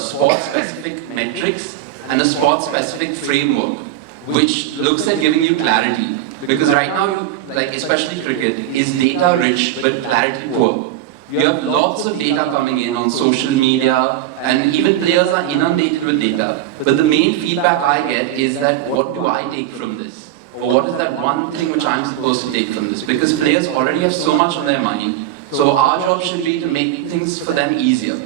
sport-specific metrics and a sport-specific framework, which looks at giving you clarity. Because right now, like especially cricket, is data-rich but clarity-poor. You have lots of data coming in on social media, and even players are inundated with data. But the main feedback I get is that, what do I take from this? Or what is that one thing which I'm supposed to take from this? Because players already have so much on their mind. So our job should be to make things for them easier.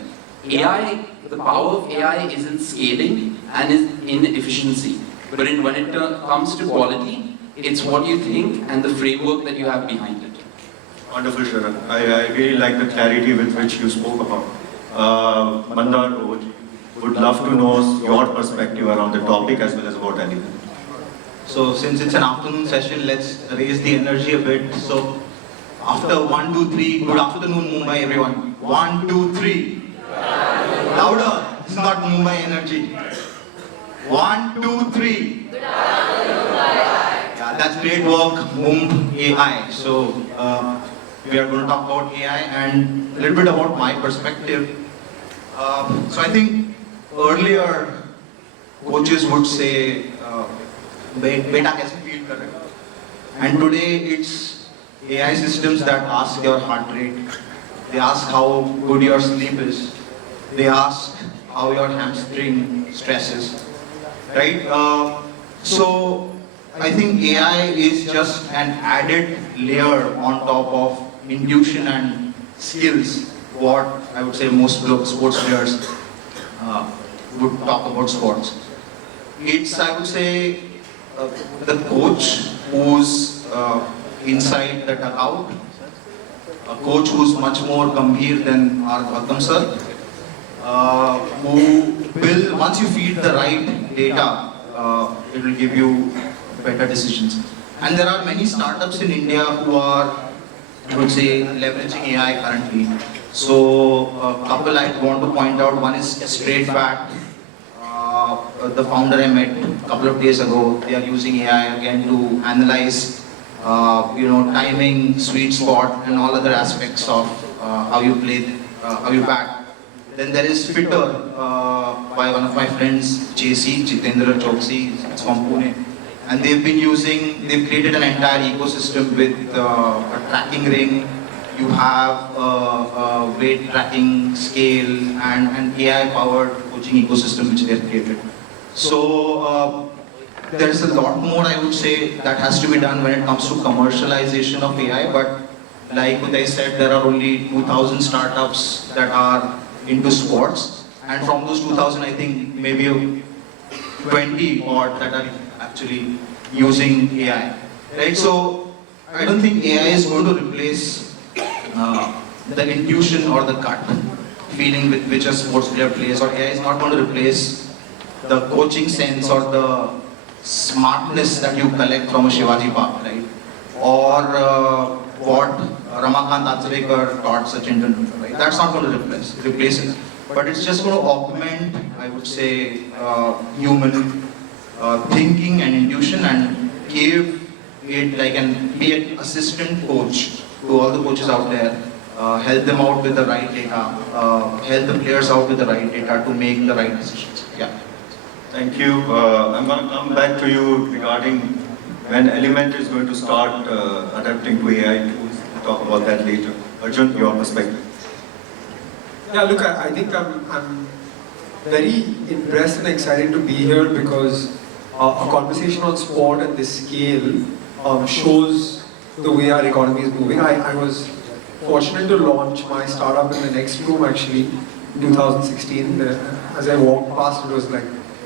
AI, the power of AI is in scaling and is in efficiency. But when it comes to quality, it's what you think and the framework that you have behind it. Wonderful, Sharan. I really like the clarity with which you spoke about. Mandar, would love to know your perspective around the topic as well as about anything. So since it's an afternoon session, let's raise the energy a bit. So after 1, 2, 3, good afternoon Mumbai everyone. 1, 2, 3. Louder, it's not Mumbai energy. 1, 2, 3. Yeah, that's great work, AI. So we are going to talk about AI and a little bit about my perspective. So I think earlier coaches would say, beta kaise feel kar rahe ho? And today it's AI systems that ask your heart rate. They ask how good your sleep is. They ask how your hamstring stresses. Right? So I think AI is just an added layer on top of intuition and skills, what I would say most sports players would talk about sports. It's, I would say, the coach who's inside the dugout, a coach who's much more gambhir than our Gautam sir, who will, once you feed the right data, it will give you better decisions. And there are many startups in India who are, I would say, leveraging AI currently. So a couple I want to point out, one is Straight Fact. The founder I met a couple of days ago, they are using AI again to analyze timing, sweet spot and all other aspects of how you play, how you bat. Then there is Fitter by one of my friends, JC, Jitendra Choksi, it's from Pune. And they've created an entire ecosystem with a tracking ring. You have a weight tracking scale and AI-powered coaching ecosystem which they've created. So there's a lot more, I would say, that has to be done when it comes to commercialization of AI. But like Uday said, there are only 2,000 startups that are into sports. And from those 2,000, I think maybe 20 odd that are actually using AI. Right? So I don't think AI is going to replace the intuition or the gut feeling with which a sports player plays, or AI is not going to replace the coaching sense or the smartness that you collect from a Shivaji Park, right? Or what Ramakant Achrekar taught Sachin Tendulkar, right? That's not going to replace it. But it's just going to augment, I would say, human thinking and intuition, and give it like be an assistant coach to all the coaches out there, help them out with the right data, help the players out with the right data to make the right decisions. Yeah. Thank you. I'm going to come back to you regarding when Element is going to start adapting to AI tools. We'll talk about that later. Arjun, your perspective. Yeah, look, I think I'm very impressed and excited to be here because a conversation on sport at this scale shows the way our economy is moving. I was fortunate to launch my startup in the next room actually in 2016. As I walked past, it was like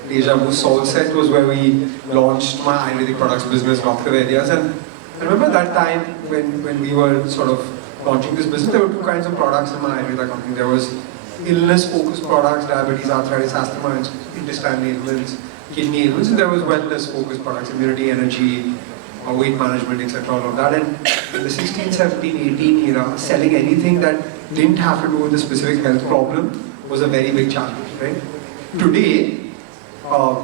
deja vu. Solset was where we launched my Ayurvedic products business, Dr. Vedyas. And I remember that time when we were sort of launching this business, there were two kinds of products in my Ayurveda company. There was illness-focused products, diabetes, arthritis, asthma, intestinal ailments, kidney ailments, and there was wellness-focused products, immunity, energy, weight management, etc., all of that. And in the 16, 17, 18 era, selling anything that didn't have to do with a specific health problem was a very big challenge, right? Today, and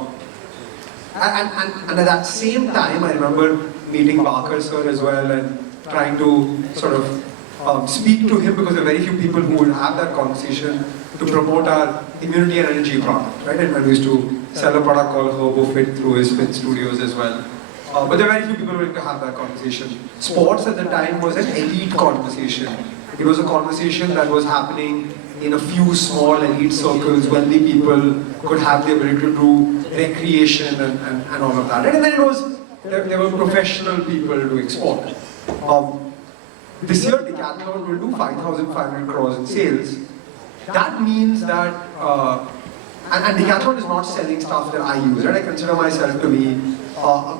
at that same time, I remember meeting Barker sir as well and trying to sort of speak to him because there are very few people who would have that conversation to promote our immunity and energy product, right? And we used to sell a product called HerboFit through his Fit Studios as well. But there are very few people willing to have that conversation. Sports at the time was an elite conversation. It was a conversation that was happening in a few small elite circles. Wealthy people could have the ability to do recreation and all of that. And then there were professional people doing sport. This year, Decathlon will do 5,500 crores in sales. That means that, and Decathlon is not selling stuff that I use, right? I consider myself to be a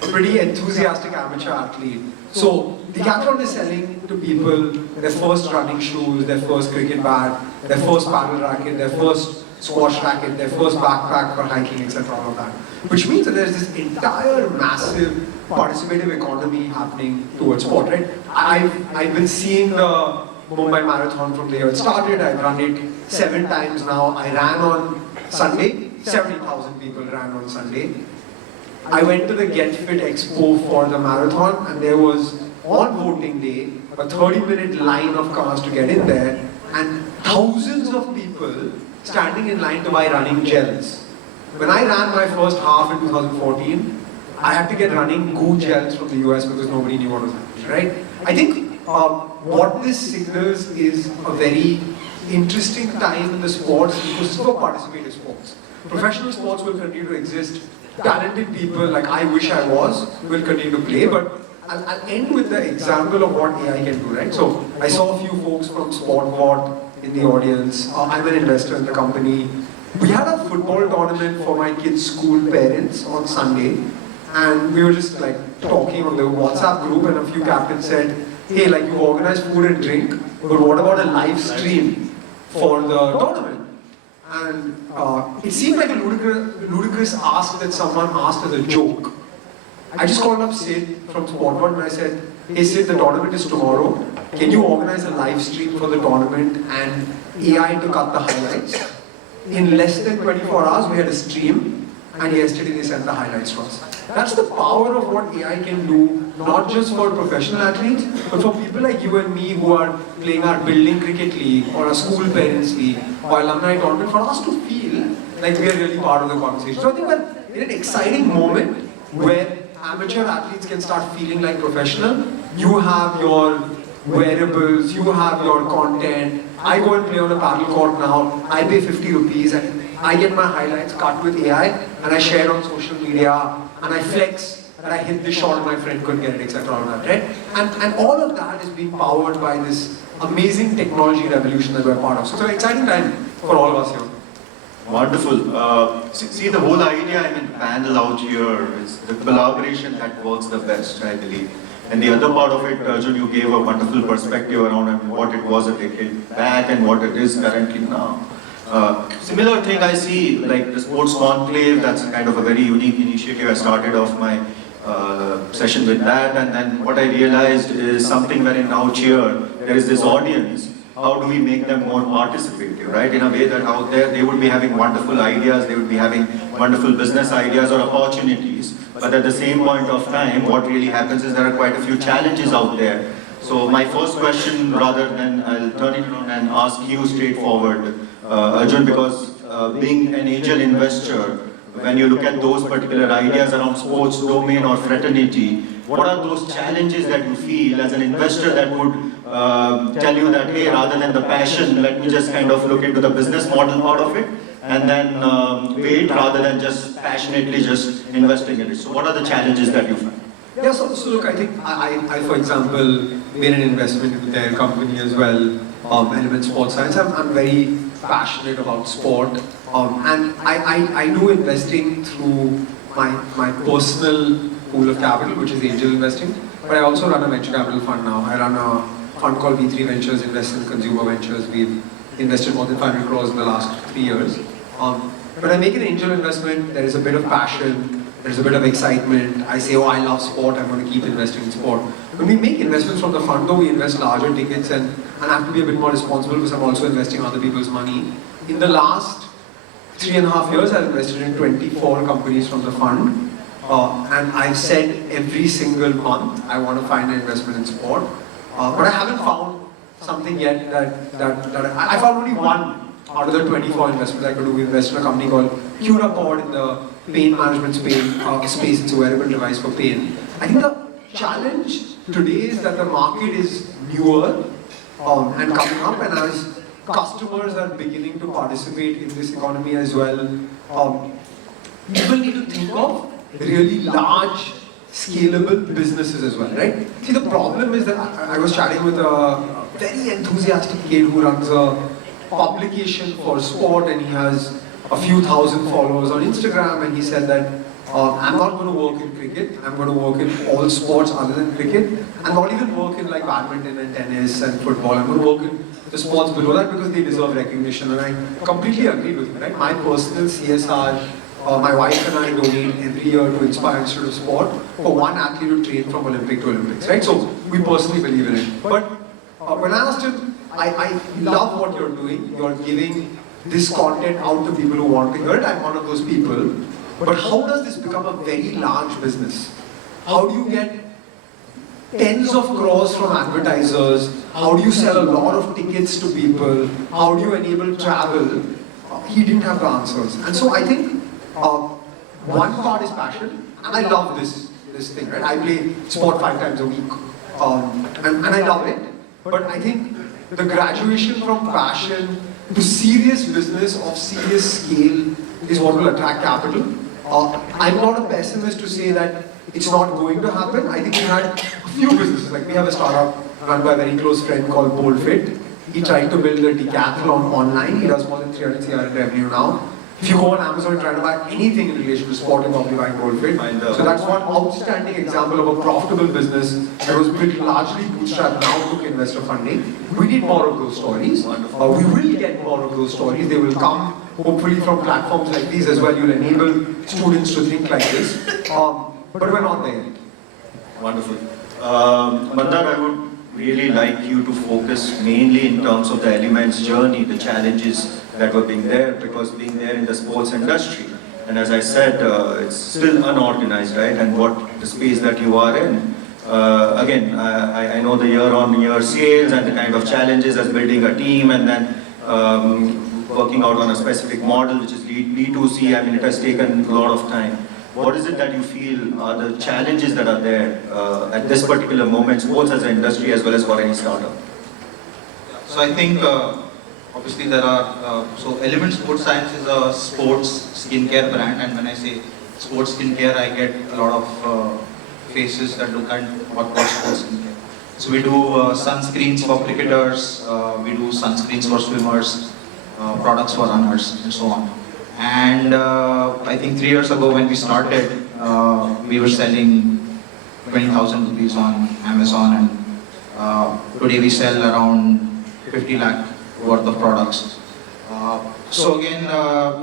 pretty enthusiastic amateur athlete. So Decathlon is selling to people their first running shoes, their first cricket bat, their first paddle racket, their first squash racket, their first backpack for hiking, etc. all of that. Which means that there's this entire massive participative economy happening towards sport, right? I've been seeing the Mumbai Marathon from the year it started. I've run it 7 times now. I ran on Sunday. 70,000 people ran on Sunday. I went to the Get Fit Expo for the marathon, and there was, on voting day, a 30-minute line of cars to get in there, and thousands of people standing in line to buy running gels. When I ran my first half in 2014, I had to get running goo gels from the US because nobody knew what was happening, right? I think what this signals is a very interesting time in the sports ecosystem for participative sports. Professional sports will continue to exist. Talented people, like I wish I was, will continue to play, but I'll end with the example of what AI can do, right? So I saw a few folks from SportBot in the audience. I'm an investor in the company. We had a football tournament for my kids' school parents on Sunday, and we were just like talking on the WhatsApp group, and a few captains said, hey, like you organize food and drink, but what about a live stream for the tournament? And it seemed like a ludicrous ask that someone asked as a joke. I just called up Sid from SportBot and I said, hey Sid, the tournament is tomorrow. Can you organize a live stream for the tournament and AI to cut the highlights? In less than 24 hours, we had a stream, and yesterday they sent the highlights to us. That's the power of what AI can do, not just for professional athletes, but for people like you and me who are playing our building cricket league or a school parents league or alumni tournament, for us to feel like we are really part of the conversation. So I think we're in an exciting moment where amateur athletes can start feeling like professional. You have your wearables, you have your content. I go and play on a paddle court now, I pay 50 rupees and I get my highlights cut with AI and I share it on social media and I flex that I hit this shot and my friend couldn't get it, etc. all that, right? And all of that is being powered by this amazing technology revolution that we're part of. So it's an exciting time for all of us here. Wonderful. See, the whole idea, I mean, panel out here is the collaboration that works the best, I believe. And the other part of it, Arjun, you gave a wonderful perspective around what it was a decade back and what it is currently now. Similar thing I see, like the Sports Conclave, that's kind of a very unique initiative. I started off my session with that, and then what I realized is something where in now cheer, there is this audience. How do we make them more participative, right? In a way that out there, they would be having wonderful ideas, they would be having wonderful business ideas or opportunities. But at the same point of time, what really happens is there are quite a few challenges out there. So my first question, rather than I'll turn it around and ask you straightforward, Arjun, because being an angel investor, when you look at those particular ideas around sports domain or fraternity, what are those challenges that you feel as an investor that would tell you that, hey, rather than the passion, let me just kind of look into the business model part of it, and then wait rather than just passionately just investing in it. So what are the challenges that you find? Yeah, so look, I think I, for example, made an investment in their company as well, Element Sports Science. I'm very passionate about sport, and I do investing through my personal pool of capital, which is angel investing, but I also run a venture capital fund now. I run a fund called V3 Ventures, invest in consumer ventures. We've invested more than 500 crores in the last 3 years. When I make an angel investment, there is a bit of passion, there's a bit of excitement. I say, oh, I love sport, I'm going to keep investing in sport. When we make investments from the fund, though, we invest larger tickets and I have to be a bit more responsible because I'm also investing other people's money. In the last 3.5 years, I've invested in 24 companies from the fund. And I've said every single month, I want to find an investment in sport. But I haven't found something yet that I found only one out of the 24 investments I could do. We invested in a company called CuraPod in the pain management space. It's a wearable device for pain. I think the challenge today is that the market is newer and coming up, and as customers are beginning to participate in this economy as well, people need to think of really large, scalable businesses as well, right? See, the problem is that I was chatting with a very enthusiastic kid who runs a publication for sport, and he has a few thousand followers on Instagram, and he said that I'm not going to work in cricket, I'm going to work in all sports other than cricket. I'm not even work in like badminton and tennis and football. I'm going to work in the sports below that because they deserve recognition, and I completely agree with him, right? My personal CSR, my wife and I donate every year to Inspire Institute of Sport for one athlete to train from Olympic to Olympics, right? So we personally believe in it. But when I asked him, I love what you're doing, you're giving this content out to people who want to hear it, I'm one of those people. But how does this become a very large business? How do you get tens of crores from advertisers? How do you sell a lot of tickets to people? How do you enable travel? He didn't have the answers. And so I think one part is passion, and I love this thing, right? I play sport 5 times a week, and I love it. But I think the graduation from passion to serious business of serious scale is what will attract capital. I'm not a pessimist to say that it's not going to happen. I think we had a few businesses, like we have a startup run by a very close friend called BoldFit. He tried to build a decathlon online. He does more than 300 CR in revenue now. If you go on Amazon and try to buy anything in relation to sport, you're probably buying BoldFit. So that's one outstanding example of a profitable business that was built largely bootstrapped, now took investor funding. We need more of those stories. We will get more of those stories. They will come hopefully from platforms like these as well. You'll enable students to think like this. But we're not there yet. Wonderful. Mandar, I would really like you to focus mainly in terms of the elements journey, the challenges that were being there, because being there in the sports industry, and as I said, it's still unorganized, right? And what the space that you are in. Again, I know the year-on-year sales and the kind of challenges as building a team and then working out on a specific model, which is B2C. I mean, it has taken a lot of time. What is it that you feel are the challenges that are there at this particular moment, sports as an industry as well as for any startup? So I think obviously there are, so Element Sports Science is a sports skincare brand, and when I say sports skincare, I get a lot of faces that look at what sports skincare. So we do sunscreens for cricketers, we do sunscreens for swimmers, products for runners, and so on. And I think 3 years ago when we started, we were selling 20,000 rupees on Amazon, and today we sell around 50 lakh worth of products. So again,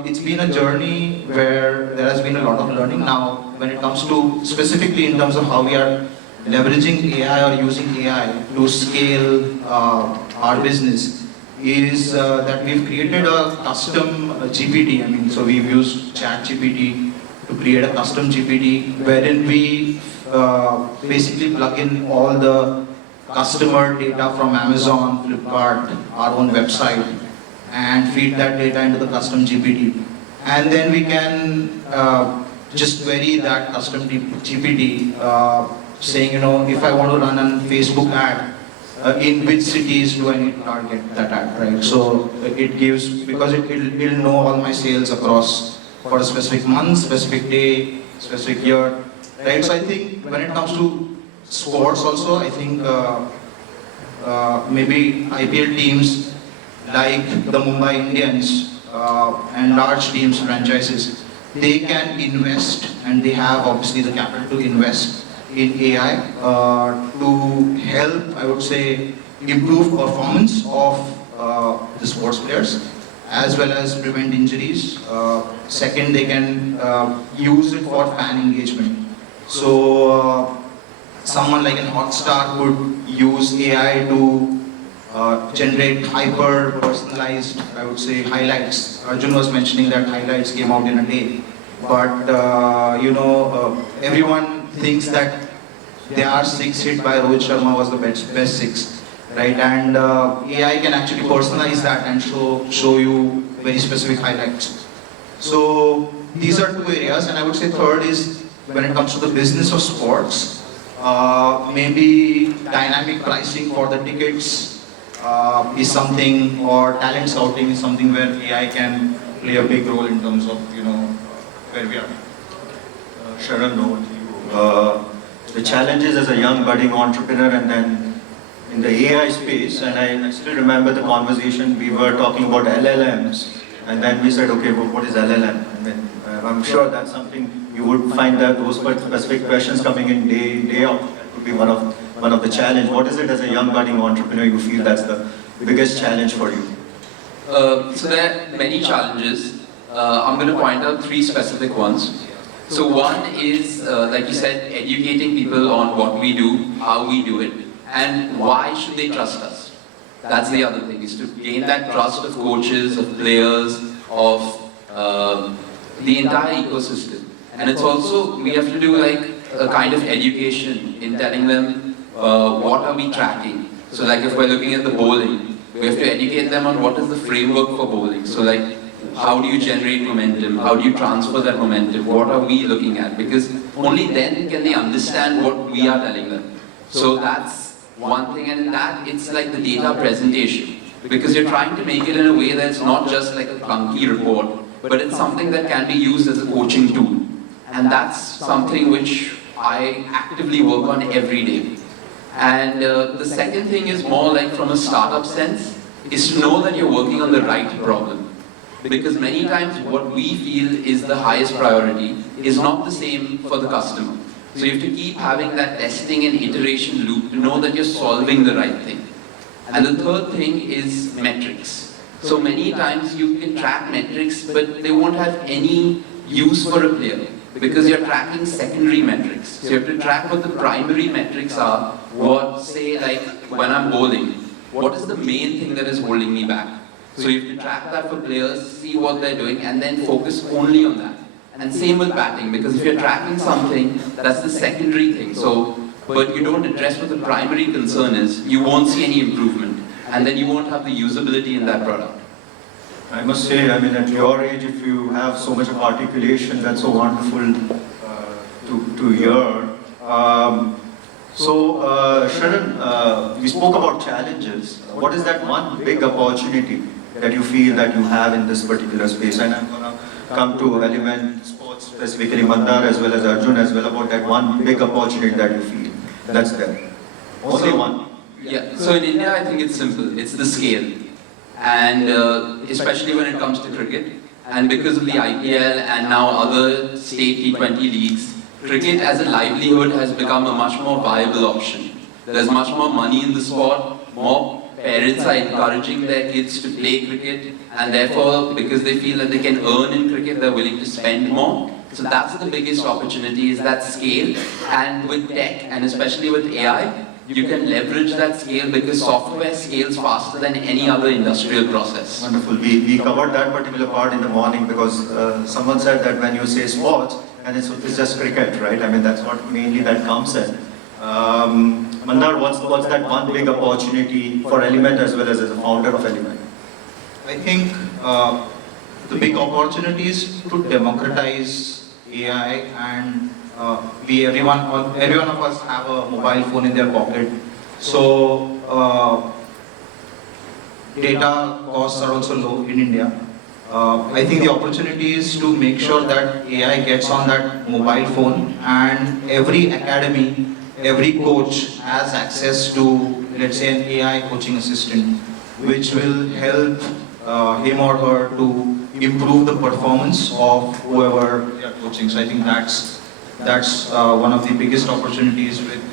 it's been a journey where there has been a lot of learning. Now, when it comes to specifically in terms of how we are leveraging AI or using AI to scale our business, is that we've created a custom GPT. I mean, so we've used ChatGPT to create a custom GPT wherein we basically plug in all the customer data from Amazon, Flipkart, our own website, and feed that data into the custom GPT. And then we can just query that custom GPT saying, you know, if I want to run a Facebook ad, in which cities do I need to target that at, right? So it gives, because it'll know all my sales across for a specific month, specific day, specific year, right? So I think when it comes to sports also, I think maybe IPL teams like the Mumbai Indians and large teams, franchises, they can invest, and they have obviously the capital to invest in AI to help, I would say, improve performance of the sports players as well as prevent injuries. Second, they can use it for fan engagement. So someone like an Hotstar could use AI to generate hyper-personalized, I would say, highlights. Arjun was mentioning that highlights came out in a day. But, everyone thinks that their 6 hit by Rohit Sharma was the best 6, right? And AI can actually personalize that and show you very specific highlights. So these are 2 areas, and I would say third is when it comes to the business of sports, maybe dynamic pricing for the tickets is something, or talent scouting is something where AI can play a big role in terms of, where we are. Sharon, over to you. The challenges as a young budding entrepreneur and then in the AI space, and I still remember the conversation, we were talking about LLMs, and then we said, okay, well, what is LLM? I mean, I'm sure that's something you would find that those specific questions coming in day out. That would be one of the challenge. What is it as a young budding entrepreneur you feel that's the biggest challenge for you? So there are many challenges. I'm going to point out 3 specific ones. So one is, like you said, educating people on what we do, how we do it, and why should they trust us. That's the other thing, is to gain that trust of coaches, of players, of the entire ecosystem. And it's also, we have to do like a kind of education in telling them what are we tracking. So like if we're looking at the bowling, we have to educate them on what is the framework for bowling. So like, how do you generate momentum? How do you transfer that momentum? What are we looking at? Because only then can they understand what we are telling them. So that's one thing, and in that it's like the data presentation. Because you're trying to make it in a way that it's not just like a clunky report, but it's something that can be used as a coaching tool. And that's something which I actively work on every day. And the second thing is more like from a startup sense, is to know that you're working on the right problem. Because many times what we feel is the highest priority is not the same for the customer. So you have to keep having that testing and iteration loop to know that you're solving the right thing. And the third thing is metrics. So many times you can track metrics, but they won't have any use for a player because you're tracking secondary metrics. So you have to track what the primary metrics are. What, say, like when I'm bowling, what is the main thing that is holding me back? So you have to track that for players, see what they're doing, and then focus only on that. And same with batting, because if you're tracking something, that's the secondary thing. So, but you don't address what the primary concern is, you won't see any improvement. And then you won't have the usability in that product. I must say, I mean, at your age, if you have so much of articulation, that's so wonderful to hear. Sharon, we spoke about challenges. What is that one big opportunity that you feel that you have in this particular space? And I'm going to come to Element Sports, specifically Mandar as well as Arjun as well, about that one big opportunity that you feel that's there. Only one. Yeah, so in India I think it's simple, it's the scale. And especially when it comes to cricket. And because of the IPL and now other state T20 leagues, cricket as a livelihood has become a much more viable option. There's much more money in the sport, more parents are encouraging their kids to play cricket, and therefore, because they feel that they can earn in cricket, they're willing to spend more. So that's the biggest opportunity, is that scale. And with tech, and especially with AI, you can leverage that scale because software scales faster than any other industrial process. Wonderful. We covered that particular part in the morning because someone said that when you say sports, and it's just cricket, right? I mean, that's what mainly that comes in. Mandar, what's that one big opportunity for Element as well as a founder of Element? I think the big opportunity is to democratize AI, and every one of us have a mobile phone in their pocket. So data costs are also low in India. I think the opportunity is to make sure that AI gets on that mobile phone, and every academy, every coach has access to, let's say, an AI coaching assistant, which will help him or her to improve the performance of whoever they are coaching. So I think that's one of the biggest opportunities with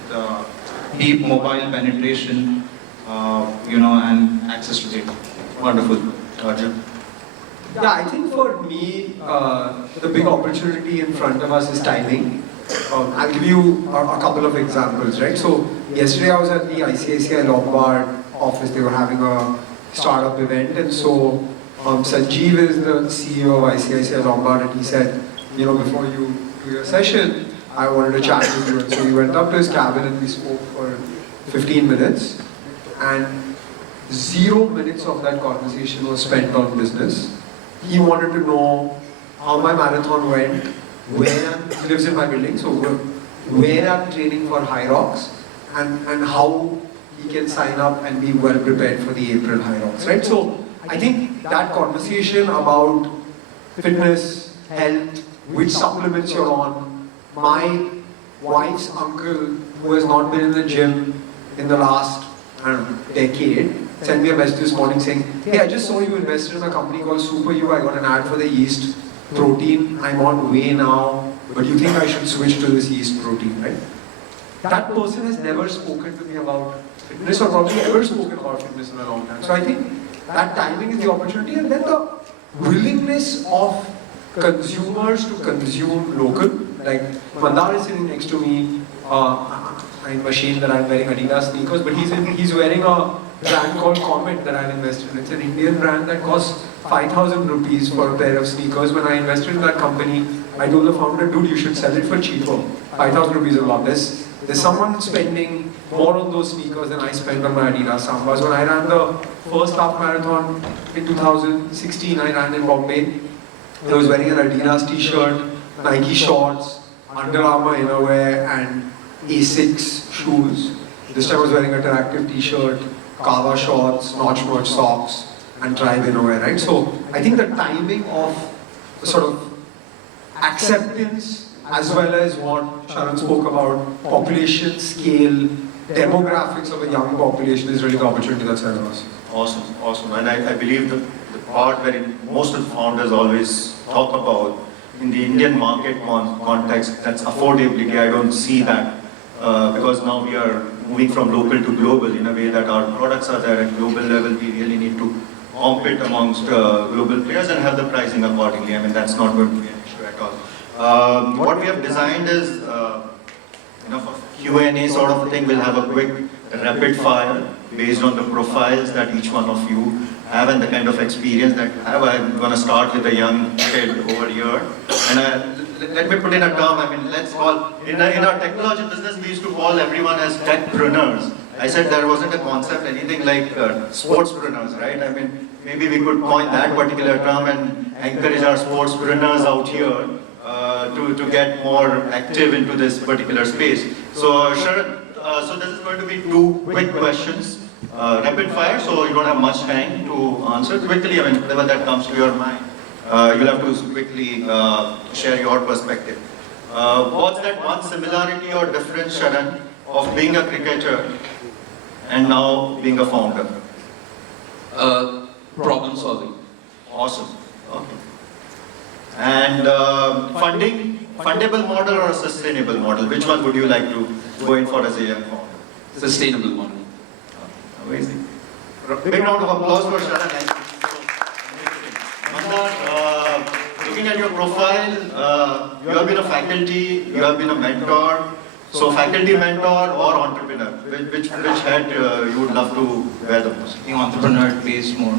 deep mobile penetration, and access to data. Wonderful. Roger. Yeah, I think for me, the big opportunity in front of us is timing. I'll give you a couple of examples, right? So yesterday I was at the ICICI Lombard office. They were having a startup event, and so Sanjeev is the CEO of ICICI Lombard, and he said, before you do your session, I wanted to chat with you. And so we went up to his cabin and we spoke for 15 minutes, and 0 minutes of that conversation was spent on business. He wanted to know how my marathon went, where he lives in my building, so where I'm training for High Rocks, and how he can sign up and be well prepared for the April High Rocks, right? So I think that conversation about fitness, health, which supplements you're on, my wife's uncle who has not been in the gym in the last, decade, sent me a message this morning saying, hey, I just saw you invested in a company called Super You. I got an ad for the yeast protein. I'm on whey now, but do you think I should switch to this yeast protein, right? That person has never spoken to me about fitness, or probably ever spoken about fitness in a long time. So I think that timing is the opportunity, and then the willingness of consumers to consume local. Like Mandar is sitting next to me. I'm ashamed that I'm wearing Adidas sneakers, but he's wearing a brand called Comet that I've invested in. It's an Indian brand that costs 5,000 rupees for a pair of sneakers. When I invested in that company, I told the founder, dude, you should sell it for cheaper. 5,000 rupees a lot. There's someone spending more on those sneakers than I spend on my Adidas Sambas. When I ran the first half marathon in 2016, I ran in Bombay. I was wearing an Adidas t-shirt, Nike shorts, Under Armour innerwear, and A6 shoes. This time I was wearing a Interactive t-shirt, Kava shorts, Notch socks, and Tribe innerwear, right? So I think the timing of the sort of acceptance, as well as what Sharan spoke about, population scale, demographics of a young population, is really the opportunity that's ahead of us. Awesome. And I believe the part where most of the founders always talk about, in the Indian market context, that's affordability. I don't see that because now we are moving from local to global in a way that our products are there at global level. We really need to compete amongst global players and have the pricing accordingly. I mean, that's not going to be an issue at all. What we have designed is, for Q&A sort of a thing, we'll have a quick rapid fire based on the profiles that each one of you have and the kind of experience that you have. I'm going to start with a young kid over here. And let me put in a term, let's call, in our technology business, we used to call everyone as techpreneurs. I said there wasn't a concept, anything like sportspreneurs, right? Maybe we could coin that particular term and encourage our sportspreneurs out here to get more active into this particular space. So, Sharan, so this is going to be 2 quick questions. Rapid fire, so you don't have much time to answer quickly. Whatever that comes to your mind, you'll have to quickly share your perspective. What's that one similarity or difference, Sharan, of being a cricketer and now being a founder? Problem solving. Awesome. Okay. And fundable model or a sustainable model? Which one would you like to go in for as a young founder? Sustainable model. Amazing. Big round of applause for Sharan. Mandar, looking at your profile, you have been a faculty, you have been a mentor. So faculty, mentor, or entrepreneur? Which hat you would love to wear the most? The entrepreneur pays more.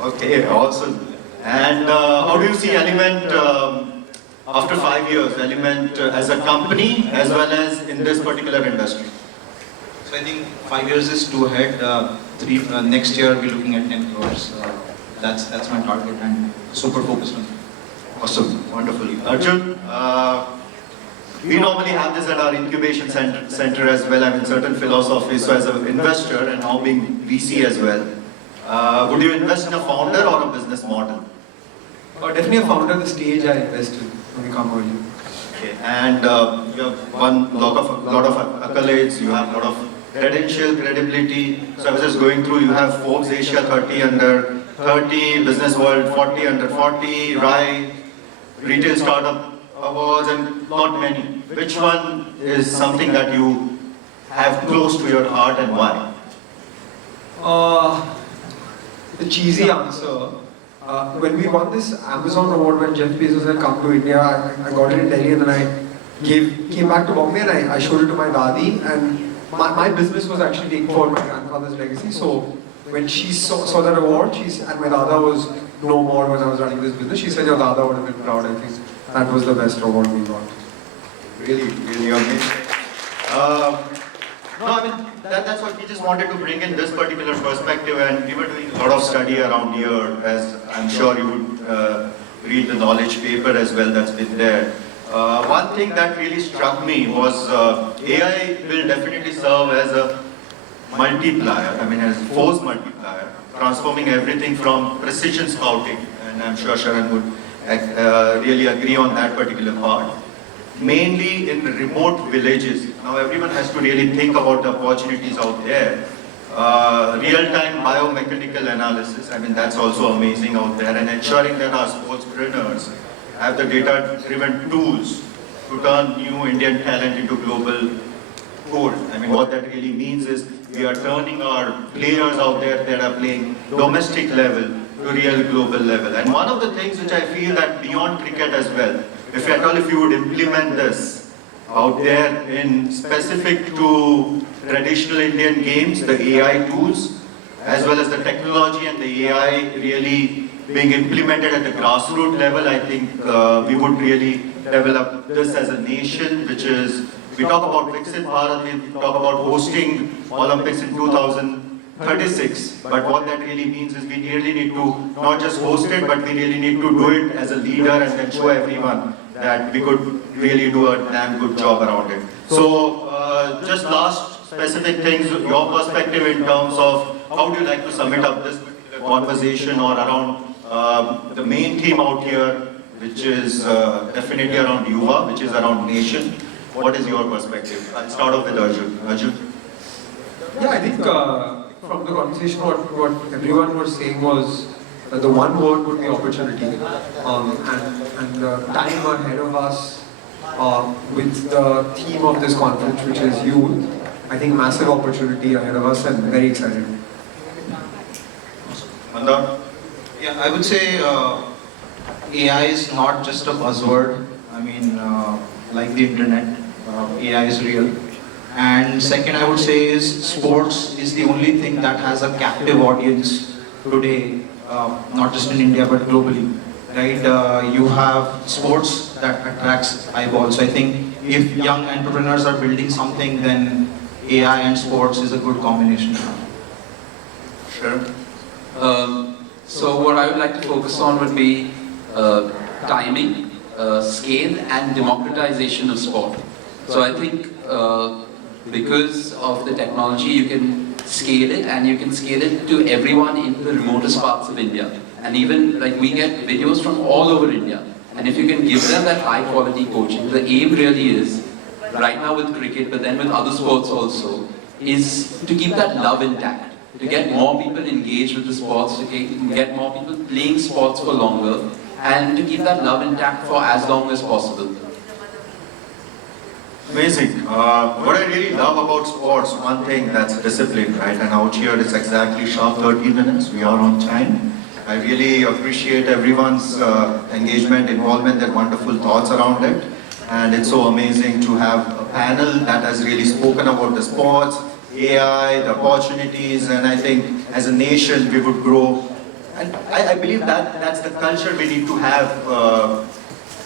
Okay, awesome. And how do you see Element after 5 years? Element as a company as well as in this particular industry? So I think 5 years is too ahead. Next year we're looking at 10 crores. That's my target and super focused on it. Awesome, wonderful. Arjun, We normally have this at our incubation center as well. I mean, certain philosophies. So as an investor and now being VC as well, would you invest in a founder or a business model? Definitely a founder. The stage I invest in when we come early. Okay. And you have won a lot of accolades. You have a lot of credential, credibility. So I was just going through. You have Forbes Asia 30 under 30, Business World 40 under 40, RAI, Retail Startup Awards, and not many. Which one is something that you have close to your heart and why? The cheesy answer. When we won this Amazon award when Jeff Bezos had come to India, I got it in Delhi and then I came back to Bombay and I showed it to my dadi, and my business was actually taking forward my grandfather's legacy. So when she saw that award, and my dada was no more when I was running this business, she said your dada would have been proud. I think that was the best award we got. Really, really amazing. No, I mean, that's what we just wanted to bring in this particular perspective, and we were doing a lot of study around here, as I'm sure you would read the knowledge paper as well that's been there. One thing that really struck me was AI will definitely serve as a multiplier, I mean as a force multiplier, transforming everything from precision scouting, and I'm sure Sharan would really agree on that particular part. Mainly in remote villages. Now everyone has to really think about the opportunities out there. Real-time biomechanical analysis, I mean that's also amazing out there, and ensuring that our sportspreneurs have the data-driven tools to turn new Indian talent into global gold. I mean what that really means is we are turning our players out there that are playing domestic level to real global level. And one of the things which I feel that beyond cricket as well, if at all if you would implement this out there in specific to traditional Indian games, the AI tools, as well as the technology and the AI really being implemented at the grassroots level, I think we would really develop this as a nation, which is, we talk about Viksit Bharat, we talk about hosting Olympics in 2036, but what that really means is we really need to not just host it, but we really need to do it as a leader and then show everyone that we could really do a damn good job around it. So just last specific things, your perspective in terms of how do you like to sum it up this conversation or around the main theme out here, which is definitely around Yuva, which is around nation. What is your perspective? I'll start off with Arjun. Arjun? Yeah, I think from the conversation what everyone was saying was the one word would be opportunity, and the time ahead of us with the theme of this conference, which is youth. I think massive opportunity ahead of us and very excited. Ananta? Yeah, I would say AI is not just a buzzword. I mean, like the internet, AI is real. And second, I would say is sports is the only thing that has a captive audience today, not just in India but globally. Right? You have sports that attracts eyeballs. So I think if young entrepreneurs are building something, then AI and sports is a good combination. Sure. So what I would like to focus on would be timing, scale and democratization of sport. So I think because of the technology you can scale it, and you can scale it to everyone in the remotest parts of India. And even like we get videos from all over India. And if you can give them that high quality coaching, the aim really is, right now with cricket but then with other sports also, is to keep that love intact. To get more people engaged with the sports, to get more people playing sports for longer, and to keep that love intact for as long as possible. Amazing. What I really love about sports, one thing that's discipline, right? And out here it's exactly sharp 30 minutes. We are on time. I really appreciate everyone's engagement, involvement, and wonderful thoughts around it. And it's so amazing to have a panel that has really spoken about the sports, AI, the opportunities, and I think as a nation we would grow. And I believe that that's the culture we need to have.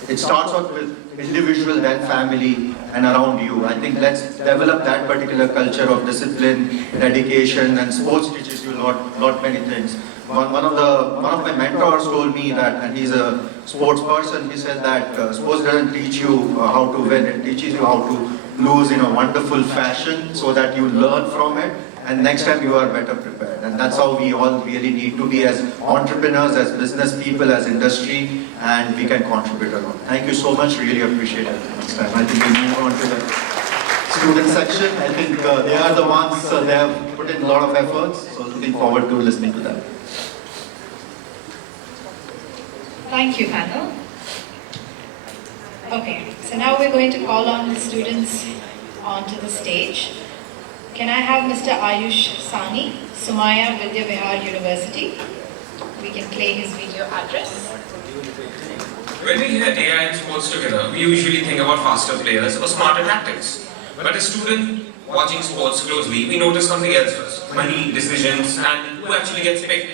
It starts off with individual, then family, and around you. I think let's develop that particular culture of discipline, dedication, and sports teaches you lot many things. one of my mentors told me that, and he's a sports person, he said that sports doesn't teach you how to win, it teaches you how to lose in a wonderful fashion so that you learn from it and next time you are better prepared. And that's how we all really need to be as entrepreneurs, as business people, as industry, and we can contribute a lot. Thank you so much, really appreciate it. Next time, I think we move on to the student section. I think they are the ones, they have put in a lot of efforts, so looking forward to listening to them. Thank you, panel. Okay, so now we're going to call on the students onto the stage. Can I have Mr. Ayush Sani, Sumaya Vidya Vihar University? We can play his video address. When we hear AI and sports together, we usually think about faster players or smarter tactics. But a student watching sports closely, we notice something else first: money, decisions, and who actually gets picked.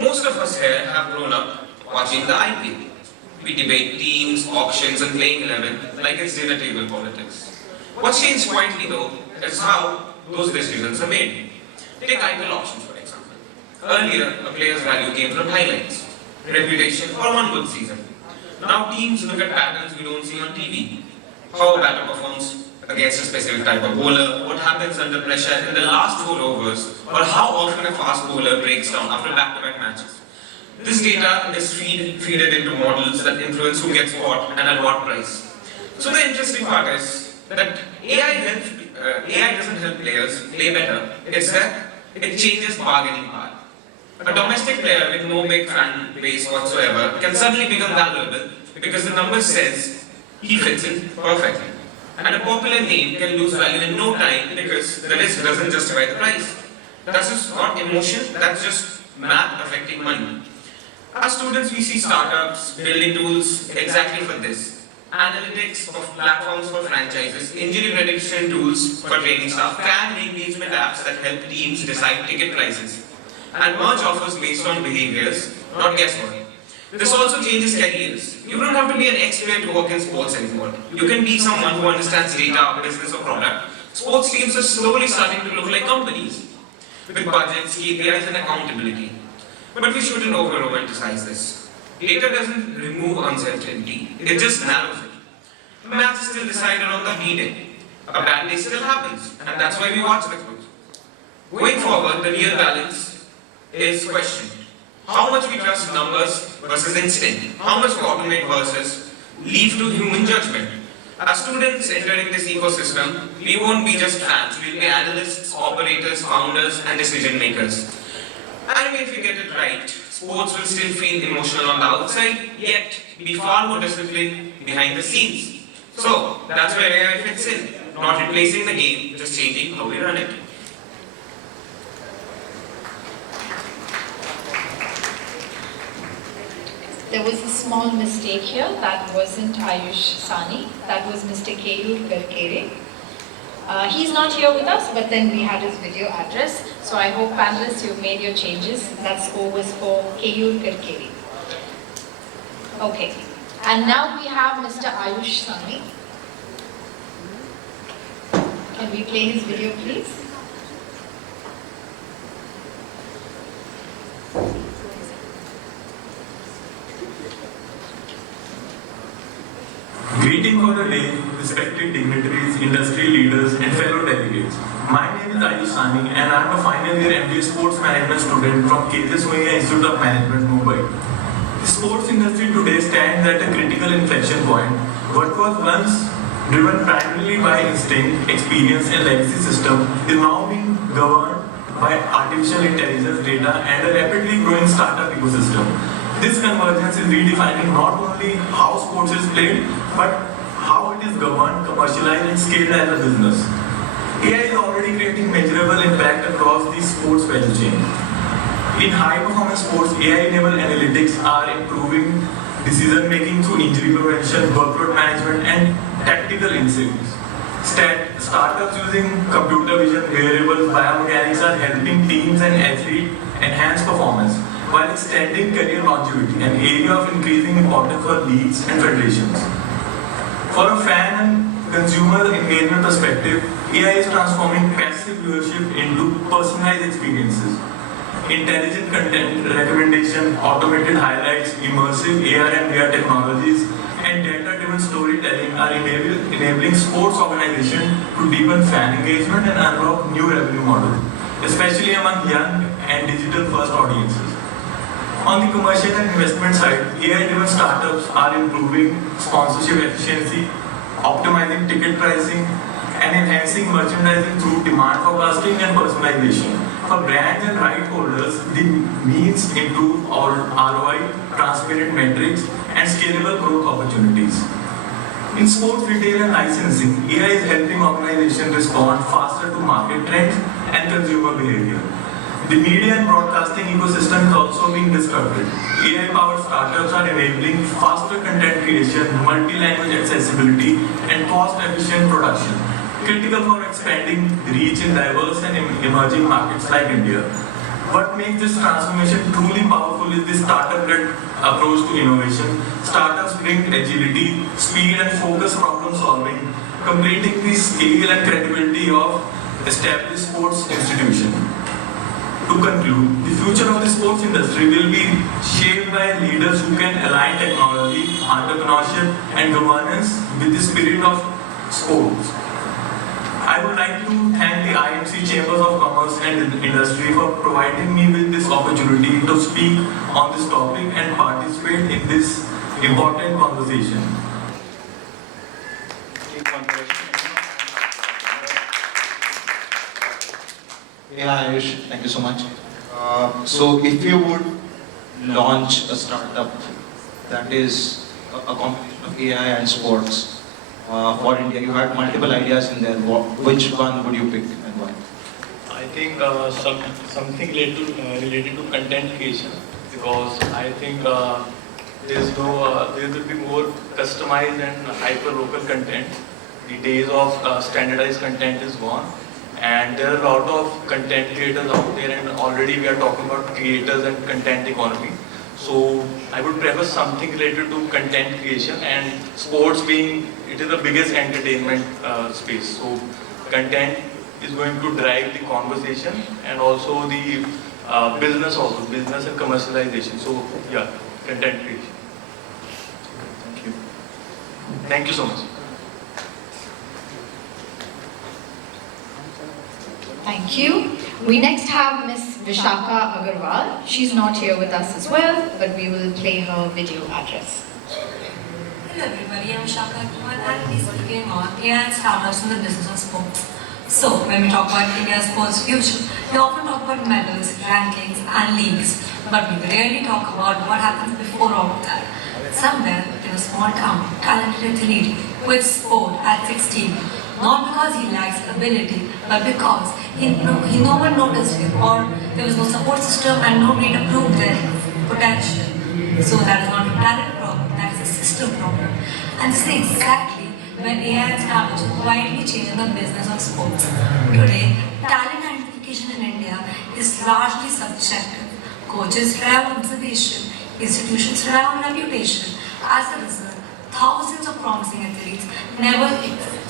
Most of us here have grown up watching the IPL. We debate teams, auctions, and playing 11 like it's dinner table politics. What's changed quietly though is how those decisions are made. Take IPL auctions for example. Earlier, a player's value came from highlights, reputation, or one good season. Now teams look at patterns we don't see on TV. How a batter performs against a specific type of bowler, what happens under pressure in the last 4 overs, or how often a fast bowler breaks down after back-to-back matches. This data is feeded into models that influence who gets what and at what price. So the interesting part is that AI doesn't help players play better, it's that it changes bargaining power. A domestic player with no big fan base whatsoever can suddenly become valuable because the number says he fits in perfectly. And a popular name can lose value in no time because the risk doesn't justify the price. That's just not emotion, that's just math affecting money. As students, we see startups building tools exactly for this. Analytics of platforms for franchises, injury prediction tools for training staff, fan engagement apps that help teams decide ticket prices, and merge offers based on behaviors, not guesswork. This also changes careers. You don't have to be an expert to work in sports anymore. You can be someone who understands data, business, or product. Sports teams are slowly starting to look like companies, with budgets, KPIs, and accountability. But we shouldn't over-romanticize this. Data doesn't remove uncertainty, it just narrows it. Math is still decided on the B-day. A bad day still happens, and that's why we watch the close. Going forward, the real balance is questioned. How much we trust numbers versus instinct? How much we automate versus leave to human judgment? As students entering this ecosystem, we won't be just fans, we'll be analysts, operators, founders, and decision makers. And if we get it right, sports will still feel emotional on the outside, yet be far more disciplined behind the scenes. So, that's where AI fits in. Not replacing the game, just changing how we run it. There was a small mistake here. That wasn't Ayush Sani. That was Mr. Khelo. He's not here with us, but then we had his video address. So I hope panelists, you've made your changes. That score was for Khelo. Okay. And now we have Mr. Ayush Sani. Can we play his video, please? Greeting for the day, respected dignitaries, industry leaders, and fellow delegates. My name is Ayush Sani, and I am a final year MBA Sports Management student from KJ Sonia Institute of Management, Mumbai. The sports industry today stands at a critical inflection point. What was once driven primarily by instinct, experience, and legacy system is now being governed by artificial intelligence, data, and a rapidly growing startup ecosystem. This convergence is redefining not only how sports is played, but how it is governed, commercialized, and scaled as a business. AI is already creating measurable impact across the sports value chain. In high-performance sports, AI-enabled analytics are improving decision-making through injury prevention, workload management, and tactical insights. Startups using computer vision, wearables, biomechanics are helping teams and athletes enhance performance, while extending career longevity, an area of increasing importance for leagues and federations. For a fan and consumer engagement perspective, AI is transforming passive viewership into personalized experiences. intelligent content recommendation, automated highlights, immersive AR and VR technologies, and data-driven storytelling are enabling sports organizations to deepen fan engagement and unlock new revenue models, especially among young and digital-first audiences. On the commercial and investment side, AI-driven startups are improving sponsorship efficiency, optimizing ticket pricing, and enhancing merchandising through demand forecasting and personalization. For brands and right holders, the means improve ROI, transparent metrics, and scalable growth opportunities. In sports retail and licensing, AI is helping organizations respond faster to market trends and consumer behavior. The media and broadcasting ecosystem is also being disrupted. AI-powered startups are enabling faster content creation, multi-language accessibility, and cost-efficient production, critical for expanding reach in diverse and emerging markets like India. What makes this transformation truly powerful is the startup-led approach to innovation. Startups bring agility, speed, and focused problem solving, completing the scale and credibility of established sports institutions. To conclude, the future of the sports industry will be shaped by leaders who can align technology, entrepreneurship, and governance with the spirit of sports. I would like to thank the IMC Chambers of Commerce and Industry for providing me with this opportunity to speak on this topic and participate in this important conversation. Yeah, Ayush, thank you so much. So if you would launch a startup that is a combination of AI and sports, for India, you had multiple ideas in there. Which one would you pick and why? I think something related to content creation, because I think there will be more customized and hyper-local content. The days of standardized content is gone, and there are a lot of content creators out there, and already we are talking about creators and content economy. So I would prefer something related to content creation, and sports being, it is the biggest entertainment space. So content is going to drive the conversation and also the business and commercialization. So yeah, content creation. Thank you. Thank you so much. Thank you. We next have Ms. Vishaka Agarwal. She's not here with us as well, but we will play her video address. Hello everybody, I'm Vishaka Agarwal and I'll be speaking on AI and startups in the business of sports. So, when we talk about India's sports future, we often talk about medals, rankings and leagues, but we rarely talk about what happens before all of that. Somewhere in a small town, talented athlete quits sport at 16, not because he lacks ability, but because no one noticed him, or there was no support system and nobody to prove their potential. So that is not a talent problem, that is a system problem. And this is exactly when AI and startups are quietly changing the business of sports. Today, talent identification in India is largely subjective. Coaches rely on observation, institutions rely on reputation. As a result, thousands of promising athletes never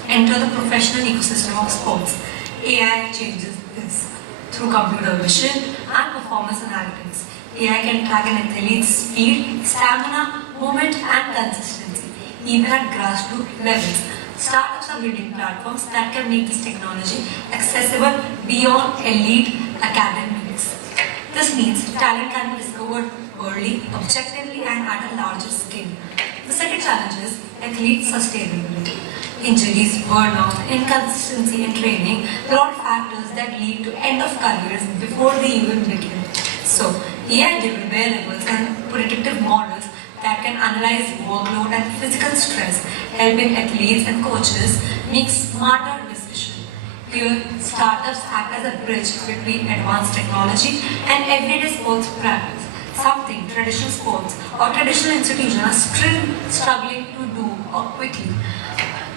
enter the professional ecosystem of sports. AI changes this through computer vision and performance analytics. AI can track an athlete's speed, stamina, movement, and consistency, even at grassroots levels. Startups are building platforms that can make this technology accessible beyond elite academies. This means talent can be discovered early, objectively, and at a larger scale. The second challenge is athlete sustainability. Injuries, burnout, inconsistency in training, there are factors that lead to end of careers before they even begin. So, AI-driven wearables and predictive models that can analyze workload and physical stress, helping athletes and coaches make smarter decisions. Here, startups act as a bridge between advanced technology and everyday sports practice, something traditional sports or traditional institutions are still struggling to do quickly.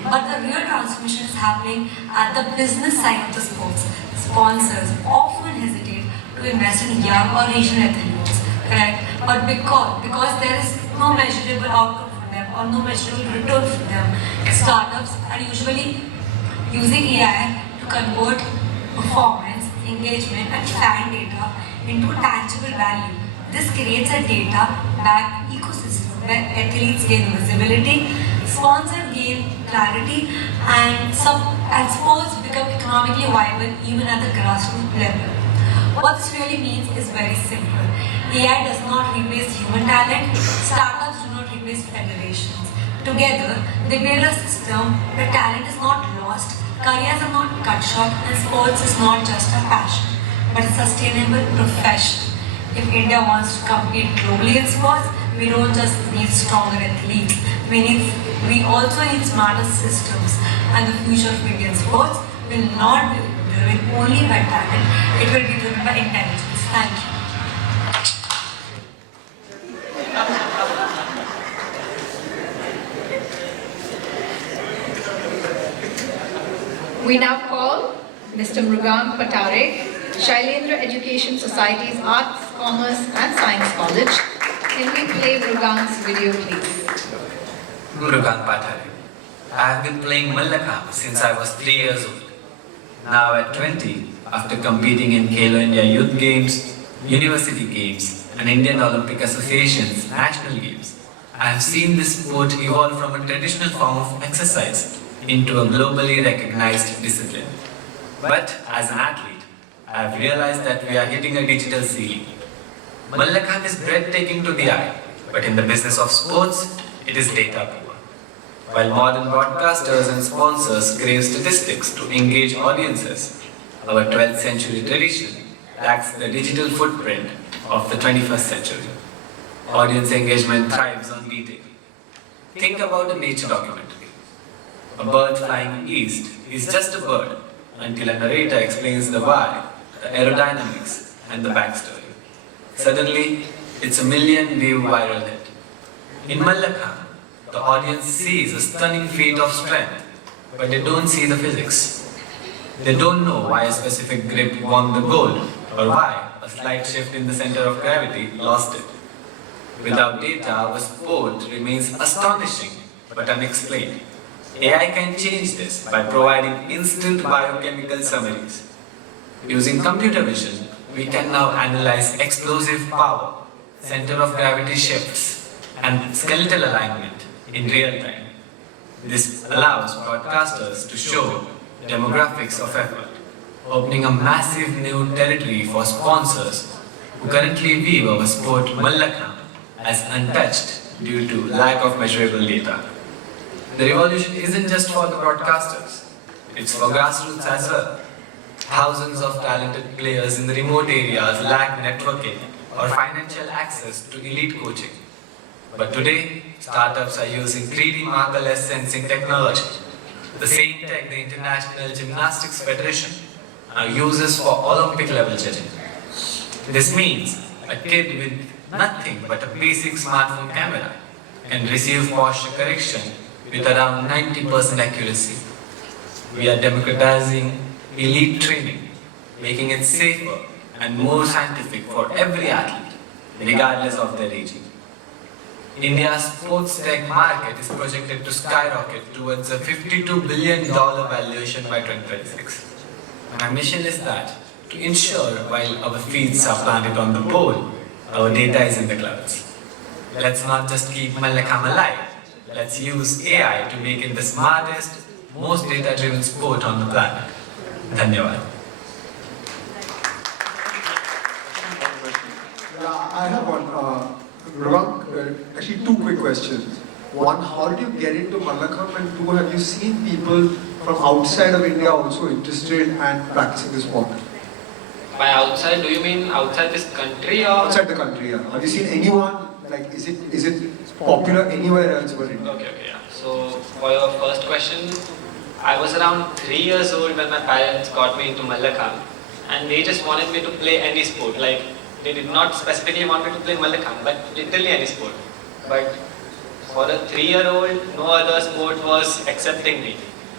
But the real transformation is happening at the business side of the sports. Sponsors often hesitate to invest in young or regional athletes, correct? But because there is no measurable outcome for them or no measurable return for them, startups are usually using AI to convert performance, engagement and fan data into tangible value. This creates a data-backed ecosystem where athletes gain visibility, sponsors gain clarity, and sports become economically viable even at the grassroots level. What this really means is very simple. AI does not replace human talent, startups do not replace federations. Together, they build a system where talent is not lost, careers are not cut short, and sports is not just a passion, but a sustainable profession. If India wants to compete globally in sports, we don't just need stronger athletes. We also need smarter systems, and the future of Indian sports will not be driven only by talent, it will be driven by intelligence. Thank you. We now call Mr. Mrugang Patare, Shailendra Education Society's Arts, Commerce and Science College. Can we play Mrugang's video, please? Mrugang Patare. I have been playing Mallakhamb since I was 3 years old. Now at 20, after competing in Khelo India Youth Games, University Games and Indian Olympic Association's National Games, I have seen this sport evolve from a traditional form of exercise into a globally recognized discipline. But as an athlete, I have realized that we are hitting a digital ceiling. Mallakhamb is breathtaking to the eye, but in the business of sports, it is data poor. While modern broadcasters and sponsors crave statistics to engage audiences, our 12th century tradition lacks the digital footprint of the 21st century. Audience engagement thrives on detail. Think about a nature documentary. A bird flying east is just a bird until a narrator explains the why, the aerodynamics, and the backstory. Suddenly, it's a million-view viral hit. In Mallakhamb, the audience sees a stunning feat of strength, but they don't see the physics. They don't know why a specific grip won the gold, or why a slight shift in the center of gravity lost it. Without data, our sport remains astonishing but unexplained. AI can change this by providing instant biochemical summaries. Using computer vision, we can now analyze explosive power, center of gravity shifts, and skeletal alignment in real time. This allows broadcasters to show demographics of effort, opening a massive new territory for sponsors who currently view our sport Mallakhamb as untouched due to lack of measurable data. The revolution isn't just for the broadcasters, it's for grassroots as well. Thousands of talented players in the remote areas lack networking or financial access to elite coaching. But today, startups are using 3D markerless sensing technology, the same tech the International Gymnastics Federation now uses for Olympic level judging. This means a kid with nothing but a basic smartphone camera can receive posture correction with around 90% accuracy. We are democratizing elite training, making it safer and more scientific for every athlete, regardless of their region. India's sports tech market is projected to skyrocket towards a $52 billion valuation by 2026. My mission is that to ensure while our feet are planted on the pole, our data is in the clouds. Let's not just keep Mallakhamb alive. Let's use AI to make it the smartest, most data-driven sport on the planet. Dhanyawad. Yeah, I have one. Actually, two quick questions. One, how did you get into Mallakhamb? And two, have you seen people from outside of India also interested and practicing this sport? By outside, do you mean outside this country or? Outside the country, yeah. Have you seen anyone, like, is it popular anywhere else but India? Okay, yeah. So, for your first question, I was around 3 years old when my parents got me into Mallakhamb, and they just wanted me to play any sport. Like, they did not specifically want me to play Mallakhamb, but literally any sport. But for a 3-year-old, no other sport was accepting me.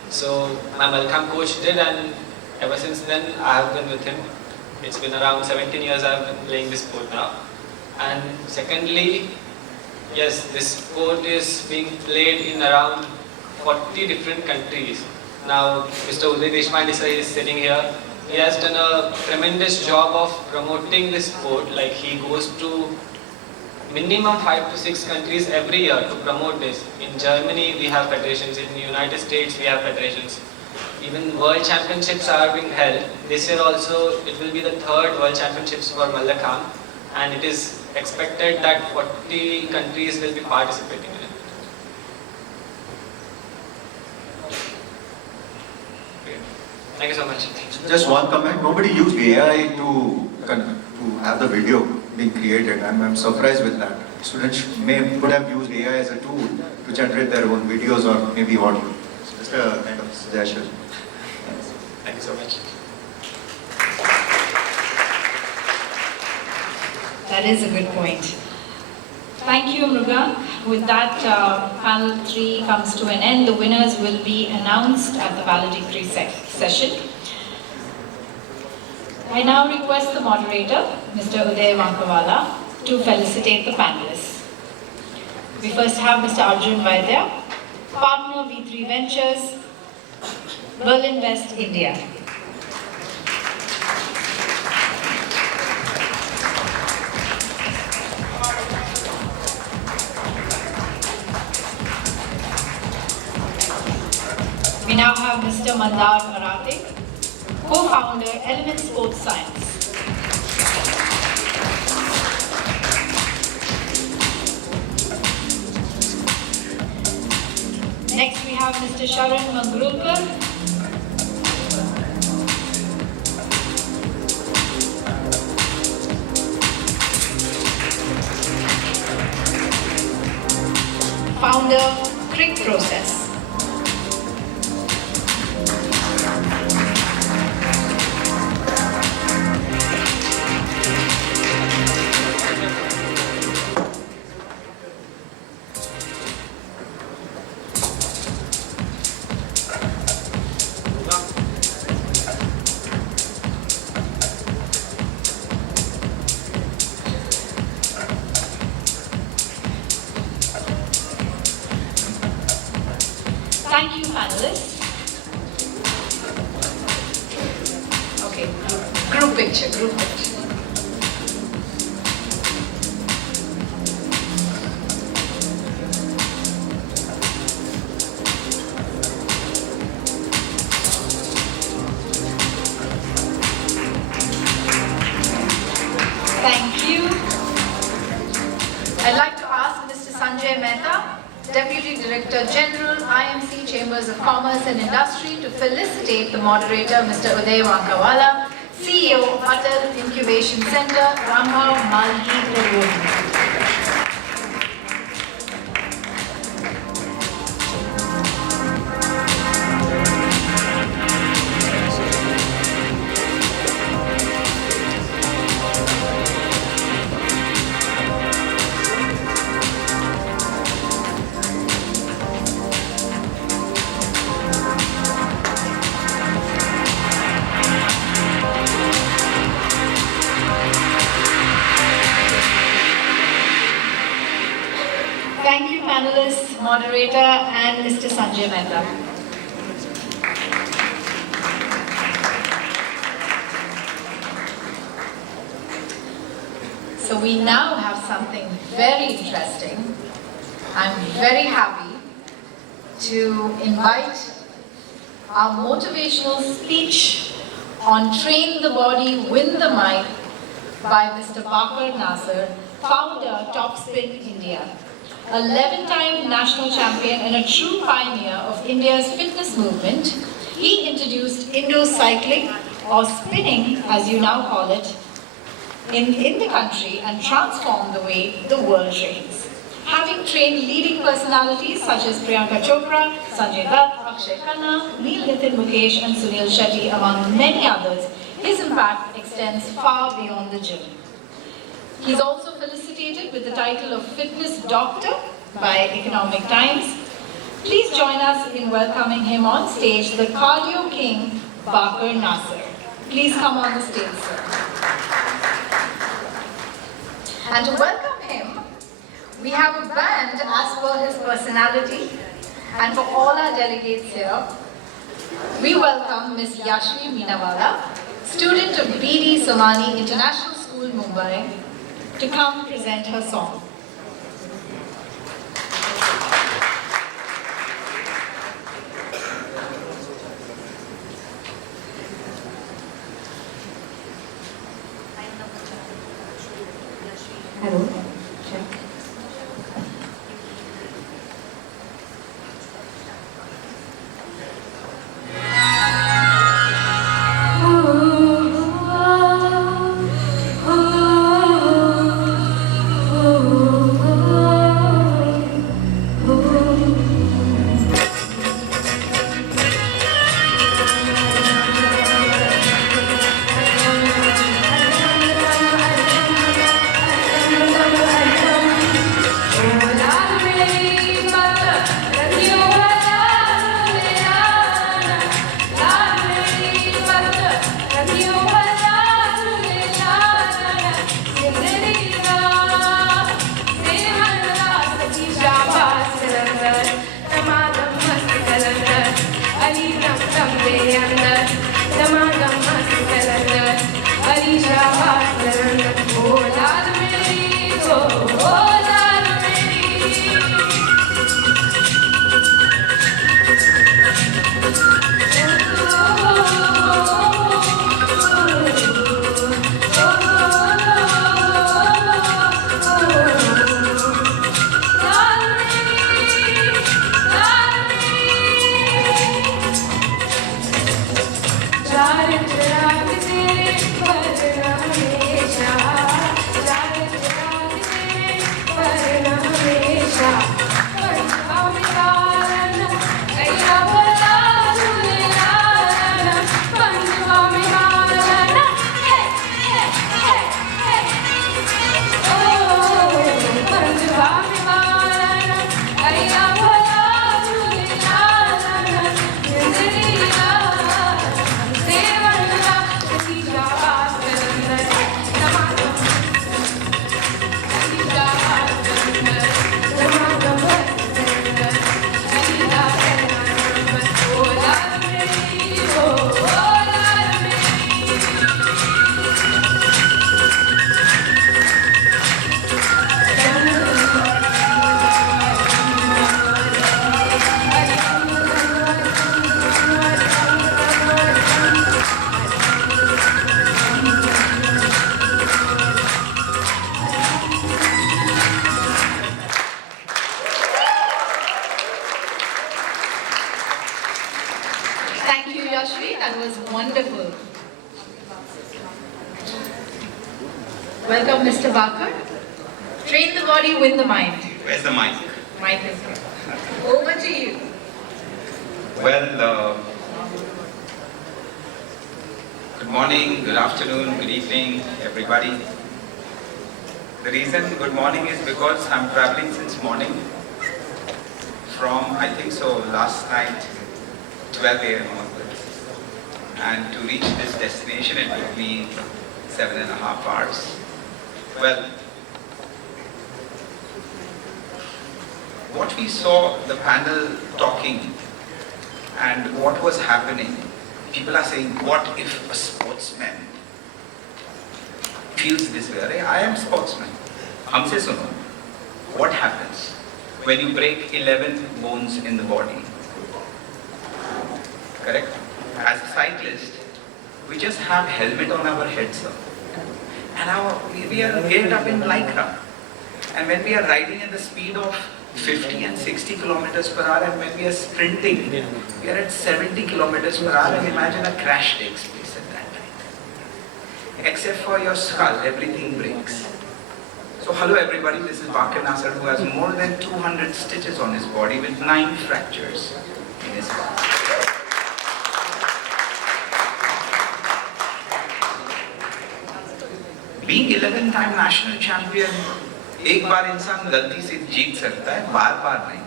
So my Mallakhamb coach did, and ever since then I have been with him. It's been around 17 years I have been playing this sport now. And secondly, yes, this sport is being played in around 40 different countries. Now, Mr. Uday Deshpande sir is sitting here. he has done a tremendous job of promoting this sport. Like he goes to minimum 5 to 6 countries every year to promote this. In Germany we have federations, in the United States we have federations. Even world championships are being held. This year also it will be the 3rd world championships for Mallakhamb, and it is expected that 40 countries will be participating in it. Thank you so much. Just one comment. Nobody used AI to have the video being created. I'm surprised with that. Students could have used AI as a tool to generate their own videos or maybe audio. Just a kind of suggestion. Thank you so much. That is a good point. Thank you, Mrugan. With that, panel 3 comes to an end. The winners will be announced at the valedictory session. I now request the moderator, Mr. Uday Wankawala, to felicitate the panelists. We first have Mr. Arjun Vaidya, partner V3 Ventures, Berlin West, India. We now have Mr. Mandar Marathe, co-founder, Element Sports Science. Next we have Mr. Sharan Mangrulkar, founder, Crick Process. Thank you, panelists. Okay, group picture, group picture. Thank you. I'd like to ask Mr. Sanjay Mehta, Deputy Director General, IMC Chambers of Commerce and Industry, to felicitate the moderator, Mr. Uday Wankawala, CEO, Atal Incubation Center, Rambhav Malhi Urodi. Thank you, panelists, moderator, and Mr. Sanjay Mehta. So we now have something very interesting. I'm very happy to invite our motivational speech on Train the Body, Win the Mind by Mr. Bakar Nasser, founder, Topspin India. 11-time national champion and a true pioneer of India's fitness movement, he introduced Indo cycling, or spinning as you now call it, in the country and transformed the way the world trains. Having trained leading personalities such as Priyanka Chopra, Sanjay Dutt, Akshay Khanna, Neil Nitin Mukesh and Sunil Shetty, among many others, his impact extends far beyond the gym. He's also felicitated with the title of Fitness Doctor by Economic Times. Please join us in welcoming him on stage, the Cardio King, Bakar Nasser. Please come on the stage, sir. And to welcome him, we have a band as per his personality. And for all our delegates here, we welcome Ms. Yashvi Minawala, student of B.D. Somani International School, Mumbai, to come present her song. Hello, check. Thank you, Yashvi. That was wonderful. Welcome, Mr. Bakar. Train the body, win the mind. Where's the mic? Mic is here. Over to you. Well, good morning, good afternoon, good evening, everybody. The reason good morning is because I'm traveling since morning from, I think so, last night, 12 a.m. onwards. And to reach this destination, it took me 7.5 hours. Well, what we saw, the panel talking and what was happening, people are saying, what if a sportsman feels this way? I am sportsman. Humse suno. What happens when you break 11 bones in the body? Correct? As a cyclist, we just have helmet on our heads, sir. And we are geared up in lycra. And when we are riding at the speed of 50 and 60 kilometers per hour, and when we are sprinting, we are at 70 kilometers per hour, and imagine a crash takes place at that time. Except for your skull, everything breaks. So hello everybody, this is Bakar Nasser, who has more than 200 stitches on his body with 9 fractures in his body. Being 11-time national champion, एक बार इंसान गलती से जीत सकता है, बार-बार नहीं.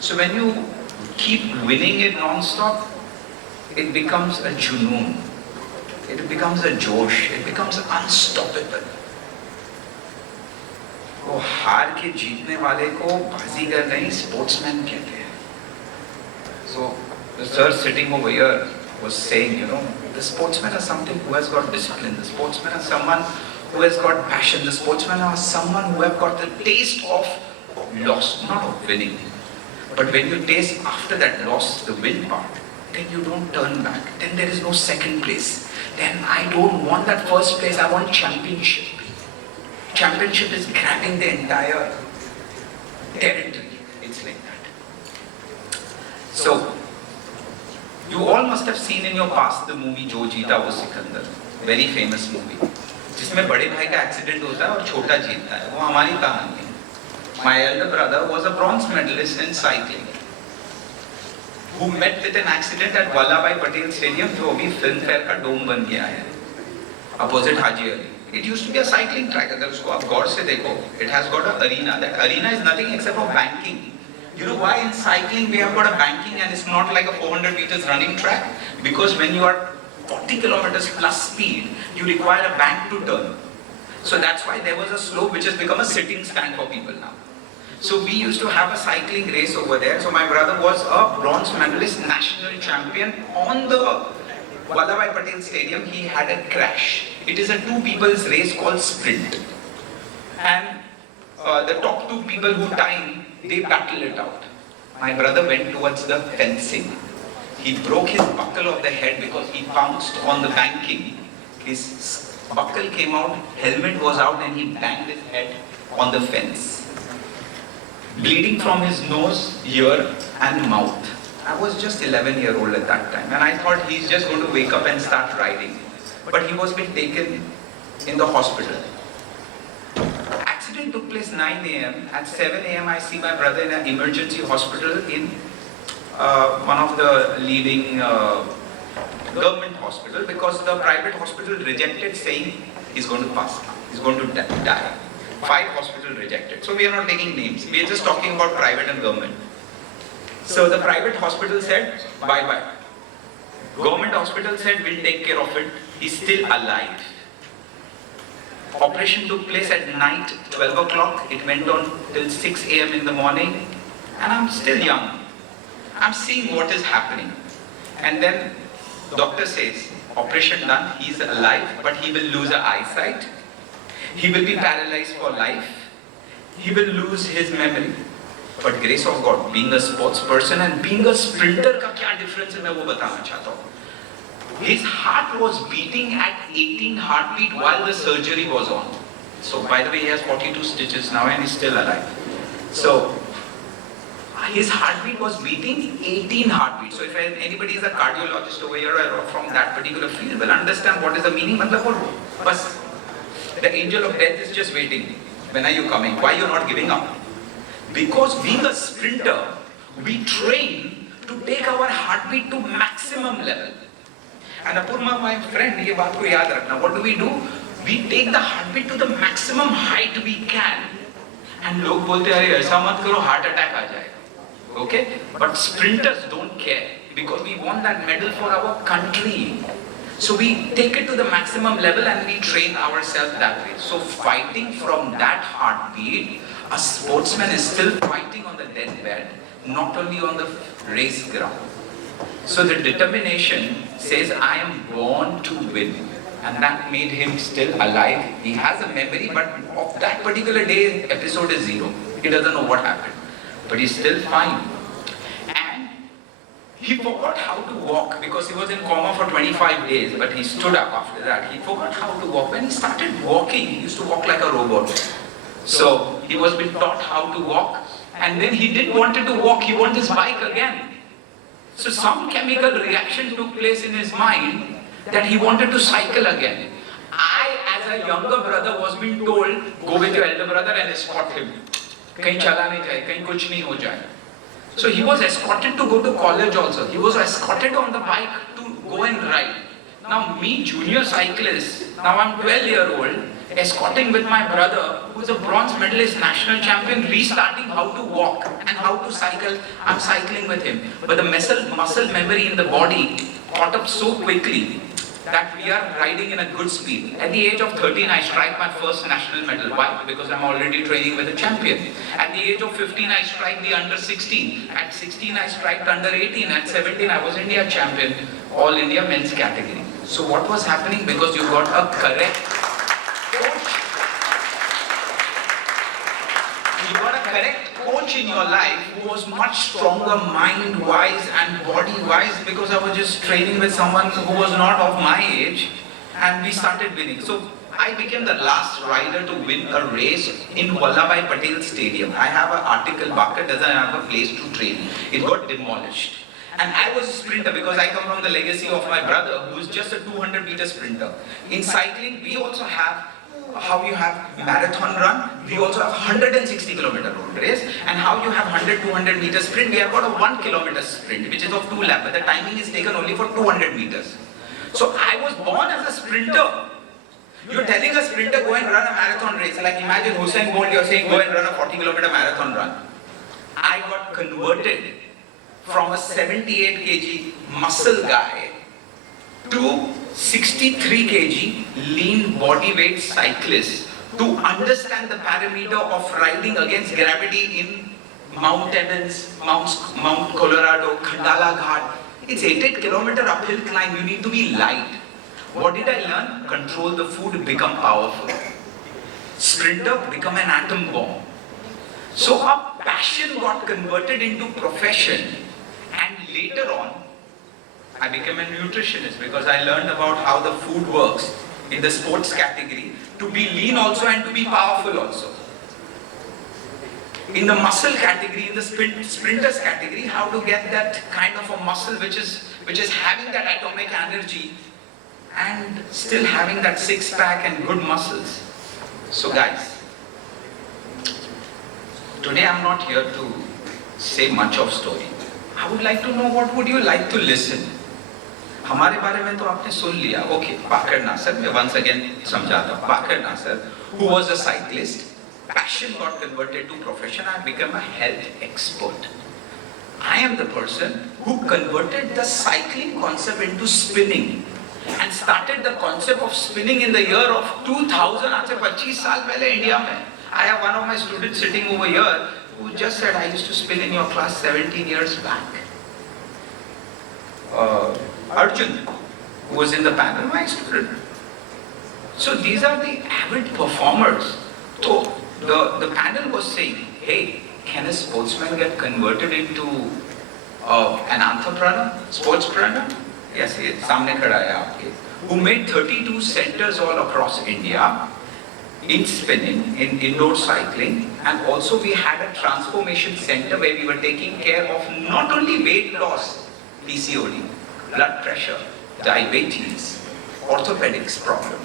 So when you keep winning it non-stop, it becomes a junoon. It becomes a josh. It becomes unstoppable. वो हार के जीतने वाले को बाजीगर नहीं, sportsman कहते हैं. So the sir sitting over here, was saying, the sportsmen are something who has got discipline. The sportsmen are someone who has got passion. The sportsmen are someone who have got the taste of loss, not of winning. But when you taste after that loss, the win part, then you don't turn back. Then there is no second place. Then I don't want that first place, I want championship. Championship is grabbing the entire territory. It's like that. So, you all must have seen in your past the movie Jo Jeeta Wo Sikandar, very famous movie, जिसमें बड़े भाई का accident होता है और छोटा जीतता है. वो हमारी कहानी है. My elder brother was a bronze medalist in cycling, who met with an accident at Vallabhbhai Patel Stadium, जो अभी फिल्म फेयर का डोम बन गया है, opposite Haji Ali. It used to be a cycling track. अगर उसको आप गौर से देखो, it has got an arena. That arena is nothing except for banking. You know why in cycling we have got a banking and it's not like a 400 meters running track? Because when you are 40 kilometers plus speed, you require a bank to turn. So that's why there was a slope which has become a sitting stand for people now. So we used to have a cycling race over there. So my brother was a bronze medalist, national champion on the Vallabhbhai Patel Stadium. He had a crash. It is a two people's race called sprint. And the top two people who time, they battle it out. My brother went towards the fencing. He broke his buckle of the head because he bounced on the banking. His buckle came out, helmet was out, and he banged his head on the fence. Bleeding from his nose, ear and mouth. I was just 11-year-old at that time, and I thought he's just going to wake up and start riding. But he was being taken in the hospital. Accident took place 9 a.m. At 7 a.m. I see my brother in an emergency hospital in one of the leading government hospital, because the private hospital rejected, saying he's going to pass, he's going to die. 5 hospitals rejected. So we are not taking names. We are just talking about private and government. So the private hospital said, bye-bye. Government hospital said, we'll take care of it. He's still alive. Operation took place at night, 12 o'clock. It went on till 6 a.m. in the morning. And I'm still young. I'm seeing what is happening. And then doctor says, operation done, he's alive, but he will lose an eyesight. He will be paralyzed for life. He will lose his memory. But grace of God, being a sports person and being a sprinter, का क्या difference है मैं वो बताना चाहता हूँ. His heart was beating at 18 heartbeat while the surgery was on. So by the way, he has 42 stitches now and he's still alive. So his heartbeat was beating 18 heartbeats. So if anybody is a cardiologist over here or from that particular field will understand what is the meaning. मतलब वो बस the angel of death is just waiting. When are you coming? Why you're not giving up? Because being a sprinter, we train to take our heartbeat to maximum level. And Apurma, my friend, ये बात को याद रखना. What do? We take the heartbeat to the maximum height we can. And लोग बोलते हैं अरे ऐसा मत करो, heart attack आ जाएगा. Okay? But sprinters don't care because we want that medal for our country. So we take it to the maximum level and we train ourselves that way. So fighting from that heartbeat, a sportsman is still fighting on the deathbed, not only on the race ground. So the determination says, I am born to win. And that made him still alive. He has a memory, but of that particular day, episode is 0. He doesn't know what happened. But he's still fine. And he forgot how to walk because he was in coma for 25 days, but he stood up after that. He forgot how to walk. When he started walking, he used to walk like a robot. So he was being taught how to walk, and then he didn't want to walk, he wanted his bike again. So some chemical reaction took place in his mind that he wanted to cycle again. I, as a younger brother, was being told, go with your elder brother and escort him. Kahin chala nahi jaye, kahin kuch nahi ho jaye. So he was escorted to go to college also. He was escorted on the bike to go and ride. Now me, junior cyclist, now I'm 12-year-old, escorting with my brother, who is a bronze medalist, national champion, restarting how to walk and how to cycle. I'm cycling with him. But the muscle memory in the body caught up so quickly that we are riding in a good speed. At the age of 13, I strike my first national medal. Why? Because I'm already training with a champion. At the age of 15, I strike the under 16. At 16, I striked under 18. At 17, I was India champion. All India men's category. So what was happening? Because you got a correct coach. You got a correct coach in your life who was much stronger mind-wise and body-wise, because I was just training with someone who was not of my age, and we started winning. So I became the last rider to win a race in Vallabhbhai Patel Stadium. I have an article, Bakar doesn't have a place to train. It got demolished. And I was a sprinter because I come from the legacy of my brother, who is just a 200-meter sprinter. In cycling, we also have how you have marathon run, we also have 160-kilometer road race, and how you have 100-200 meter sprint, we have got a 1-kilometer sprint, which is of 2 laps, but the timing is taken only for 200 meters. So I was born as a sprinter. You're telling a sprinter go and run a marathon race, like imagine Usain Bolt, you're saying go and run a 40-kilometer marathon run. I got converted from a 78 kg muscle guy to 63 kg lean body weight cyclist to understand the parameter of riding against gravity in Mount Evans, Mount Colorado, Khandala Ghat. It's 8 kilometer uphill climb, you need to be light. What did I learn? Control the food, become powerful. Sprinter, become an atom bomb. So our passion got converted into profession, and later on, I became a nutritionist because I learned about how the food works in the sports category, to be lean also and to be powerful also. In the muscle category, in the sprinters category, how to get that kind of a muscle which is having that atomic energy and still having that six-pack and good muscles. So guys, today I'm not here to say much of story. I would like to know what would you like to listen. हमारे बारे में तो आपने सुन लिया. Okay, Bakar Nasser, मैं once again समझाता हूँ. Bakar Nasser, who was a cyclist, passion got converted to profession, I became a health expert. I am the person who converted the cycling concept into spinning and started the concept of spinning in the year of 2000. आज से 25 साल पहले India में. I have one of my students sitting over here who just said, I used to spin in your class 17 years back. Arjun, who was in the panel, my student. So these are the avid performers. So the panel was saying, hey, can a sportsman get converted into an entrepreneur, sportspreneur? Yes, he is. Samne khada hai aapke. Who made 32 centers all across India in spinning, in indoor cycling, and also we had a transformation center where we were taking care of not only weight loss, PCOD, blood pressure, diabetes, orthopedics problem,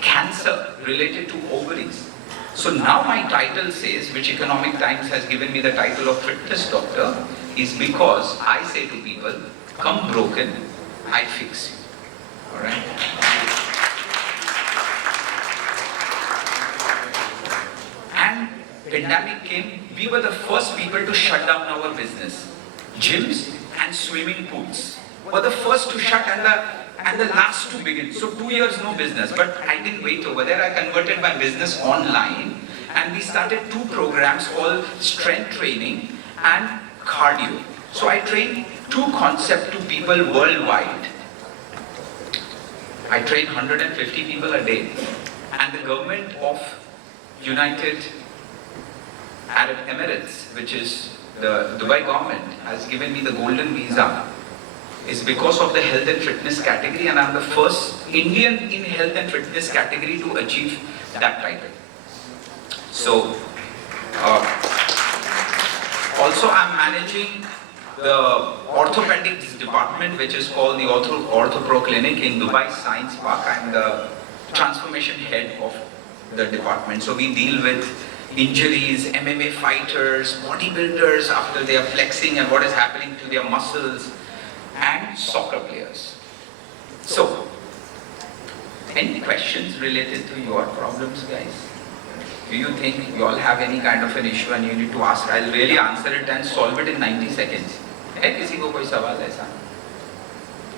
cancer related to ovaries. So now my title says, which Economic Times has given me the title of fitness doctor, is because I say to people, come broken, I fix you. Alright? And pandemic came, we were the first people to shut down our business. Gyms and swimming pools were the first to shut and the last to begin. So 2 years no business, but I didn't wait over there. I converted my business online and we started 2 programs called strength training and cardio. So I train 2 concepts to people worldwide. I train 150 people a day, and the government of United Arab Emirates, which is the Dubai government, has given me the golden visa. Is because of the health and fitness category, and I'm the first Indian in health and fitness category to achieve that title. So, also I'm managing the orthopedics department, which is called the Orthopro Clinic in Dubai Science Park. I'm the transformation head of the department. So we deal with injuries, MMA fighters, bodybuilders after they are flexing and what is happening to their muscles, and soccer players. So, any questions related to your problems, guys? Do you think you all have any kind of an issue and you need to ask? I'll really answer it and solve it in 90 seconds. है किसी को कोई सवाल ऐसा?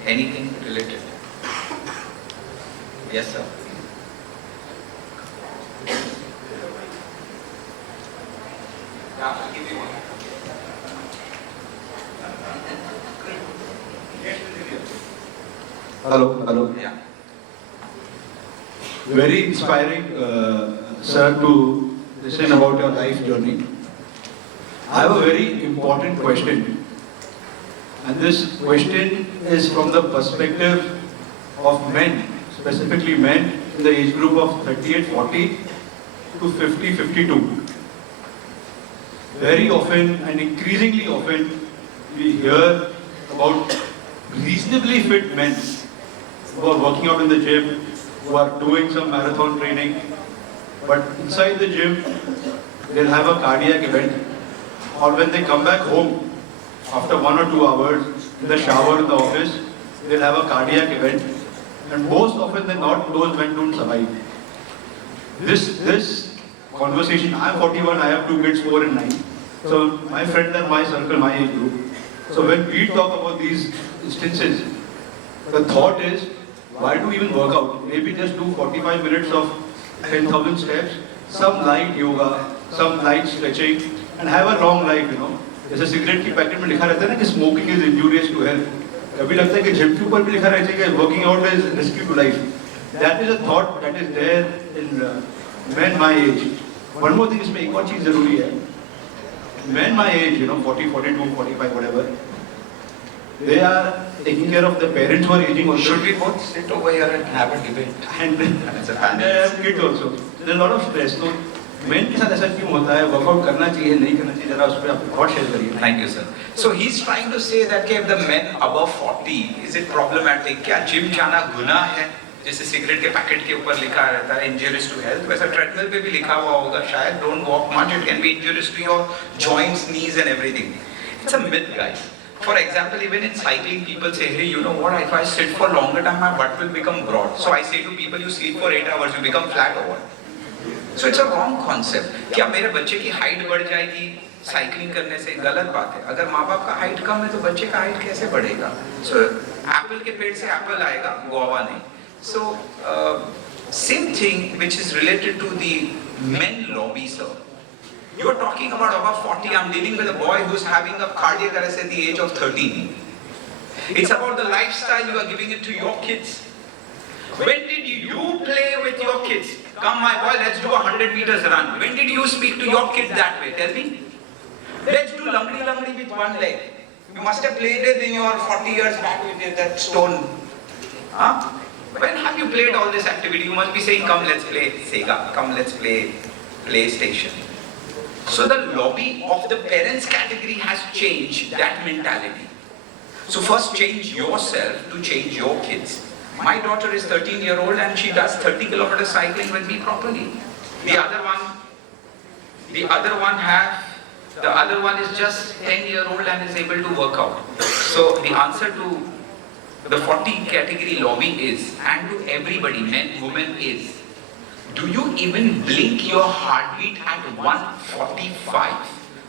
Anything related? Yes, sir. Yeah, I'll give you one. Hello. Yeah. Very inspiring, sir, to listen about your life journey. I have a very important question. And this question is from the perspective of men, specifically men in the age group of 38-40 to 50-52. Very often and increasingly often we hear about reasonably fit men who are working out in the gym, who are doing some marathon training, but inside the gym they'll have a cardiac event, or when they come back home after 1 or 2 hours in the shower in the office, they'll have a cardiac event, and most often than not those men don't survive. This conversation, I'm 41, I have 2 kids, 4 and 9. So my friends are my circle, my age group. So when we talk about these instances, the thought is, why do we even work out? Maybe just do 45 minutes of 10,000 steps, some light yoga, some light stretching, and have a long life, you know. जैसे cigarette की packet में लिखा रहता है ना कि smoking is injurious to health, कभी लगता है कि जिम के ऊपर भी लिखा रहता है कि working out is risky to life. That is a thought that is there in men my age. One more thing, इसमें एक और चीज जरूरी है. Men my age, you know, 40, 42, 45, whatever, they are taking care of the parents who are aging also. Should we both sit over here and have a debate? And they have kids also. There is a lot of stress. So men के साथ ऐसा क्यों होता है? Workout करना चाहिए, नहीं करना चाहिए, जरा उस पर आप thought share करिए. Thank you, sir. So he's trying to say that if the men above 40, is it problematic? क्या जिम जाना गुनाह है? जैसे सिगरेट के पैकेट के ऊपर लिखा रहता है injurious to health, वैसा ट्रेडमिल पे भी लिखा हुआ होगा शायद, don't walk much, it can be injurious to your joints, knees and everything. It's a myth, guys. For example, even in cycling, people say, hey, you know what, if I sit for longer time, my butt will become broad. So I say to people, you sleep for 8 hours, you become flat or what? So it's a wrong concept. क्या मेरे बच्चे की height बढ़ जाएगी cycling करने से? गलत बात है. अगर माँ बाप का हाइट कम है तो बच्चे का हाइट कैसे बढ़ेगा? So एप्पल के पेड़ से एप्पल आएगा, गुआवा नहीं. So same thing which is related to the men lobby, sir. You are talking about above 40. I'm dealing with a boy who's having a cardiac arrest at the age of 13. It's about the lifestyle you are giving it to your kids. When did you play with your kids? Come my boy, let's do 100 meters run. When did you speak to your kids that way? Tell me. Let's do langdi with one leg. You must have played it in your 40 years back with that stone. Huh? When have you played all this activity? You must be saying, come let's play Sega, come let's play PlayStation. So the lobby of the parents category has changed that mentality. So first change yourself to change your kids. My daughter is 13-year-old and she does 30 kilometers cycling with me properly. The other one is just 10-year-old and is able to work out. So the answer to the 40 category lobby is, and to everybody, men, women, is, do you even blink your heartbeat at 145?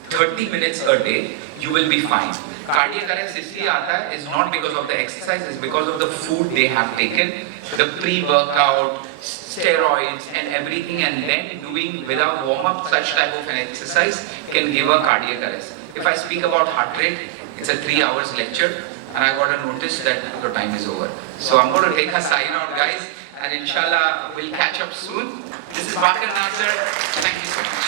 30 minutes a day, you will be fine. Cardiac arrest इसलिए आता है, is not because of the exercise, it's because of the food they have taken, the pre-workout, steroids and everything, and then doing without warm-up such type of an exercise can give a cardiac arrest. If I speak about heart rate, it's a 3 hours lecture, and I got a notice that the time is over. So I'm going to take a sign out, guys, and inshallah we'll catch up soon. This is Bakar Nasser. Thank you so much.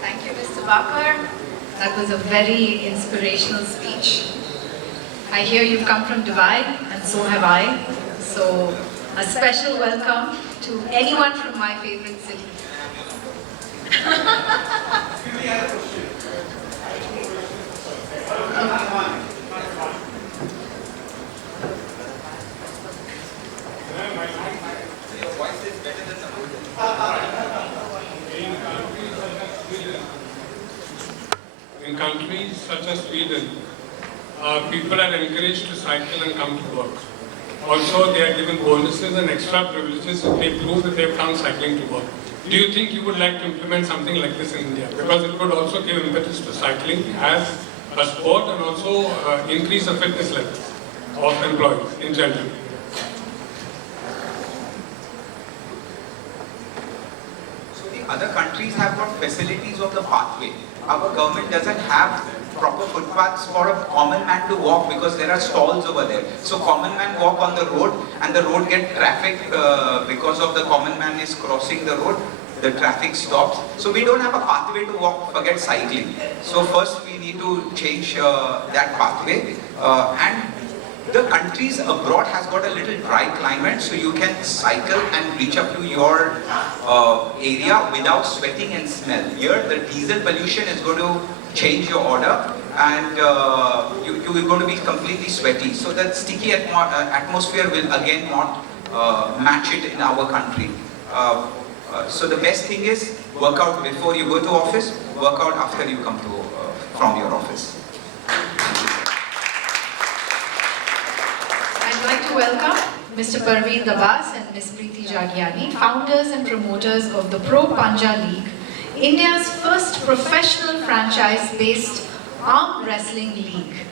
Thank you, Mr. Bakar. That was a very inspirational speech. I hear you've come from Dubai, and so have I. So a special welcome to anyone from my favorite city. In countries such as Sweden, people are encouraged to cycle and come to work. Also, they are given bonuses and extra privileges if they prove that they have come cycling to work. Do you think you would like to implement something like this in India? Because it would also give impetus to cycling as a sport and also increase the fitness levels of employees in general. So the other countries have got facilities of the pathway. Our government doesn't have proper footpaths for a common man to walk because there are stalls over there. So common man walk on the road and the road get traffic because of the common man is crossing the road. The traffic stops. So we don't have a pathway to walk, forget cycling. So first we need to change that pathway. And the countries abroad has got a little dry climate, so you can cycle and reach up to your area without sweating and smell. Here the diesel pollution is going to change your order and you're going to be completely sweaty. So that sticky atmosphere will again not match it in our country. So the best thing is work out before you go to office, work out after you come to from your office. I'd like to welcome Mr. Parveen Dabas and Ms. Preeti Jagiani, founders and promoters of the Pro Panja League, India's first professional franchise-based arm wrestling league.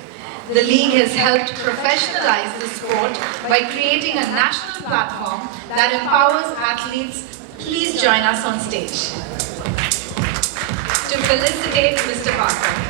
The league has helped professionalize the sport by creating a national platform that empowers athletes. Please join us on stage to felicitate Mr. Parker.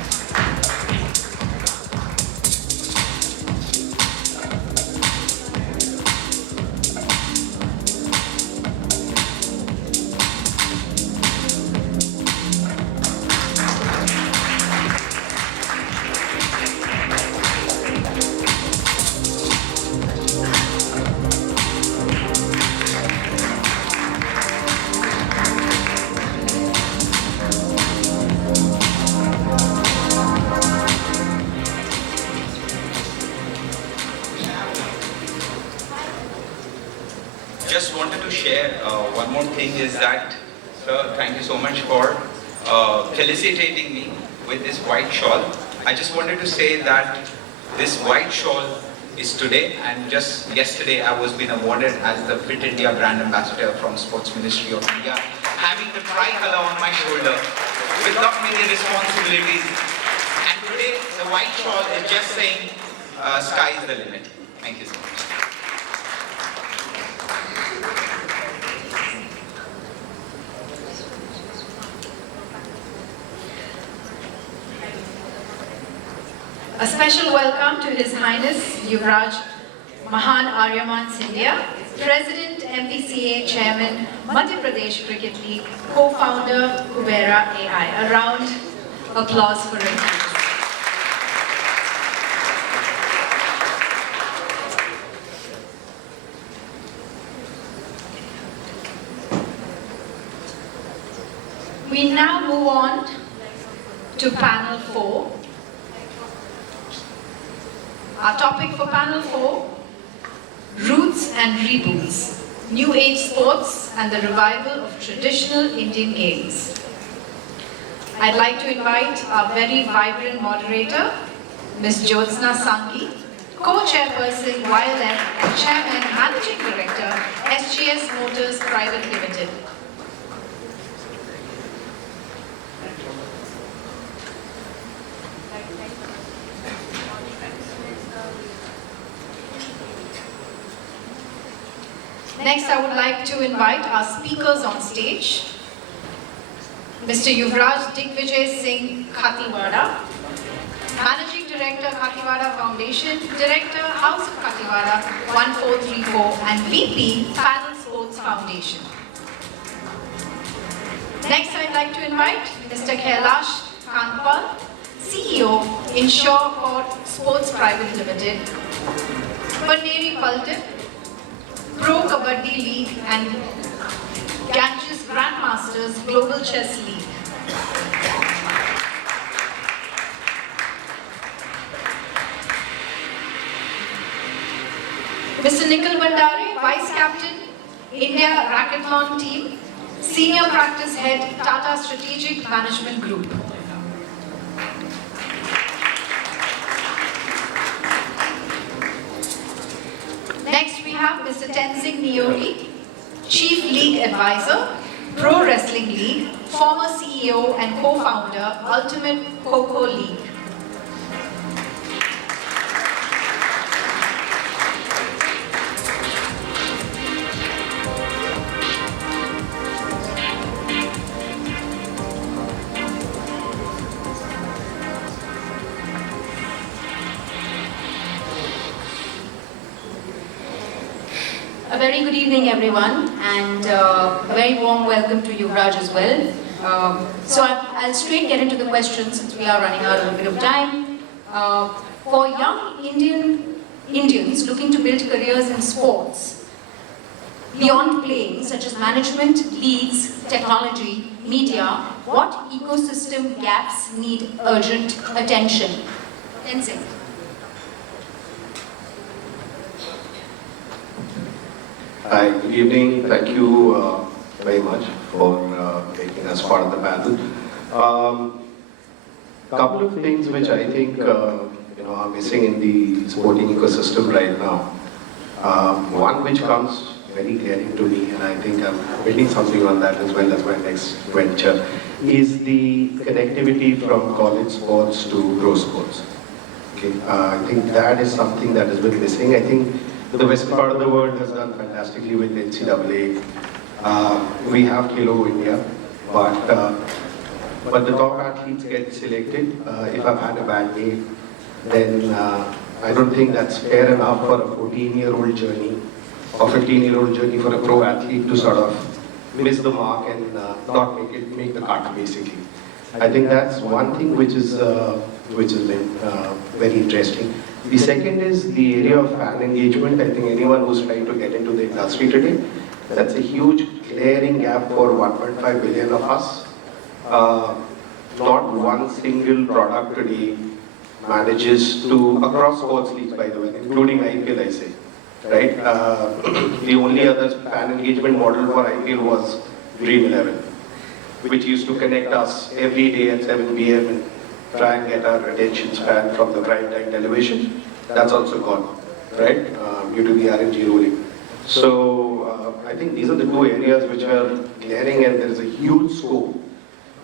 Just wanted to share one more thing is that, sir, thank you so much for felicitating me with this white shawl. I just wanted to say that this white shawl is today, and just yesterday I was being awarded as the Fit India brand ambassador from Sports Ministry of India, having the tricolor on my shoulder with not many responsibilities. And today the white shawl is just saying sky is the limit. Thank you so much. A special welcome to His Highness Yuvraj Mahan Aryaman Sindhya, President MPCA Chairman, Madhya Pradesh Cricket League, co-founder Kubera AI. A round of applause for him. We now move on to panel 4. Our topic for panel 4, Roots and Reboots, New Age Sports and the Revival of Traditional Indian Games. I'd like to invite our very vibrant moderator, Ms. Jyotsna Sanghi, Co-Chairperson YLM, Chairman, Managing Director, SGS Motors Private Limited. Next, I would like to invite our speakers on stage. Mr. Yuvraj Digvijay Singh Khatiwada, Managing Director, Khatiwada Foundation, Director, House of Khatiwada 1434, and VP, Paddle Sports Foundation. Next, I'd like to invite Mr. Kailash Kanpal, CEO, Insure Court Sports Private Limited, Paneri Paltan, Pro Kabaddi League and Ganges Grandmasters Global Chess League. Mr. Nikhil Bhandare, Vice Captain, India Racquethlon Team, Senior Practice Head, Tata Strategic Management Group. Next, we have Mr. Tenzing Niyogi, Chief League Advisor, Pro Wrestling League, former CEO and co-founder, Ultimate Kho League. A very good evening, everyone, and a very warm welcome to Yuvraj as well. So I'll straight get into the questions since we are running out of a bit of time. For young Indians looking to build careers in sports, beyond playing, such as management, leagues, technology, media, what ecosystem gaps need urgent attention? Tenzing. Hi, good evening. Thank you very much for making us part of the panel. Couple of things which I think are missing in the sporting ecosystem right now. One which comes very clearly to me, and I think I'm building something on that as well as my next venture, is the connectivity from college sports to pro sports. Okay, I think that is something that has been missing. I think the western part of the world has done fantastically with NCAA. We have Khelo India, but the top athletes get selected. If I've had a bad day, then I don't think that's fair enough for a 14-year-old journey or 15-year-old journey for a pro athlete to sort of miss the mark and not make the cut, basically. I think that's one thing which has been very interesting. The second is the area of fan engagement. I think anyone who's trying to get into the industry today, that's a huge glaring gap for 1.5 billion of us. Not one single product today manages to, across sports leagues by the way, including IPL I say, right? The only other fan engagement model for IPL was Dream 11, which used to connect us every day at 7 p.m. and try and get our attention span from the prime time television. That's also gone, right? Due to the RNG ruling. So I think these are the two areas which are glaring, and there is a huge scope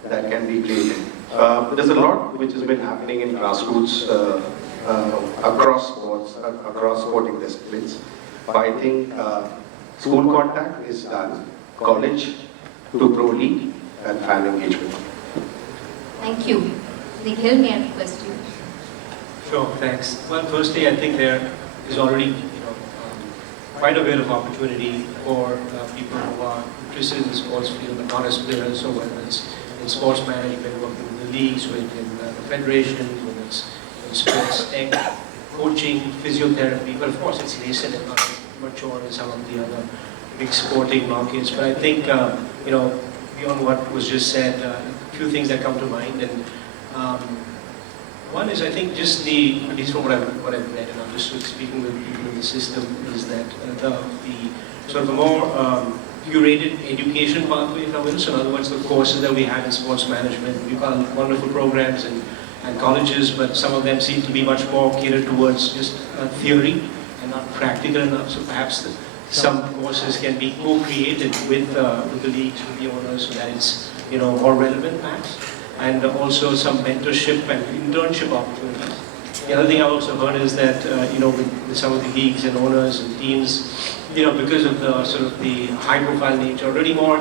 that can be played in. There's a lot which has been happening in grassroots across sports, across sporting disciplines. But I think school contact is done, college to pro league and fan engagement. Thank you. Nikhil, may I request you? Sure, thanks. Well, firstly, I think there is already quite a bit of opportunity for people who are interested in the sports field, but not as players, so whether it's in sports management, working in the leagues, in the federations, whether it's in sports tech, coaching, physiotherapy, but of course it's nascent and not mature in some of the other big sporting markets. But I think, beyond what was just said, a few things that come to mind. And one is, I think, just the, at least from what I've read and understood speaking with people in the system, is that the sort of a more curated education pathway, if I will. So in other words, the courses that we have in sports management, we've got wonderful programs and colleges, but some of them seem to be much more catered towards just theory and not practical enough. So perhaps some courses can be co-created with the leagues, with the owners, so that it's more relevant perhaps. And also some mentorship and internship opportunities. The other thing I also heard is that with some of the leagues and owners and teams, because of the sort of the high-profile nature, already more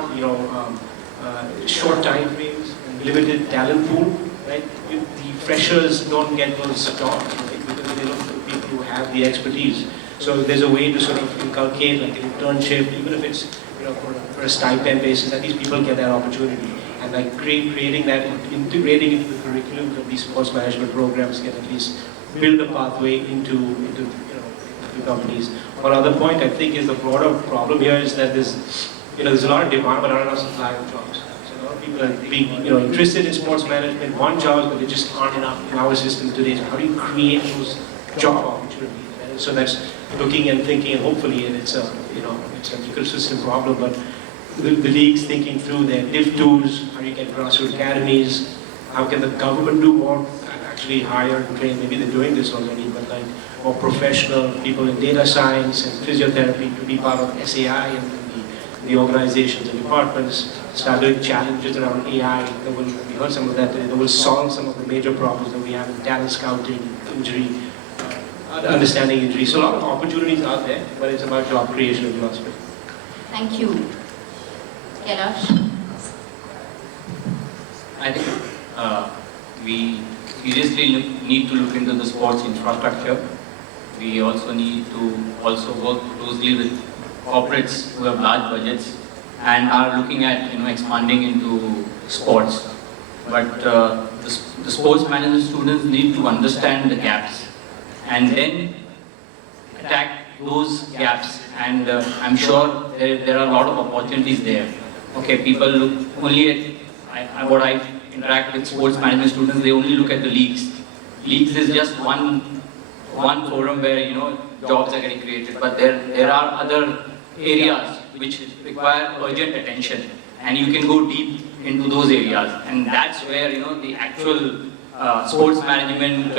short time frames and limited talent pool, right? The freshers don't get those jobs, right? Because they look for people who have the expertise. So there's a way to sort of inculcate like an internship, even if it's for a stipend basis, at least people get that opportunity. And like creating that, integrating into the curriculum of these sports management programs can at least build a pathway into companies. One other point I think is the broader problem here is that there's a lot of demand but not enough supply of jobs. So a lot of people are being interested in sports management, want jobs, but they just aren't enough in our system today. So how do you create those job opportunities? And so that's looking and thinking, and hopefully, and it's an ecosystem problem, but the leagues thinking through their diff tools, how do you get grassroots academies, how can the government do more, actually hire and train, maybe they're doing this already, but like more professional people in data science and physiotherapy to be part of SAI and the organizations and departments, start doing challenges around AI. We heard some of that today, that will solve some of the major problems that we have in talent scouting, injury, understanding injury. So a lot of opportunities are there, but it's about job creation as well. Thank you. Kailash? I think we seriously need to look into the sports infrastructure. We also need to work closely with corporates who have large budgets and are looking at expanding into sports. But the sports management students need to understand the gaps and then attack those gaps. And I'm sure there are a lot of opportunities there. Okay, people look only at what I interact with sports management students. They only look at the leagues. Leagues is just one forum where jobs are getting created. But there are other areas which require urgent attention, and you can go deep into those areas. And that's where the actual sports management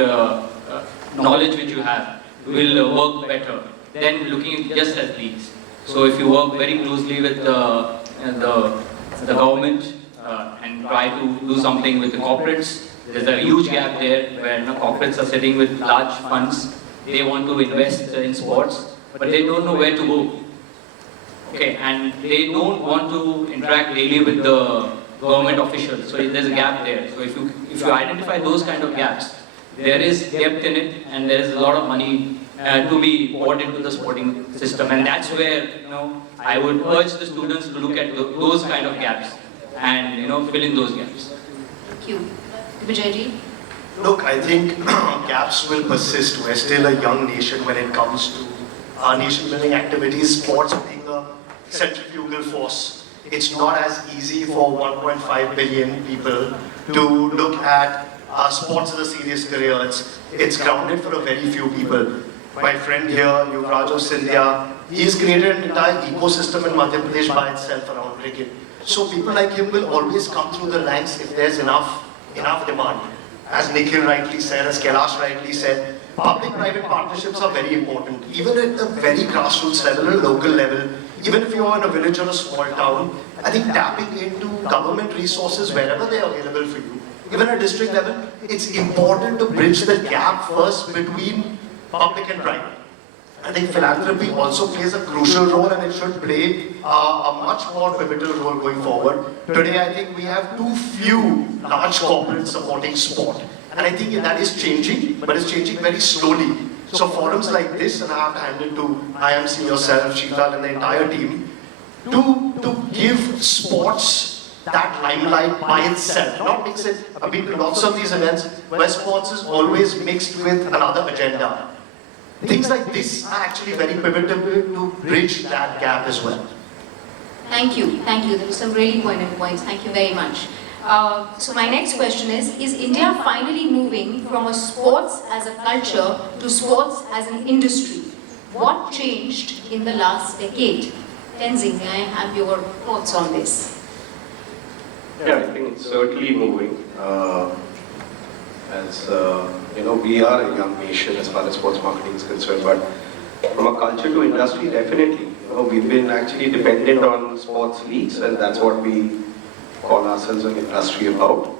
knowledge which you have will work better than looking just at leagues. So if you work very closely with the government and try to do something with the corporates, there's a huge gap there where corporates are sitting with large funds. They want to invest in sports, but they don't know where to go. Okay, and they don't want to interact daily with the government officials. So there's a gap there. So if you identify those kind of gaps, there is depth in it, and there is a lot of money to be poured into the sporting system. And that's where I would urge the students to look at those kind of gaps and fill in those gaps. Thank you. Vijayji? Look, I think gaps will persist. We're still a young nation when it comes to our nation-building activities, sports being a centrifugal force. It's not as easy for 1.5 billion people to look at sports as a serious career. It's grounded for a very few people. My friend here, Yuva Kshamata, he's created an entire ecosystem in Madhya Pradesh by itself around cricket. So people like him will always come through the ranks if there's enough demand. As Nikhil rightly said, as Kailash rightly said, public-private partnerships are very important. Even at the very grassroots level, or local level, even if you're in a village or a small town, I think tapping into government resources wherever they are available for you, even at district level, it's important to bridge the gap first between public and private. I think philanthropy also plays a crucial role, and it should play a much more pivotal role going forward. Today, I think we have too few large corporates supporting sport. And I think that is changing, but it's changing very slowly. So forums like this, and I have to hand it to IMC, yourself, Sheetal, and the entire team, to give sports that limelight by itself, not mix it. I've been to lots of these events where sports is always mixed with another agenda. Things like this are actually very pivotal to bridge that gap as well. Thank you. There were some really poignant points. Thank you very much. So my next question is India finally moving from a sports as a culture to sports as an industry? What changed in the last decade? Tenzing, may I have your thoughts on this? Yeah, I think it's certainly moving. We are a young nation as far as sports marketing is concerned, but from a culture to industry, definitely. We've been actually dependent on sports leagues, and that's what we call ourselves an industry about.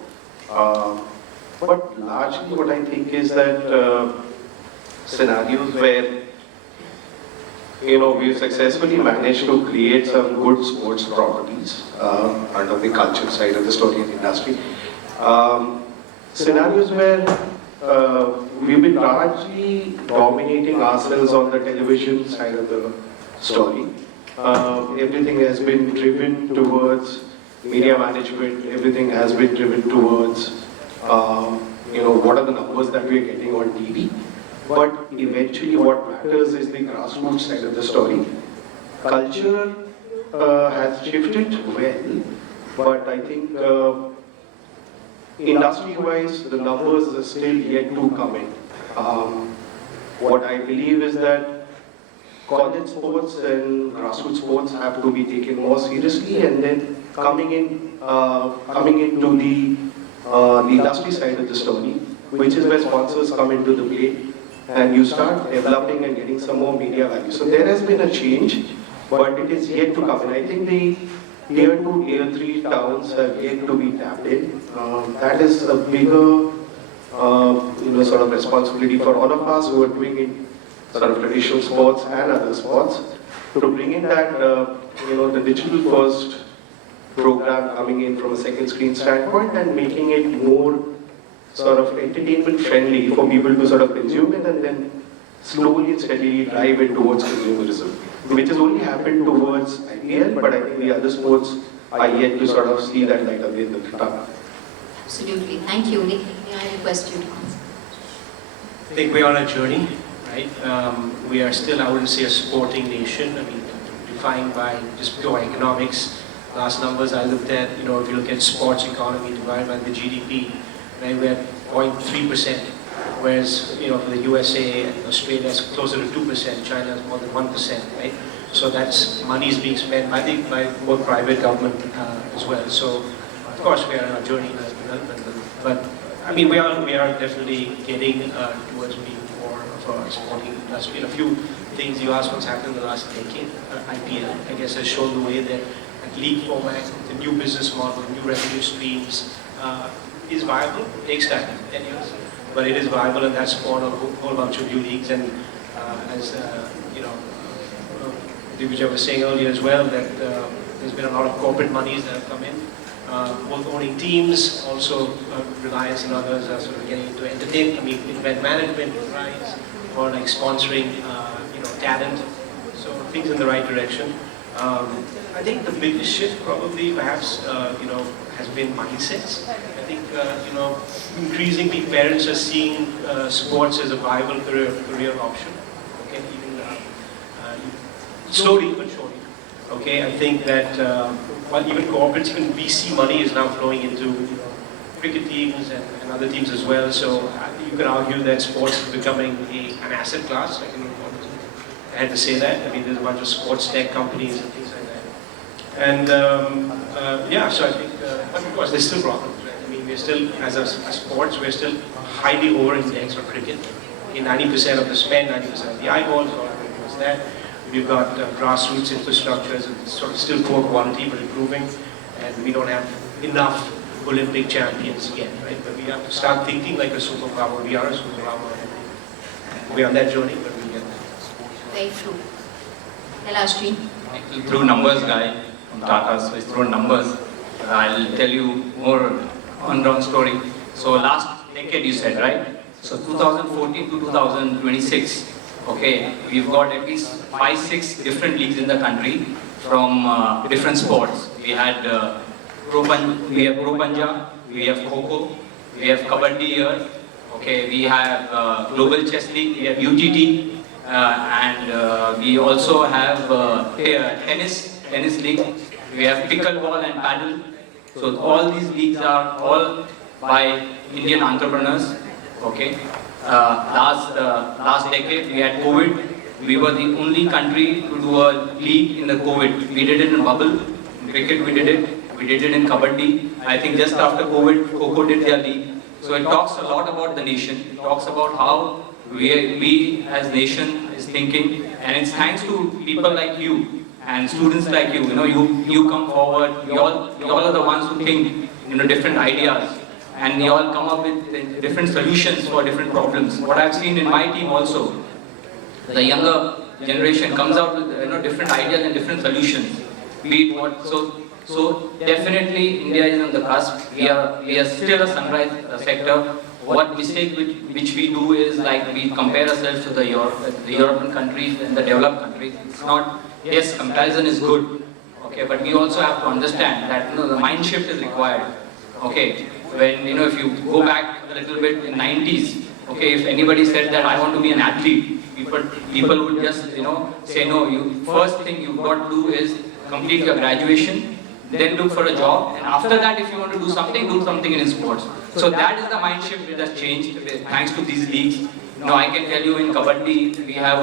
But largely what I think is that scenarios where we've successfully managed to create some good sports properties under the culture side of the story and industry. Scenarios where we've been largely dominating ourselves on the television side of the story. Everything has been driven towards media management, everything has been driven towards what are the numbers that we're getting on TV. But eventually what matters is the grassroots side of the story. Culture has shifted well, but I think industry-wise the numbers are still yet to come in. What I believe is that college sports and grassroots sports have to be taken more seriously, and then coming into the industry side of the story, which is where sponsors come into the play, and you start developing and getting some more media value. So there has been a change, but it is yet to come. And I think the Tier 2, Tier 3 towns have yet to be tapped in. That is a bigger, sort of responsibility for all of us who are doing it, sort of traditional sports and other sports, to bring in that, the digital first program coming in from a second screen standpoint and making it more sort of entertainment friendly for people to sort of consume it and then slowly and steadily drive it towards consumerism, which has only happened towards IPL, but I think the other sports are yet to sort of see that light at the end of the tunnel. Absolutely. Thank you. Nick, may I request you to answer? I think we're on a journey, right? We are still, I wouldn't say a sporting nation. I mean, defined by just pure economics. Last numbers I looked at, if you look at sports economy divided by the GDP, right, we're at 0.3%, whereas, for the USA and Australia it's closer to 2%, China is more than 1%, right? So that's money is being spent by both private government as well. So, of course, we are on a journey as development, but I mean, we are definitely getting towards being more of a sporting industry. And a few things you asked what's happened in the last decade. IPL, I guess, has shown the way that at league format, the new business model, new revenue streams is viable. It takes time, 10 years, but it is viable, and that's spawned a whole bunch of new leagues. And as Divya was saying earlier as well, that there's been a lot of corporate monies that have come in. Both owning teams, also Reliance and others are sort of getting into entertainment, event management, rights, or like sponsoring, talent. So things in the right direction. I think the biggest shift probably perhaps, has been mindsets. I think, increasingly parents are seeing sports as a viable career option. Okay, even slowly but surely. Okay, I think that even corporates, even VC money is now flowing into cricket teams and other teams as well. So you can argue that sports is becoming an asset class. I had to say that. I mean, there's a bunch of sports tech companies and things like that. And so I think, but of course, there's still problems. Right? I mean, we're still, as sports, we're still highly over-indexed on cricket. In 90% of the spend, 90% of the eyeballs, all was that. We've got grassroots infrastructures, and sort of still poor quality, but improving. And we don't have enough Olympic champions yet, right? But we have to start thinking like a superpower. We are a superpower. We're on that journey, but we get there. Very true. Helashri. Through numbers guy from Tata, so it's through numbers. I'll tell you more on story. So last decade you said, right? So 2014 to 2026, okay, we've got at least 5-6 different leagues in the country from different sports. We had Pro Panja, we have Kho, we have Kabaddi here, okay, we have Global Chess League, we have UTT, and we also have tennis league, we have pickleball and paddle. So all these leagues are all by Indian entrepreneurs, okay. Last decade we had COVID. We were the only country to do a league in the COVID. We did it in bubble. In cricket we did it in Kabaddi. I think just after COVID, Kho did their league. So it talks a lot about the nation. It talks about how we as nation is thinking, and it's thanks to people like you and students like you. You come forward. You all are the ones who think, different ideas. And they all come up with different solutions for different problems. What I've seen in my team also, the younger generation comes out with different ideas and different solutions. Be it what, so definitely India is on the cusp. We are still a sunrise sector. What mistake which we do is like we compare ourselves to the European countries and the developed countries. It's not. Yes, comparison is good. Okay, but we also have to understand that the mind shift is required. Okay. When, if you go back a little bit in 90s, okay, if anybody said that I want to be an athlete, people would just, say no, first thing you've got to do is complete your graduation, then look for a job, and after that if you want to do something in sports. So that is the mind shift that has changed thanks to these leagues. I can tell you in Kabaddi, we have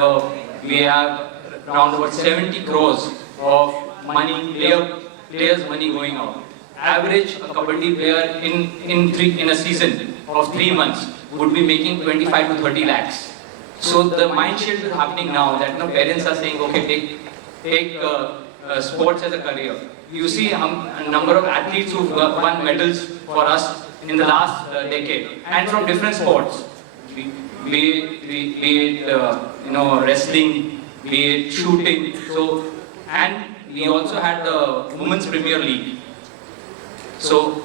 around about 70 crores of money, players' money going out. Average a Kabaddi player in a season of 3 months would be making 25 to 30 lakhs. So the mind shift is happening now that parents are saying, okay, take sports as a career. You see a number of athletes who've won medals for us in the last decade, and from different sports, be it wrestling, be it shooting. So, and we also had the Women's Premier League. So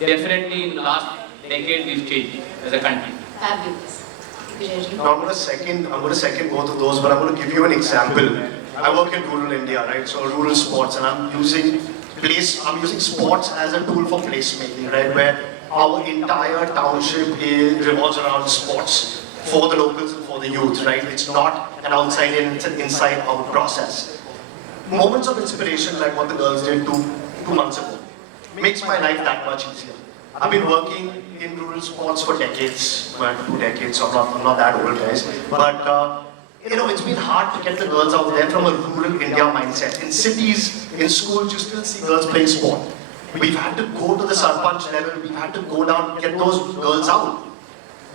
definitely in the last decade we've changed as a country. Fabulous. Now I'm going to second both of those, but I'm going to give you an example. I work in rural India, right? So rural sports, and I'm using sports as a tool for placemaking, right? Where our entire township revolves around sports for the locals and for the youth, right? It's not an outside in, it's an inside out process. Moments of inspiration like what the girls did two months ago makes my life that much easier. I've been working in rural sports for decades, well, 2 decades, so I'm not that old, guys. But you know, it's been hard to get the girls out there from a rural India mindset. In cities, in schools, you still see girls playing sport. We've had to go to the sarpanch level, we've had to go down, get those girls out.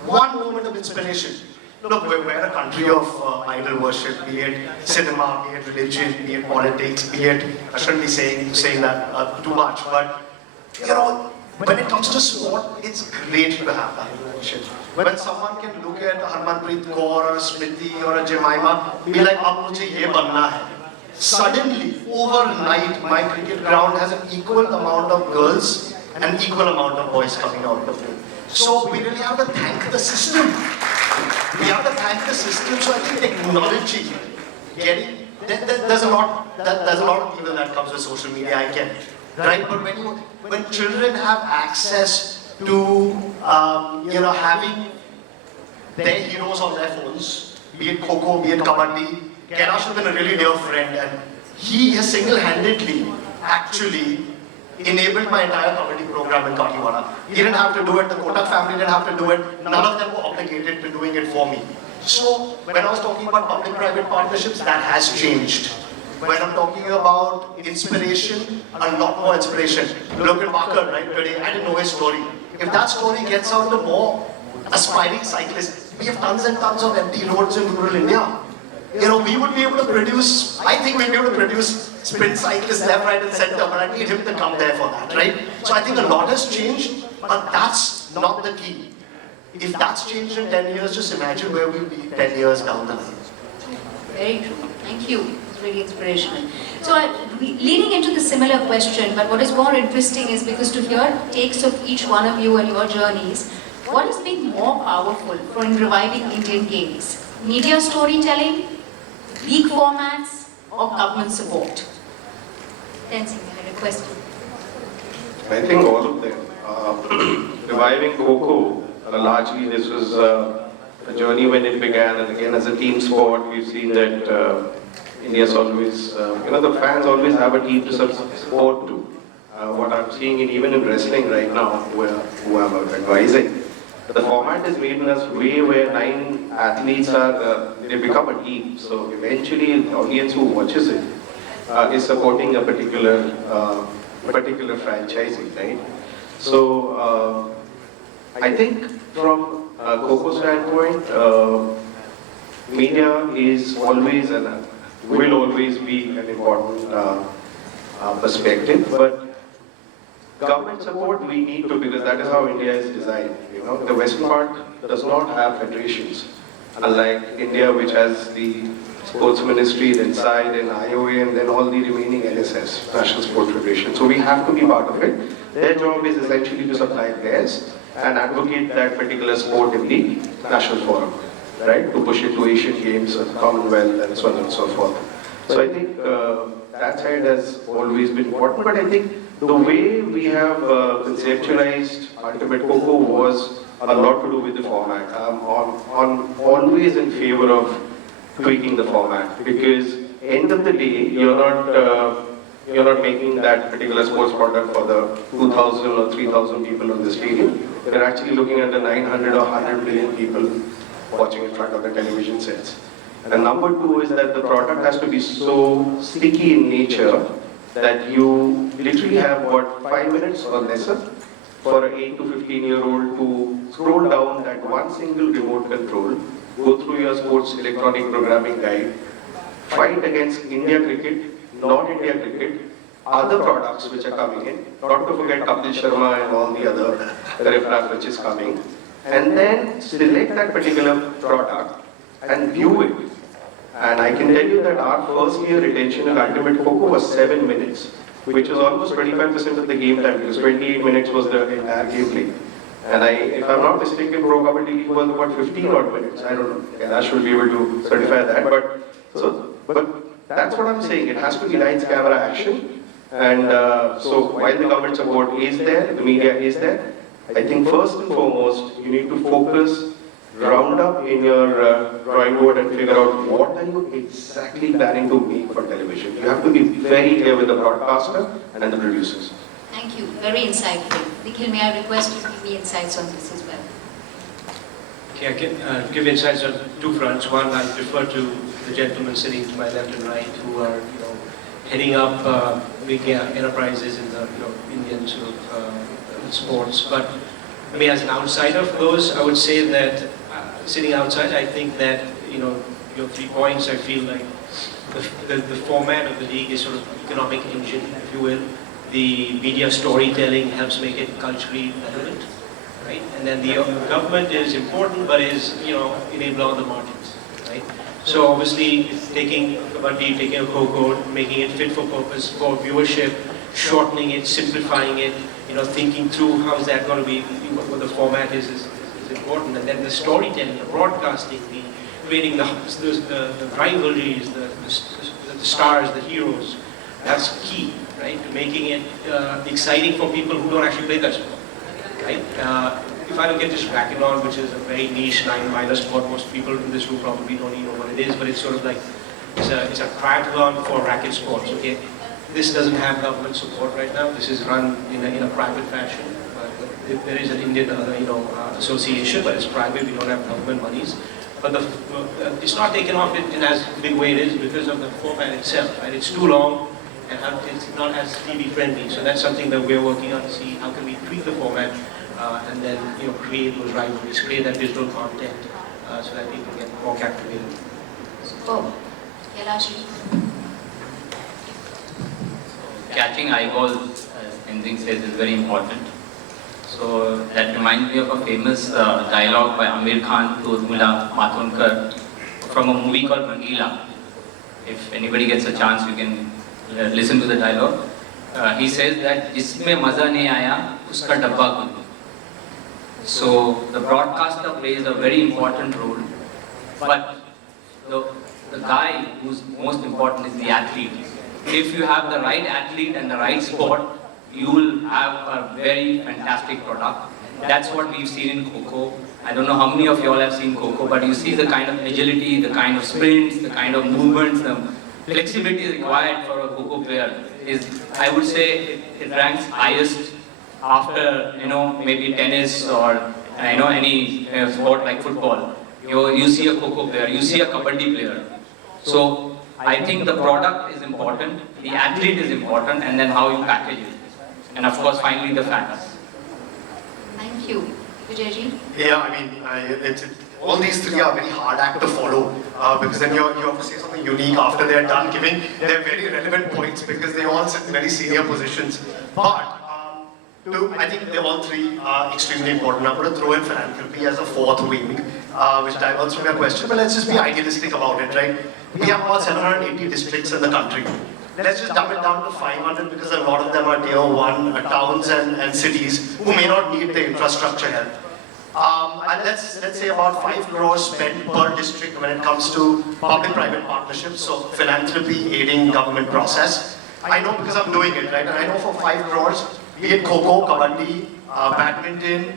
One moment of inspiration. Look, we're a country of idol worship, be it cinema, be it religion, be it politics, be it, I shouldn't be saying that too much, but you know, when it comes to sport, it's great to have that worship. When someone can look at a Harmanpreet Kaur or a Smriti or a Jemima, be like, ab mujhe ye banna hai. Suddenly, overnight, my cricket ground has an equal amount of girls and equal amount of boys coming out of it. So we really have to thank the system. We have to thank the system. So I think technology, there's a lot of evil that comes with social media, I get, right? But when children have access to having their heroes on their phones, be it Kho, be it Kabaddi, Kailash has been a really dear friend, and he has single-handedly actually enabled my entire comedy program in Kakiwada. He didn't have to do it, the Kotak family didn't have to do it, none of them were obligated to doing it for me. So when I was talking about public-private partnerships, that has changed. When I'm talking about inspiration, a lot more inspiration. Look at Parker, right, today, I didn't know his story. If that story gets out to more aspiring cyclists, we have tons and tons of empty roads in rural India. You know, we would be able to produce, I think we'd be able to produce sprint cyclists left, right and center, but I need him to come there for that, right? So I think a lot has changed, but that's not the key. If that's changed in 10 years, just imagine where we'll be 10 years down the line. Very true. Thank you. It's really inspirational. So leading into the similar question, but what is more interesting is because to hear takes of each one of you and your journeys, what has been more powerful for reviving Indian games? Media storytelling, league formats, or government support? Tenzing, I request you. I think all of them. Reviving Kho, largely this was a journey when it began, and again as a team sport, we've seen that India's always, the fans always have a team to support to. What I'm seeing even in wrestling right now, who I'm advising, the format is made in a way where 9 athletes they become a team. So eventually the audience who watches it is supporting a particular franchisee, right? So I think from a Kho standpoint, media is always and will always be an important perspective, but government support we need to, because that is how India is designed. The western part does not have federations, unlike India, which has the sports ministry, then SIDE, then IOA, and then all the remaining NSS, National Sport Federation. So we have to be part of it. Their job is essentially to supply players and advocate that particular sport in the national forum, right? To push it to Asian Games, Commonwealth, and so on and so forth. So I think that side has always been important, but I think the way we have conceptualized Ultimate Kho was a lot to do with the format. I'm always in favor of tweaking the format, because end of the day, you're not making that particular sports product for the 2,000 or 3,000 people on the stadium. You're actually looking at the 900 or 100 million people watching in front of the television sets. And number 2 is that the product has to be so sticky in nature that you literally have, 5 minutes or lesser for an 8 to 15-year-old to scroll down that one single remote control, go through your sports electronic programming guide, fight against India cricket, non-India cricket, other products which are coming in, not to forget Kapil Sharma and all the other riffraff which is coming, and then select that particular product and view it. And I can tell you that our first year retention in Ultimate Kho was 7 minutes, which was almost 25% of the game time, because 28 minutes was the entire gameplay. And if I'm not mistaken, Pro Kabaddi League was about 15 odd minutes. I don't know. Kailash will be able to certify that. But that's what I'm saying. It has to be lights, camera, action. And so while the government support is there, the media is there, I think first and foremost, you need to focus, round up in your drawing board and figure out what are you exactly planning to make for television. You have to be very clear with the broadcaster and the producers. Thank you. Very insightful. Nikhil, may I request you to give me insights on this as well? Okay, I can give insights on two fronts. One, I refer to the gentlemen sitting to my left and right who are, heading up big enterprises in the, Indian sort of sports. But I mean, as an outsider of those, I would say that sitting outside, I think that your 3 points. I feel like the format of the league is sort of economic engine, if you will. The media storytelling helps make it culturally relevant, right? And then the government is important, but is enabler on the margins, right? So obviously, taking Kabaddi, taking a Kho, making it fit for purpose for viewership, shortening it, simplifying it, thinking through how is that going to be, what the format is important. And then the storytelling, the broadcasting, the creating the rivalries, the stars, the heroes. That's key, right? To making it exciting for people who don't actually play that sport, right? If I look at just racquetball, which is a very niche minor sport, most people in this room probably don't even know what it is, but it's sort of like, it's a triathlon for racket sports, okay? This doesn't have government support right now. This is run in a private fashion. There is an Indian association, but it's private. We don't have government monies. But it's not taken off in as big way it is because of the format itself, right? It's too long and it's not as TV friendly. So that's something that we're working on to see how can we tweak the format and then create those rivalries, create that digital content so that people get more captivated. Oh, Kailash. Catching eyeballs, as Tenzing says, is very important. So that reminds me of a famous dialogue by Amir Khan to Urmila Matondkar from a movie called Rangila. If anybody gets a chance, you can listen to the dialogue. He says that "Jisme maza nahi aaya, uska dabba khud." So the broadcaster plays a very important role, but the guy who's most important is the athlete. If you have the right athlete and the right sport, you will have a very fantastic product. That's what we've seen in Kho. I don't know how many of you all have seen Kho, but you see the kind of agility, the kind of sprints, the kind of movements, the flexibility required for a Kho player is, I would say, it ranks highest after, maybe tennis or, any sport like football. You see a Kho player, you see a Kabaddi player. So I think the product is important, the athlete is important, and then how you package it. And of course, finally, the fans. Thank you. Vijayji? Yeah, I mean, all these three are very hard act to follow because then you have to say something unique after they're done giving their very relevant points because they all sit in very senior positions. But I think they all three are extremely important. I'm going to throw in philanthropy as a fourth wing, which diverts from your question, but let's just be idealistic about it, right? We have about 780 districts in the country. Let's just dumb it down to 500 because a lot of them are tier 1 towns and cities who may not need the infrastructure help. And let's say about 5 crores spent per district when it comes to public-private partnerships, so philanthropy aiding government process. I know because I'm doing it, right? And I know for 5 crores, be it Kho, Kabaddi, badminton,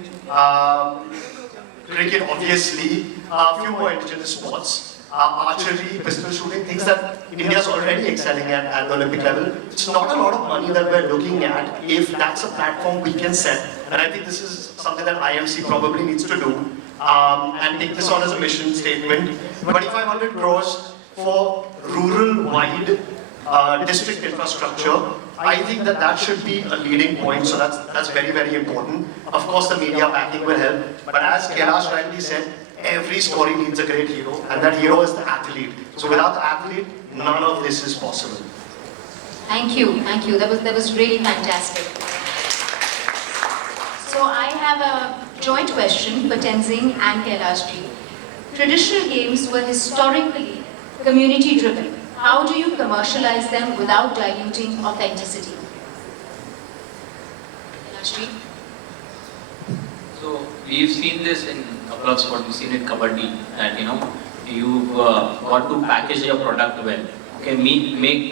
cricket obviously, a few more indigenous sports. Archery, pistol shooting, things that India is already excelling at the Olympic level. It's not a lot of money that we're looking at if that's a platform we can set. And I think this is something that IMC probably needs to do and take this on as a mission statement. 2,500 crores for rural-wide district infrastructure. I think that should be a leading point, so that's very, very important. Of course, the media backing will help, but as Kailash rightly said, every story needs a great hero, and that hero is the athlete. So without the athlete, none of this is possible. Thank you. That was really fantastic. So I have a joint question for Tenzing and Kailashji. Traditional games were historically community-driven. How do you commercialize them without diluting authenticity? Kailashji? So So we've seen this in a couple of sports. We've seen it kabaddi, that you've got to package your product well. Okay, make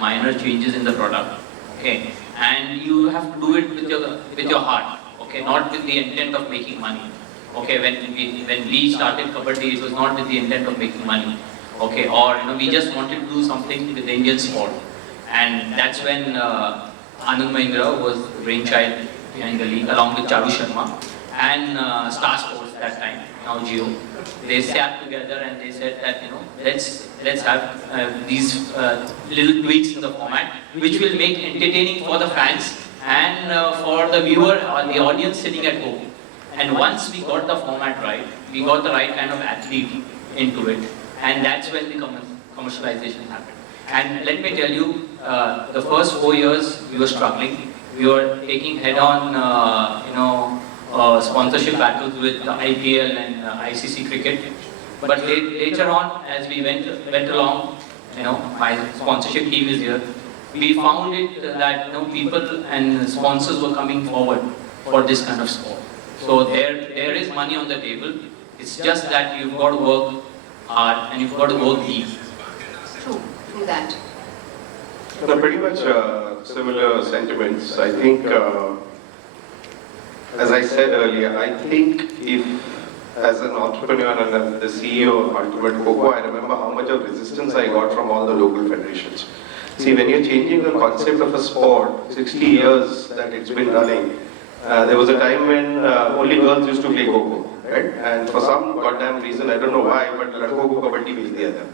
minor changes in the product. Okay, and you have to do it with your heart. Okay, not with the intent of making money. Okay, when we started kabaddi, it was not with the intent of making money. Okay, or we just wanted to do something with the Indian sport, and that's when Anand Mahindra was the brainchild behind the league, along with Charu Sharma and Star Sports that time, now Jio. They sat together and they said that let's have these little tweaks in the format, which will make entertaining for the fans and for the viewer or the audience sitting at home. And once we got the format right, we got the right kind of athlete into it, and that's when the commercialization happened. And let me tell you, the first 4 years we were struggling. We were taking head-on, sponsorship battles with the IPL and ICC cricket. But later on, as we went along, my sponsorship team is here. We found it that people and sponsors were coming forward for this kind of sport. So there is money on the table. It's just that you've got to work hard and you've got to work deep. True that. Pretty much similar sentiments. I think, as I said earlier, I think if, as an entrepreneur and as the CEO of Ultimate Coco, I remember how much of resistance I got from all the local federations. See, when you're changing the concept of a sport, 60 years that it's been running, there was a time when only girls used to play Coco, right? And for some goddamn reason, I don't know why, but Ladko ko kabaddi bhej diya tha.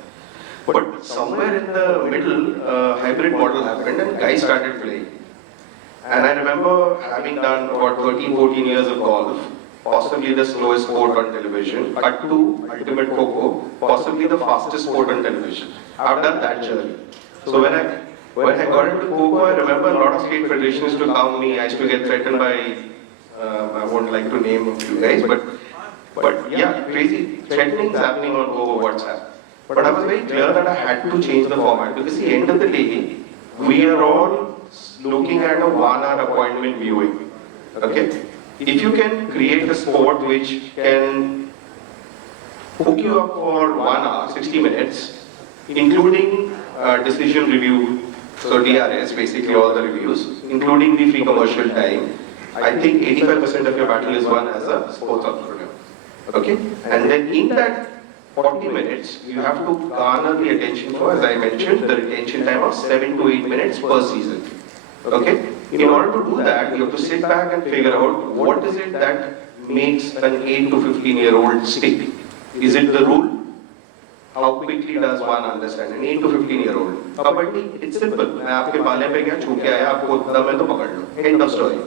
But somewhere in the middle, hybrid model happened and guys started playing. And I remember having done about 13, 14 years of golf, possibly the slowest sport on television, cut to Ultimate Coco, possibly the fastest sport on television. I've done that journey. So when I got into Coco, I remember a lot of state federations to come me. I used to get threatened by, I won't like to name a few guys, but yeah, crazy threatenings happening on over WhatsApp. But I was very clear that I had to change the format, because at the end of the day, we are all looking at a 1 hour appointment viewing. Okay? If you can create a sport which can hook you up for 1 hour, 60 minutes, including decision review, so DRS, basically all the reviews, including the free commercial time, I think 85% of your battle is won as a sports entrepreneur. Okay? And then in that 40 minutes, you have to garner the attention for, as I mentioned, the retention time of 7 to 8 minutes per season. Okay? In order to do that, you have to sit back and figure out what is it that makes an 8 to 15-year-old stick. Is it the rule? How quickly does one understand? An 8 to 15-year-old. Kabaddi, it's simple. मैं आपके पाले पे गया, छू के आया, आपको दम है तो पकड़ लो. End of story.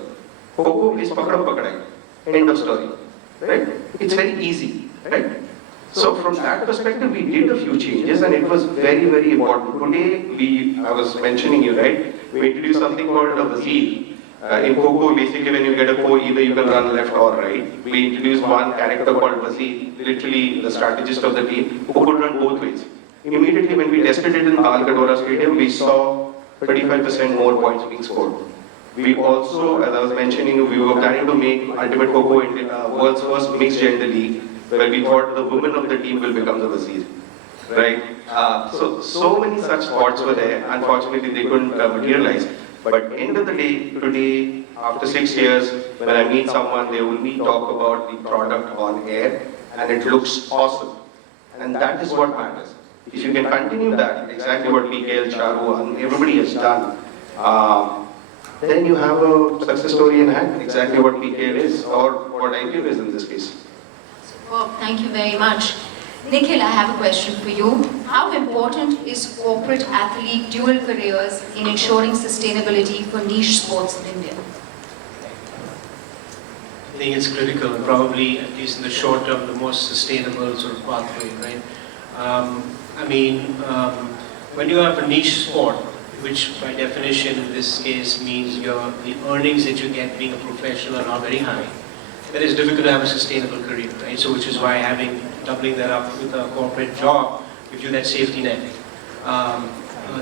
Coco is पकड़ो पकड़ाई. End of story. Right? It's very easy. Right? So from that perspective, we did a few changes, and it was very, very important. Today, I was mentioning you, right? We introduced something called a wazir. In Coco, basically when you get a ko, either you can run left or right. We introduced one character called wazir, literally the strategist of the team, who could run both ways. Immediately when we tested it in Talkadora Stadium, we saw 35% more points being scored. We also, as I was mentioning, we were planning to make Ultimate Coco world's first mixed gender league, where we thought the women of the team will become the wazir, right? So many such thoughts were there. Unfortunately, they couldn't materialize. But end of the day, today, after 6 years, when I meet someone, they will me talk about the product on air, and it looks awesome. And that is what matters. If you can continue that, exactly what PKL, Charu, and everybody has done, then you have a success story in hand, exactly what PKL is, or what IPL is in this case. Well, thank you very much. Nikhil, I have a question for you. How important is corporate athlete dual careers in ensuring sustainability for niche sports in India? I think it's critical, and probably, at least in the short term, the most sustainable sort of pathway, right? When you have a niche sport, which by definition in this case means the earnings that you get being a professional are not very high, then it's difficult to have a sustainable career, right? So which is why doubling that up with a corporate job gives you that safety net.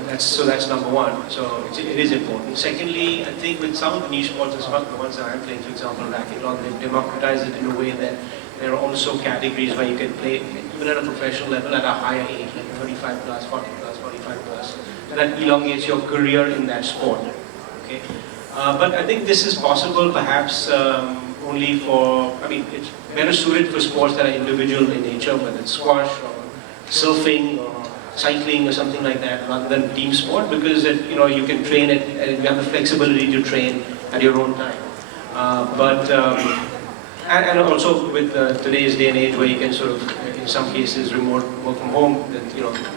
That's number one. So it is important. Secondly, I think with some of the niche sports, as well, the ones that I'm playing, for example, racquetball, they've democratized it in a way that there are also categories where you can play even at a professional level at a higher age, like 35 plus, 40 plus, 45 plus. And that elongates your career in that sport. Okay. But I think this is possible perhaps only for, I mean, it's better suited for sports that are individual in nature, whether it's squash or surfing or cycling or something like that, rather than team sport, because you can train it and you have the flexibility to train at your own time. And also with today's day and age, where you can sort of, in some cases, remote work from home,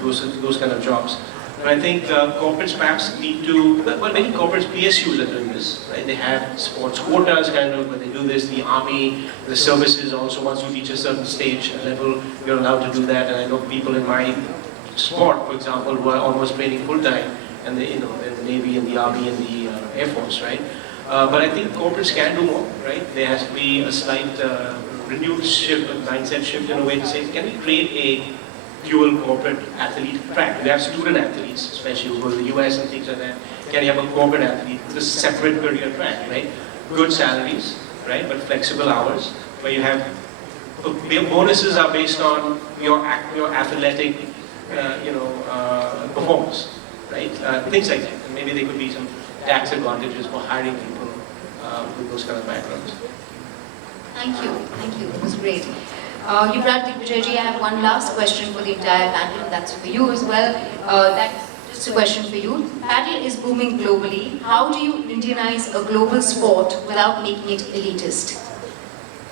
those kind of jobs. And I think corporates perhaps need to, well, many corporates, PSUs are doing this, right? They have sports quotas kind of, but they do this. The army, the services also, once you reach a certain stage level, you're allowed to do that. And I know people in my sport, for example, who are almost training full-time, and in the Navy and the Army and the Air Force, right? But I think corporates can do more, right? There has to be a slight renewed shift, mindset shift in a way to say, can we create a dual corporate athlete track? We have student athletes, especially who go to the US and things like that. Can you have a corporate athlete with a separate career track, right? Good salaries, right? But flexible hours, where you have, bonuses are based on your athletic performance, right? Things like that. And maybe there could be some tax advantages for hiring people with those kind of backgrounds. Thank you. It was great. Yuvraj Dignitaries, I have one last question for the entire panel, and that's for you as well. That's just a question for you. Paddle is booming globally. How do you Indianize a global sport without making it elitist?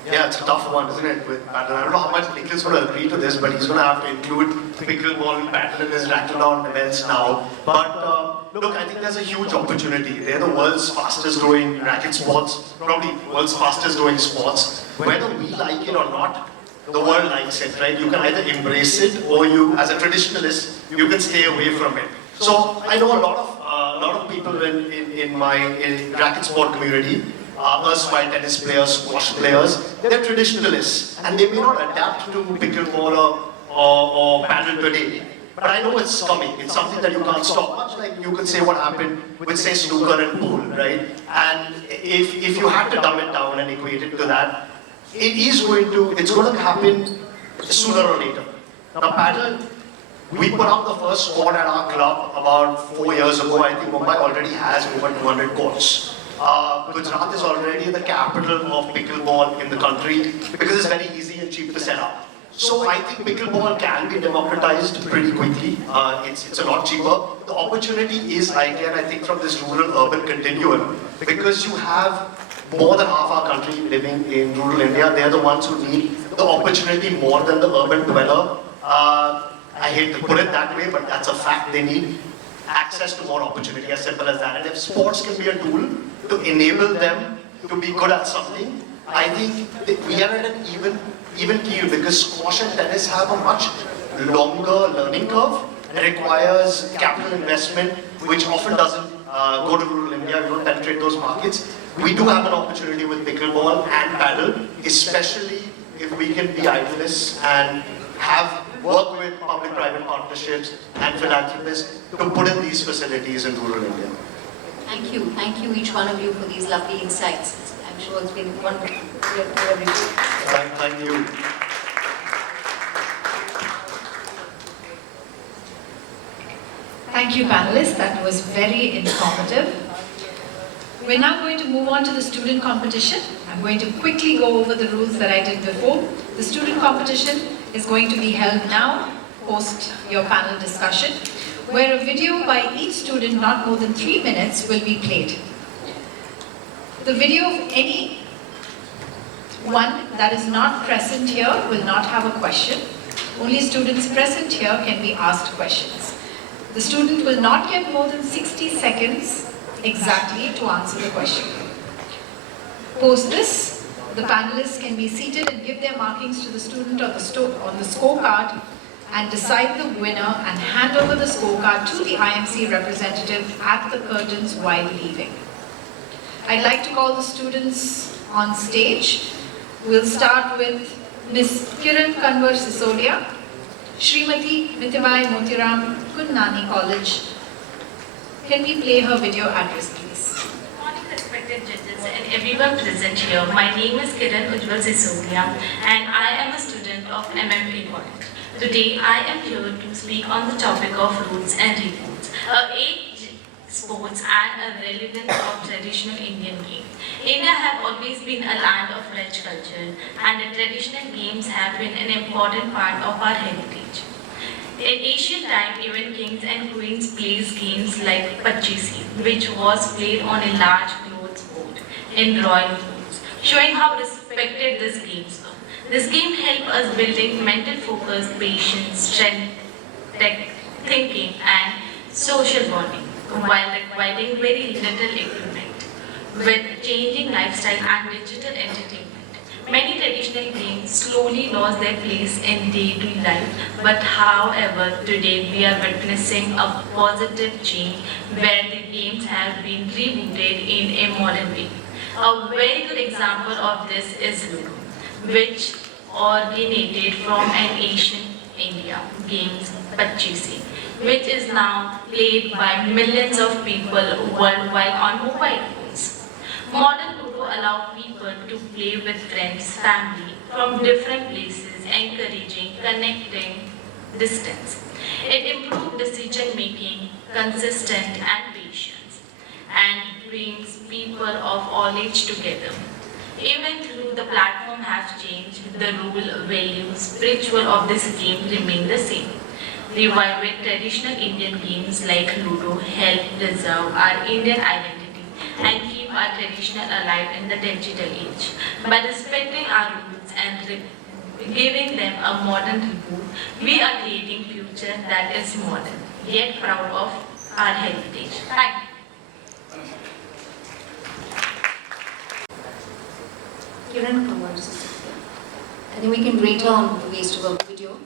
Yeah, it's a tough one, isn't it? With paddle. I don't know how much Nikhil's going to agree to this, but he's going to have to include pickleball and paddle in his racquetball events now. But look, I think there's a huge opportunity. They're the world's fastest growing racket sports, probably world's fastest growing sports. Whether we like it or not, the world likes it, right? You can either embrace it, or you, as a traditionalist, you can stay away from it. So I know a lot of people in my racket sport community. Erstwhile tennis players, squash players, they're traditionalists, and they may not adapt to pickleball or paddle today. But I know it's coming. It's something that you can't stop. Much like you could say what happened with, say, snooker and pool, right? And if you had to dumb it down and equate it to that, it's going to happen sooner or later. Now, paddle, we put up the first squad at our club about 4 years ago. I think Mumbai already has over 200 courts. Gujarat is already the capital of pickleball in the country because it's very easy and cheap to set up. So I think pickleball can be democratized pretty quickly. It's a lot cheaper. The opportunity is, again, I think from this rural-urban continuum, because you have more than half our country living in rural India. They're the ones who need the opportunity more than the urban dweller. I hate to put it that way, but that's a fact. They need access to more opportunity, as simple as that. And if sports can be a tool to enable them to be good at something, I think we are at an even keel, because squash and tennis have a much longer learning curve. It requires capital investment, which often doesn't go to rural India. We don't penetrate those markets. We do have an opportunity with pickleball and paddle, especially if we can be idealists and work with public-private partnerships and philanthropists to put in these facilities in rural India. Thank you each one of you for these lovely insights. I'm sure it's been wonderful for everybody. Thank you. Thank you, panelists. That was very informative. We're now going to move on to the student competition. I'm going to quickly go over the rules that I did before. The student competition is going to be held now, post your panel discussion, where a video by each student, not more than 3 minutes, will be played. The video of any one that is not present here will not have a question. Only students present here can be asked questions. The student will not get more than 60 seconds exactly to answer the question. Post this, the panelists can be seated and give their markings to the student on the scorecard and decide the winner and hand over the scorecard to the IMC representative at the curtains while leaving. I'd like to call the students on stage. We'll start with Ms. Kiran Kanwar Sisodia, Srimati Mitibai Motiram, Kunnani College, Can we play her video address, please? Good morning, respected judges and everyone present here. My name is Kiran Ujjwal Sisodia and I am a student of MMP College. Today I am here to speak on the topic of roots and roots, age, sports and a relevance of traditional Indian games. India have always been a land of rich culture and the traditional games have been an important part of our heritage. In ancient time, even kings and queens played games like Pachisi, which was played on a large clothes board in royal courts, showing how respected these games were. This game helped us building mental focus, patience, strength, thinking, and social bonding, while requiring very little equipment. With changing lifestyle and digital entertainment, many traditional games slowly lost their place in day-to-day life, but however, today we are witnessing a positive change where the games have been rebooted in a modern way. A very good example of this is Ludo, which originated from an ancient India games, Pachisi, which is now played by millions of people worldwide on mobile phones. Modern Ludo allows people to play with friends, family from different places, encouraging, connecting distance. It improves decision making, consistent and patience, and brings people of all age together. Even though the platform has changed, the rule, values, spiritual of this game remain the same. Reviving traditional Indian games like Ludo help preserve our Indian identity and keep our traditional alive in the digital age. By respecting our roots and giving them a modern reboot, we are creating future that is modern, yet proud of our heritage. Thank you. Kiran Kumar, I think we can rate her on the ways to work video.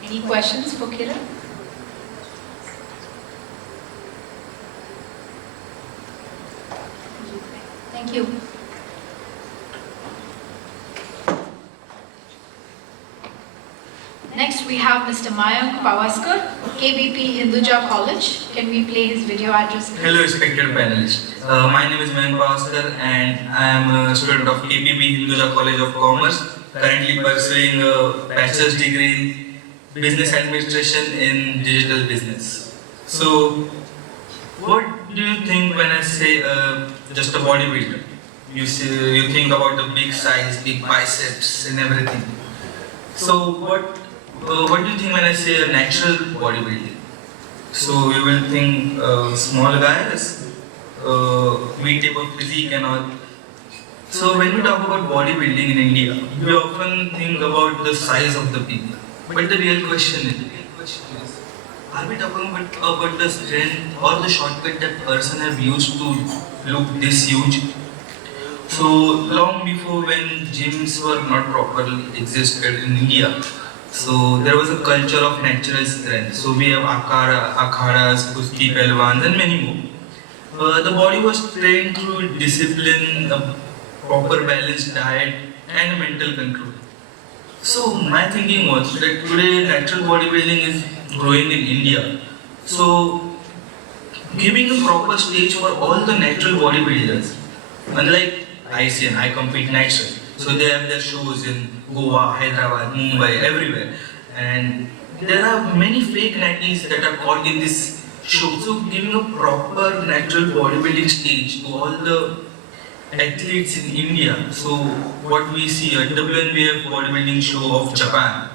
Any questions for Kiran? Thank you. Next we have Mr. Mayank Pavaskar, KBP Hinduja College. Can we play his video address, please? Hello respected panelists. My name is Mayank Pavaskar and I am a student of KBP Hinduja College of Commerce, currently pursuing a bachelor's degree in business administration in digital business. So, what do you think when I say just a bodybuilder? You think about the big size, big biceps and everything. So what do you think when I say a natural bodybuilding? So you will think small guys, we type of physique and all. So when we talk about bodybuilding in India, we often think about the size of the people. But the real question is, are we talking about the strength or the shortcut that person have used to look this huge? So long before when gyms were not properly existed in India, so there was a culture of natural strength. So we have akhadas, kusti pelwans and many more. The body was trained through discipline, a proper balanced diet and mental control. So my thinking was that today natural bodybuilding is growing in India. So giving a proper stage for all the natural bodybuilders, unlike ICN, I compete natural. So they have their shows in Goa, Hyderabad, Mumbai, everywhere. And there are many fake natties that are caught in this show. So giving a proper natural bodybuilding stage to all the athletes in India. So what we see a WNBF bodybuilding show of Japan.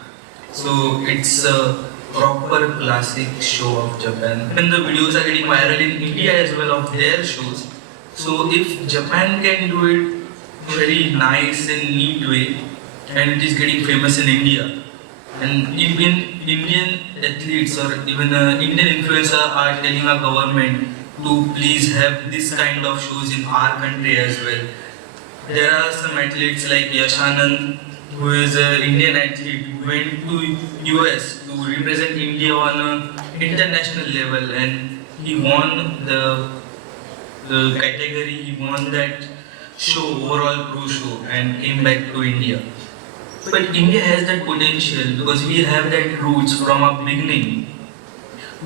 So it's a proper classic show of Japan. And the videos are getting viral in India as well of their shows. So if Japan can do it very nice and neat way, and it is getting famous in India, and even Indian athletes or even Indian influencers are telling our government to please have this kind of shows in our country as well. There are some athletes like Yashanand, who is an Indian athlete, went to US to represent India on an international level, and he won the category, he won that show, overall pro show, and came back to India. But India has that potential because we have that roots from our beginning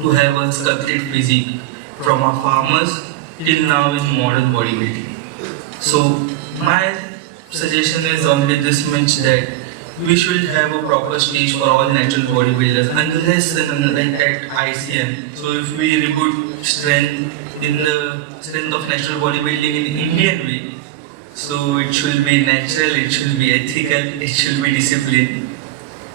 to have a sculpted physique from our farmers till now in modern bodybuilding. So my suggestion is only this much, that we should have a proper stage for all natural bodybuilders unless and unless at ICM. So if we recruit strength in the strength of natural bodybuilding in Indian way, so it should be natural, it should be ethical, it should be disciplined.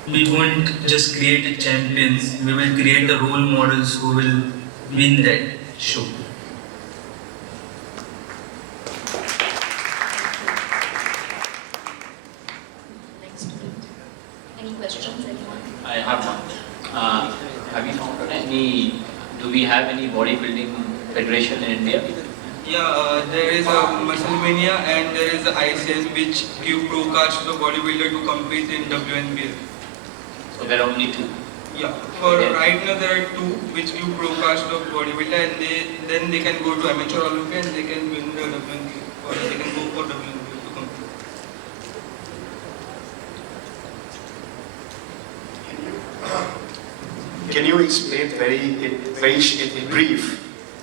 We won't just create champions, we will create the role models who will win that show. Any questions, anyone? I have one. Have you found out do we have any bodybuilding federation in India? Yeah, there is a WrestleMania and there is the ICS which give pro cards to the bodybuilder to compete in WNBA. So there are only two? Yeah, for right now there are two which give pro cards to the bodybuilder, and then they can go to amateur Olympia and they can win the WNBA, or they can go for WNBA to compete. Can you explain in brief,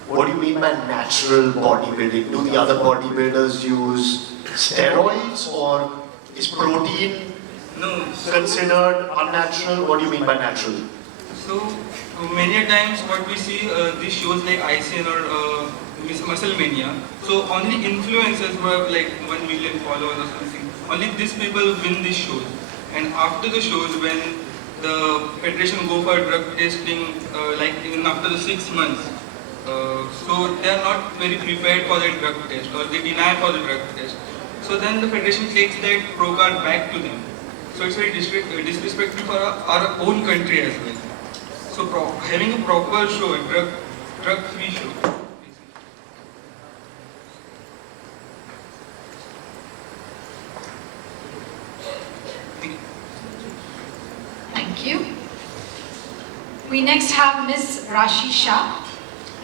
what do you mean by natural bodybuilding? Do the other bodybuilders use steroids, or is protein considered unnatural? What do you mean by natural? So many times what we see these shows like ICN or WrestleMania, so only influencers who have like 1 million followers or something, only these people win these shows. And after the shows, when the federation go for drug testing, like even after the 6 months, so they are not very prepared for the drug test, or they deny for the drug test. So then the federation takes that pro card back to them. So it's very disrespectful for our own country as well. So having a proper show, a drug-free show. Thank you. We next have Ms. Rashi Shah,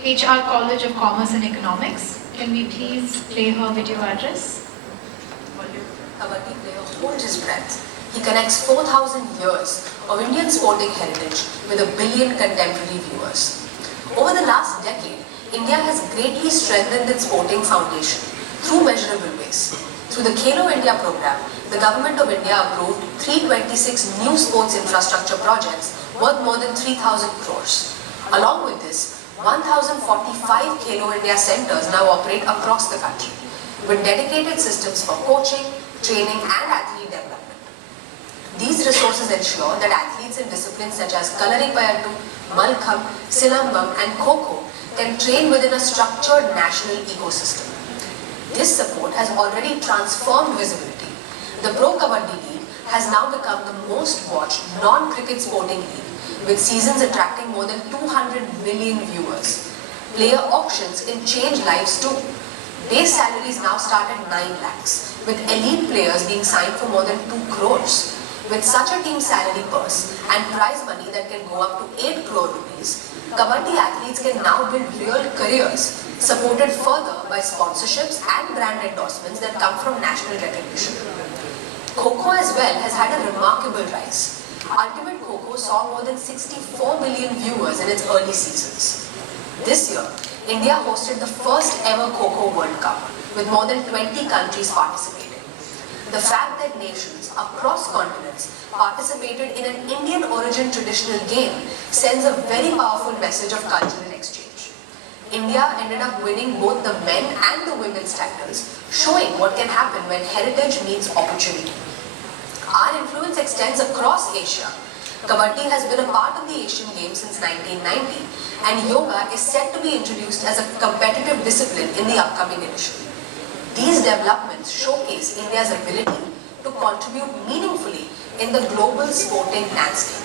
HR College of Commerce and Economics. Can we please play her video address? Kabaddi player holds his breath. He connects 4,000 years of Indian sporting heritage with 1 billion contemporary viewers. Over the last decade, India has greatly strengthened its sporting foundation through measurable ways. Through the Khelo India program, the Government of India approved 326 new sports infrastructure projects worth more than 3,000 crores. Along with this, 1,045 Khelo India centers now operate across the country, with dedicated systems for coaching, training and athlete development. These resources ensure that athletes in disciplines such as Kalaripayattu, Malkham, Silambam and Kho-Kho can train within a structured national ecosystem. This support has already transformed visibility. The Pro Kabaddi League has now become the most watched non-cricket sporting league, with seasons attracting more than 200 million viewers. Player auctions can change lives too. Base salaries now start at 9 lakhs, with elite players being signed for more than 2 crores. With such a team salary purse and prize money that can go up to 8 crore rupees, Kabaddi athletes can now build real careers, supported further by sponsorships and brand endorsements that come from national recognition. Kho-Kho as well has had a remarkable rise. Ultimate Kho-Kho saw more than 64 million viewers in its early seasons. This year, India hosted the first ever Kho-Kho World Cup, with more than 20 countries participating. The fact that nations across continents participated in an Indian origin traditional game sends a very powerful message of cultural exchange. India ended up winning both the men and the women's titles, showing what can happen when heritage meets opportunity. Our influence extends across Asia. Kabaddi has been a part of the Asian Games since 1990, and yoga is set to be introduced as a competitive discipline in the upcoming edition. These developments showcase India's ability to contribute meaningfully in the global sporting landscape.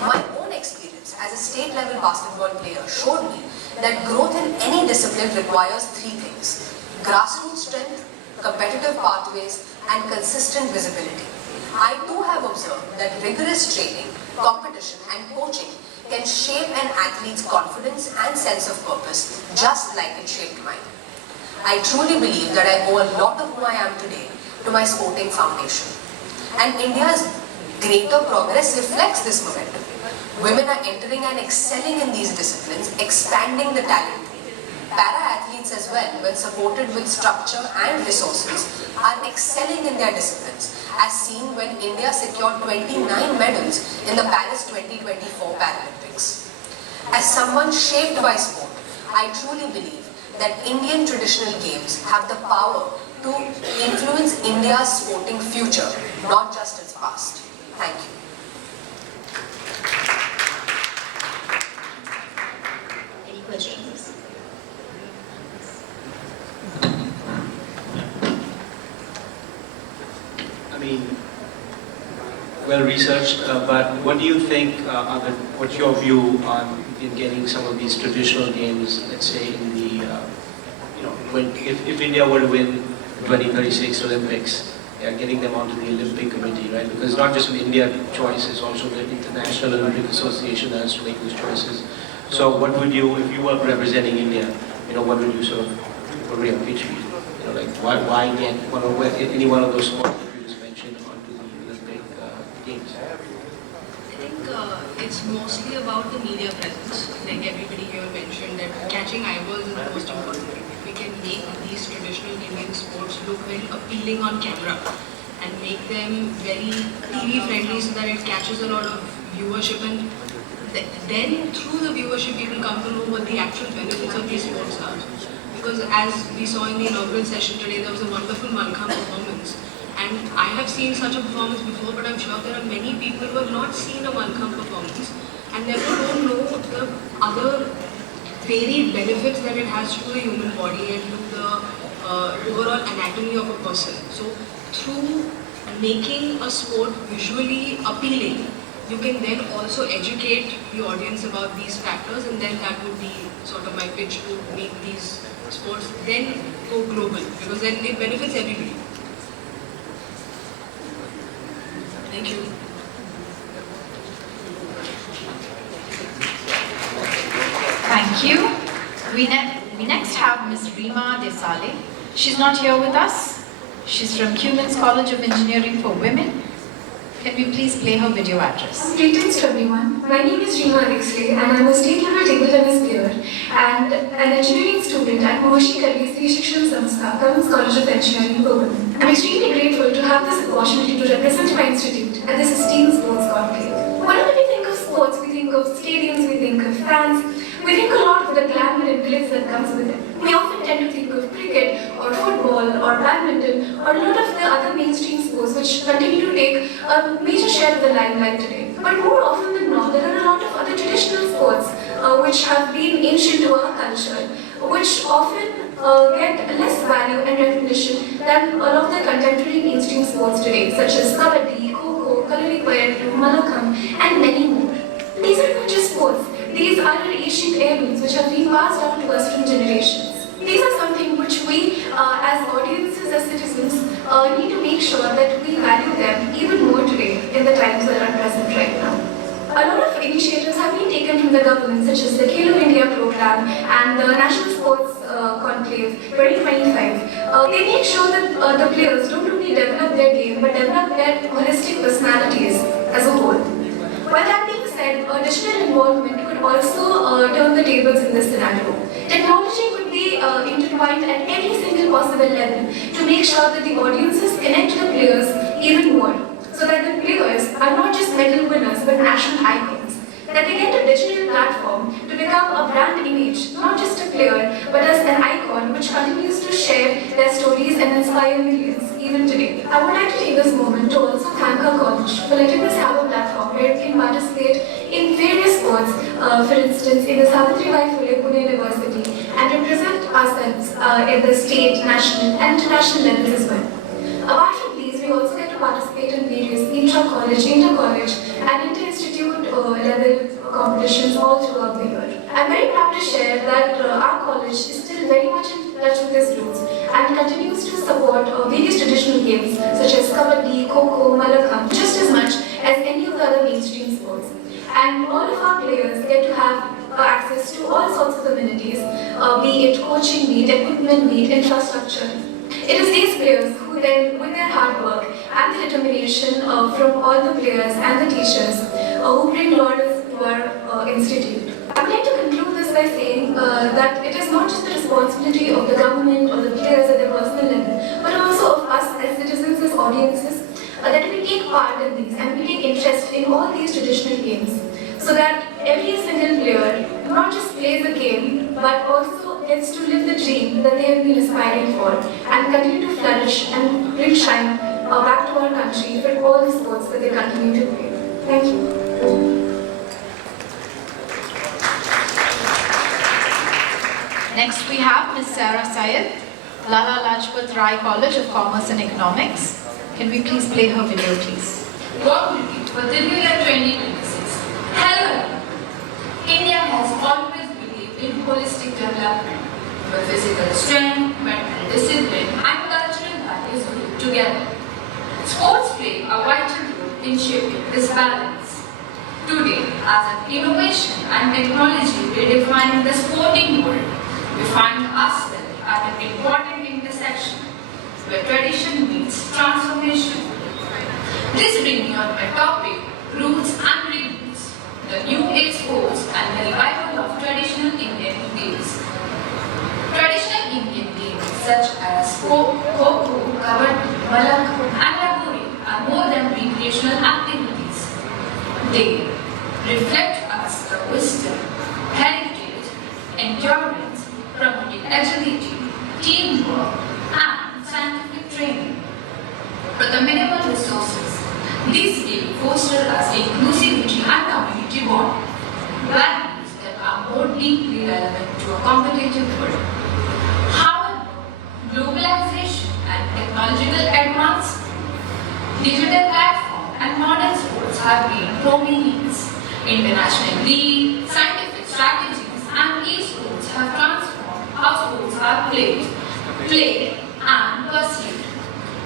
My own experience as a state-level basketball player showed me that growth in any discipline requires 3 things: grassroots strength, competitive pathways, and consistent visibility. I too have observed that rigorous training, competition and coaching can shape an athlete's confidence and sense of purpose, just like it shaped mine. I truly believe that I owe a lot of who I am today to my sporting foundation. And India's greater progress reflects this momentum. Women are entering and excelling in these disciplines, expanding the talent pool. Para-athletes as well, when supported with structure and resources, are excelling in their disciplines, as seen when India secured 29 medals in the Paris 2024 Paralympics. As someone shaped by sport, I truly believe that Indian traditional games have the power to influence India's sporting future, not just its past. Thank you. Any questions? I mean, well researched, but what do you think, what's your view on in getting some of these traditional games, let's say in the, if India were to win the 2036 Olympics, getting them onto the Olympic Committee, right? Because it's not just an India choice, it's also the International Olympic Association that has to make those choices. So what would you, if you were representing India, what would you sort of, what would your pitch be? Like why get any one of those sports that you just mentioned onto the Olympic Games? I think it's mostly about the media presence. Like everybody here mentioned, that catching eyeballs is the most important thing. If we can make these traditional Indian sports look very appealing on camera and make them very TV friendly so that it catches a lot of viewership, and then through the viewership people come to know what the actual benefits of these sports are. Because as we saw in the inaugural session today, there was a wonderful Malkham performance. And I have seen such a performance before, but I'm sure there are many people who have not seen a Malkham performance and therefore don't know the other varied benefits that it has to the human body and to the overall anatomy of a person. So through making a sport visually appealing, you can then also educate the audience about these factors, and then that would be sort of my pitch to make these sports then go global, because then it benefits everybody. Thank you. Thank you. We next have Ms. Rima Desale. She's not here with us. She's from Cummins College of Engineering for Women. Can we please play her video address? Greetings to everyone. My name is Yuva Kshamata and I'm a state level table tennis player and an engineering student at Maharishi Sri Shikshan Samstha, Cummins College of Engineering for Women. I'm extremely grateful to have this opportunity to represent my institute at this esteemed sports conclave. Whenever we think of sports, we think of stadiums, we think of fans, we think a lot of the glamour and glitz that comes with it. We often tend to think of cricket or football or badminton or a lot of the other mainstream sports which continue to take a major share of the limelight today. But more often than not, there are a lot of other traditional sports which have been ancient to our culture, which often get less value and recognition than all of the contemporary mainstream sports today, such as kabaddi, kho-kho, kalaripayattu, malakam, and many more. These are not just sports. These are our ancient heirlooms which have been passed down to us from generations. These are something which we, as audiences, as citizens, need to make sure that we value them even more today in the times that are present right now. A lot of initiatives have been taken from the government, such as the Khelo India program and the National Sports Conclave 2025. They make sure that the players don't only develop their game, but develop their holistic personalities as a whole. While that being said, digital involvement could also turn the tables in this scenario. Technology could be intertwined at every single possible level to make sure that the audiences connect to the players even more, so that the players are not just medal winners but national icons. That they get a digital platform to become a brand image, not just a player, but as an icon which continues to share their stories and inspire millions even today. I would like to take this moment to also thank our college for letting us have a platform where we can participate in various sports, for instance in the Savitribai Phule Pune University, and represent ourselves at the state, national and international levels as well. Apart from these, we also get to participate in various intra-college, inter-college and inter-institute level competitions all throughout the year. I'm very proud to share that our college is still very much in touch with its roots and continues to support various traditional games such as kabaddi, kho-kho, malakam, mainstream sports. And all of our players get to have access to all sorts of amenities, be it coaching, be it equipment, be it infrastructure. It is these players who then, with their hard work and the determination from all the players and the teachers, who bring laurels to our institute. I would like to conclude this by saying that it is not just the responsibility of the government or the players at their personal level, but also of us as citizens, as audiences, that we take part in these and we take interest in all these traditional games, so that every single player not just plays the game, but also gets to live the dream that they have been aspiring for and continue to flourish and bring shine back to our country for all the sports that they continue to play. Thank you. Next we have Ms. Sarah Syed, Lala Lajpat Rai College of Commerce and Economics. Can we please play her video, please? God willing, for the new year 2026. Hello! India has always believed in holistic development, where physical strength, mental discipline, and cultural values grow together. Sports play a vital role in shaping this balance. Today, as an innovation and technology redefining the sporting world, we find ourselves at an important intersection where tradition meets transformation. This brings me on my topic, roots and reboots, the new age sports and the revival of traditional Indian games. Traditional Indian games such as Kho-Kho, Kabaddi, Malakh and Lagori are more than recreational activities. They reflect us the wisdom, heritage, endurance, promoting agility, teamwork, and scientific training. With the minimal resources, these games foster us inclusivity and community bond, values that are more deeply relevant to a competitive world. However, globalization and technological advance, digital platforms, and modern sports have gained prominence. International league, scientific strategies, and e-sports have transformed how sports are played, and pursued.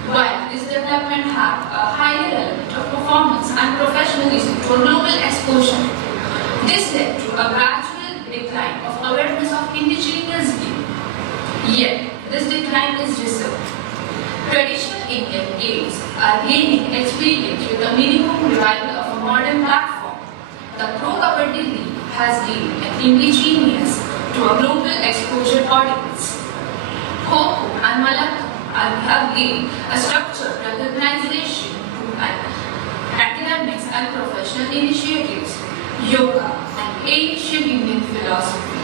While this development had a highly relevant of performance and professionalism to global exposure, this led to a gradual decline of awareness of indigenous game. Yet, this decline is reserved. Traditional Indian games are gaining experience with a minimum revival of a modern platform. The Pro Kabaddi League has gained an indigenous to a global exposure audience. Kho-Kho and Malakh have gained a structured recognition to academics and professional initiatives. Yoga and ancient Indian philosophy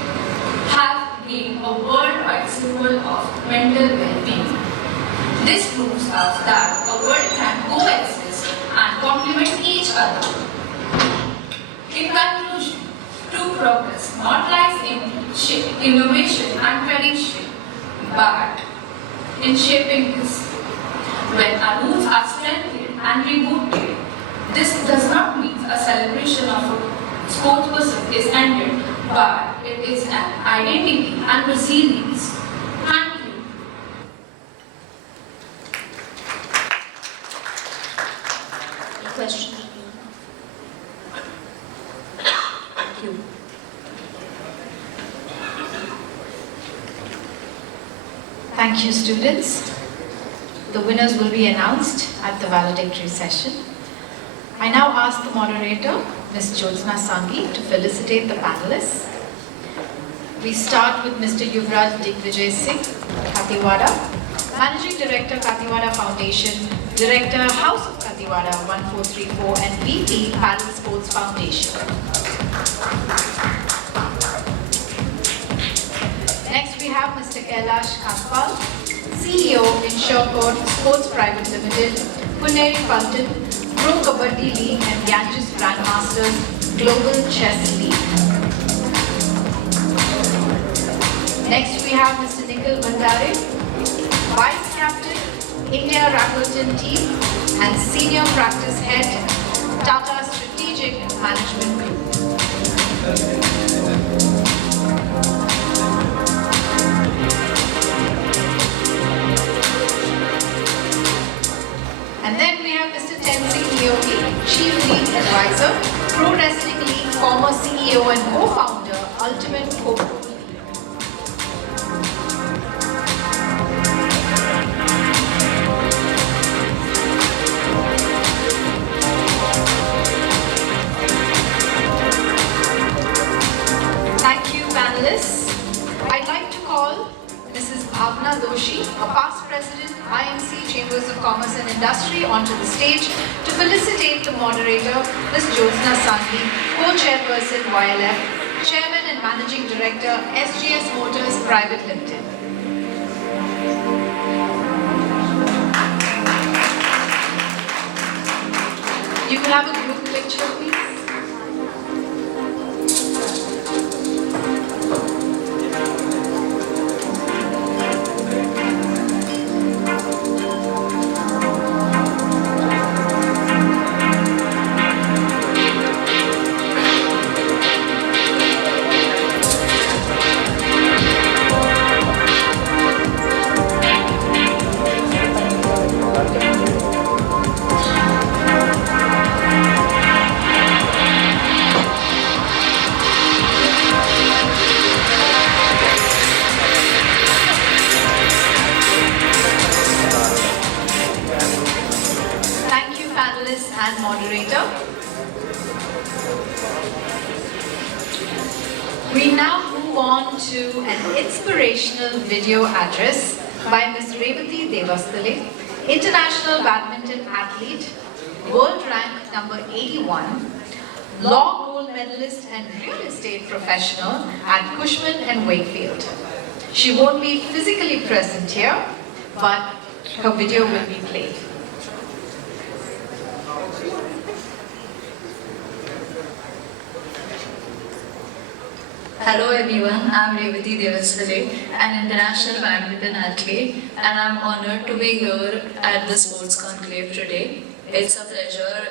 have gained a worldwide symbol of mental well-being. This proves us that a world can coexist and complement each other. In conclusion, true progress not lies in innovation and tradition, but in shaping this. When our roots are strengthened and rebooted, this does not mean a celebration of a sportsperson is ended, but it is an identity and resilience. Thank you. Question. Thank you. Thank you, students. The winners will be announced at the valedictory session. I now ask the moderator, Ms. Jyotsna Sanghi, to felicitate the panelists. We start with Mr. Yuvraj Digvijay Singh, Kathiwada, Managing Director, Kathiwada Foundation, Director, House of Kathiwada 1434, and VP, Paddle Sports Foundation. Next we have Mr. Kailash Kaspal, CEO, Insurecourt Sports Private Limited, Puneri Fulton, Pro Kabaddi League and Ganges Grandmasters Global Chess League. Next we have Mr. Nikhil Bhandare, Vice Captain, India Rakuten Team and Senior Practice Head, Tata Strategic Management Group. And then we have Mr. Tenzing Niyogi, Chief Lead Advisor, Pro Wrestling League, former CEO and co-founder, Ultimate Co-Pro. Thank you, panelists. I'd like to call Mrs. Bhavna Doshi, a past president, IMC Chambers of Commerce and Industry, onto the stage to felicitate the moderator, Ms. Jyotsna Sanghi, co-chairperson, YLF, chairman and managing director, SGS Motors Private Limited. You can have a group picture, please. Thank you, panelists and moderator. We now move on to an inspirational video address by Ms. Revati Devastale, international badminton athlete, world rank number 81, law gold medalist and real estate professional at Cushman and Wakefield. She won't be physically present here, but her video will be played. Hello everyone, I'm Revati Devastale, an international badminton athlete, and I'm honored to be here at the Sports Conclave today. It's a pleasure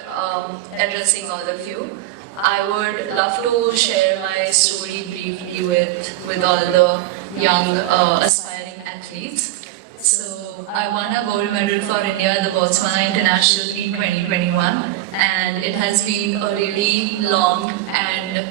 addressing all of you. I would love to share my story briefly with all the young aspiring athletes. So I won a gold medal for India at the Botswana International in 2021, and it has been a really long and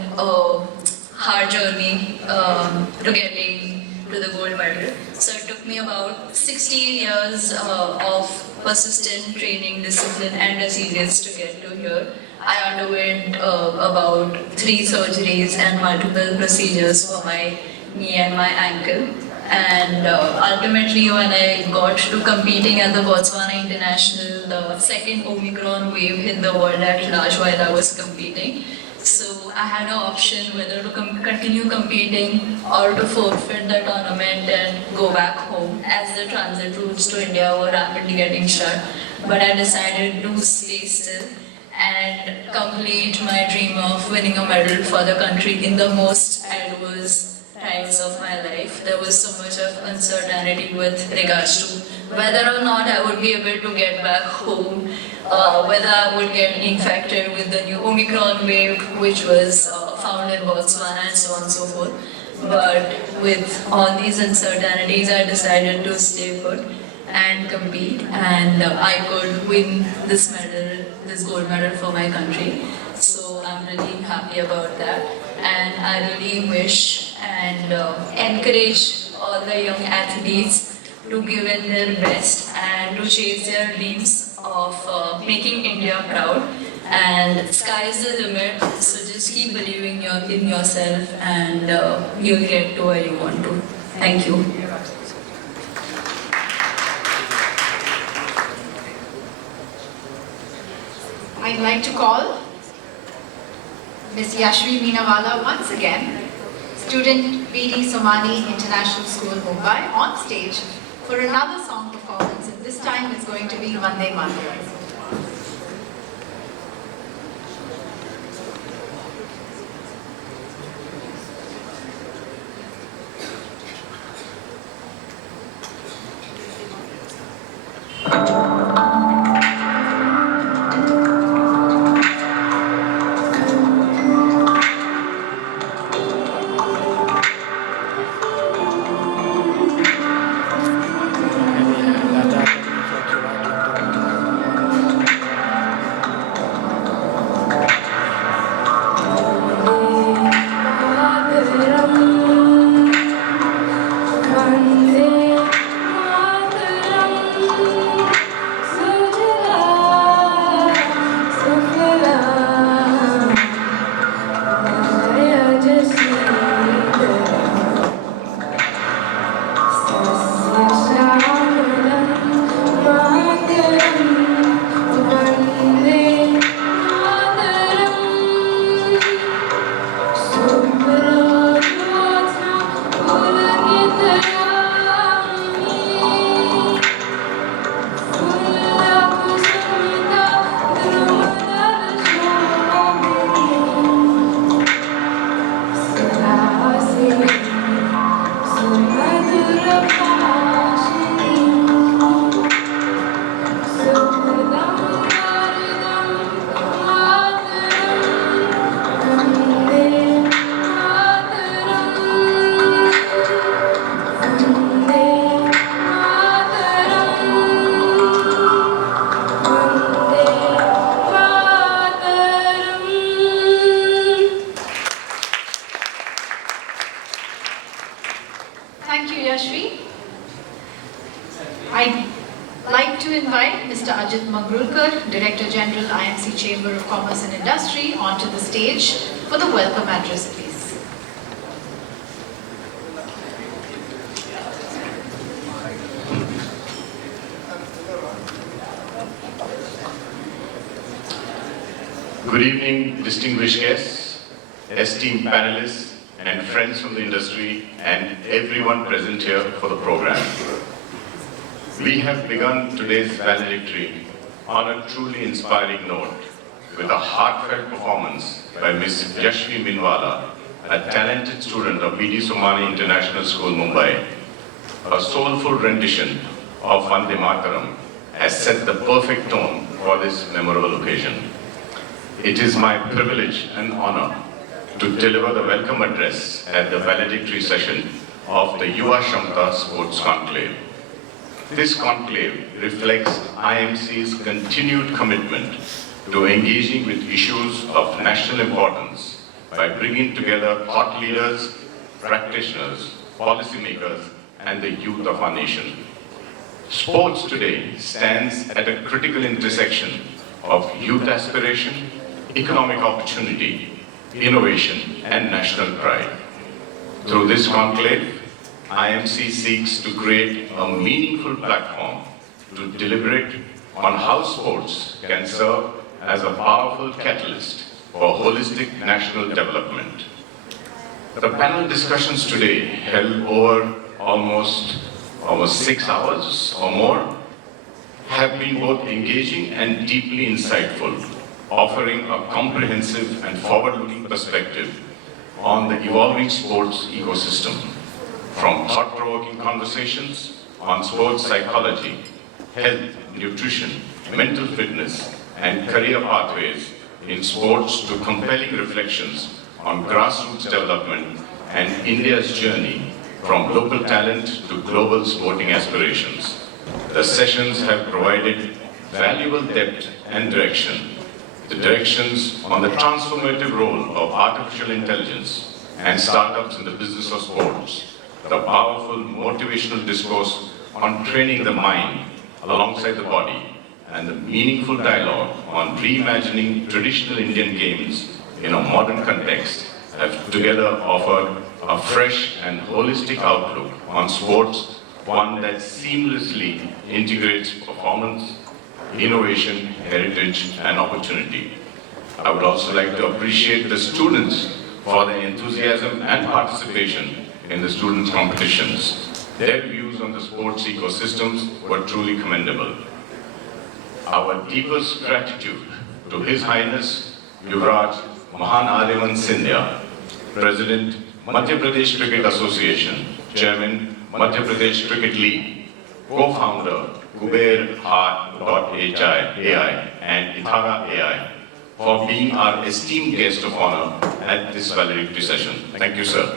hard journey to getting to the gold medal. So it took me about 16 years of persistent training, discipline and resilience to get to here. I underwent about 3 surgeries and multiple procedures for my knee and my ankle. And ultimately, when I got to competing at the Botswana International, the second Omicron wave hit the world at large while I was competing. So I had an option whether to continue competing or to forfeit the tournament and go back home, as the transit routes to India were rapidly getting shut. But I decided to stay still and complete my dream of winning a medal for the country in the most adverse times of my life. There was so much of uncertainty with regards to whether or not I would be able to get back home, whether I would get infected with the new Omicron wave, which was found in Botswana, and so on and so forth. But with all these uncertainties, I decided to stay put and compete, and I could win this medal, this gold medal for my country. So I'm really happy about that, and I really wish and encourage all the young athletes to give in their best and to chase their dreams of making India proud. And sky is the limit, so just keep believing in yourself, and you'll get to where you want to. Thank you. I'd like to call Ms. Yashvi Meenawala once again, student BD Somani International School, Mumbai, on stage for another song performance, and this time it's going to be Vande Mataram. Mangrulkar, Director General, IMC Chamber of Commerce and Industry, onto the stage for the welcome address, please. Good evening, distinguished guests, esteemed panelists, and friends from the industry, and everyone present here for the program. We have begun today's valedictory on a truly inspiring note with a heartfelt performance by Ms. Yashvi Minwala, a talented student of B.D. Somani International School, Mumbai. A soulful rendition of Vande Mataram has set the perfect tone for this memorable occasion. It is my privilege and honor to deliver the welcome address at the valedictory session of the Yuva Kshamata Sports Conclave. This conclave reflects IMC's continued commitment to engaging with issues of national importance by bringing together thought leaders, practitioners, policymakers, and the youth of our nation. Sports today stands at a critical intersection of youth aspiration, economic opportunity, innovation, and national pride. Through this conclave, IMC seeks to create a meaningful platform to deliberate on how sports can serve as a powerful catalyst for holistic national development. The panel discussions today, held over almost 6 hours or more, have been both engaging and deeply insightful, offering a comprehensive and forward-looking perspective on the evolving sports ecosystem, from thought-provoking conversations on sports psychology, health, nutrition, mental fitness, and career pathways in sports to compelling reflections on grassroots development and India's journey from local talent to global sporting aspirations. The sessions have provided valuable depth and direction. The directions on the transformative role of artificial intelligence and startups in the business of sports, the powerful motivational discourse on training the mind alongside the body, and the meaningful dialogue on reimagining traditional Indian games in a modern context have together offered a fresh and holistic outlook on sports, one that seamlessly integrates performance, innovation, heritage, and opportunity. I would also like to appreciate the students for their enthusiasm and participation in the students' competitions. Their views on the sports ecosystems were truly commendable. Our deepest gratitude to His Highness Yuvraj Mahan Adevan Sindhya, President, Madhya Pradesh Cricket Association, Chairman, Madhya Pradesh Cricket League, co-founder, KuberHeart.ai and Ithara AI, for being our esteemed guest of honor at this valedictory session. Thank you, sir.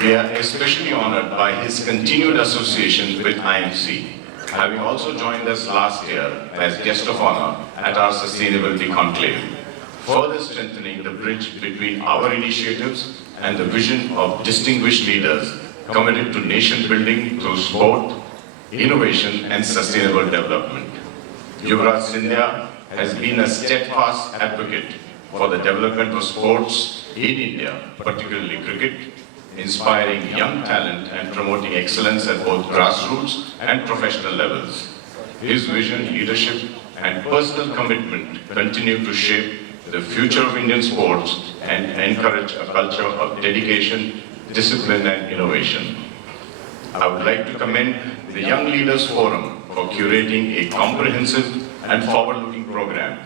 We are especially honored by his continued association with IMC, having also joined us last year as guest of honor at our Sustainability Conclave, further strengthening the bridge between our initiatives and the vision of distinguished leaders committed to nation building through sport, innovation, and sustainable development. Yuvraj Sindhya has been a steadfast advocate for the development of sports in India, particularly cricket, inspiring young talent and promoting excellence at both grassroots and professional levels. His vision, leadership, and personal commitment continue to shape the future of Indian sports and encourage a culture of dedication, discipline, and innovation. I would like to commend the Young Leaders Forum for curating a comprehensive and forward-looking program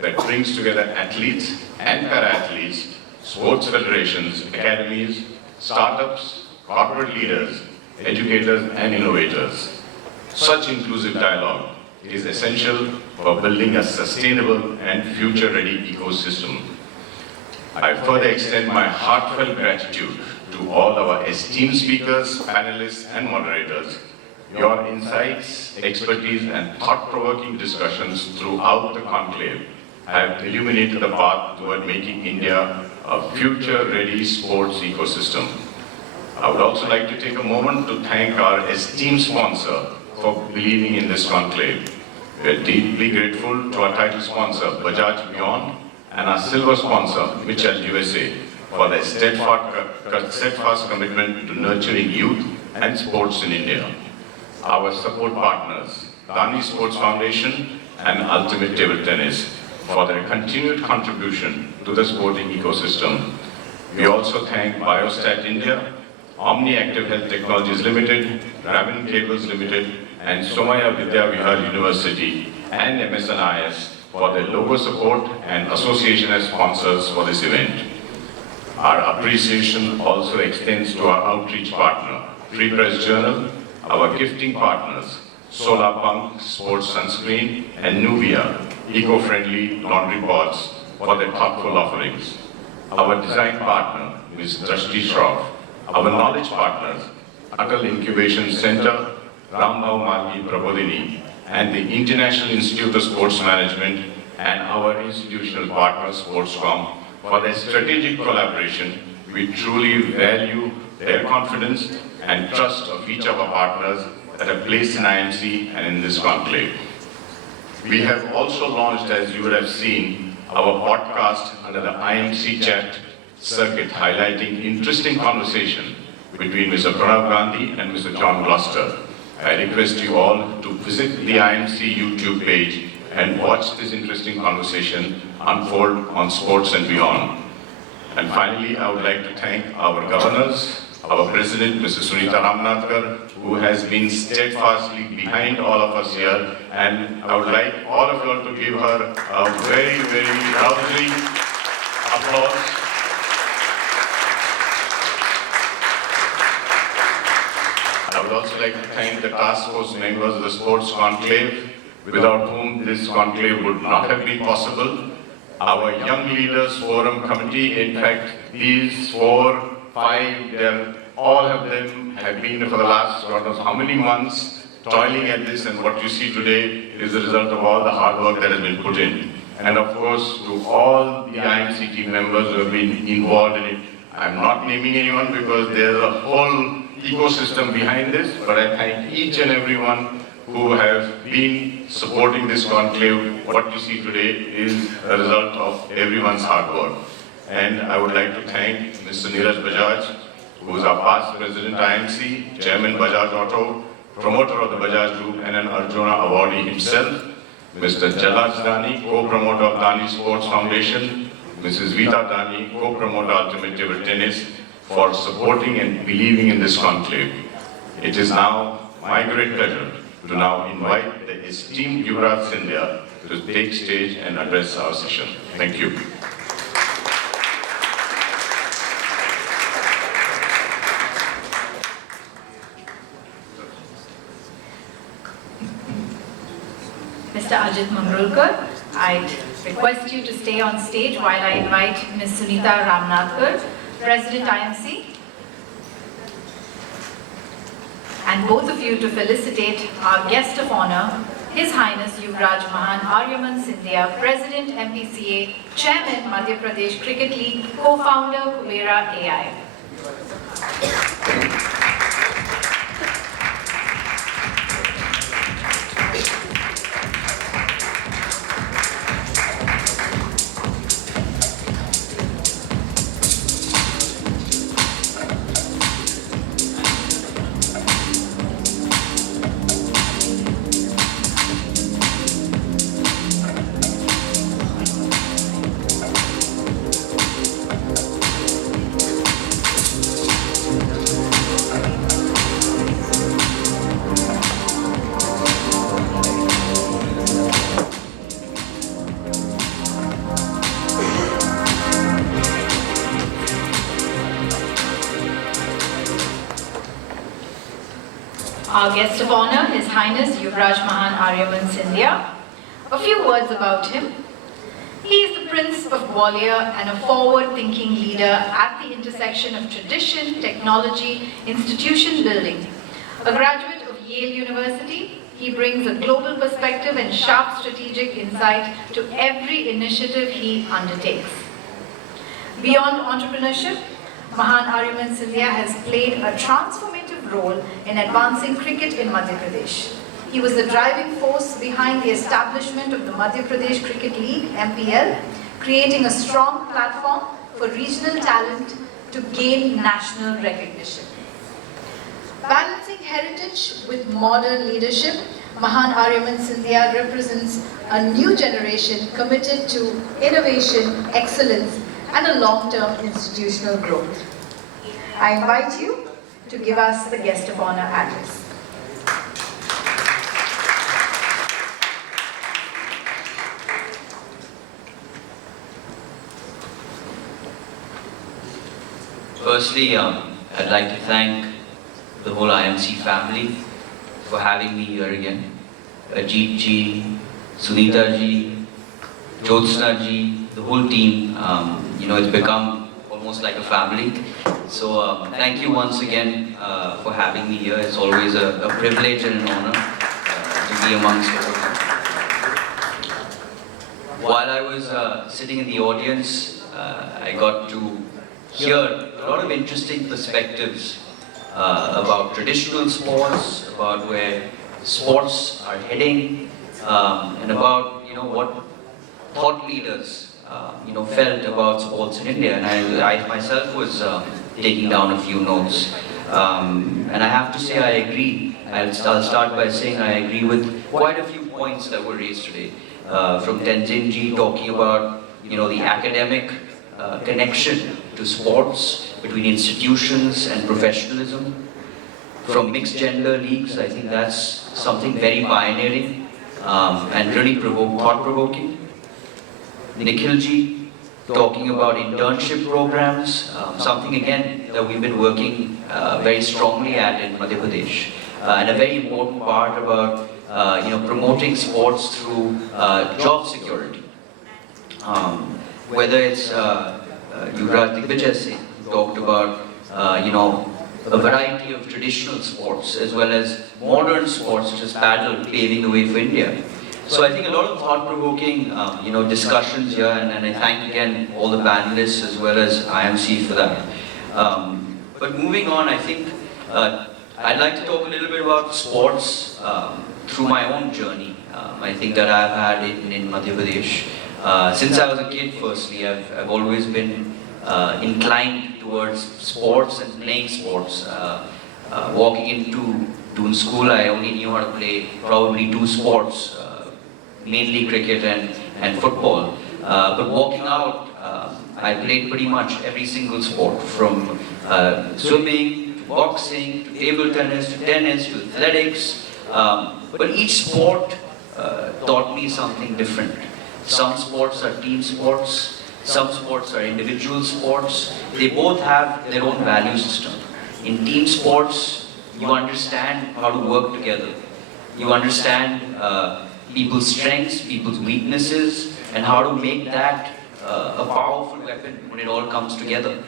that brings together athletes and para-athletes, sports federations, academies, startups, corporate leaders, educators, and innovators. Such inclusive dialogue is essential for building a sustainable and future-ready ecosystem. I further extend my heartfelt gratitude to all our esteemed speakers, panelists, and moderators. Your insights, expertise, and thought-provoking discussions throughout the conclave have illuminated the path toward making India a future-ready sports ecosystem. I would also like to take a moment to thank our esteemed sponsor, for believing in this conclave. We are deeply grateful to our title sponsor, Bajaj Beyond, and our silver sponsor, Mitchell USA, for their steadfast commitment to nurturing youth and sports in India. Our support partners, Dani Sports Foundation and Ultimate Table Tennis, for their continued contribution to the sporting ecosystem. We also thank Biostat India, Omni Active Health Technologies Limited, Raven Cables Limited, and Somaya Vidya Vihar University and MSNIS for their logo support and association as sponsors for this event. Our appreciation also extends to our outreach partner, Free Press Journal, our gifting partners, Solar Punk Sports Sunscreen, and Nuvia, eco-friendly laundry pods for their thoughtful offerings. Our design partner, Ms. Drashti Shroff, our knowledge partners, Atal Incubation Center, Rambhau Malgi Prabodhini, and the International Institute of Sports Management, and our institutional partner, Sportscom, for their strategic collaboration. We truly value their confidence and trust of each of our partners that are placed in IMC and in this conclave. We have also launched, as you would have seen, our podcast under the IMC chat circuit, highlighting interesting conversation between Mr. Pranav Gandhi and Mr. John Gloucester. I request you all to visit the IMC YouTube page and watch this interesting conversation unfold on sports and beyond. And finally, I would like to thank our governors, our President, Mrs. Sunita Ramnathkar, who has been steadfastly behind all of us here, and I would like all of you all to give her a very, very rousing applause. I would also like to thank the task force members of the Sports Conclave, without whom this conclave would not have been possible. Our Young Leaders Forum Committee, in fact, these 4, 5, all of them have been for the last God knows how many months toiling at this, and what you see today is the result of all the hard work that has been put in. And of course, to all the IMC team members who have been involved in it, I'm not naming anyone because there's a whole ecosystem behind this, but I thank each and everyone who have been supporting this conclave. What you see today is a result of everyone's hard work. And I would like to thank Mr. Neeraj Bajaj, who is our past President IMC, Chairman Bajaj Auto, promoter of the Bajaj Group and an Arjuna awardee himself, Mr. Jalaj Dani, co-promoter of Dani Sports Foundation, Mrs. Vita Dani, co-promoter Ultimate Table Tennis, for supporting and believing in this conclave. It is now my great pleasure to now invite the esteemed Yuvraj Scindia to take stage and address our session. Thank you. Mr. Ajit Mangrulkar, I'd request you to stay on stage while I invite Ms. Sunita Ramnathkar, President IMC, and both of you to felicitate our guest of honor, His Highness Yuvraj Mahan Aryaman Scindia, President MPCA, Chairman Madhya Pradesh Cricket League, co-founder Kubera AI. Our guest of honor, His Highness Yuvraj Mahan Aryaman Scindia. A few words about him. He is the Prince of Gwalior and a forward-thinking leader at the intersection of tradition, technology, institution building. A graduate of Yale University, he brings a global perspective and sharp strategic insight to every initiative he undertakes. Beyond entrepreneurship, Mahan Aryaman Scindia has played a transformative role in advancing cricket in Madhya Pradesh. He was the driving force behind the establishment of the Madhya Pradesh Cricket League, MPL, creating a strong platform for regional talent to gain national recognition. Balancing heritage with modern leadership, Mahan Aryaman Scindia represents a new generation committed to innovation, excellence, and a long-term institutional growth. I invite you to give us the guest of honor address. Firstly, I'd like to thank the whole IMC family for having me here again. Ajit ji, Sunita ji, Jyotsna ji, the whole team, it's become almost like a family. So thank you once again for having me here. It's always a privilege and an honor to be amongst all of you. While I was sitting in the audience, I got to hear a lot of interesting perspectives about traditional sports, about where sports are heading, and about what thought leaders felt about sports in India. And I myself was taking down a few notes, and I have to say I agree. I'll start by saying I agree with quite a few points that were raised today, from Tenzin ji talking about the academic connection to sports between institutions and professionalism. From mixed gender leagues, I think that's something very pioneering and really thought-provoking. Nikhil ji talking about internship programs, something again that we've been working very strongly at in Madhya Pradesh, and a very important part about promoting sports through job security. Whether it's Yuvraj Digvijay Singh talked about a variety of traditional sports as well as modern sports such as paddle paving the way for India. So I think a lot of thought-provoking discussions here, and I thank again all the panelists as well as IMC for that. But moving on, I think I'd like to talk a little bit about sports through my own journey. I think that I've had in Madhya Pradesh. Since I was a kid, firstly, I've always been inclined towards sports and playing sports. Walking into school, I only knew how to play probably 2 sports, mainly cricket and football. But walking out, I played pretty much every single sport, from swimming, to boxing, to table tennis, to athletics. But each sport taught me something different. Some sports are team sports, some sports are individual sports. They both have their own value system. In team sports, you understand how to work together. You understand people's strengths, people's weaknesses, and how to make that a powerful weapon when it all comes together.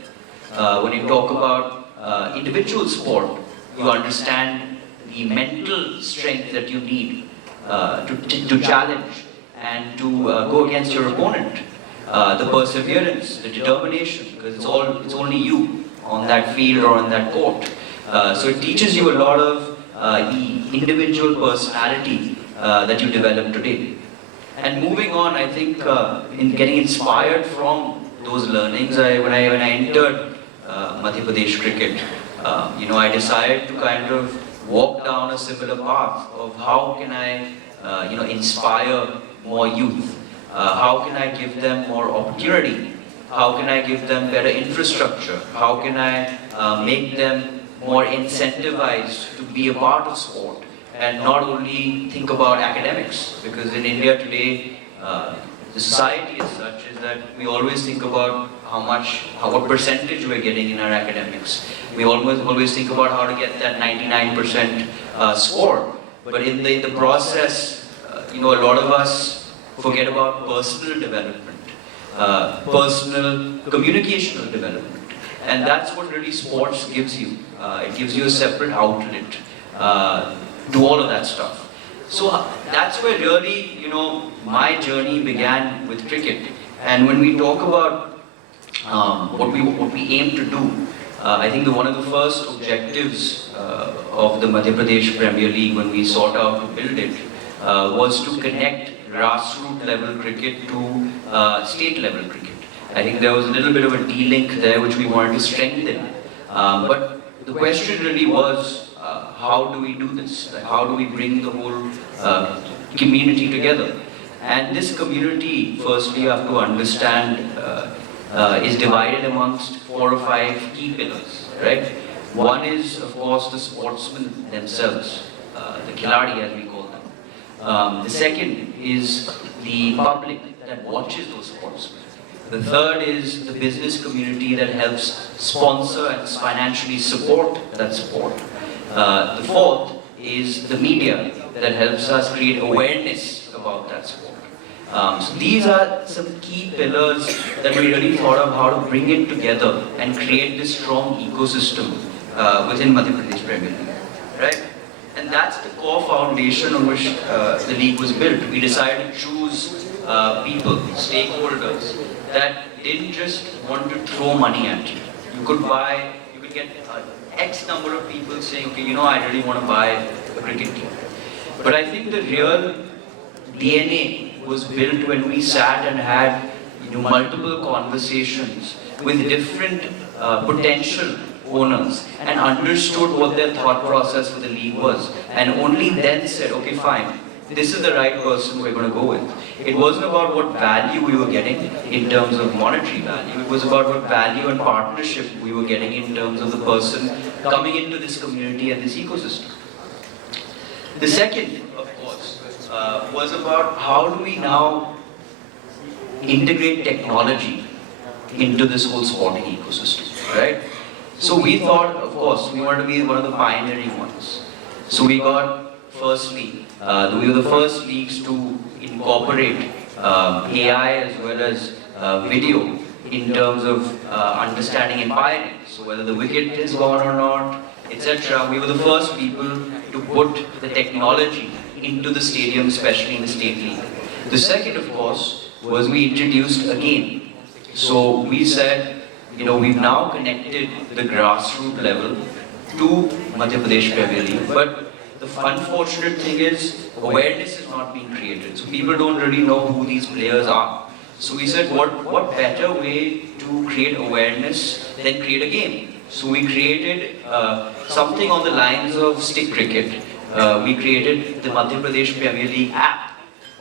When you talk about individual sport, you understand the mental strength that you need to challenge and to go against your opponent. The perseverance, the determination, because it's only you on that field or on that court. So it teaches you a lot of the individual personality that you develop today. And moving on, I think in getting inspired from those learnings, when I entered Madhya Pradesh cricket, I decided to kind of walk down a similar path of how can I, inspire more youth. How can I give them more opportunity? How can I give them better infrastructure? How can I make them more incentivized to be a part of sport and not only think about academics? Because in India today, the society as such is that we always think about what percentage we're getting in our academics. We always think about how to get that 99% score. But in the process, a lot of us forget about personal development, personal communicational development. And that's what really sports gives you. It gives you a separate outlet to all of that stuff. So that's where really, my journey began with cricket. And when we talk about what we aim to do, I think one of the first objectives of the Madhya Pradesh Premier League when we sought out to build it was to connect grassroots level cricket to state level cricket. I think there was a little bit of a de-link there which we wanted to strengthen. But the question really was, how do we do this? Like, how do we bring the whole community together? And this community, firstly, you have to understand, is divided amongst 4 or 5 key pillars, right? One is, of course, the sportsmen themselves, the khiladi as we call them. The second is the public that watches those sportsmen. The third is the business community that helps sponsor and financially support that sport. The fourth is the media that helps us create awareness about that sport. So these are some key pillars that we really thought of how to bring it together and create this strong ecosystem within Madhya Pradesh Premier League, right? And that's the core foundation on which the league was built. We decided to choose people, stakeholders, that didn't just want to throw money at you. You could get X number of people saying, okay, you know, I really want to buy a cricket team. But I think the real DNA was built when we sat and had multiple conversations with different potential owners and understood what their thought process for the league was, and only then said, okay, fine, this is the right person we're going to go with. It wasn't about what value we were getting in terms of monetary value. It was about what value and partnership we were getting in terms of the person coming into this community and this ecosystem. The second, of course, was about how do we now integrate technology into this whole sporting ecosystem, right? So we thought, of course, we wanted to be one of the pioneering ones. So we got, firstly, we were the first leagues to incorporate AI as well as video in terms of understanding umpiring. So whether the wicket is gone or not, etc. We were the first people to put the technology into the stadium, especially in the state league. The second, of course, was we introduced a game. So we said, you know, we've now connected the grassroots level to Madhya Pradesh Premier League, but the unfortunate thing is awareness is not being created. So people don't really know who these players are. So we said, what better way to create awareness than create a game? So we created something on the lines of stick cricket. We created the Madhya Pradesh Premier League app,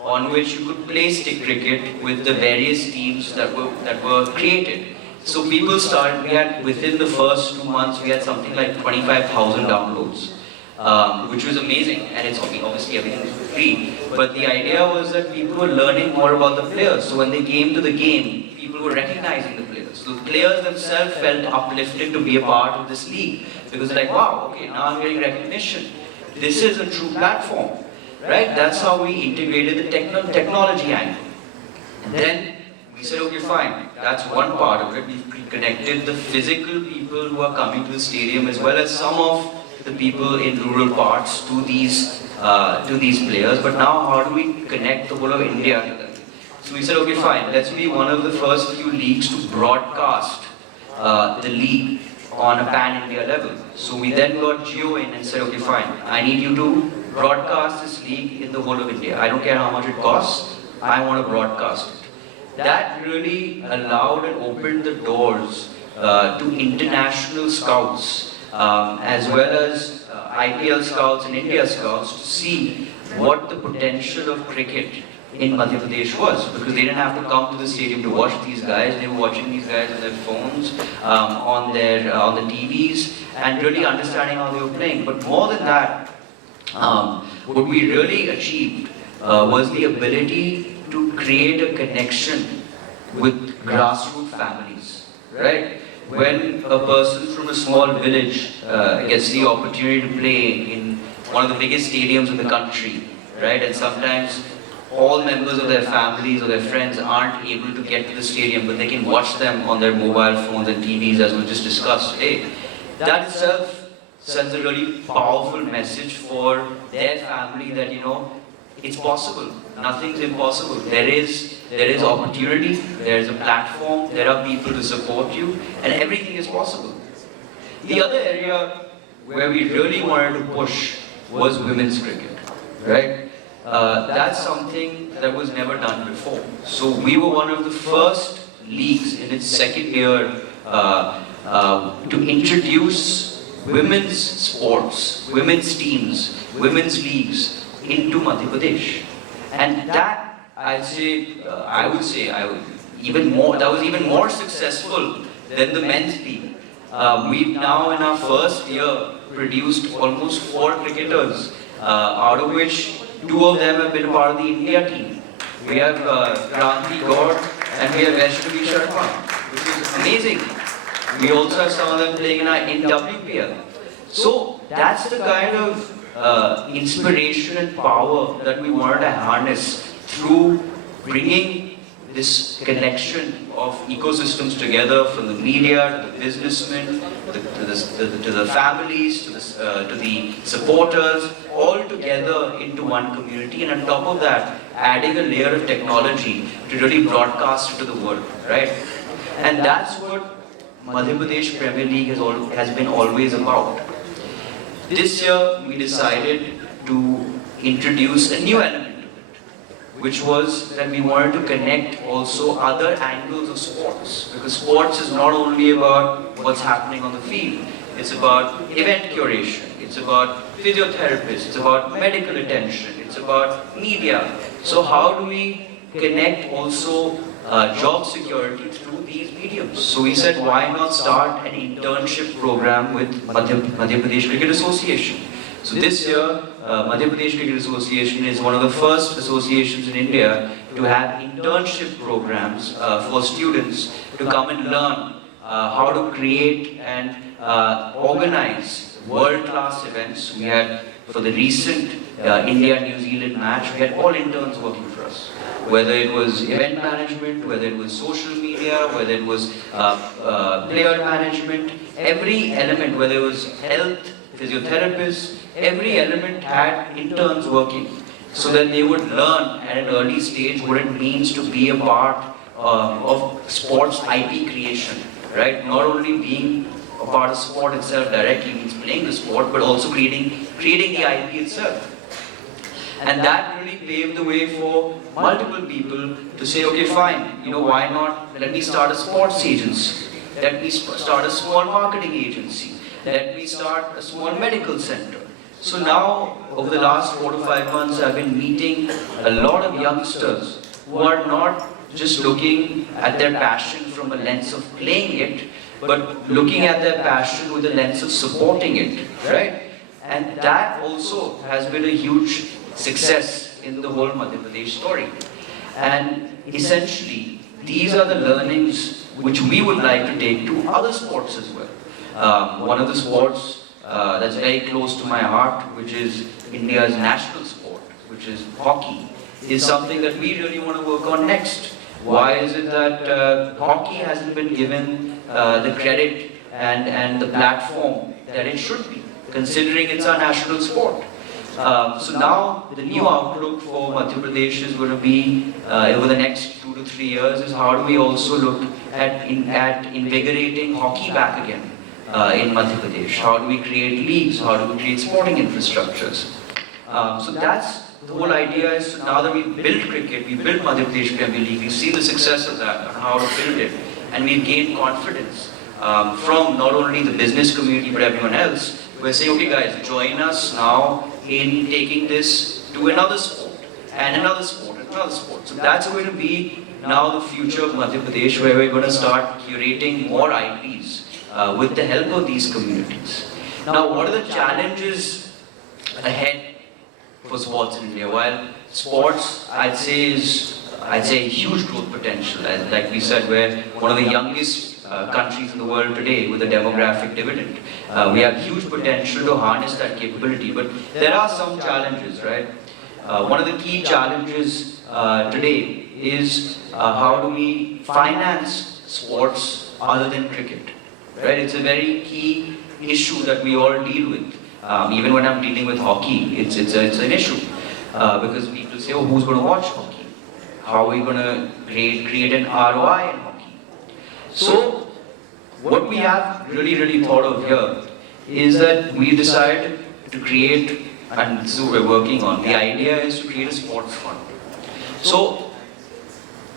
on which you could play stick cricket with the various teams that were created. So people started, we had within the first 2 months, we had something like 25,000 downloads. Which was amazing, and it's obviously everything is free. But the idea was that people were learning more about the players. So when they came to the game, people were recognizing the players. So the players themselves felt uplifted to be a part of this league, because like, wow, okay, now I'm getting recognition. This is a true platform, right? That's how we integrated the technology angle. And then we said, okay, fine, that's one part of it. We connected the physical people who are coming to the stadium as well as some of the people in rural parts to these players. But now how do we connect the whole of India to them? So we said, okay, fine, let's be one of the first few leagues to broadcast the league on a pan-India level. So we then got Geo in and said, okay, fine, I need you to broadcast this league in the whole of India. I don't care how much it costs, I want to broadcast it. That really allowed and opened the doors to international scouts, as well as IPL scouts and India scouts, to see what the potential of cricket in Madhya Pradesh was, because they didn't have to come to the stadium to watch these guys. They were watching these guys on their phones, on the TVs, and really understanding how they were playing. But more than that, what we really achieved was the ability to create a connection with grassroots families, right? When a person from a small village gets the opportunity to play in one of the biggest stadiums in the country, right? And sometimes all members of their families or their friends aren't able to get to the stadium, but they can watch them on their mobile phones and TVs, as we just discussed today. That itself sends a really powerful message for their family that, you know, it's possible. Nothing's impossible. There is opportunity, there is a platform, there are people to support you, and everything is possible. The other area where we really wanted to push was women's cricket, right? That's something that was never done before. So we were one of the first leagues in its second year to introduce women's sports, women's teams, women's leagues into Madhya Pradesh. And that, I would say, that was even more successful than the men's league. We've now, in our first year, produced almost 4 cricketers, out of which 2 of them have been a part of the India team. We have Kranti Gaur and we have Vaishnavi Sharma, which is amazing. We also have some of them playing in WPL. So that's the kind of inspiration and power that we wanted to harness through bringing this connection of ecosystems together, from the media to the businessmen, to the families, to the supporters, all together into one community, and on top of that, adding a layer of technology to really broadcast to the world, right? And that's what Madhya Pradesh Premier League has been always about. This year, we decided to introduce a new element, which was that we wanted to connect also other angles of sports, because sports is not only about what's happening on the field, it's about event curation, it's about physiotherapists, it's about medical attention, it's about media. So how do we connect also job security through these mediums? So we said, why not start an internship program with Madhya Pradesh Cricket Association? So this year, Madhya Pradesh Cricket Association is one of the first associations in India to have internship programs for students to come and learn how to create and organize world-class events. We had, for the recent India-New Zealand match, we had all interns working for us. Whether it was event management, whether it was social media, whether it was player management, every element, whether it was health, physiotherapists, every element had interns working, so that they would learn at an early stage what it means to be a part of sports IP creation, right? Not only being a part of sport itself directly means playing the sport, but also creating the IP itself. And that really paved the way for multiple people to say, okay, fine, why not, let me start a sports agency, let me start a small marketing agency, let me start a small medical center. So now, over the last 4 to 5 months, I've been meeting a lot of youngsters who are not just looking at their passion from a lens of playing it, but looking at their passion with a lens of supporting it, right? And that also has been a huge success in the whole Madhya Pradesh story. And essentially, these are the learnings which we would like to take to other sports as well. One of the sports that's very close to my heart, which is India's national sport, which is hockey, is something that we really want to work on next. Why is it that hockey hasn't been given the credit and the platform that it should be, considering it's our national sport? So now the new outlook for Madhya Pradesh is going to be, over the next 2 to 3 years, is how do we also look at invigorating hockey back again in Madhya Pradesh? How do we create leagues? How do we create sporting infrastructures? So that's the whole idea. Is now that we've built cricket, we built Madhya Pradesh Premier League, we've seen the success of that and how to build it, and we've gained confidence from not only the business community but everyone else. We're saying, okay guys, join us now in taking this to another sport, and another sport, and another sport. So that's going to be now the future of Madhya Pradesh, where we're going to start curating more IPs with the help of these communities. Now, what are the challenges ahead for sports in India? Well, sports, I'd say, is a huge growth potential. Like we said, we're one of the youngest countries in the world today with a demographic dividend. We have huge potential to harness that capability, but there are some challenges, right? One of the key challenges today is how do we finance sports other than cricket, right? It's a very key issue that we all deal with. Even when I'm dealing with hockey, it's an issue because people say, oh, who's going to watch hockey? How are we going to create an ROI in hockey? So what we have really thought of here is that we decided to create, and this is what we're working on, the idea is to create a sports fund. So,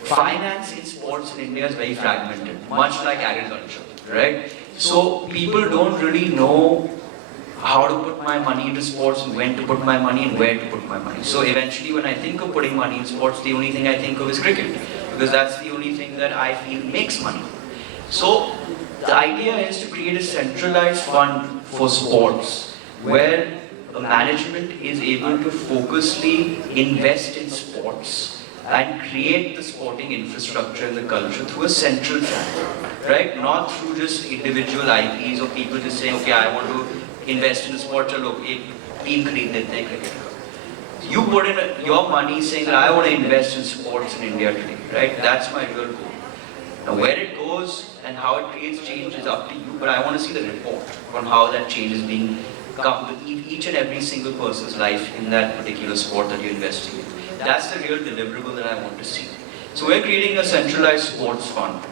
finance in sports in India is very fragmented, much like agriculture, right? So, people don't really know how to put my money into sports and when to put my money and where to put my money. So eventually when I think of putting money in sports, the only thing I think of is cricket, because that's the only thing that I feel makes money. So the idea is to create a centralized fund for sports where the management is able to focusedly invest in sports and create the sporting infrastructure and the culture through a central fund, right? Not through just individual IPs or people just saying, okay, I want to invest in a sport, chalo, ek team khareed lete hain cricket ka. You put in your money saying that I want to invest in sports in India today, right? That's my real goal. Now where it goes and how it creates change is up to you, but I want to see the report on how that change is being come with each and every single person's life in that particular sport that you're investing in. That's the real deliverable that I want to see. So we're creating a centralized sports fund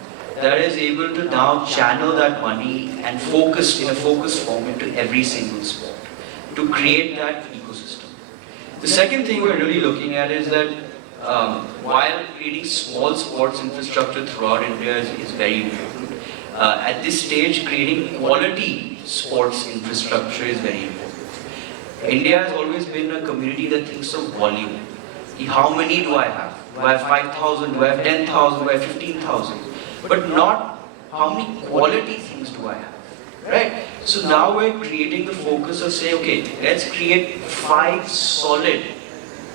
that is able to now channel that money and focus in a focused form into every single sport to create that ecosystem. The second thing we're really looking at is that while creating small sports infrastructure throughout India is very important, at this stage creating quality sports infrastructure is very important. India has always been a community that thinks of volume. How many do I have? Do I have 5,000? Do I have 10,000? Do I have 15,000? But not how many quality things do I have, right? So now we're creating the focus of saying, okay, let's create 5 solid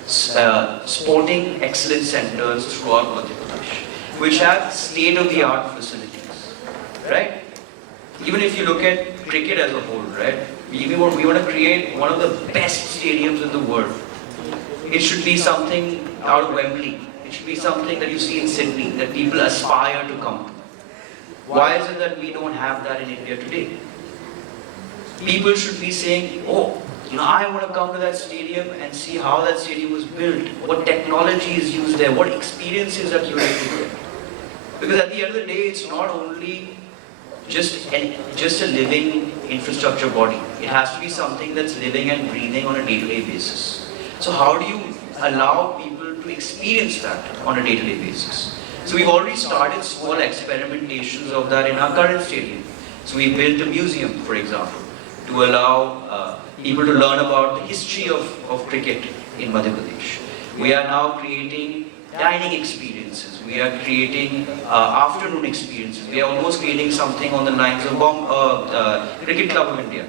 sporting excellence centers throughout Madhya Pradesh, which have state-of-the-art facilities, right? Even if you look at cricket as a whole, right? We want to create one of the best stadiums in the world. It should be something out of Wembley. It should be something that you see in Sydney, that people aspire to come to. Why is it that we don't have that in India today? People should be saying, oh, I want to come to that stadium and see how that stadium was built, what technology is used there, what experiences are curated there. Because at the end of the day, it's not only just a living infrastructure body. It has to be something that's living and breathing on a day-to-day basis. So how do you allow people to experience that on a day-to-day basis? So we've already started small experimentations of that in our current stadium. So we built a museum, for example, to allow people to learn about the history of cricket in Madhya Pradesh. We are now creating dining experiences. We are creating afternoon experiences. We are almost creating something on the lines of Cricket Club of India,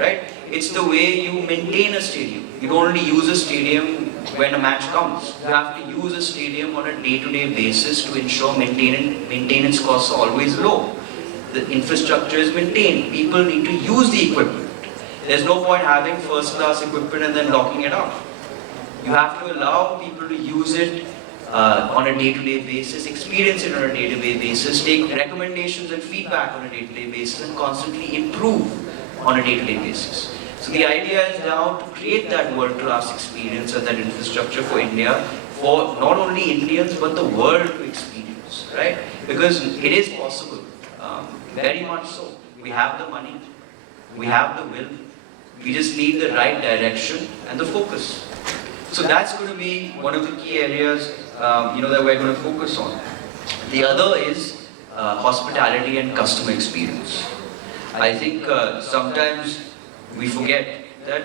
right? It's the way you maintain a stadium. You don't only use a stadium when a match comes. You have to use a stadium on a day-to-day basis to ensure maintenance costs are always low. The infrastructure is maintained. People need to use the equipment. There's no point having first-class equipment and then locking it up. You have to allow people to use it on a day-to-day basis, experience it on a day-to-day basis, take recommendations and feedback on a day-to-day basis, and constantly improve on a day-to-day basis. So the idea is now to create that world-class experience and that infrastructure for India, for not only Indians but the world to experience, right? Because it is possible, very much so. We have the money, we have the will, we just need the right direction and the focus. So that's going to be one of the key areas that we're going to focus on. The other is hospitality and customer experience. I think sometimes we forget that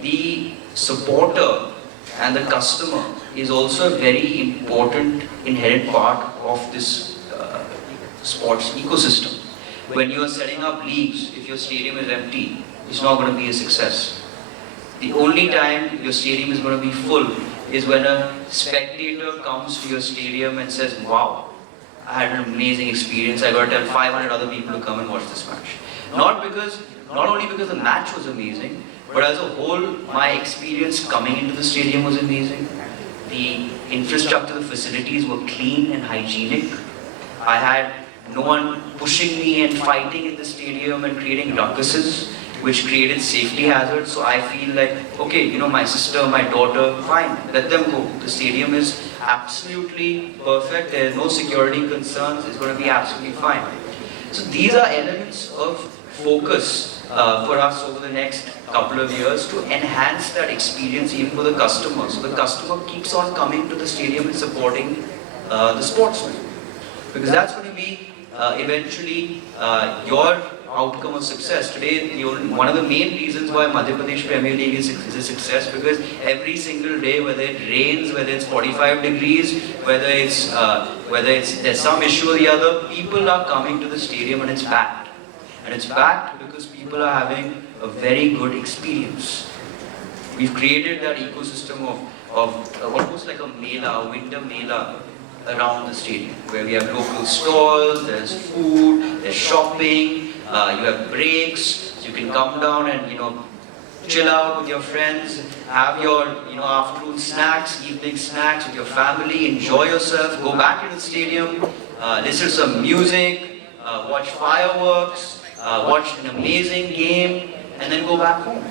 the supporter and the customer is also a very important inherent part of this sports ecosystem. When you are setting up leagues, if your stadium is empty, it's not going to be a success. The only time your stadium is going to be full is when a spectator comes to your stadium and says, wow, I had an amazing experience, I got to tell 500 other people to come and watch this match. Not only because the match was amazing, but as a whole, my experience coming into the stadium was amazing. The infrastructure, the facilities were clean and hygienic. I had no one pushing me and fighting in the stadium and creating ruckuses, which created safety hazards. So I feel like, okay, my sister, my daughter, fine, let them go. The stadium is absolutely perfect. There are no security concerns. It's going to be absolutely fine. So these are elements of focus for us over the next couple of years to enhance that experience even for the customer. So the customer keeps on coming to the stadium and supporting the sportsman. Because that's going to be eventually your outcome of success. Today, one of the main reasons why Madhya Pradesh Premier League is a success, because every single day, whether it rains, whether it's 45 degrees, whether it's there's some issue or the other, people are coming to the stadium and it's packed. And it's packed because people are having a very good experience. We've created that ecosystem of almost like a mela, a winter mela, around the stadium, where we have local stalls, there's food, there's shopping, you have breaks, so you can come down and chill out with your friends, have your afternoon snacks, evening snacks with your family, enjoy yourself, go back into the stadium, listen to some music, watch fireworks, watch an amazing game, and then go back home.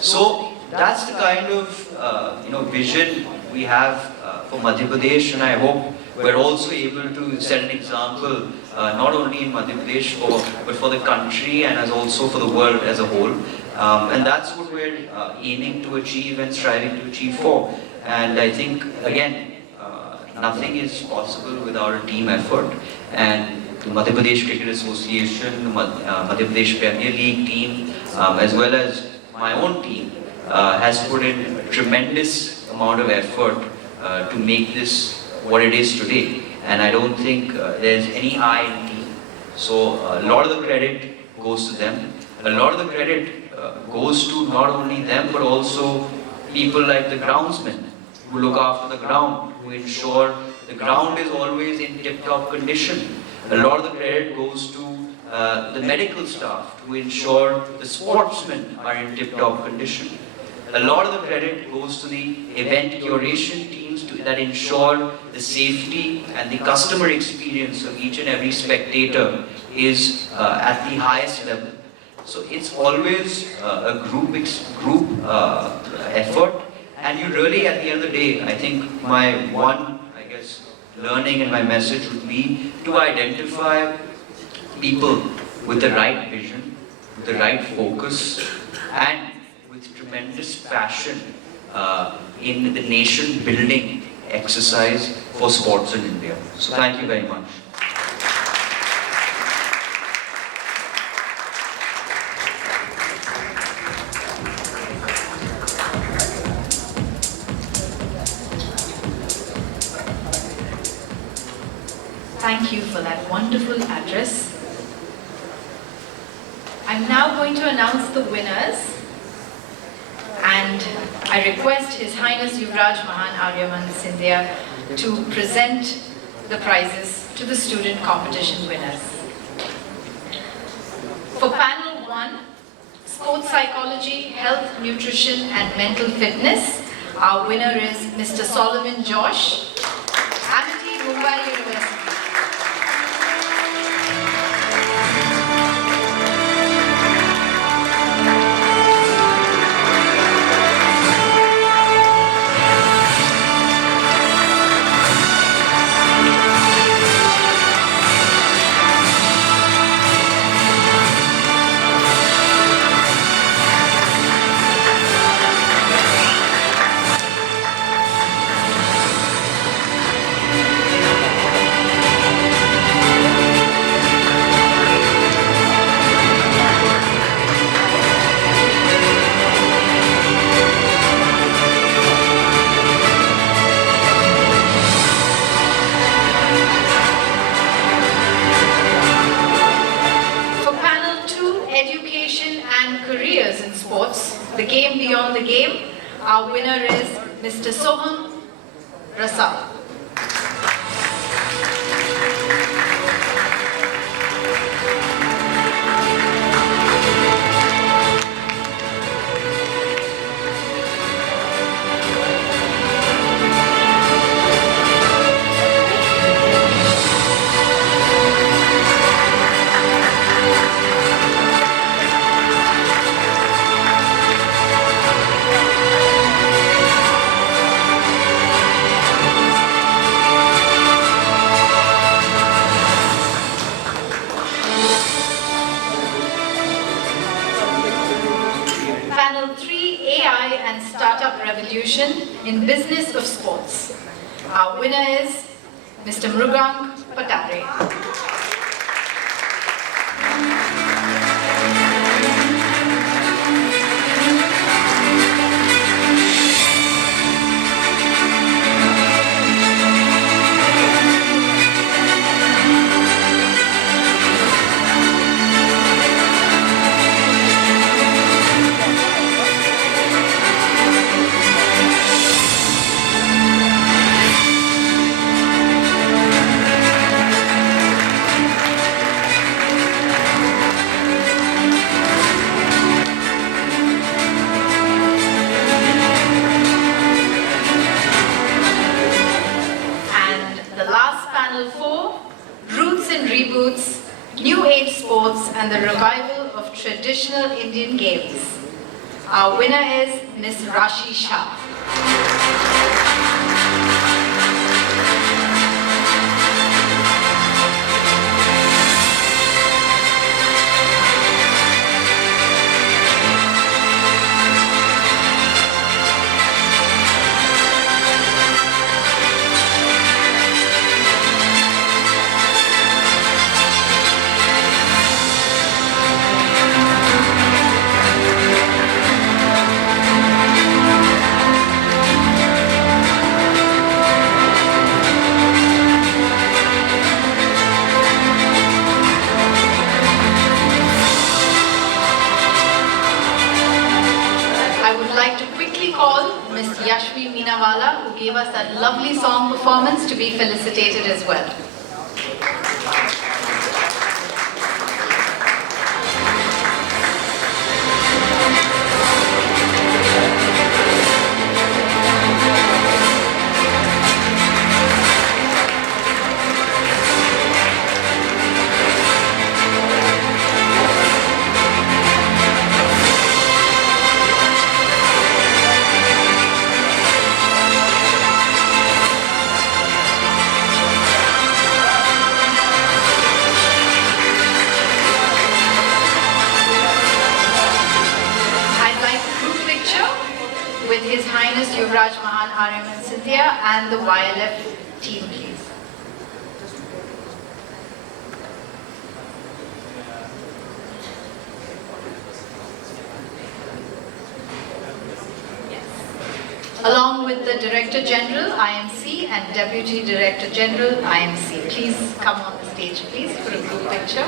So that's the kind of vision we have for Madhya Pradesh, and I hope we're also able to set an example not only in Madhya Pradesh but for the country and as also for the world as a whole. And that's what we're aiming to achieve and striving to achieve for. And I think, again, nothing is possible without a team effort. And the Madhya Pradesh Cricket Association, the Madhya Pradesh Premier League team, as well as my own team, has put in a tremendous amount of effort to make this what it is today. And I don't think there's any I in team. So a lot of the credit goes to them. A lot of the credit goes to not only them but also people like the groundsmen who look after the ground, who ensure the ground is always in tip-top condition. A lot of the credit goes to the medical staff who ensure the sportsmen are in tip-top condition. A lot of the credit goes to the event curation teams that ensure the safety and the customer experience of each and every spectator is at the highest level. So it's always a group effort, and you really, at the end of the day, I think my one, learning and my message would be to identify people with the right vision, with the right focus, and with tremendous passion in the nation-building exercise for sports in India. So thank you very much. Thank you for that wonderful address. I'm now going to announce the winners, and I request His Highness Yuvraj Mahan Aryaman Sindhya to present the prizes to the student competition winners. For panel 1, Sports Psychology, Health, Nutrition and Mental Fitness, our winner is Mr. Solomon Josh, Amity, Mumbai University. The Game Beyond the Game, our winner is Mr. Soham Rasal. in Business of Sports. Our winner is Mr. Mrugang Patare. New Age Sports and the Revival of Traditional Indian Games. Our winner is Ms. Rashi Shah. Who gave us that lovely song performance, to be felicitated as well. With His Highness Yuvraj Mahan Aryaman Cynthia and the YLF team, please. Along with the Director General, IMC, and Deputy Director General, IMC. Please come on the stage, please, for a group picture.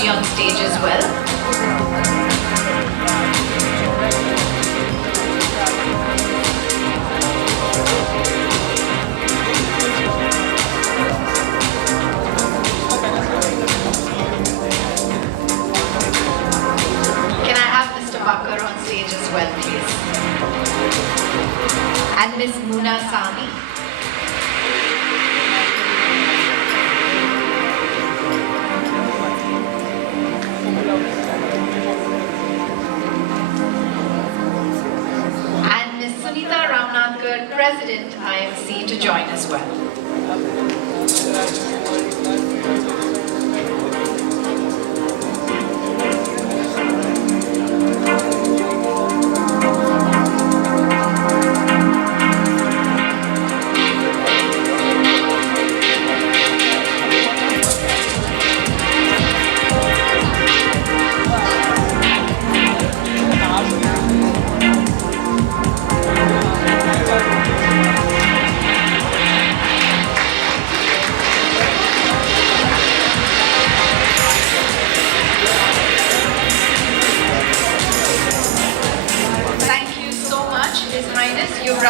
On stage as well. Can I have Mr. Bakar on stage as well, please? And Ms. Muna Sami. President IMC to join as well.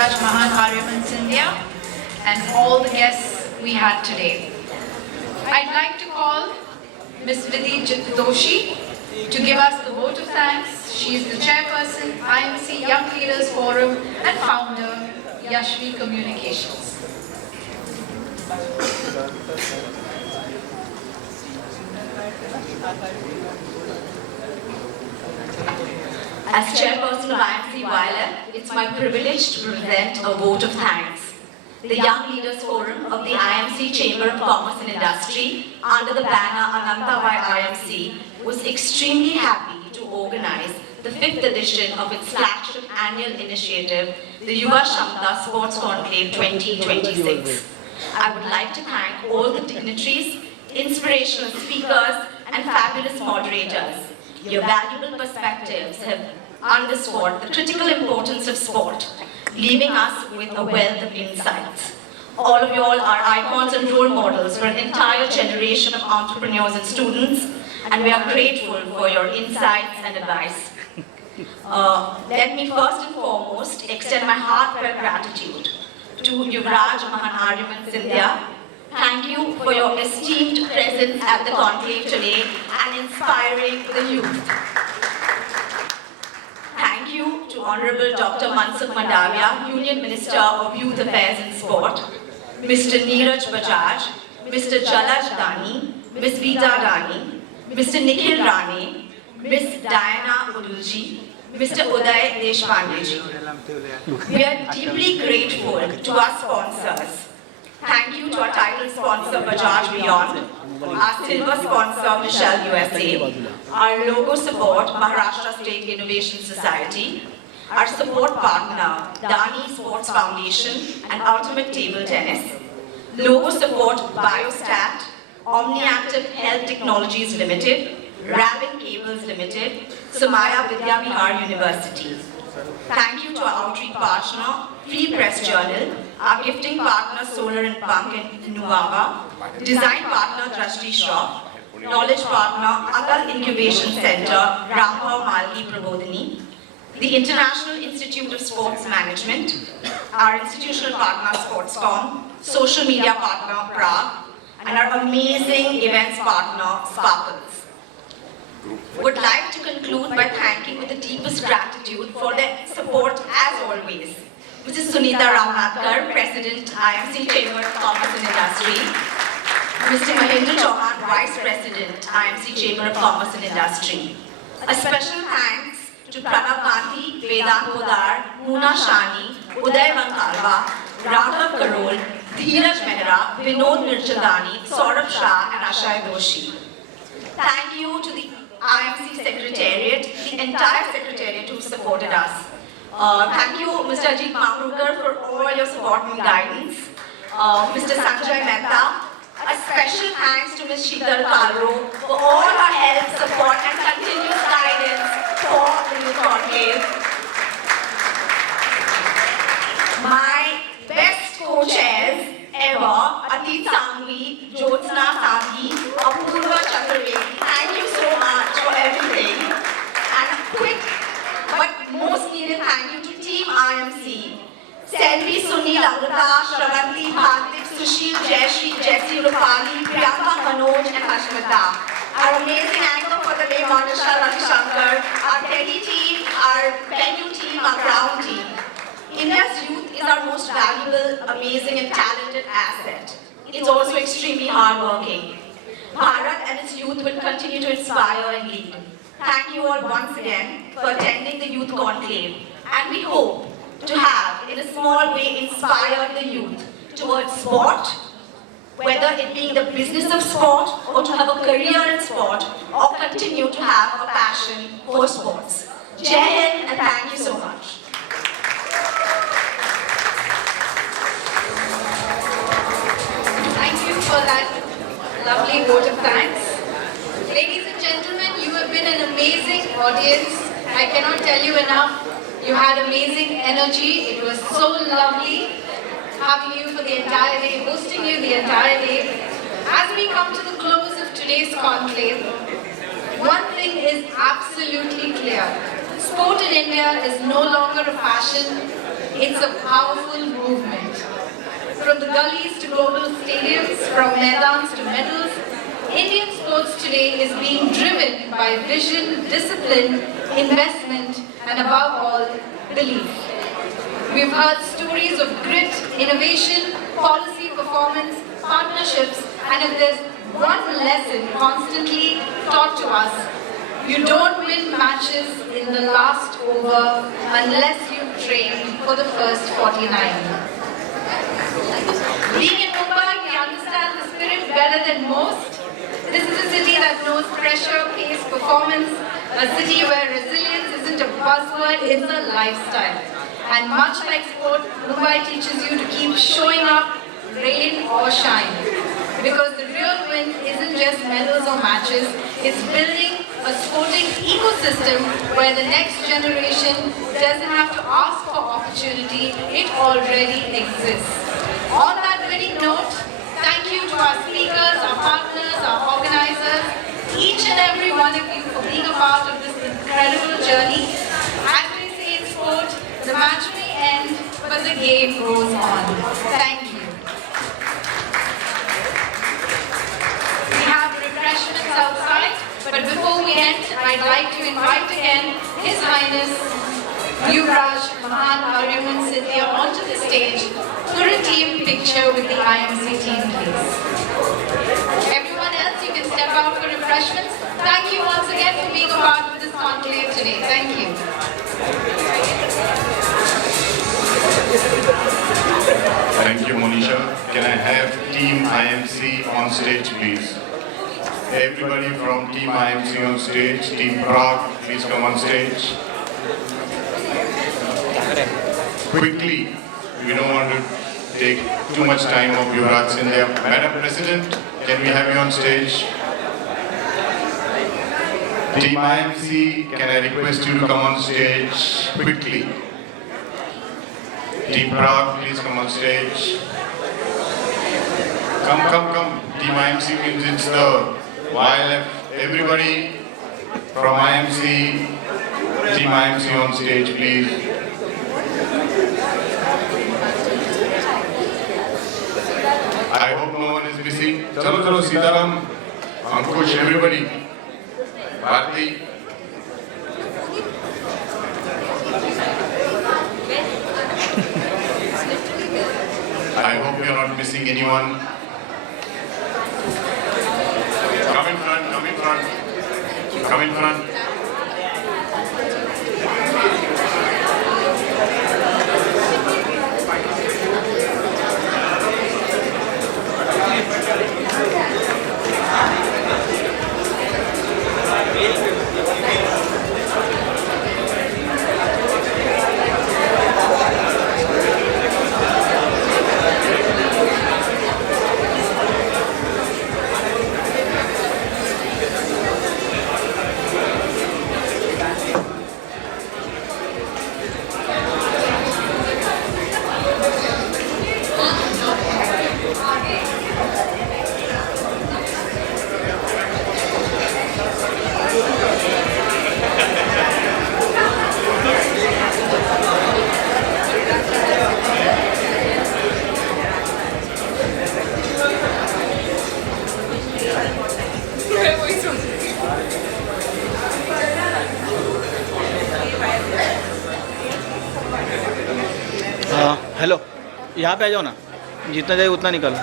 Yuvraj Mahan Aryaman Sindhya, and all the guests we had today. I'd like to call Ms. Vidhi Doshi to give us the vote of thanks. She is the chairperson, IMC Young Leaders Forum, and founder, Yashvi Communications. As chairperson of IMC YLF, it's my privilege to present a vote of thanks. The Young Leaders Forum of the IMC Chamber of Commerce and Industry, under the banner Ananta by IMC, was extremely happy to organize the 5th edition of its flagship annual initiative, the Yuva Kshamata Sports Conclave 2026. I would like to thank all the dignitaries, inspirational speakers, and fabulous moderators. Your valuable perspectives have underscored the critical importance of sport, leaving us with a wealth of insights. All of you all are icons and role models for an entire generation of entrepreneurs and students, and we are grateful for your insights and advice. Let me first and foremost extend my heartfelt gratitude to Yuvraj Mahan Aryaman Sindhya. Thank you for your esteemed presence at the conclave today and inspiring the youth. Thank you to Honorable Dr. Mansukh Mandavia, Union Minister of Youth Affairs and Sport, Mr. Neeraj Bajaj, Mr. Jalaj Dani, Ms. Vita Dani, Mr. Nikhil Rane, Ms. Diana Udulji, Mr. Uday Deshpandeji. We are deeply grateful to our sponsors. Thank you to our title sponsor Bajaj Beyond, our silver sponsor Michelle USA, our logo support Maharashtra State Innovation Society, our support partner Dani Sports Foundation and Ultimate Table Tennis, logo support Biostat, OmniActive Health Technologies Limited, Rabin Cables Limited, Somaya Vidya Vihar University. Thank you to our outreach partner, Free Press Journal, our gifting partner, Solar and Punk and Nuava, design partner, Drashti Shroff, knowledge partner, Atal Incubation Center, Rambhav Malki Prabodhini, the International Institute of Sports Management, our institutional partner, Sportscom, social media partner, Prague, and our amazing events partner, Sparkles. Would like to conclude by thanking with the deepest gratitude for their support as always. Mrs. Sunita Ramnathkar, President, IMC Chamber of Commerce and Industry. Mr. Mahendra Chauhan, Vice President, IMC Chamber of Commerce and Industry. A special thanks to Pranav Gandhi, Vedant Podar, Moona Shani, Uday Vankalva, Raghav Karol, Dheeraj Mehra, Vinod Nirchandani, Saurabh Shah, and Ashay Doshi. Thank you to the IMC Secretariat, the entire Secretariat who supported us. Thank you, Mr. Ajit Mangrukar, for all your support and guidance. Mr. Sanjay Mehta, a special thanks to Ms. Sheetal Kalro for all her help, support, and continuous guidance for the Youth Conclave. My best co-chairs ever, Atit Sangvi, Jyotsna Sanghi, Apurva Chaturvedi. Thank you so much for everything. And a quick but most needed thank you to Team IMC. Selvi, Sunil, Amrita, Shravanti, Bhartik, Sushil, Jayashri, Jessie, Rupali, Priyanka, Manoj, and Ashmita. Our amazing anchor for the day, Monisha Ravi Shankar, our Delhi team, our venue team, our ground team. India's youth is our most valuable, amazing, and talented asset. It's also extremely hardworking. Bharat and its youth will continue to inspire and lead. Thank you all once again for attending the Youth Conclave, and we hope to have, in a small way, inspired the youth towards sport, whether it being the business of sport, or to have a career in sport, or continue to have a passion for sports. Jai Hind, and thank you so much. Thank you for that lovely vote of thanks. Ladies and gentlemen, you have been an amazing audience. I cannot tell you enough. You had amazing energy. It was so lovely having you for the entire day, hosting you the entire day. As we come to the close of today's conclave, one thing is absolutely clear. Sport in India is no longer a fashion. It's a powerful movement. From the gullies to global stadiums, from Maidans to medals, Indian sports today is being driven by vision, discipline, investment, and above all, belief. We've heard stories of grit, innovation, policy performance, partnerships, and if there's one lesson constantly taught to us, you don't win matches in the last over unless you've trained for the first 49. Being in Mumbai, we understand the spirit better than most. This is a city that knows pressure, pace, performance, a city where resilience isn't a buzzword, it's a lifestyle. And much like sport, Mumbai teaches you to keep showing up, rain or shine. Because the real win isn't just medals or matches, it's building a sporting ecosystem where the next generation doesn't have to ask for opportunity, it already exists. On that winning note, thank you to our speakers, our partners, our organizers, each and every one of you for being a part of this incredible journey. As we say in sport, the match may end, but the game goes on. Thank you. We have refreshments outside, but before we end, I'd like to invite again His Highness Yuva Kshamata onto the stage for a team picture with the IMC team, please. Everyone else, you can step out for refreshments. Thank you once again for being a part of this conclave today. Thank you. Thank you, Monisha. Can I have Team IMC on stage, please? Everybody from Team IMC on stage. Team Prague, please come on stage. Quickly, we don't want to take too much time of Yuvraj Sindhya. Madam President, can we have you on stage? Team IMC, can I request you to come on stage quickly? Team Prague, please come on stage. Come. Team IMC means it's the YLF. Everybody from IMC, Team IMC on stage, please. I hope no one is missing. Chalo, Sitaram, Ankush, everybody. Bharti. I hope we are not missing anyone. Come in front. Come in front. Hello, यहाँ पे आ जाओ ना, जितना जाए उतना निकालो।